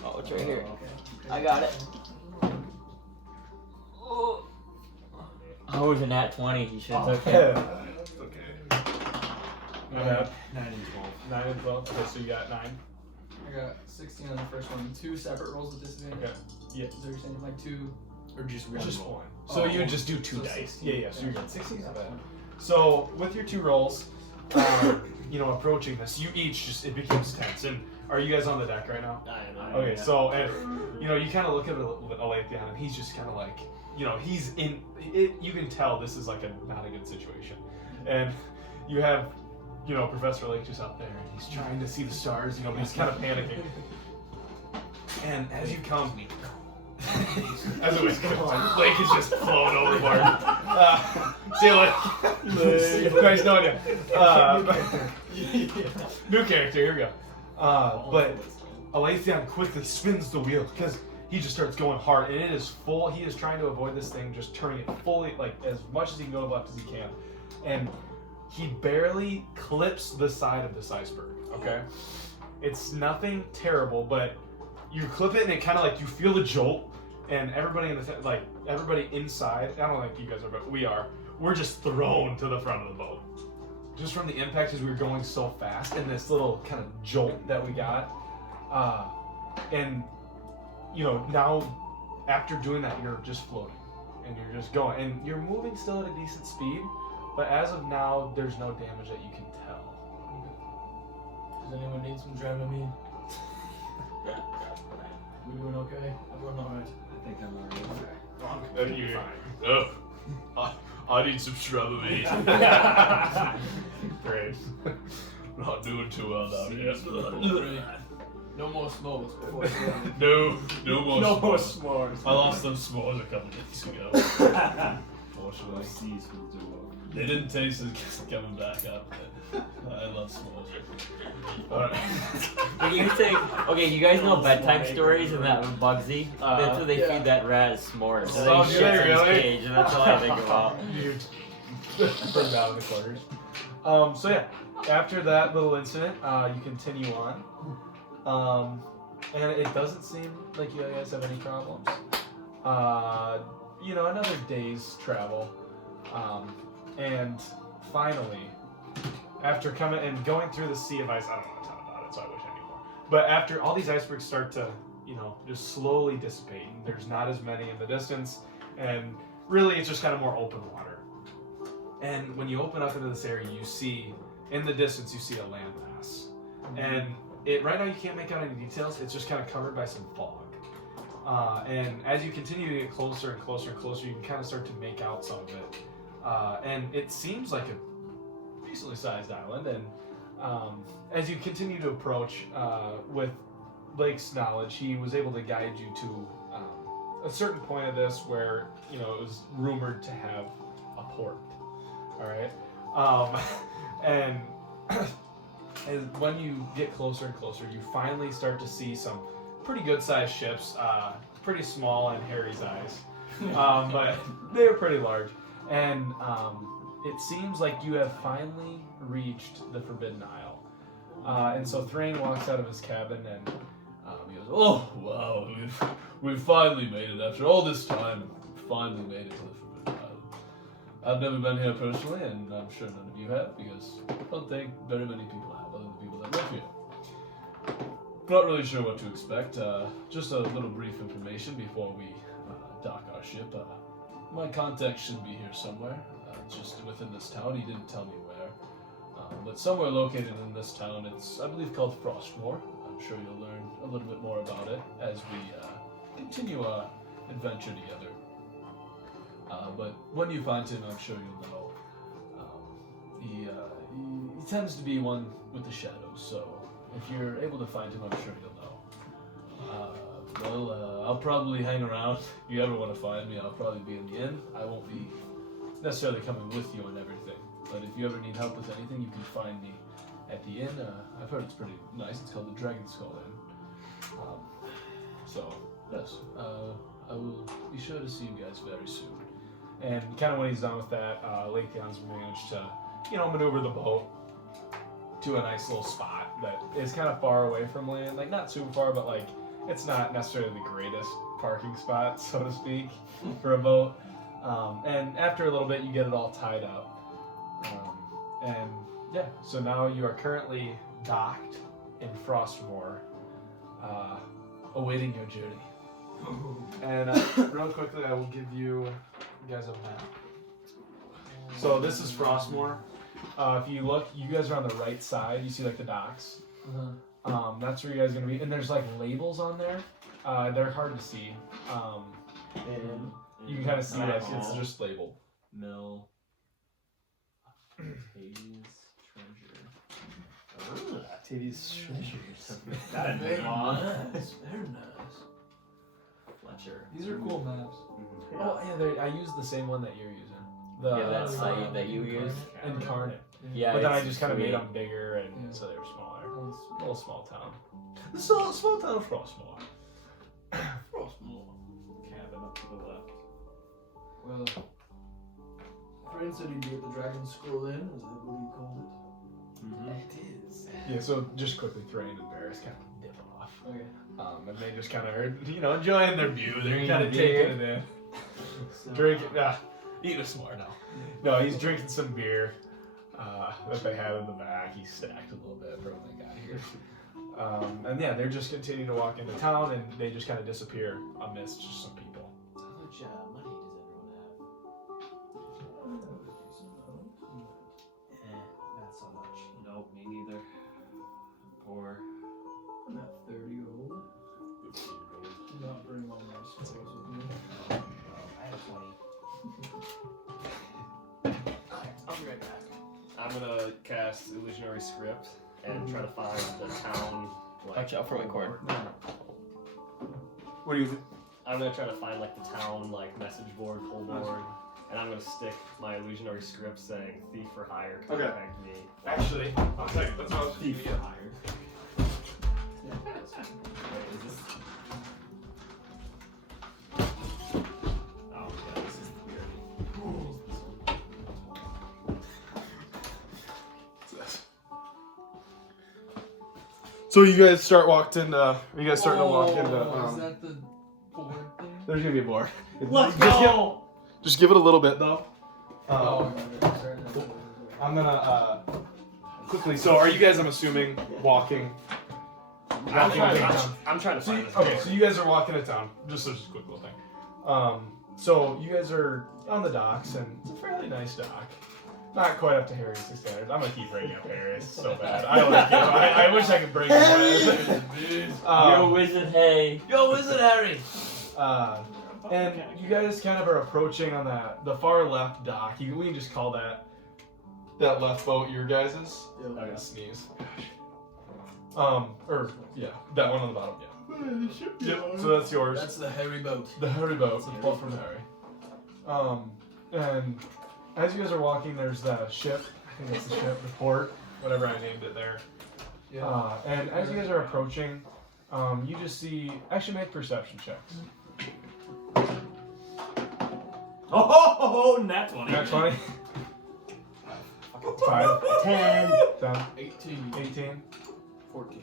Oh, it's right here. okay. I got it. Oh, it was a nat 20. You should have took it. Okay. 9 and 12. 9 and 12. Okay, so you got 9. I got 16 on the first one. 2 separate rolls with disadvantage. Okay. Yeah. Is that what you're saying? Like 2. Or just one Just roll. one. So you would just do 2 So dice. 16. Yeah. So you're good. 16 is not bad. fine. So with your 2 rolls, approaching this, you each it becomes tense. And are you guys on the deck right now? I am. Okay, so and you kind of look at Aletheon, and he's just kind of like, he's in it. You can tell this is like not a good situation, and you have, Professor Lake just out there, and he's trying to see the stars, but he's kind of panicking. And as you come, as it was going, Lake is just flown overboard. See you later. Nice knowing you. New character, here we go. But Aletheon quickly spins the wheel because he just starts going hard, and it is full. He is trying to avoid this thing, just turning it fully, like as much as he can go left as he can, and he barely clips the side of this iceberg. Okay, it's nothing terrible, but you clip it, and it kind of like you feel the jolt, and everybody everybody inside. I don't think you guys are, but we are. We're just thrown to the front of the boat. Just from the impact as we were going so fast and this little kind of jolt that we got. And, now after doing that, you're just floating and you're just going and you're moving still at a decent speed. But as of now, there's no damage that you can tell. Does anyone need some Dramamine? We doing okay? Everyone alright? I think I'm alright. I need some Dramamine. Great. Not doing too well down here. No more s'mores before it's done. No more No more s'mores. s'mores. I lost them s'mores a couple days ago. Fortunately, seas will do They didn't taste as coming back up. I love s'mores. Alright. Okay, you guys know bedtime stories and that with Bugsy? That's what they feed that rat as s'mores. So Oh, he do shits they in his really? cage, and that's all I think about. Burned out in the quarters. So yeah, after that little incident, you continue on. And it doesn't seem like you guys have any problems. Another day's travel. And finally, after coming and going through the sea of ice, I don't know a ton about it, so I wish I knew more. But after all these icebergs start to, just slowly dissipate, and there's not as many in the distance, and really it's just kind of more open water. And when you open up into this area, you see, in the distance, you see a landmass. And right now you can't make out any details, it's just kind of covered by some fog. And as you continue to get closer and closer and closer, you can kind of start to make out some of it. And it seems like a decently sized island, and as you continue to approach, with Blake's knowledge, he was able to guide you to a certain point of this where, it was rumored to have a port. Alright? And when you get closer and closer, you finally start to see some pretty good sized ships, pretty small in Harry's eyes, but they were pretty large. And it seems like you have finally reached the Forbidden Isle. And so Thrain walks out of his cabin and he goes, Oh, wow, we've finally made it. After all this time, we finally made it to the Forbidden Island. I've never been here personally, and I'm sure none of you have, because I don't think very many people have, other than the people that live here. Not really sure what to expect. Just a little brief information before we dock our ship. My contact should be here somewhere, just within this town. He didn't tell me where, but somewhere located in this town. It's, I believe, called Frostmoor. I'm sure you'll learn a little bit more about it as we continue our adventure together. But when you find him, I'm sure you'll know. He tends to be one with the shadows, so if you're able to find him, I'm sure you'll know. I'll probably hang around. If you ever want to find me, I'll probably be in the inn. I won't be necessarily coming with you and everything, but if you ever need help with anything, you can find me at the inn. I've heard it's pretty nice. It's called the Dragon Skull Inn. So, yes, I will be sure to see you guys very soon. And kind of when he's done with that, Leithion's managed to, maneuver the boat to a nice little spot that is kind of far away from land. Like, not super far, but like, it's not necessarily the greatest parking spot, so to speak, for a boat. And after a little bit, you get it all tied up. And yeah, so now you are currently docked in Frostmoor, awaiting your journey. And real quickly, I will give you guys a map. So this is Frostmoor. If you look, you guys are on the right side. You see like the docks. That's where you guys are gonna be. And there's like labels on there. They're hard to see. And You can kind of see that it's just labeled. Mill. Octavius treasure. Got it. Very nice. Very nice. Fletcher. These are cool maps. Oh yeah, I used the same one that you're using. Yeah, that site that you use. Incarnate. Yeah, But then I it's just kind of made sweet. them bigger, and Yeah. so they were smaller. A little small town. The small town of Frostmoor. Frostmoor. Cabin up to the left. Well, friend said he'd be at the Dragon Skull Inn. Is that what you called it? It is. Yeah, so just quickly, Thrain and Varys kind of dip off. Okay. And they just kind of are, enjoying their view. They're Drinking kind of beer. taking it in. Drinking, eating a s'more now. No, he's drinking some beer that they had in the back. He stacked a little bit for when they got here. And yeah, they're just continuing to walk into town, and they just kind of disappear amidst just some people. How much money does everyone have? Not so much. Nope, me neither. Poor. I'm at 30 old. Do not bring all my scrolls with me. I have 20. I'll be right back. I'm gonna cast Illusionary Script and try to find the town. Watch out for my cord. What do you? I'm gonna try to find like the town message board, pull board, and I'm gonna stick my illusionary script saying "Thief for hire." Okay. Contact me. Actually, one second. That's what I was just Thief gonna for get. hire. Wait, is this? Oh yeah, this is weird. So you guys start walked into. You guys starting to walk into. Is that the board thing? There's gonna be more. Let's Just go. Just give it a little bit though. Oh, I'm gonna quickly. So are you guys? I'm assuming walking. I'm trying to So find you, this. okay, door. so you guys are walking to town. Just a quick little thing. So you guys are on the docks, and it's a fairly nice dock. Not quite up to Harry's standards. I'm gonna keep bringing up Harry's so bad. I like him. I wish I could bring him. Yo, Wizard Hey. Yo, Wizard Harry! And you guys kind of are approaching on the far left dock. We can just call that left boat your guys's. I'm gonna sneeze. Or yeah, that one on the bottom. Yeah. Yep. So that's yours. That's the Harry boat. The Harry boat. The boat from Harry. And as you guys are walking, there's the ship. I think it's the ship, the port, whatever I named it there. And as you guys are approaching, you just see. Actually, make perception checks. Oh, nat 20. Nat 20. 5. 10. 10. 18. 14.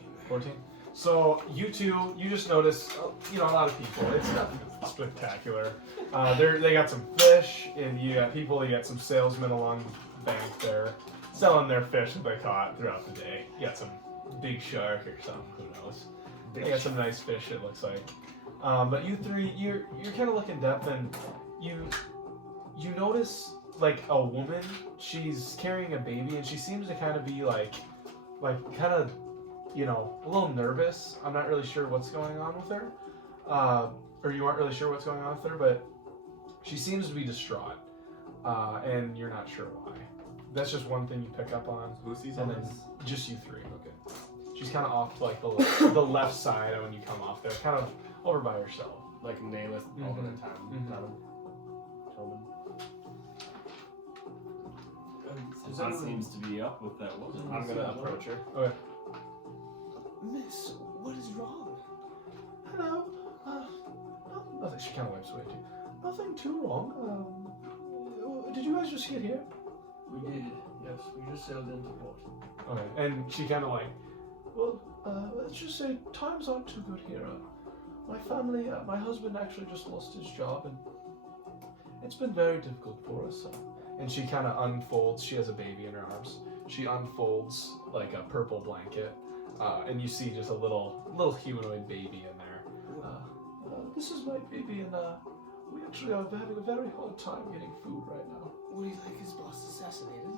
So you two, you just notice, a lot of people. It's nothing spectacular. They got some fish, and you got some salesmen along the bank there selling their fish that they caught throughout the day. You got some big shark or something, who knows? They got some nice fish, it looks like. But you three, you're kind of looking depth, and you notice like a woman. She's carrying a baby, and she seems to kind of be like kind of, a little nervous. I'm not really sure what's going on with her, or you aren't really sure what's going on with her, but she seems to be distraught, and you're not sure why. That's just one thing you pick up on. Who sees And all then this? just you three. Okay. She's kind of off to like the left side when you come off there, kind of over by herself. Like Nayleth all the time. Tillman. Suzanne seems to be up with that woman. I'm gonna approach her. Okay. Miss, what is wrong? Hello. Nothing. She kind of wipes away too. Nothing too wrong. Did you guys just get here? We did, yes. We just sailed into port. Okay. And she kind of like, well, let's just say times aren't too good here. My family, my husband actually just lost his job, and it's been very difficult for us. And she kind of unfolds. She has a baby in her arms. She unfolds like a purple blanket, and you see just a little humanoid baby in there. This is my baby, and we actually are having a very hard time getting food right now. What do you think, his boss assassinated?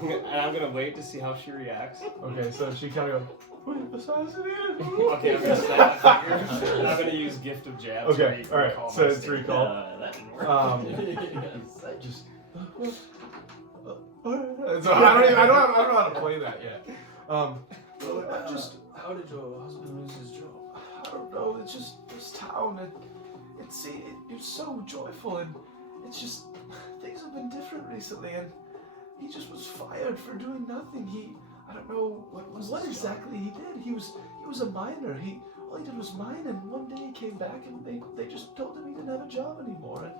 And I'm gonna wait to see how she reacts. Okay, so she kind of goes, wait, assassinated? Okay, I'm gonna snap my fingers. And I'm gonna use Gift of Jab. Okay, to alright, recall so my it's state. recall. That didn't work. Just. So I don't know how to play that yet. How did your husband lose his job? I don't know. It's just this town, and it's so joyful, and it's just things have been different recently, and he just was fired for doing nothing. I don't know what exactly he did. He was a miner. All he did was mine, and one day he came back, and they just told him he didn't have a job anymore, and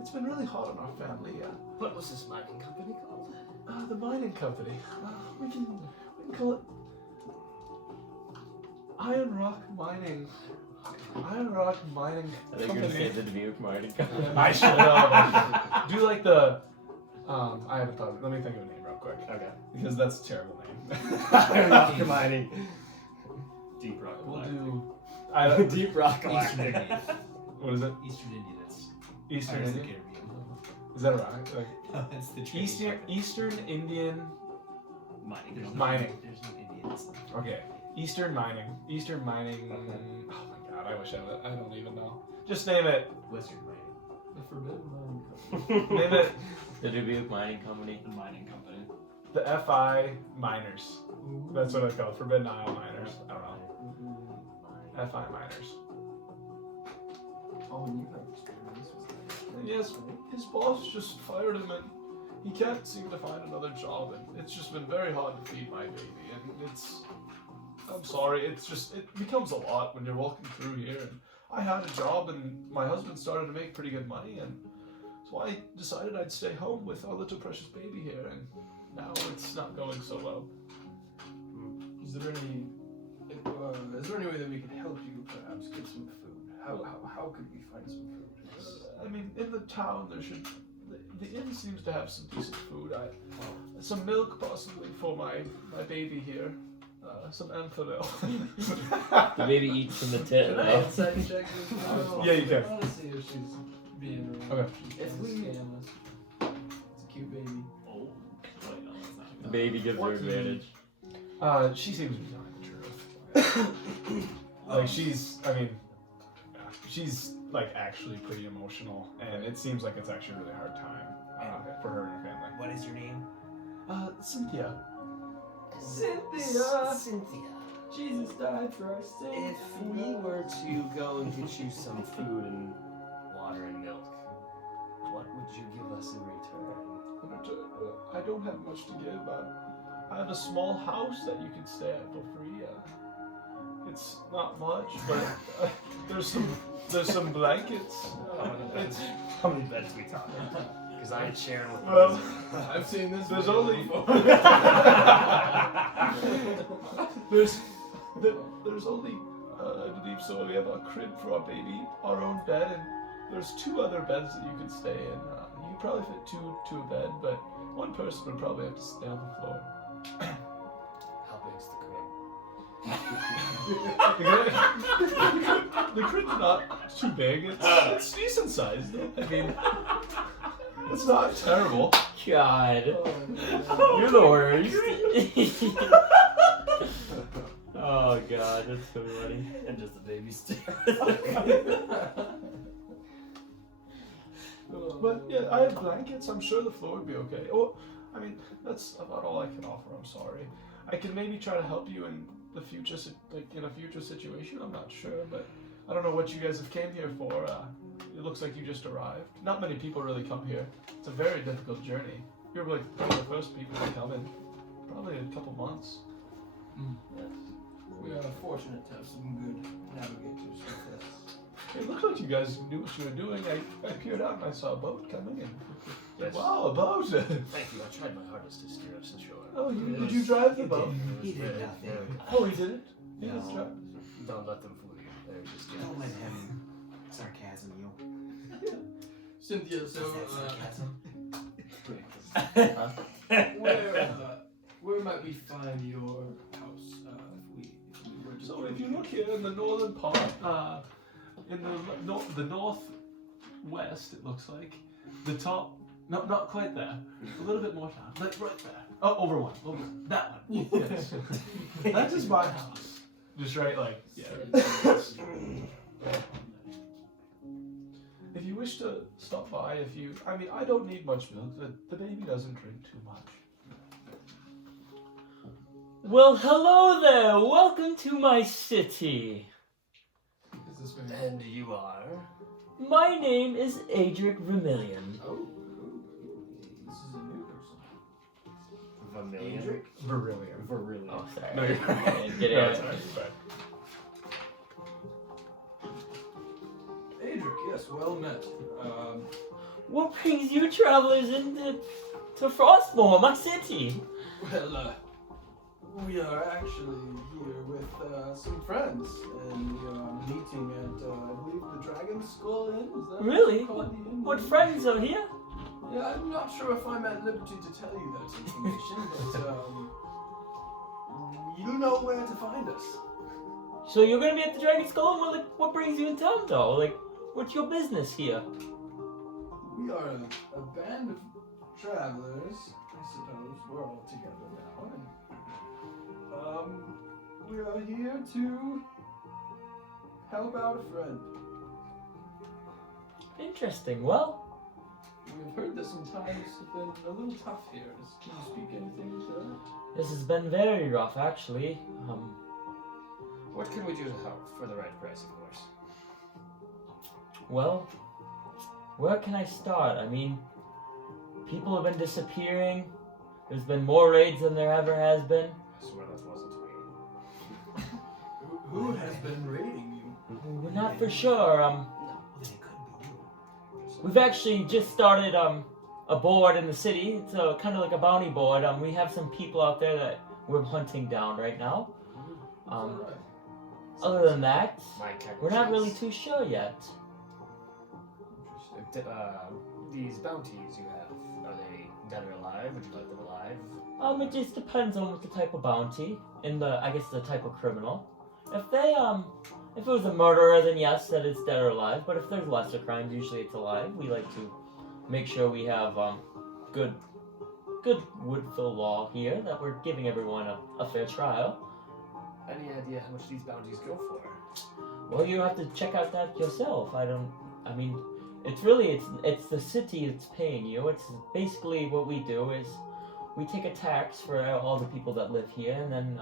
it's been really hard on our family. What was this mining company called? The mining company. We can call it Iron Rock Mining. Iron Rock Mining I think you're gonna say Company. the Dubuque Martin Company. I should have. Do like the. I haven't thought of it. Let me think of a name real quick. Okay. Because that's a terrible name. Iron Rock Mining. Deep Rock We'll Galactic. do. Deep Rock Eastern Galactic. India. What is it? Eastern India. That's Eastern Pirates of the Indian? Caribbean. Is that right? Like, No, that's the trading Eastern company. Indian. Mining. Mining. There's no Indians. Okay. Eastern Mining. Oh my god, I wish I don't even know. Just name it. Western Mining. The Forbidden Mining. Name it The Dubuque Mining Company. The mining company. the FI Miners. That's what it's called. Forbidden Isle Miners. I don't know. FI Miners. Oh, and you have experience with that. And yes, his boss just fired him and he can't seem to find another job, and it's just been very hard to feed my baby, and I'm sorry, it becomes a lot when you're walking through here, and I had a job, and my husband started to make pretty good money, and so I decided I'd stay home with our little precious baby here, and now it's not going so well. Is there any way that we can help you perhaps get some food? How could we find some food? I mean, in the town, the inn seems to have some decent food. Some milk possibly for my baby here. Some amphibole. The baby eats from the tit, Can I though. insight check this girl? Yeah, you can. I want to see if she's being real. Okay. If we scan this. It's a cute baby. Oh, wait, no, that's not The baby gives her 14. advantage. She seems to be telling the truth. Like she's like actually pretty emotional, and it seems like it's actually a really hard time for her and her family. What is your name? Cynthia. Cynthia! Jesus died for our sins. If we were to go and get you some food and water and milk, what would you give us in return? I don't have much to give. I have a small house that you can stay at for free. It's not much, but there's some blankets. How many beds we talking? Because I ain't sharing with Well, you. I've seen this. There's video only before. there's only I believe so. We have a crib for our baby, our own bed, and there's 2 other beds that you could stay in. You could probably fit two to a bed, but one person would probably have to stay on the floor. How big's the crib? The crib's not too big. It's decent sized. I mean, it's not terrible. God. Oh, You're the worst. Oh god, that's so funny. And just the baby stare. But yeah, I have blankets. I'm sure the floor would be okay. Oh, I mean, that's about all I can offer. I'm sorry. I can maybe try to help you in the future, like in a future situation. I'm not sure, but I don't know what you guys have came here for. It looks like you just arrived. Not many people really come here. It's a very difficult journey. You're like one of the first people to come in, probably in a couple months. We are fortunate to have some good navigators with us. It looked like you guys knew what you were doing. I peered out and I saw a boat coming in. Yes. Wow, a boat! Thank you. I tried my hardest to steer us ashore. Oh, did you drive the boat? He did nothing. Oh, he didn't? He No. just drive. Don't let them fool you. They're just Don't let jealous. him sarcasm you. Cynthia, so Sarcasm. where might we find your house if we were to So join if you look here in the northern part, in the northwest, it looks like the top. No, not quite there. A little bit more down. Like right there. Oh, over one. That one. Yes. That is my house. Just right, like yeah. If you wish to stop by, I mean, I don't need much milk. The baby doesn't drink too much. Well, hello there. Welcome to my city. Is this where And you are? My name is Adric Vermillion. Oh, this is a new person. Vermilion? Beryllium. Vermilion. Oh, sorry. No, you're right. Get No, it. it's alright, it's fine. Adric, yes, well met. What brings you travelers into Frostmourne, my city? Well, we are actually here with some friends, and we are meeting at, I believe, the Dragon Skull Inn. Is that Really? what it's called, the inn? What friends are here? Yeah, I'm not sure if I'm at liberty to tell you that information, but you know where to find us. So you're gonna be at the Dragon Skull? Well, like, what brings you in town, though? Like, what's your business here? We are a band of travelers, I suppose. We're all together now, and we are here to help out a friend. Interesting. Well, We've heard that some times have been a little tough here. Can you speak anything to that? this has been very rough, actually. What can we do to help? For the right price, of course. Well, where can I start? I mean, people have been disappearing. There's been more raids than there ever has been. I swear that wasn't me. Who has been raiding you? We're not for sure. No. We've actually just started a board in the city. It's kind of like a bounty board. We have some people out there that we're hunting down right now. Other than that, My kind of we're not choice. really too sure yet. These bounties you have, are they dead or alive? Would you like them alive? It just depends on what the type of bounty and I guess the type of criminal. If it was a murderer, then yes, that it's dead or alive. But if there's lesser crimes, usually it's alive. We like to make sure we have good Woodville law here, that we're giving everyone a fair trial. Any idea how much these bounties go for? Well, you have to check out that yourself. It's the city that's paying you. It's basically what we do is we take a tax for all the people that live here, and then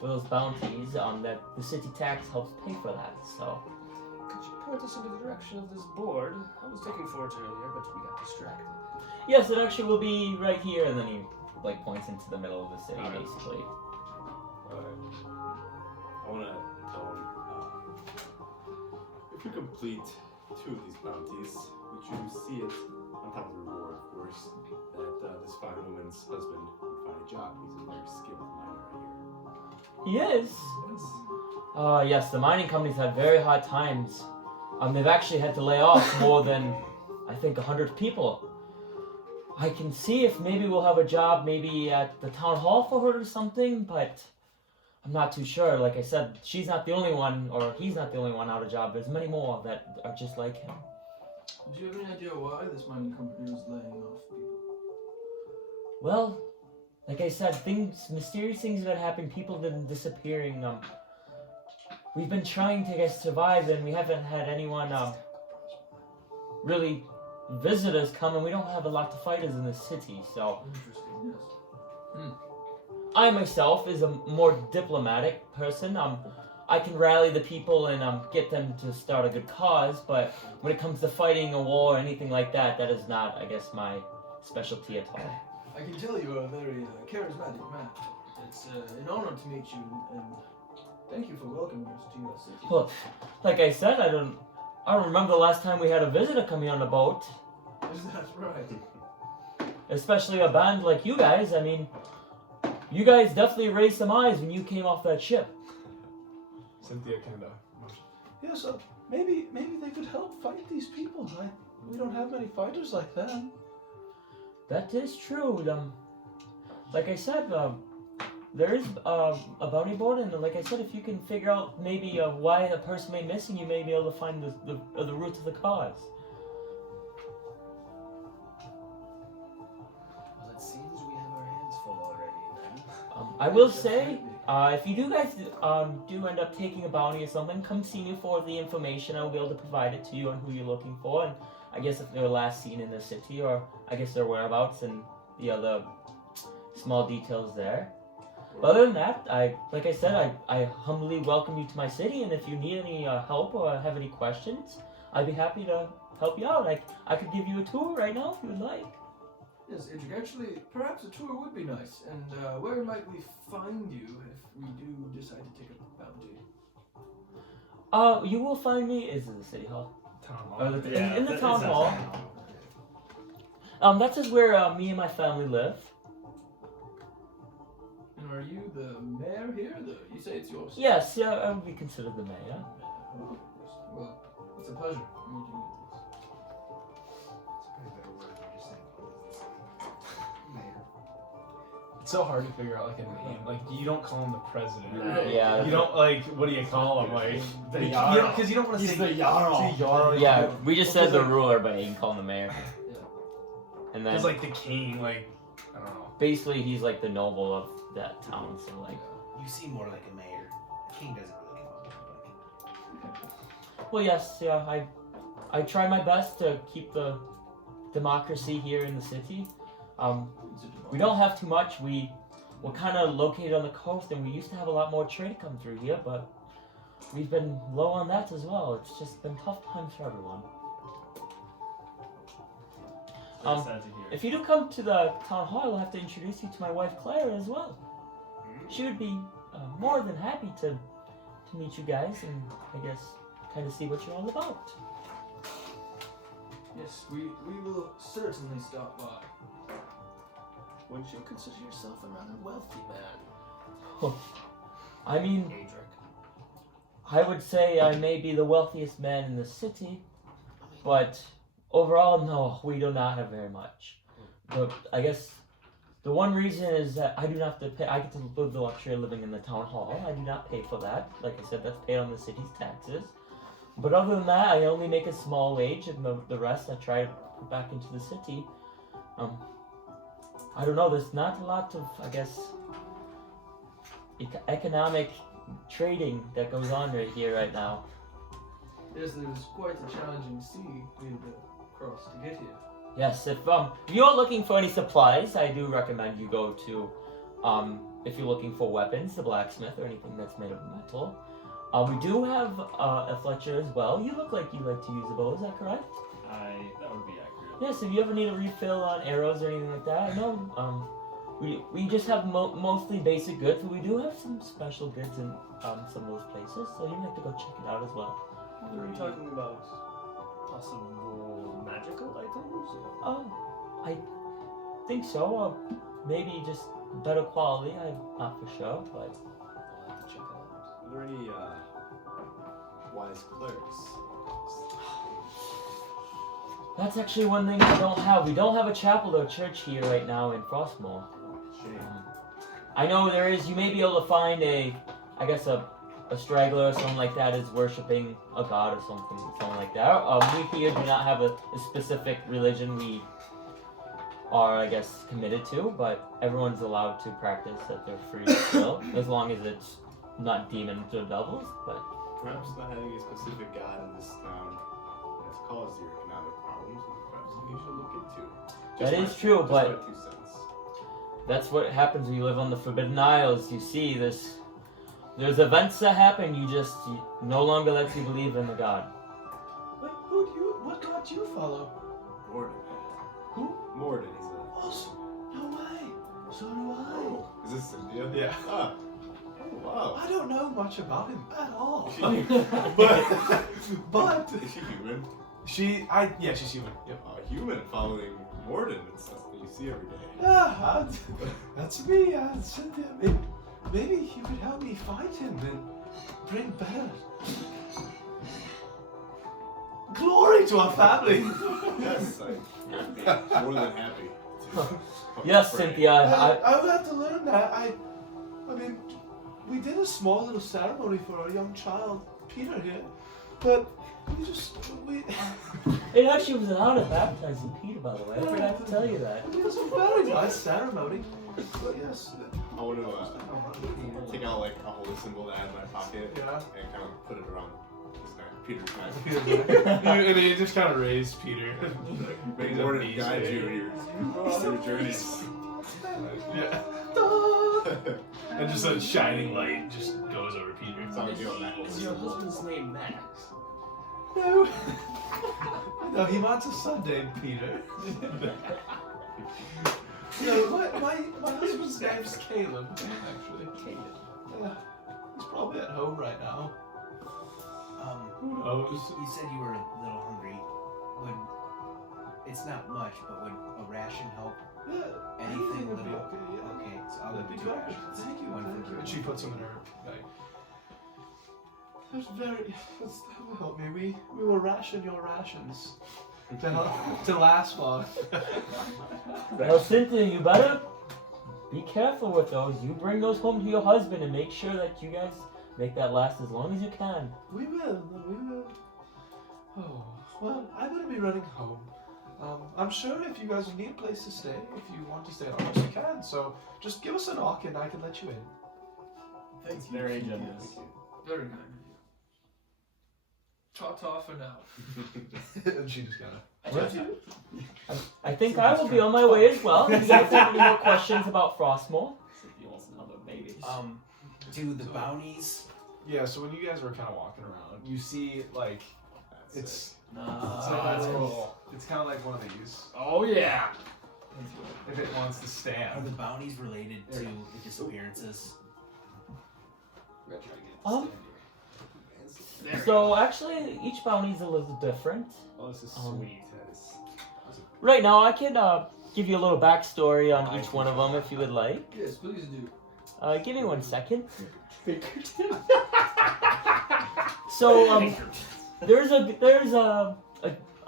for those bounties, that the city tax helps pay for that. So Could you point us in the direction of this board? I was looking for it earlier, but we got distracted. yes, it actually will be right here, and then he points into the middle of the city, Alright. basically. I want to tell him, if you complete 2 of these bounties, would you see it on top of the reward, of course, that this fine woman's husband would find a job? He's a very skilled miner, I hear. He is. Yes, the mining companies have very hard times. They've actually had to lay off more than, I think, 100 people. I can see if maybe we'll have a job maybe at the town hall for her or something, but I'm not too sure. Like I said, she's not the only one, or he's not the only one out of job. There's many more that are just like him. Do you have any idea why this mining company was laying off people? Well, like I said, mysterious things have been happening. People have been disappearing. We've been trying to survive, and we haven't had anyone really visitors come, and we don't have a lot of fighters in the city. So Interesting, yes. I myself is a more diplomatic person. I can rally the people and get them to start a good cause. But when it comes to fighting a war or anything like that, that is not, I guess, my specialty at all. I can tell you are a very charismatic man. It's an honor to meet you, and thank you for welcoming us to your city. Well, like I said, I don't remember the last time we had a visitor come here on a boat. Is that right? Especially a band like you guys. I mean, you guys definitely raised some eyes when you came off that ship. Cynthia kind of. Yeah, so maybe they could help fight these people. We don't have many fighters like them. That is true. Like I said, there is a bounty board, and like I said, if you can figure out maybe why a person may be missing, you may be able to find the roots of the cause. Well, it seems we have our hands full already, then. I will say, if you guys do end up taking a bounty or something, come see me for the information. I will be able to provide it to you on who you're looking for, and I guess if they were last seen in the city, or I guess their whereabouts and the other small details there. But other than that, like I said, I humbly welcome you to my city, and if you need any help or have any questions, I'd be happy to help you out. I could give you a tour right now if you would like. Yes, Idric, actually, perhaps a tour would be nice. And where might we find you if we do decide to take a bounty? You will find me is in the city hall. Town hall. In the town hall. That's just where me and my family live. And are you the mayor here? You say it's yours? Yes, yeah, I would be considered the mayor. Oh, yes. Well, it's a pleasure meeting you. It's so hard to figure out like a name. Like you don't call him the president. Yeah. You don't like. What do you call him? Like Because you don't want to He's say the Jarl. say Jarl. Yeah, we just said the ruler, but you can call him the mayor. And then It's like the king. Like I don't know. basically he's like the noble of that town. So like, You seem more like a mayor. A king doesn't really come up. well, yes, yeah, I try my best to keep the democracy here in the city. We don't have too much. We're kind of located on the coast, and we used to have a lot more trade come through here, but we've been low on that as well. It's just been tough times for everyone. Very sad to hear. If you do come to the town hall, I'll have to introduce you to my wife Clara as well. She would be more than happy to meet you guys and I guess kind of see what you're all about. Yes, we will certainly stop by. Would you consider yourself a rather wealthy man, I mean, Adric? I would say I may be the wealthiest man in the city, but overall, no, we do not have very much. But I guess the one reason is that I do not have to pay. I get to live the luxury of living in the town hall. I do not pay for that. Like I said, that's paid on the city's taxes. But other than that, I only make a small wage, and the rest I try to put back into the city. I don't know. There's not a lot of, I guess, economic trading that goes on right here right now. Yes, it was quite a challenging sea we had to cross to get here. Yes, if you're looking for any supplies, I do recommend you go to, if you're looking for weapons, the blacksmith or anything that's made of metal. We do have a Fletcher as well. You look like you like to use a bow, is that correct? That would be accurate. Yes, if you ever need a refill on arrows or anything like that, I know. We just have mostly basic goods, but we do have some special goods in some of those places, so you might have to go check it out as well. Are we talking about possible magical items? I think so. Maybe just better quality. I'm not for sure, but I'll have to check it out. Are there any wise clerics? that's actually one thing we don't have. We don't have a chapel or church here right now in Frostmoor. I know there is. You may be able to find a straggler or something like that is worshiping a god or something like that. We here do not have a specific religion we are, I guess, committed to, but everyone's allowed to practice at their free will, as long as it's not demons or devils. But Perhaps not having a specific god in this town has caused your economic problems, and perhaps something you should look into. That is true, just but my 2 cents. that's what happens when you live on the Forbidden Isles. You see this. There's events that happen. You no longer lets you believe in the god. Wait, what god do you follow? Morden. Who? Morden is Oh, no way. So do I. Oh, is this Cynthia? Yeah. Ah. Oh, wow. I don't know much about him at all. But Is she human? she's human. Yep. A human following Morden and stuff that you see every day. Ah, that's me, Cynthia. Maybe you could help me find him and bring better glory to our family. Yes, I'm more than happy to. Yes, pray. Cynthia. I would have to learn that. I mean, we did a small little ceremony for our young child, Peter here, but we It actually was an honor baptizing Peter, by the way. I forgot to tell you that. it was a very nice ceremony. But yes, I want to take out like a holy symbol that I have in my pocket yeah. and kind of put it around his neck, Peter's neck. And he just kind of raised Peter. May He's a Morden beast, guide baby. you in your journeys. Yeah. And just a shining light just goes over Peter. It's not you on that Is your husband's name Max? No. No, he wants a son named Peter. No, my husband's name's Caleb, actually. Caleb. Yeah, he's probably at home right now. Who knows? You said you were a little hungry. It's not much, but would a ration help? Yeah, Anything would be little? okay. Yeah. Okay, so I'll That'd give be you two great. rations. Thank you. One Thank for you. And she puts him in her bag. That will help me. We will ration your rations to last long. Well, Cynthia, you better be careful with those. You bring those home to your husband and make sure that you guys make that last as long as you can. We will. Oh, well, I'm going to be running home. I'm sure if you guys need a place to stay, if you want to stay at our house, you can. So just give us a knock and I can let you in. It's very generous. Very kind of you. Ta-ta for now. And she just kind of. I think I will be on my way as well. If you guys have any more questions about Frostmoor? He wants another baby. Do the bounties? Yeah, so when you guys were kind of walking around, you see like it's Ah, like that's a little, cool. it's kind of like one of these. Oh yeah. If it wants to Are stand. the bounties related to the disappearances? So actually, each bounty's a little different. Oh, this is Um, sweet. Right now, I can give you a little backstory on each one of them if you would like. Yes, please do. Give me 1 second. So there's a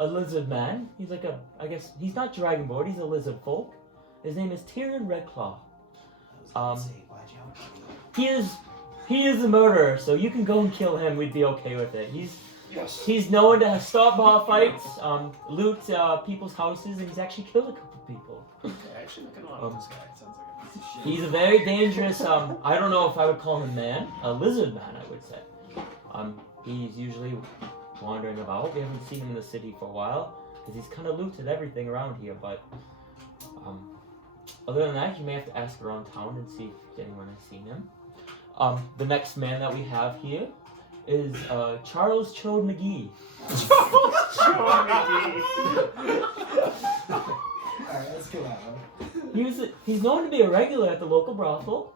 lizard man. He's like I guess he's not dragonborn. He's a lizard folk. His name is Tyrion Redclaw. He is a murderer, so you can go and kill him. We'd be okay with it. He's known to start bar fights, loot people's houses, and he's actually killed a couple people. Actually, looking on this guy. Sounds like a piece of shit. He's a very dangerous. I don't know if I would call him man, a lizard man, I would say. He's usually wandering about. We haven't seen him in the city for a while because he's kind of looted everything around here. But other than that, you may have to ask around town and see if anyone has seen him. The next man that we have here is Charles Chode McGee. Alright, let's go that one. He's known to be a regular at the local brothel.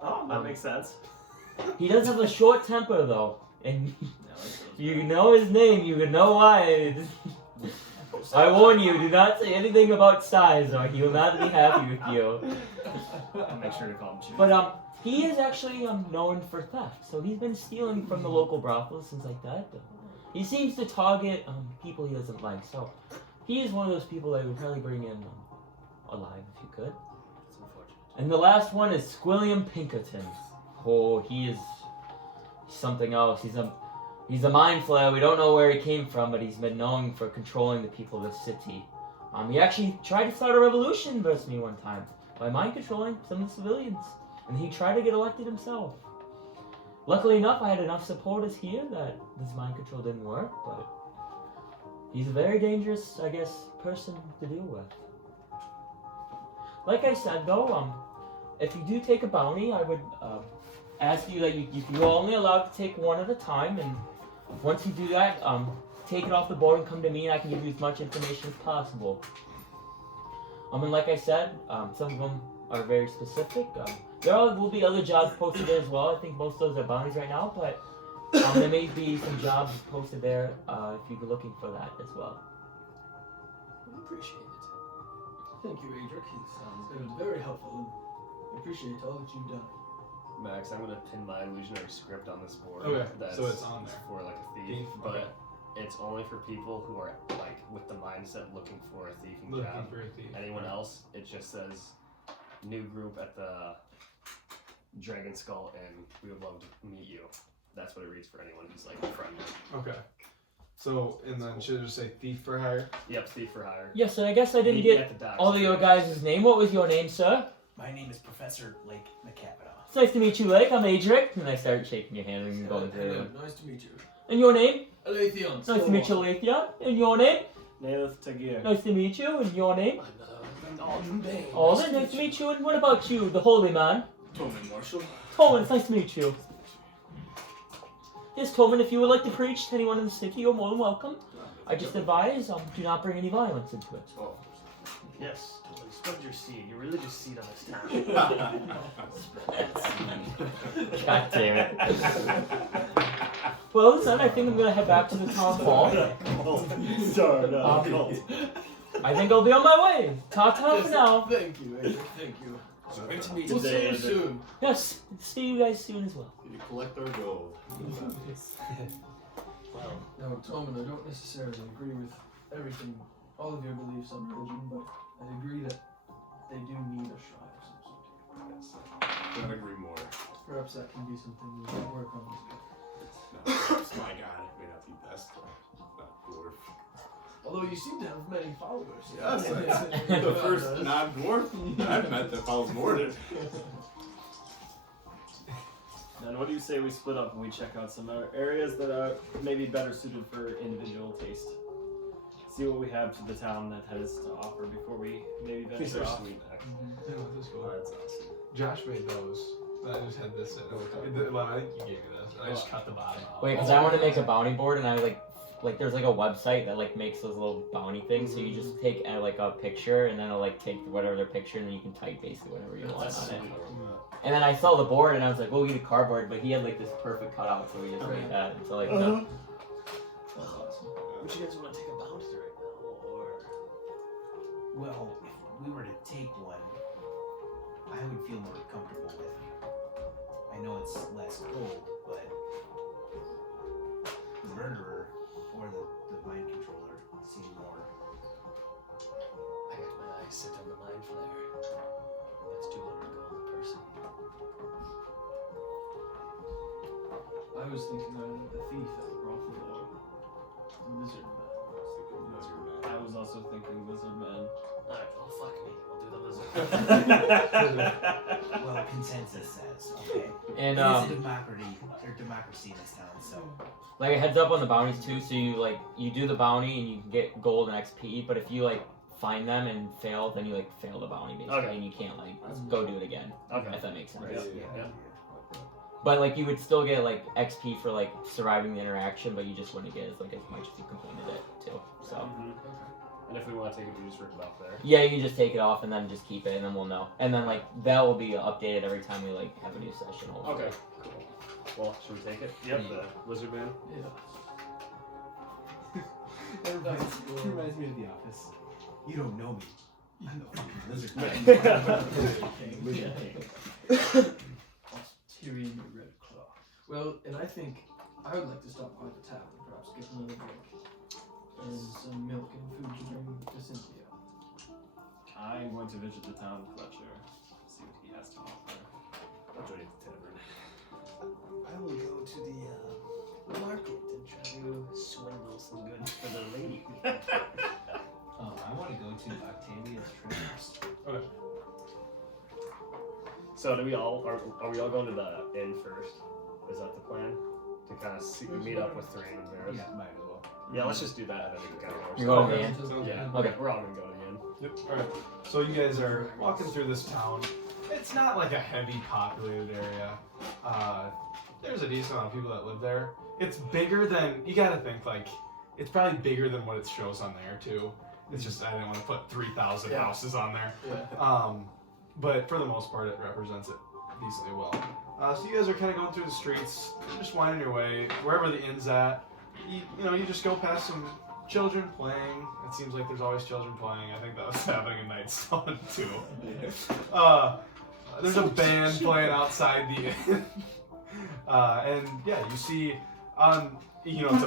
Oh, that makes sense. He does have a short temper though, and you know his name. You would know why. I warn you: do not say anything about size, or he will not be happy with you. I'll make sure to call him Jim. But he is actually known for theft, so he's been stealing from the local brothels, things like that. He seems to target people he doesn't like, so he is one of those people that would probably bring in alive if you could. It's unfortunate. And the last one is Squilliam Pinkerton. Oh, he is something else. He's a mind flayer. We don't know where he came from, but he's been known for controlling the people of the city. He actually tried to start a revolution versus me one time by mind controlling some of the civilians. And he tried to get elected himself. Luckily enough, I had enough supporters here that this mind control didn't work, but he's a very dangerous, I guess, person to deal with. Like I said, though, if you do take a bounty, I would ask you that you're only allowed to take one at a time, and once you do that, take it off the board and come to me, and I can give you as much information as possible. And like I said, some of them are very specific. There will be other jobs posted there as well. I think most of those are bounties right now, but there may be some jobs posted there if you're looking for that as well. I appreciate it. Thank you, Adric. It was very helpful, and I appreciate all that you've done. Max, I'm gonna pin my illusionary script on this board. Okay, That's so it's on there. for like a thief, Thief, but okay. it's only for people who are like with the mindset looking for a thieving Looking job. for a thief. Anyone else, it just says new group at the Dragon Skull, and we would love to meet you. That's what it reads for anyone who's like friendly. Okay. So, and then should it just say thief for hire? Yep, thief for hire. Yes, and I guess I didn't Meet me get at the docks. all of your guys' name. What was your name, sir? My name is Professor Lake McCavanaugh. It's nice to meet you, Lake. I'm Adric. And I started shaking your hand and going through. Nice to meet you. And your name? Alathion. Nice to meet you, Aletheon. And your name? Naileth Tagir. Nice to meet you. And your name? I'm Alden Bane. Alden, nice to meet you. And what about you, the holy man? Tolman Marshall. Tolman, it's nice to meet you. Yes, Tolman, if you would like to preach to anyone in the city, you're more than welcome. I just advise, do not bring any violence into it. Oh. Yes, totally. Spread your seed. Your religious seed on this town. God damn it. Well, son, I think I'm gonna head back to the town hall. Sorry, no. I think I'll be on my way. Ta-ta for now. Thank you, Adric. Thank you. Great to meet We'll see you Adric. soon. Yes, see you guys soon as well. You collect our gold. Now, Tolman, I don't necessarily agree with everything, all of your beliefs on religion, but I agree that they do need a shrine of some sort. Couldn't agree more. Perhaps that can be something we can work on. No, my god, may not be best, not dwarf. Although you seem to have many followers. Yes, the first non-dwarf I've met that follows Mordred. Then what do you say we split up and we check out some areas that are maybe better suited for individual taste? See what we have to the town that has to offer before we maybe These venture are off. sweet. Yeah, this is cool. Oh, that's awesome. Josh made those. I just had this in. Well, I think you gave me this. I just cut the bottom off. Wait, because I want to make a bounty board, and I like there's like a website that like makes those little bounty things. So you just take like a picture, and then it'll like take whatever their picture, and then you can type basically whatever you want on it. And then I saw the board, and I was like, "We'll get a cardboard," but he had like this perfect cutout, so we just made that. So like, Would you guys want to take a bounty right now, or Well, if we were to take one, I would feel more comfortable with. I know it's less gold, but the murderer or the mind controller seem more. I got my eyes set on the mind flare. That's 200 gold a person. I was thinking of the thief that brought the lizard man. I was also thinking lizard man. Alright, well, fuck me. We'll do the lizard. Well, consensus says okay. And it is a democracy in this town, so. like a heads up on the bounties too. So you do the bounty, and you can get gold and XP. But if you like find them and fail, then you like fail the bounty basically, Okay. and you can't like go do it again. Okay. If that makes sense. Yeah. But like you would still get like XP for like surviving the interaction, but you just wouldn't get as much as you completed it too. So Mhm. And if we want to take it, we just rip it off there. yeah, you can just take it off and then just keep it, and then we'll know. And then like that will be updated every time we like have a new session. Hopefully. Okay, cool. Well, should we take it? Yep, the lizard man. It reminds me of The Office. You don't know me. I'm the fucking lizard man. Tyrion the Red Claw. Well, and I think I would like to stop by the tavern, perhaps get another drink. And some milk and food to bring to Cynthia. I'm going to visit the town Fletcher, see what he has to offer. I'll join you at the tavern. I will go to the market and try to swindle some goods for the lady. I want to go to Octavia's Treasures. Okay. So do we all are we all going to the inn first? Is that the plan? To kind of meet up with Thrain and Varys? Yeah, might as well. Yeah, let's just do that and then we can kind of You go to the inn? Yeah. Okay. We're all gonna go to the inn. Yep. Alright. So you guys are walking through this town. It's not like a heavy populated area. There's a decent amount of people that live there. It's bigger than, you gotta think, like, it's probably bigger than what it shows on there too. It's just I didn't want to put 3,000 houses on there. But for the most part, it represents it decently well. So you guys are kind of going through the streets, just winding your way wherever the inn's at. You just go past some children playing. It seems like there's always children playing. I think that was happening in Nightstone too. There's a band playing outside the inn. And yeah, you see it's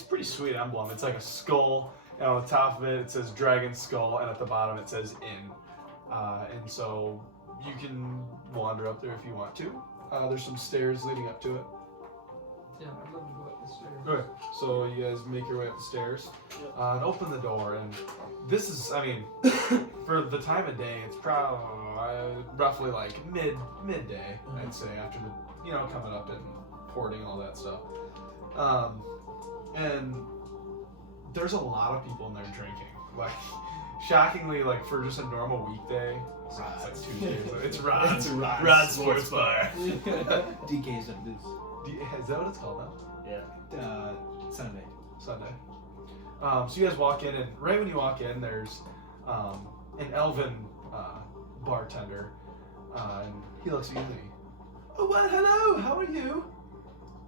a pretty sweet emblem. It's like a skull, and on the top of it says Dragon Skull, and at the bottom it says Inn. And so you can wander up there if you want to. There's some stairs leading up to it. Yeah, I'd love to go up the stairs. Okay, so you guys make your way up the stairs and open the door, and this is, for the time of day, it's probably roughly like midday, I'd say, after the, coming up and porting all that stuff. And there's a lot of people in there drinking. Like, shockingly, like for just a normal weekday, so it's like Tuesday. It's Rod's Sports Bar. DK's of this. Is that what it's called now? Yeah. Sunday. So you guys walk in, and right when you walk in, there's an elven bartender, and he looks at you and he, "Oh, well, hello, how are you?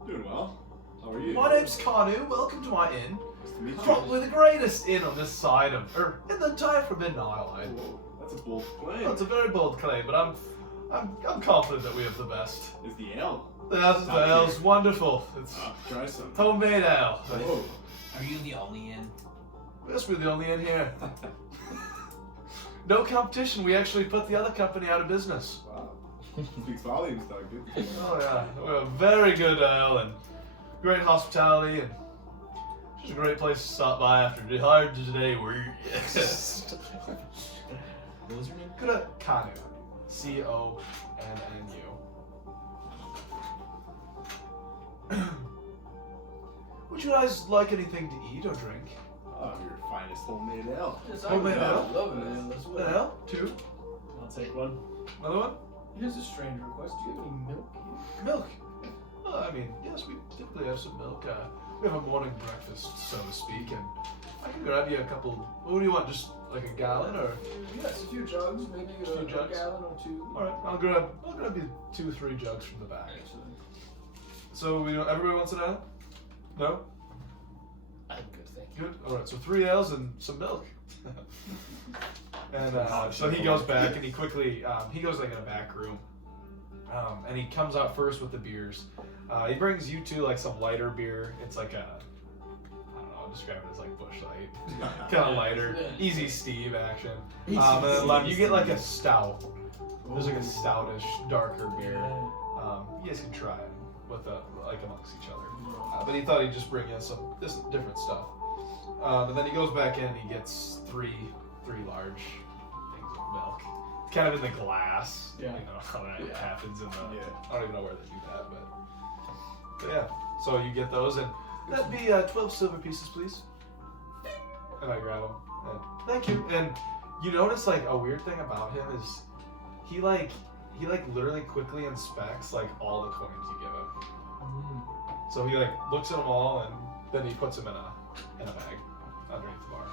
Doing well. How are you? My name's Kanu, welcome to my inn. Nice to meet you. Probably the greatest inn on this side of, or in the entire Forbidden Isle. Whoa, that's a bold claim. That's a very bold claim, but I'm confident that we have the best. Is the ale? The ale's wonderful. It's Try some. homemade ale. Whoa. Are you the only inn? Yes, we're the only inn here. No competition. We actually put the other company out of business. Wow. Speaks volumes, Doug. Good. Oh yeah, we're a very good ale and great hospitality, and just a great place to stop by after a hard day work. What was your name? Good at Kanu. Connu. Would you guys like anything to eat or drink? Oh, your finest homemade ale. Yes, Homemade ale? love it, man. Let's An ale? Two? I'll take one. Another one? Here's a strange request. Do you have any milk here? Milk? Well, yes, we typically have some milk. we have a morning breakfast, so to speak, and I can grab you a couple. What do you want? Just like a gallon, or? Yes, a few jugs, maybe Few a jugs? gallon or two. All right, I'll grab you 2-3 jugs from the back. So everybody wants an ale? No? I'm good, thank you. Good. All right. So 3 ales and some milk. And so he goes back and he quickly he goes like in a back room, and he comes out first with the beers. He brings you two like some lighter beer. It's like a I don't know. I'll describe it as like Busch Light, kind of lighter, easy Steve action. And then you get like a stout. There's like a stoutish, darker beer. You guys can try it with like amongst each other. But he thought he'd just bring in some different stuff. And then he goes back in and he gets three large things of milk. It's kind of in the glass. Yeah. You know how that happens in the. Yeah. I don't even know where they do that, but yeah. So you get those, and that'd be 12 silver pieces, please. And I grab them. And, thank you. And you notice like a weird thing about him is he literally quickly inspects like all the coins you give him. So he like looks at them all and then he puts them in a bag underneath the bar.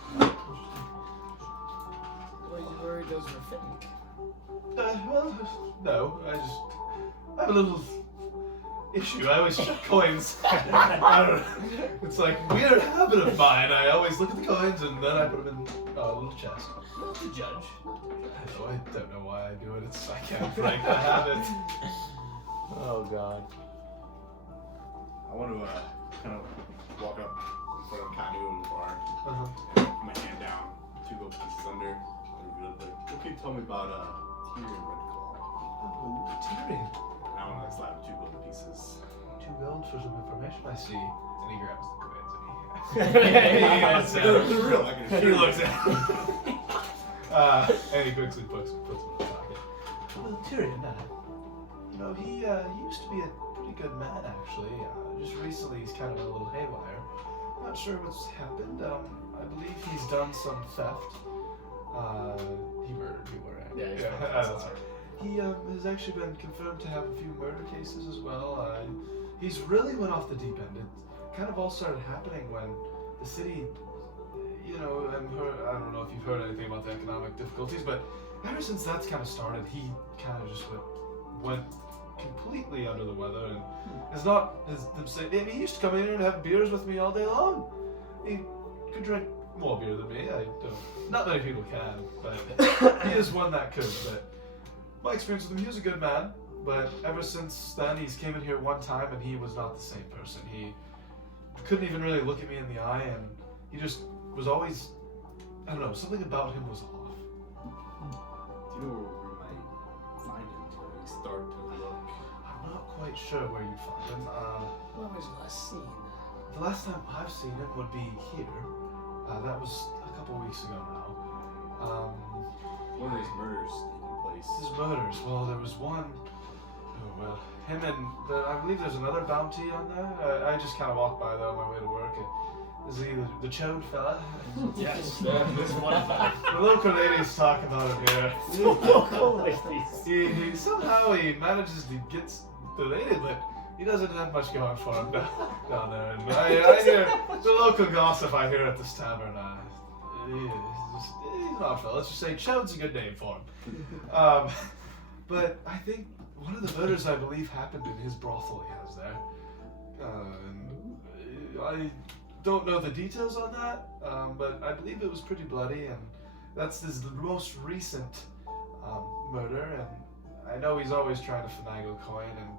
Are you worried those were fake? Well, no. I have a little issue. I always check coins. I don't know. It's like a weird habit of mine. I always look at the coins and then I put them in a little chest. Not to judge. I don't know why I do it. I can't break the habit. Oh god. I want to kind of walk up in front of Kanu in the bar Uh-huh. and put my hand down, 2 gold pieces under, and reveal it like, what can you tell me about Tyrion Redclaw? Oh, Tyrion. And I want to slap 2 gold pieces. 2 gold for some information. I see. And he grabs the coins and he They're real, I can he assure you. looks at and he quickly puts them in his pocket. Well, Tyrion, he used to be a pretty good man, actually. Just recently, he's kind of a little haywire. Not sure what's happened. I believe he's done some theft. He murdered people, right? Yeah, that's right. He has actually been confirmed to have a few murder cases as well. He's really went off the deep end. It kind of all started happening when the city, I don't know if you've heard anything about the economic difficulties, but ever since that's kind of started, he kind of just went completely under the weather, and it's not he used to come in here and have beers with me all day long. He could drink more beer than me. I don't. Not many people can, but he is one that could. But my experience with him, he was a good man. But ever since then, he's came in here one time and he was not the same person. He couldn't even really look at me in the eye, and he just was always, I don't know, something about him was off. Do you know where we might find him to at least start to look? I'm not quite sure where you'd find him. When was last seen? The last time I've seen him would be here. That was a couple weeks ago now. One of these murders taking place. His murders. Well, there was one. Oh well, him and I believe there's another bounty on there. I just kind of walked by there on my way to work. Is he the chode fella? Yes, this one. The local ladies talk about him here. Local ladies. He somehow he manages to get the lady, but he doesn't have much going for him down there. And I hear the local gossip I hear at this tavern. He's an odd fella. Let's just say Chode's a good name for him. But I think one of the murders I believe happened in his brothel he has there. I don't know the details on that, but I believe it was pretty bloody, and that's the most recent murder. And I know he's always trying to finagle coin, and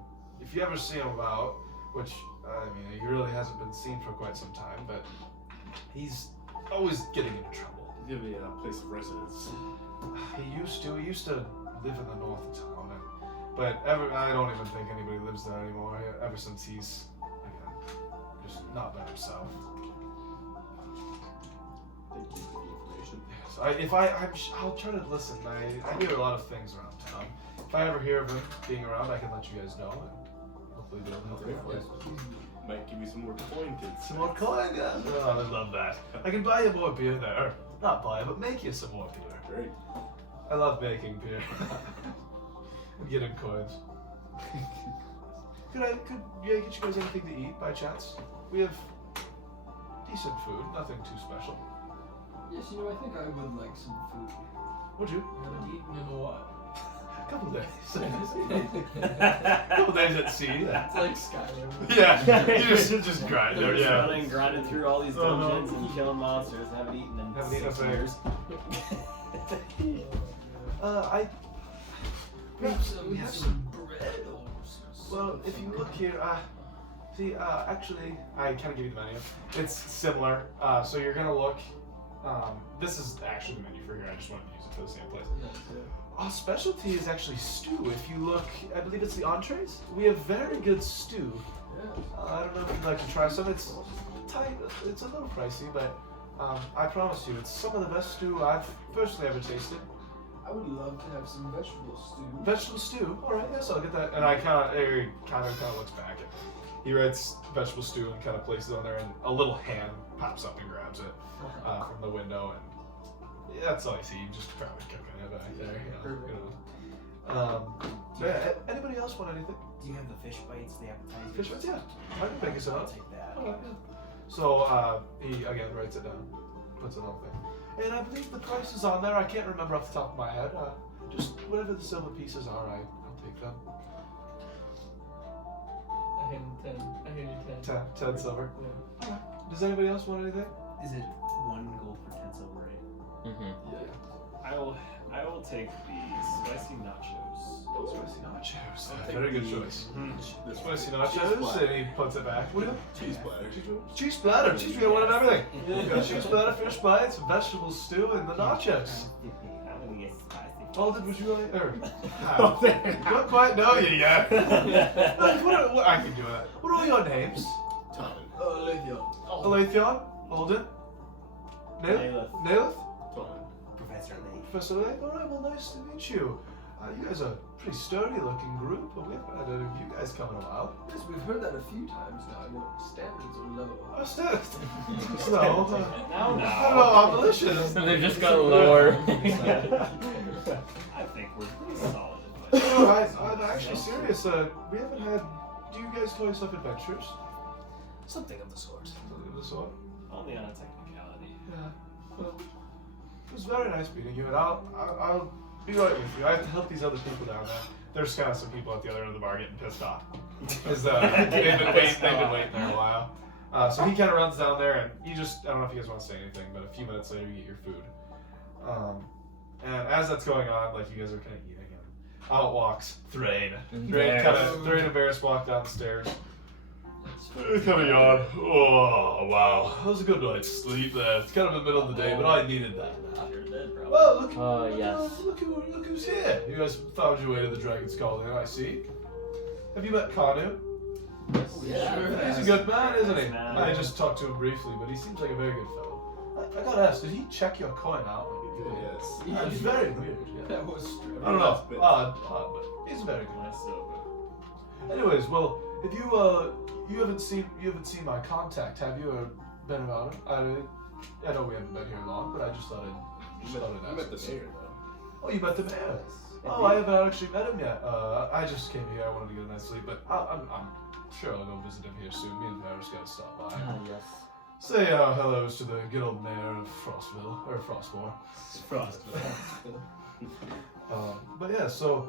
if you ever see him about, which I mean he really hasn't been seen for quite some time, but he's always getting into trouble. Give me a place of residence. He used to live in the north of town, but I don't even think anybody lives there anymore. Ever since he's again just not been himself. Thank you for the information. Yes, I'll try to listen. I hear a lot of things around town. If I ever hear of him being around, I can let you guys know, and hopefully be able to help you out. Might give you some more coin to Some more coin, yeah. Oh, I love that. I can buy you more beer there. Not buy, but make you some more beer. Great. I love making beer. And getting coins. Could I get you guys anything to eat by chance? We have decent food, nothing too special. Yes, you know, I think I would like some food. Would you? Haven't eaten in a while. A couple days. Couple days at sea. It's like Skyrim. Yeah, you just grind there. Just Yeah. running, grinding through all these dungeons and killing monsters. Haven't eaten in Haven't eaten 6 a years. We have some bread or some. Well, if you look here, actually, I kind of give you the menu. It's similar. So you're gonna look. This is actually the menu for here. I just wanted to use it for the same place. Our specialty is actually stew. If you look, I believe it's the entrees. We have very good stew. I don't know if you'd like to try some. It's tight. It's a little pricey, but I promise you, it's some of the best stew I've personally ever tasted. I would love to have some vegetable stew. Vegetable stew. All right, yes, I'll get that. And I Harry kind of looks back and he writes vegetable stew and kind of places it on there, and a little hand pops up and grabs it from the window, and that's all I see. Just probably cooking it back there. Yeah, anybody else want anything? Do you have the fish bites, the appetizers? Fish bites, yeah. I can pick this I'll up. take that. All right, yeah. So he again writes it down, puts it on the thing. And I believe the price is on there. I can't remember off the top of my head. Just whatever the silver pieces are, I'll take them. I hand him 10. I hand you 10. 10 silver. Yeah. Does anybody else want anything? Is it 1 gold for 10 silver, right? Mm-hmm. I will take the spicy nachos. Spicy nachos. I'll take Very good the- choice. The Spicy cheese nachos, splatter. and he puts it back. What do you Cheese splatter. Cheese splatter. Cheese, we got one of everything. We got cheese splatter, fish bites, vegetable stew, and the nachos. I'm gonna get spicy. Alden, would you like? I don't quite know you yet. what, I can do that. What are all your names? Tommen. Leithion. Alathion? Alden? Naileth. Naileth? Tommen. Professor Lee. Professor Lake? Alright, well, nice to meet you. You guys are a pretty sturdy looking group, but we haven't had any of you guys come in a while. Yes, we've heard that a few times now. Your standards are low. Oh, still. No. No, no. I don't know, abolition. So they've just got lower. I think we're pretty solid. No, I'm actually serious. We haven't had. Do you guys call yourself adventurers? Something of the sort. Something of the sort. Only on a technicality. Yeah. Well, it was very nice meeting you, and I'll be right with you. I have to help these other people down there. There's kind of some people at the other end of the bar getting pissed off. Because they've been waiting there a while. So he kind of runs down there, and you just, I don't know if you guys want to say anything, but a few minutes later you get your food. And as that's going on, like you guys are kind of eating, and out walks Thrain. Thrain and Varys walk down the stairs. Coming on. Oh, wow. That was a good night's sleep there. It's kind of the middle of the day, but I needed that. You're dead, probably. Well, look, Yes. look who's here. You guys found your way to the Dragon's Cauldron, I see. Have you met Kanu? Yeah. He's a good man, isn't he? Nice man. I just talked to him briefly, but he seems like a very good fellow. I gotta ask, did he check your coin out? Yes. It's very weird. Yeah. That was strange. I don't know. Bit. Odd, but he's very good. That's so Anyways, well, if you you haven't seen my contact, have you, or been about him? I know we haven't been here long, but I just thought I'd I met the mayor though. Oh, you met the mayor? Oh, I haven't actually met him yet. I just came here. I wanted to get a night's sleep, but I'm sure I'll go visit him here soon. Me and Varys gotta stop by. Yes. Say hellos to the good old mayor of Frostville, or Frostmore. But yeah, so,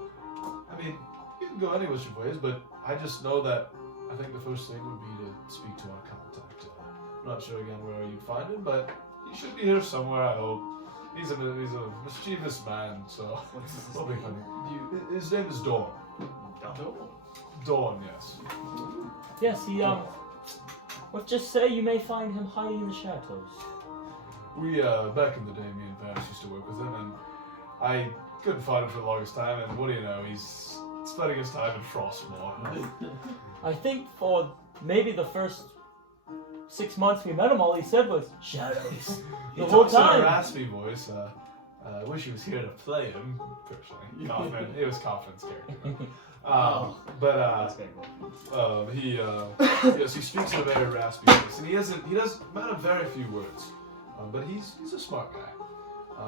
I mean, you can go any which ways, but I just know that I think the first thing would be to speak to our contact. I'm not sure again where you'd find him, but he should be here somewhere, I hope. He's a mischievous man, so it'll be funny. His name is Dawn. Dawn, yes. Yes, he, let's just say you may find him hiding in the shadows. We, back in the day, me and Varys used to work with him, and I couldn't find him for the longest time, and what do you know, he's spending his time in Frostmore. I think for maybe the first 6 months we met him, all he said was shadows. He The whole talks in a time. raspy voice. I wish he was here to play him, personally. Coffin. It was Coffin's character. But yes, he speaks in a very raspy voice, and he does very few words, but he's a smart guy.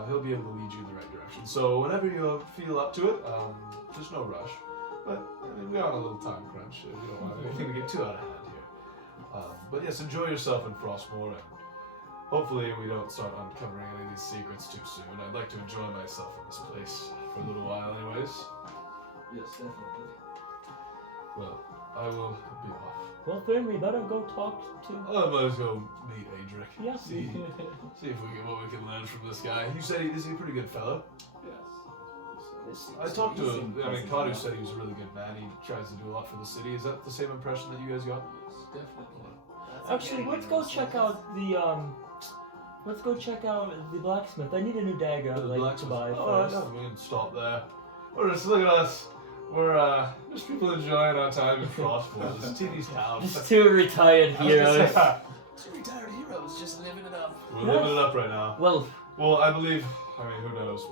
He'll be able to lead you in the right direction. So whenever you feel up to it, there's no rush. But I mean, we're on a little time crunch. So we don't want anything to get too out of hand here. But yes, enjoy yourself in Frostmore, and hopefully we don't start uncovering any of these secrets too soon. I'd like to enjoy myself in this place for a little while anyways. Yes, definitely. Well, I will be off. Well, Finn, we better go talk to. I might as well meet Adric. Yes. See if what we can learn from this guy. You said is he a pretty good fellow? Yes. I talked to him. I mean, Kadu said he was a really good man. He tries to do a lot for the city. Is that the same impression that you guys got? Definitely. Actually, let's go check out the Let's go check out the blacksmith. I need a new dagger. I'd like to buy. Oh, first. yeah, we can stop there. We're just look at us. We're just people enjoying our time in Frostmourne. This TV's town. Just two retired heroes. Two retired heroes just living it up. We're living it up right now. Well, I believe. I mean, who knows?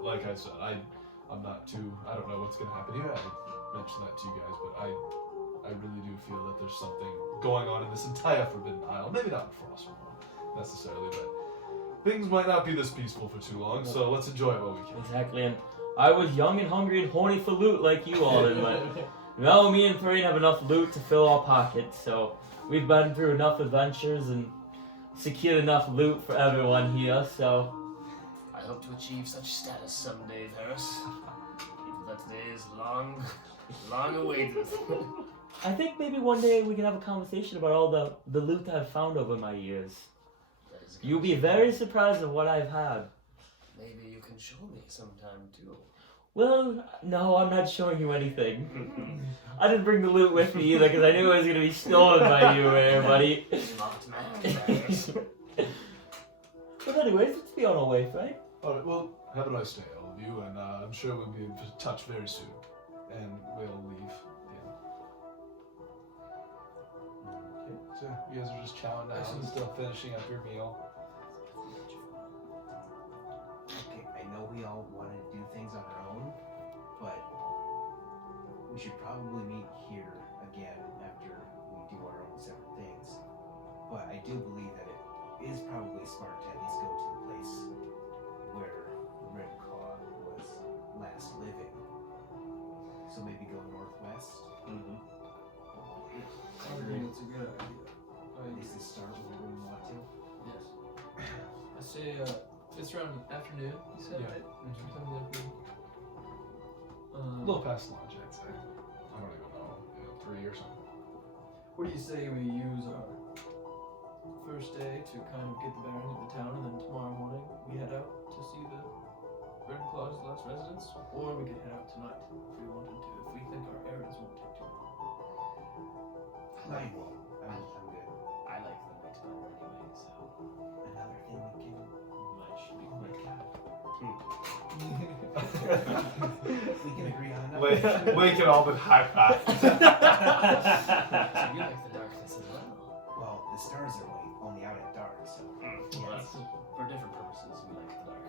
Like I said, I'm not too. I don't know what's gonna happen here. I mentioned that to you guys, but I really do feel that there's something going on in this entire Forbidden Isle. Maybe not in Frostmourne necessarily, but things might not be this peaceful for too long. So let's enjoy it while we can. exactly. And I was young and hungry and horny for loot like you all, but now me and Thrain have enough loot to fill our pockets. So we've been through enough adventures and secured enough loot for everyone here. So I hope to achieve such status someday, Varus. Even that day is long, long awaited. I think maybe one day we can have a conversation about all the loot I've found over my years. That is good. You'll be very surprised at what I've had. Maybe you can show me sometime too. Well, no, I'm not showing you anything. I didn't bring the loot with me either because I knew it was going to be stolen by you, buddy. Smart man, Varus. But anyways, let's be on our way, right? Alright, well, have a nice day, all of you, and I'm sure we'll be in touch very soon. And we'll leave. Okay, so you guys are just chowing down and still finishing up your meal. Okay, I know we all want to do things on our own, but we should probably meet here again after we do our own separate things. But I do believe that it is probably smart to at least go to the place where Redclaw was last living. So maybe go northwest. I think it's a good idea. At least to start wherever we want to. Yes. I say it's around afternoon, you said, Yeah. right? Sometime in the afternoon. A little past lunch, I'd say. I don't even know, 3 or something. What do you say we use our first day to kind of get the bearings of the town, and then tomorrow morning we head out to see the Ravenclaw's last residence? Or we could head out tonight if we wanted to, if we think our errands won't take too long. I won't. I'm good. I like the night better anyway, so Another thing we can might should be work quick. out. We can agree on another. Link and all been high five. So you like the darkness as well? Well, the stars are only out at dark, so. Well, that's, for different purposes, we like the dark.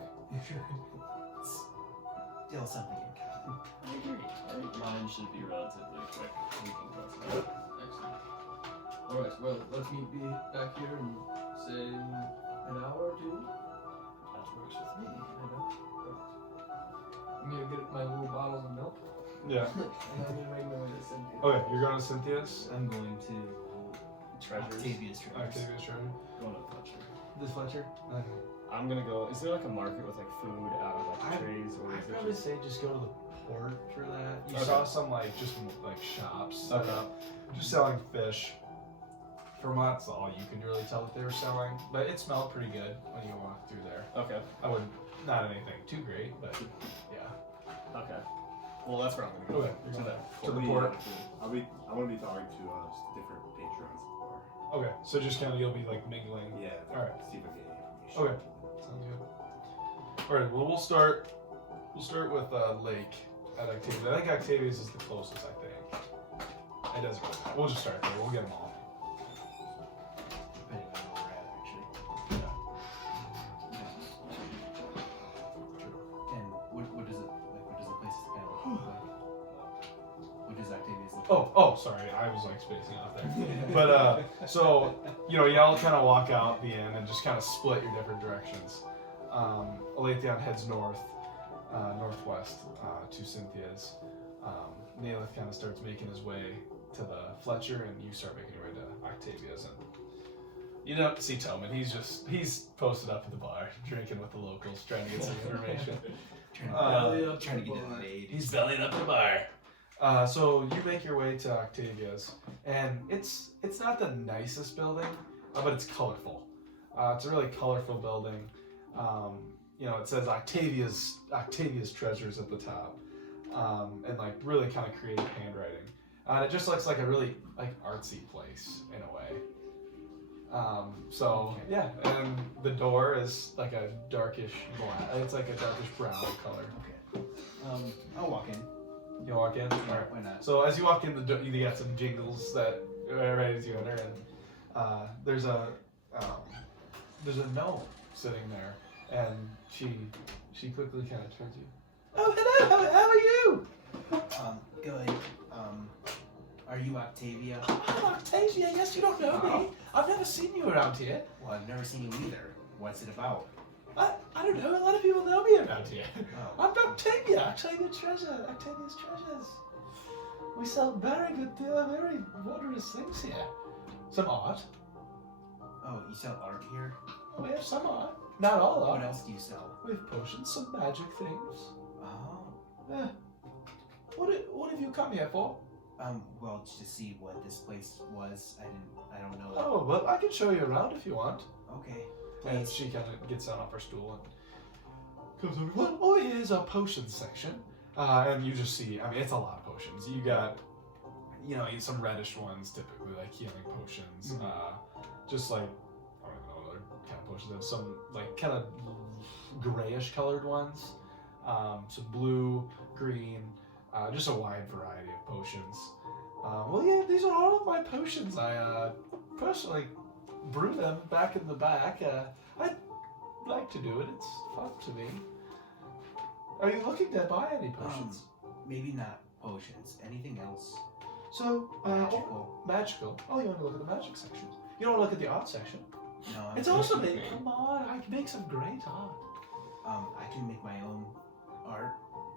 Still something in common. I agree. I think mine should be relatively quick. We can go through it. Excellent. Alright, well, let's meet back here in, say, an hour or two. That works with me. I know. Perfect. I'm gonna get my little bottles of milk, Yeah. and I'm gonna make my way to Cynthia. Okay, you're going to Cynthia's? I'm going to Treasures. Octavia's treasures. Octavia's treasure. Going to Fletcher. This Fletcher? I'm gonna go. Is there like a market with like food out of like trees, or is I'd it probably just? say just go to the port for that. You Okay. saw some just shops set Okay. up, just selling fish. From that's all you can really tell that they were selling, but it smelled pretty good when you walked through there. Okay. I wouldn't, not anything too great, but yeah. Okay. Well, that's where I'm gonna go. Okay. To that. To the We, port. I want to be talking to different patrons before. Okay, so just kind of you'll be mingling. Yeah. Alright. See if I get any information. Okay. Sounds good. All right. Well, we'll start with Lake at Octavius. I think Octavius is the closest. I think. It doesn't really matter. We'll just start there. We'll get them all. Depending on where we're at, actually. And what does it what does the place kind of look like? What does Octavius look like? Oh, sorry. I was spacing out there. But so y'all kind of walk out the inn and just kind of split your different directions. Aletheon heads northwest to Cynthia's. Nalith kind of starts making his way to the Fletcher, and you start making your way to Octavia's. And You don't see Toman. He's posted up at the bar, drinking with the locals, trying to get some information. Trying to get in the ladies. He's bellying up the bar. So you make your way to Octavia's, and it's not the nicest building, but it's colorful. It's a really colorful building. It says Octavia's Treasures at the top, and like really kind of creative handwriting. And it just looks like a really like artsy place in a way. Yeah, and the door is like a darkish black. It's like a darkish brown color. Okay. I'll walk in. You walk in. Yeah, All right. why not? So as you walk in, you got some jingles that right as you enter, and there's a gnome sitting there, and she quickly kind of turns you. Oh, hello. How are you? Good. Are you Octavia? I'm Octavia. Yes, you don't know me. I've never seen you around here. Well, I've never seen you either. What's it about? I don't know. A lot of people know me around here. Oh. I'm Octavia. Octavia's Treasures. We sell very wondrous things here. Some art. Oh, you sell art here? We have some art. Not all art. What else do you sell? We have potions, some magic things. Oh. Yeah. What have you come here for? Well, just to see what this place was. I don't know. Oh, well, I can show you around if you want. Okay. And she kind of gets down off her stool and comes over. Well, over here is our potions section. And you just see, I mean, it's a lot of potions. You got, some reddish ones, typically, like healing potions. Just like, I don't know, other kind of potions. There's some, like, kind of grayish colored ones. Some blue, green, just a wide variety of potions. These are all of my potions. I personally brew them back in the back. I'd like to do it. It's fun to me. Are you looking to buy any potions? Maybe not potions. Anything else? So, Magical. Magical. Oh, you want to look at the magic section? You don't want to look at the art section? No. It's also big. Come on, I can make some great art. I can make my own art,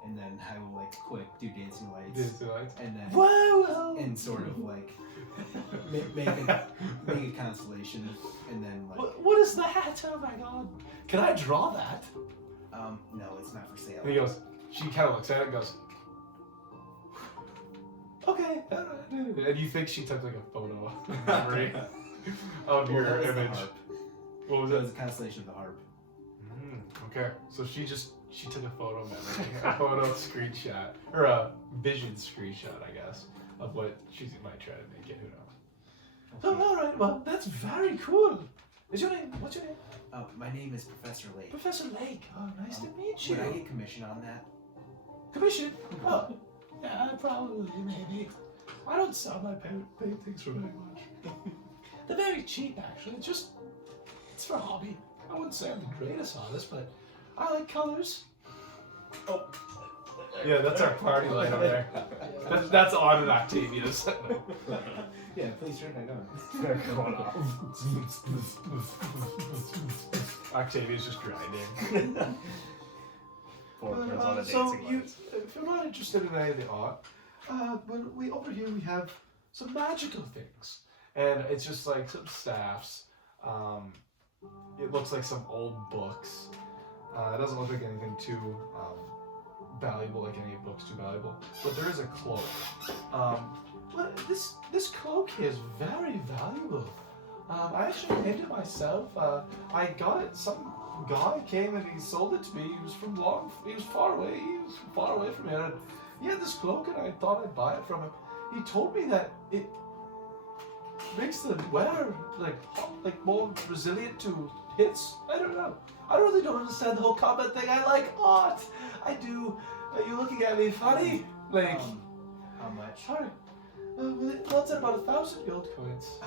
and then I will do dancing lights. And then Whoa! and sort of make a constellation, and then What is that? Oh my god! Can I draw that? no, it's not for sale. And he goes. She kind of looks at it and goes. Okay. And you think she took like a photo of memory of your that was the image? harp. What was It it? was a constellation of the harp. Okay, so she took a photo of memory, a photo screenshot, or a vision screenshot, I guess, of what she might try to make it. Who knows? Oh, all right. Well, that's very cool. Is your name? What's your name? My name is Professor Lake. Professor Lake. Oh, nice to meet you. Would I get commission on that? Commission? Oh, yeah, probably, maybe. I don't sell my paintings for very much. They're very cheap, actually. It's for hobby. I wouldn't say I'm the greatest artist, but I like colors. Oh. Yeah, that's our party light over there. That's on in Octavia's. Yeah, please turn that on. They're going off. Octavia's just grinding. Four turns on a So dancing lights. if you're not interested in any of the art, over here we have some magical things, and it's just like some staffs. It looks like some old books. It doesn't look like anything too valuable, like any books too valuable. But there is a cloak. Well, this cloak here is very valuable. I actually made it myself. I got it. Some guy came and he sold it to me. He was far away. He was far away from here. And he had this cloak, and I thought I'd buy it from him. He told me that it makes the wearer like more resilient to hits. I don't know. I really don't understand the whole combat thing. I like art. I do. Are you looking at me funny? Like, How much? sorry. That's at about 1,000 gold coins. Oh,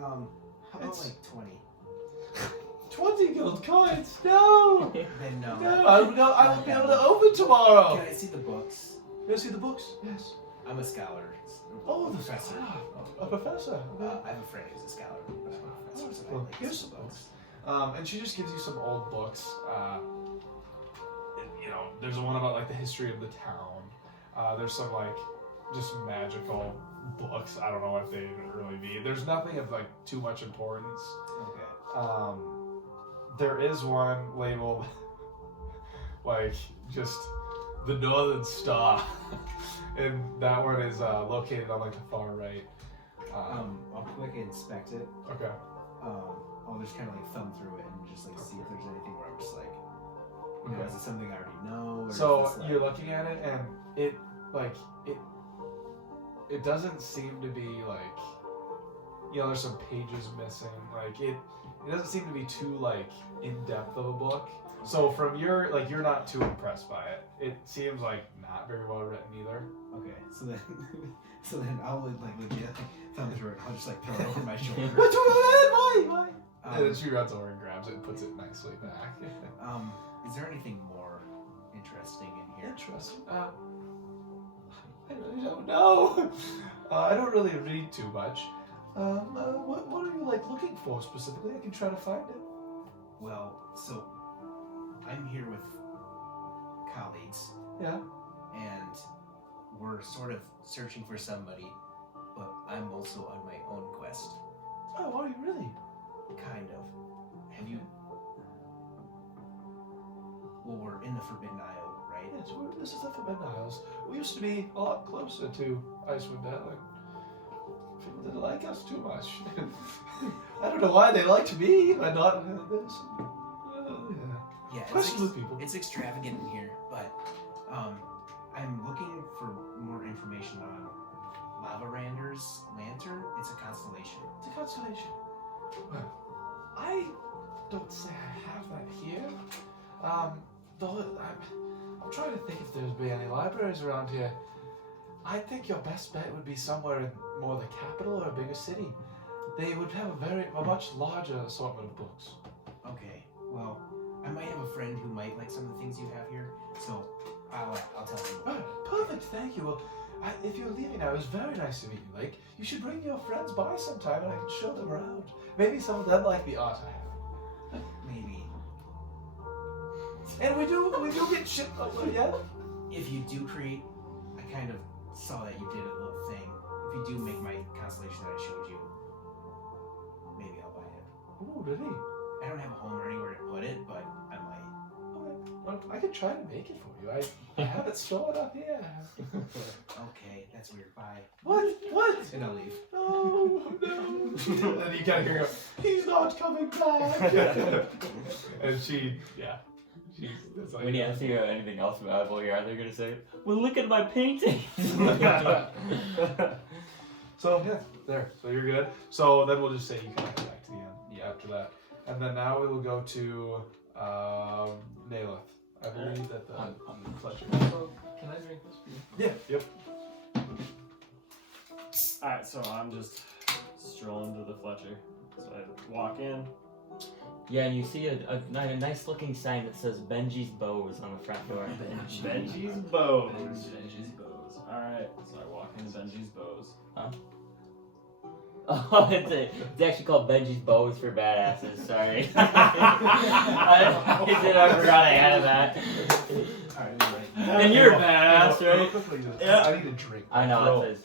how about It's- like 20? 20 gold coins? No! Then no. No, I will be able to open tomorrow. Can I see the books? You see the books? Yes. I'm a scholar. Oh, the professor. A professor. I have a friend who's a scholar, but I'm a professor, so I Well, like to here's see some the books. And she just gives you some old books. There's one about like the history of the town. There's some like just magical books. I don't know what they really mean. There's nothing of like too much importance. Okay. There is one labeled like just the Northern Star, and that one is located on like the far right. I'll quick inspect it. Okay. I'll just kind of like thumb through it and just like see if there's anything where I'm just like, you know, Okay. is it something I already know? Or So is this, like, you're looking at it, and it doesn't seem to be like, you know, there's some pages missing. Like it doesn't seem to be too like in depth of a book. So from your like, you're not too impressed by it. It seems like not very well written either. Okay, so then I'll like legit thumb through it. I'll just like throw it over my shoulder. Why? And then Um, she runs over and grabs it and puts it nicely back. Is there anything more interesting in here? Interesting. I really don't know. I don't really read too much. What are you like looking for specifically? I can try to find it. Well, so I'm here with colleagues, Yeah. and we're sort of searching for somebody, but I'm also on my own quest. Oh, are you really? Kind of. Have you? Well, we're in the Forbidden Isle, right? Yes, this is the Forbidden Isles. We used to be a lot closer to Icewind Dale. People didn't like us too much. I don't know why they liked me, but not this. Yeah. Yeah, Questions with people. it's extravagant in here, but I'm looking for more information on Lavarander's lantern. It's a constellation. It's a constellation. Well, I don't say I have that here. Though I'm trying to think if there's be any libraries around here. I think your best bet would be somewhere in more the capital or a bigger city. They would have a much larger assortment of books. Okay, well, I might have a friend who might like some of the things you have here, so I'll tell him. Right, perfect, thank you. Well, if you're leaving now, it was very nice to meet you, Lake. You should bring your friends by sometime and I can show them around. Maybe some of them like the art I have. Maybe. And we do get shipped over, yeah? If you do create, I kind of saw that you did a little thing. If you do make my constellation that I showed you, maybe I'll buy it. Oh, really? I don't have a home or anywhere to put it, but I might. Okay. Well, I could try to make it for you. I have it stored up here. Okay, that's weird. Bye. What? And I'll leave. No. And then you kind of hear her go, he's not coming back. And she's it's like, When you ask you anything else about Bulgaria, they're gonna say, "Well, look at my paintings." So yeah, there. So you're good. So then we'll just say you can head back to the end. Yeah, after that, and then now we will go to Naleth. I believe that the I'm Fletcher. So, can I drink this beer? Yeah. Yep. Alright, so I'm just strolling to the Fletcher. So I walk in. Yeah, and you see a nice looking sign that says Benji's Bows on the front door. Benji's Bows. Benji's Bows. Alright, so I walk into Benji's Bows. Oh, it's actually called Benji's Bows for Badasses. Sorry. I forgot I added that. Alright, And you're a badass, Real right? quickly, Yeah. I need a drink. I know, it says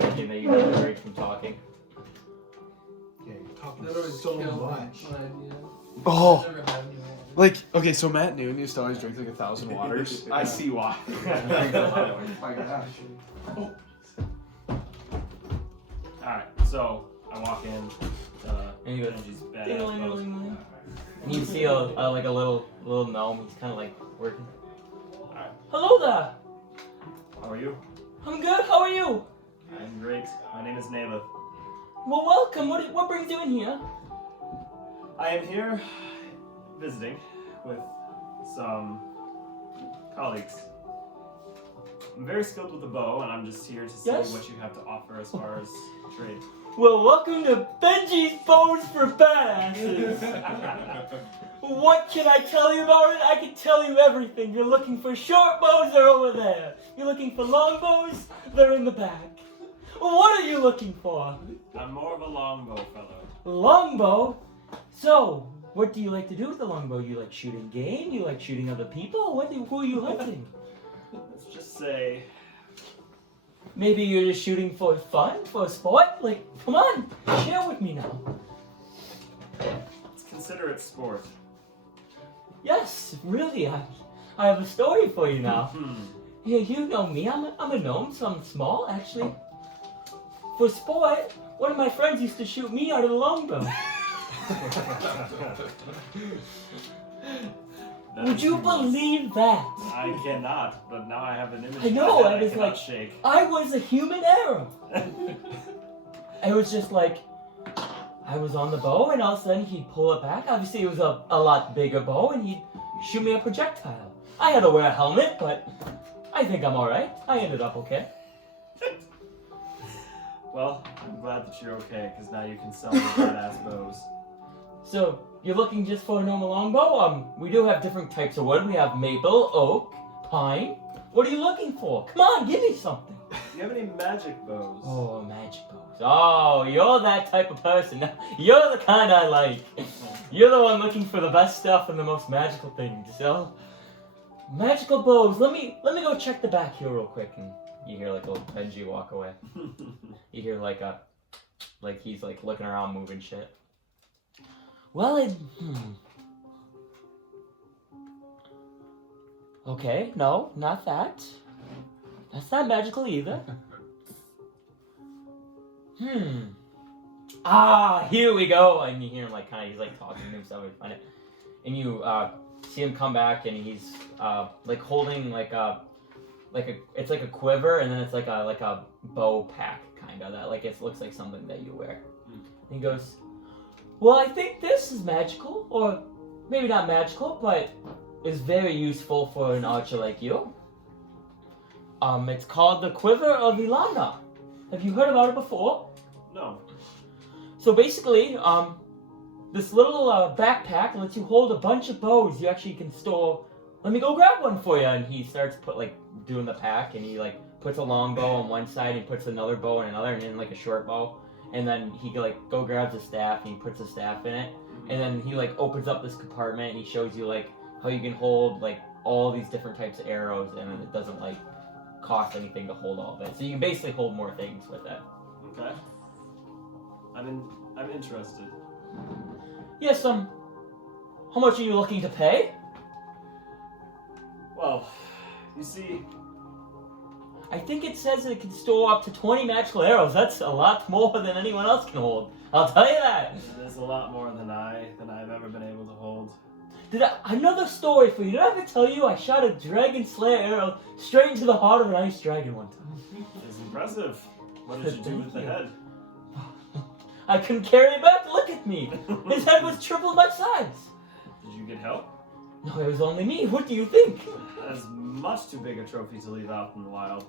Benji that you have a break from talking. Okay, That always so killed me much. when I, Oh. I've never had any water. Like, okay, so Matt Noon used to always drink like 1,000 waters. I see why. My gosh. Alright, so I walk in to And you go, Benji's "Ding-a-ling-a-ling-ling." badass Bows. And you see like a little gnome. He's kind of like working. Alright, Hello there. how are you? I'm good. How are you? I'm great. My name is Naleth. Well, welcome. What brings you in here? I am here visiting with some colleagues. I'm very skilled with the bow, and I'm just here to see Yes? what you have to offer as far as trade. Well, welcome to Benji's Bows for Badasses. What can I tell you about it? I can tell you everything. You're looking for short bows, they're over there. You're looking for long bows, they're in the back. What are you looking for? I'm more of a longbow fellow. Longbow? So, what do you like to do with the longbow? You like shooting game? You like shooting other people? Who are you hunting? Let's just say maybe you're just shooting for fun, for sport. Like, come on, share with me now. Let's consider it sport. Yes, really, I have a story for you now. Hmm. Yeah, you know me. I'm a gnome, so I'm small, actually. For sport, one of my friends used to shoot me out of the longbow. Would you believe that? I cannot, but now I have an image. I in my know, head I was cannot like- shake. I was a human arrow. It was just like, I was on the bow, and all of a sudden he'd pull it back. Obviously, it was a lot bigger bow, and he'd shoot me a projectile. I had to wear a helmet, but I think I'm alright. I ended up okay. Well, I'm glad that you're okay, because now you can sell the badass bows. So, you're looking just for a normal longbow? We do have different types of wood. We have maple, oak, pine. What are you looking for? Come on, give me something. Do you have any magic bows? Oh, magic bows. Oh, you're that type of person. You're the kind I like. You're the one looking for the best stuff and the most magical things. So, magical bows. Let me go check the back here real quick. And you hear like a little Benji walk away. You hear like he's like looking around, moving shit. Well, Okay, no, not that. That's not magical either. Ah, here we go. And you hear him like he's like talking to himself and find it. And you see him come back and he's like holding it's like a quiver, and then it's like a bow pack kind of that it looks like something that you wear. And he goes, well, I think this is magical, or maybe not magical, but is very useful for an archer like you. It's called the Quiver of Ilana. Have you heard about it before? No. So basically, this little backpack lets you hold a bunch of bows. You actually can store. Let me go grab one for you. And he starts doing the pack, and he puts a long bow on one side, and puts another bow on another, and then a short bow. And then he go grabs a staff, and he puts a staff in it. And then he opens up this compartment, and he shows you how you can hold all these different types of arrows, and then it doesn't cost anything to hold all of it. So you can basically hold more things with it. Okay. I'm interested. Yes, how much are you looking to pay? Well, you see, I think it says it can store up to 20 magical arrows. That's a lot more than anyone else can hold. I'll tell you that. it is a lot more than I've ever been able to hold. Another story for you. Did I ever tell you I shot a dragon slayer arrow straight into the heart of an ice dragon one time? It's impressive. What did you do with the head? I couldn't carry it back. Look at me. His head was triple my size. Did you get help? No, it was only me. What do you think? That is much too big a trophy to leave out in the wild.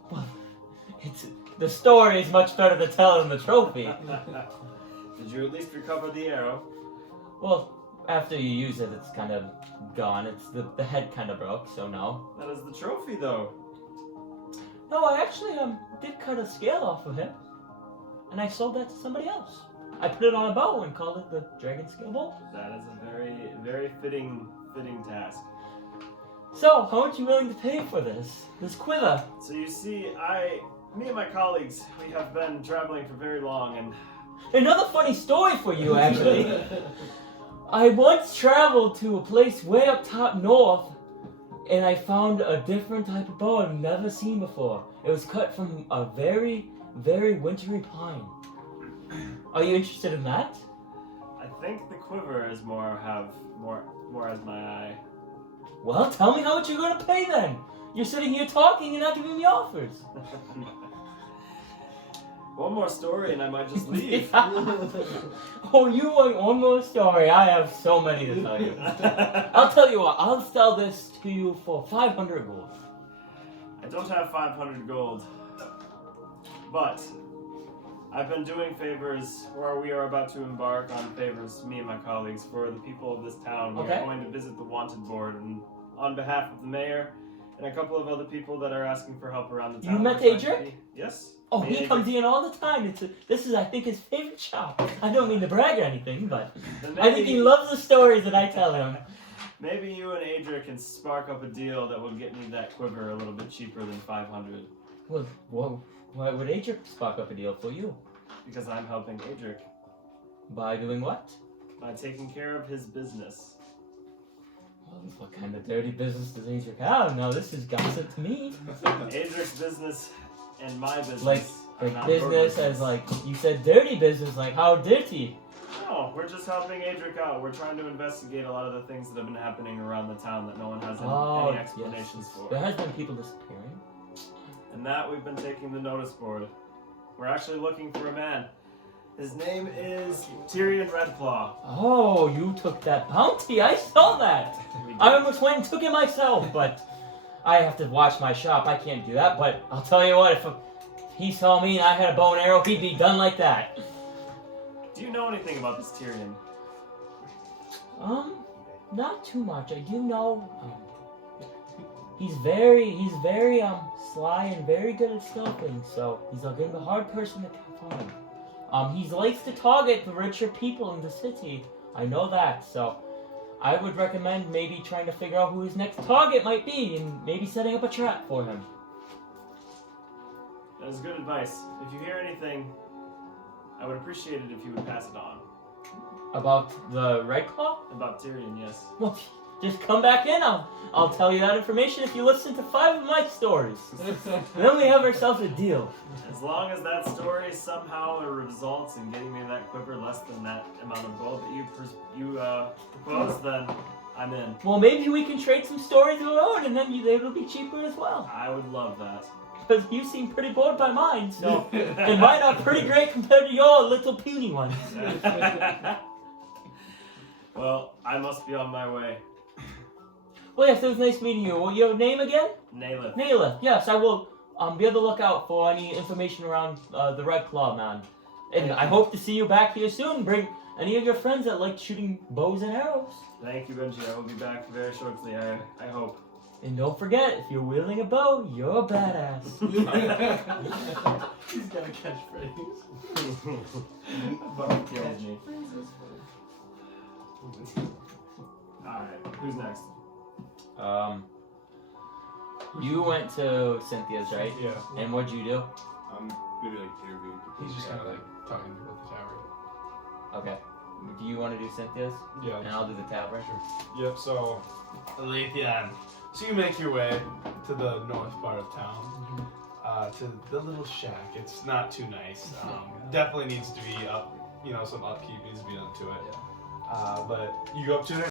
The story is much better to tell than the trophy. Did you at least recover the arrow? Well, after you use it, it's kind of gone. It's the head kind of broke, so no. That is the trophy, though. No, I actually did cut a scale off of him, and I sold that to somebody else. I put it on a bow and called it the Dragon Scale Bow. That is a very, very fitting task. So, how much are you willing to pay for this quiver? So you see, me and my colleagues, we have been traveling for very long, and Another funny story for you, actually. I once traveled to a place way up top north, and I found a different type of bow I've never seen before. It was cut from a very, very wintry pine. Are you interested in that? I think the quiver is more as my eye. Well, tell me how much you're going to pay then. You're sitting here talking and not giving me offers. One more story and I might just leave. Oh, you want one more story? I have so many to tell you. I'll tell you what, I'll sell this to you for 500 gold. I don't have 500 gold, but I've been doing favors, or we are about to embark on favors, me and my colleagues, for the people of this town. We Okay. are going to visit the wanted board, and on behalf of the mayor and a couple of other people that are asking for help around the town. You met we're trying to Adric? be- Yes. Oh, me and he comes Adric. in all the time. This is, I think, his favorite shop. I don't mean to brag or anything, but Then I think he loves the stories that I tell him. Maybe you and Adric can spark up a deal that will get me that quiver a little bit cheaper than 500. Well, whoa. Why would Adric spark up a deal for you? Because I'm helping Adric By doing what? by taking care of his business. Well, what kind of dirty business does Adric have? Now this is gossip to me. Adric's business and my business. Like are not your business as like, you said dirty business, like how dirty? No, we're just helping Adric out. We're trying to investigate a lot of the things that have been happening around the town that no one has any explanations for. There has been people disappearing. And that we've been taking the notice board. We're actually looking for a man. His name is Tyrion Redclaw. Oh, you took that bounty. I saw that. I almost went and took it myself, but I have to watch my shop. I can't do that. But I'll tell you what, if he saw me and I had a bow and arrow, he'd be done like that. Do you know anything about this Tyrion? Not too much. I do know. He's very sly and very good at stealthing. So he's a hard person to find. He likes to target the richer people in the city. I know that. So I would recommend maybe trying to figure out who his next target might be and maybe setting up a trap for him. That is good advice. If you hear anything, I would appreciate it if you would pass it on. About the Red Claw? About Tyrion, yes. Well, just come back in. I'll tell you that information if you listen to 5 of my stories. Then we have ourselves a deal. As long as that story somehow results in getting me that quiver less than that amount of gold that you propose, then I'm in. Well, maybe we can trade some stories of our own, and then it'll be cheaper as well. I would love that. Because you seem pretty bored by mine, so and mine are pretty great compared to your little puny ones. Well, I must be on my way. Well, yes, it was nice meeting you. Your name again? Nayleth. Nayleth. Yes, I will be on the lookout for any information around the Red Claw man. And I hope to see you back here soon. Bring any of your friends that like shooting bows and arrows. Thank you, Benji. I will be back very shortly, I hope. And don't forget, if you're wielding a bow, you're a badass. He's got a catchphrase. Both kills me. Alright, who's next? You went to Cynthia's, right? Yeah. And what'd you do? Maybe like interviewing people. He's just kind of like talking about the tower. Okay. Do you want to do Cynthia's? Yeah. And I'll do the tavern. Yep, so Alethian. So you make your way to the north part of town, to the little shack. It's not too nice. Definitely needs to be up, some upkeep needs to be done to it. But you go up to it,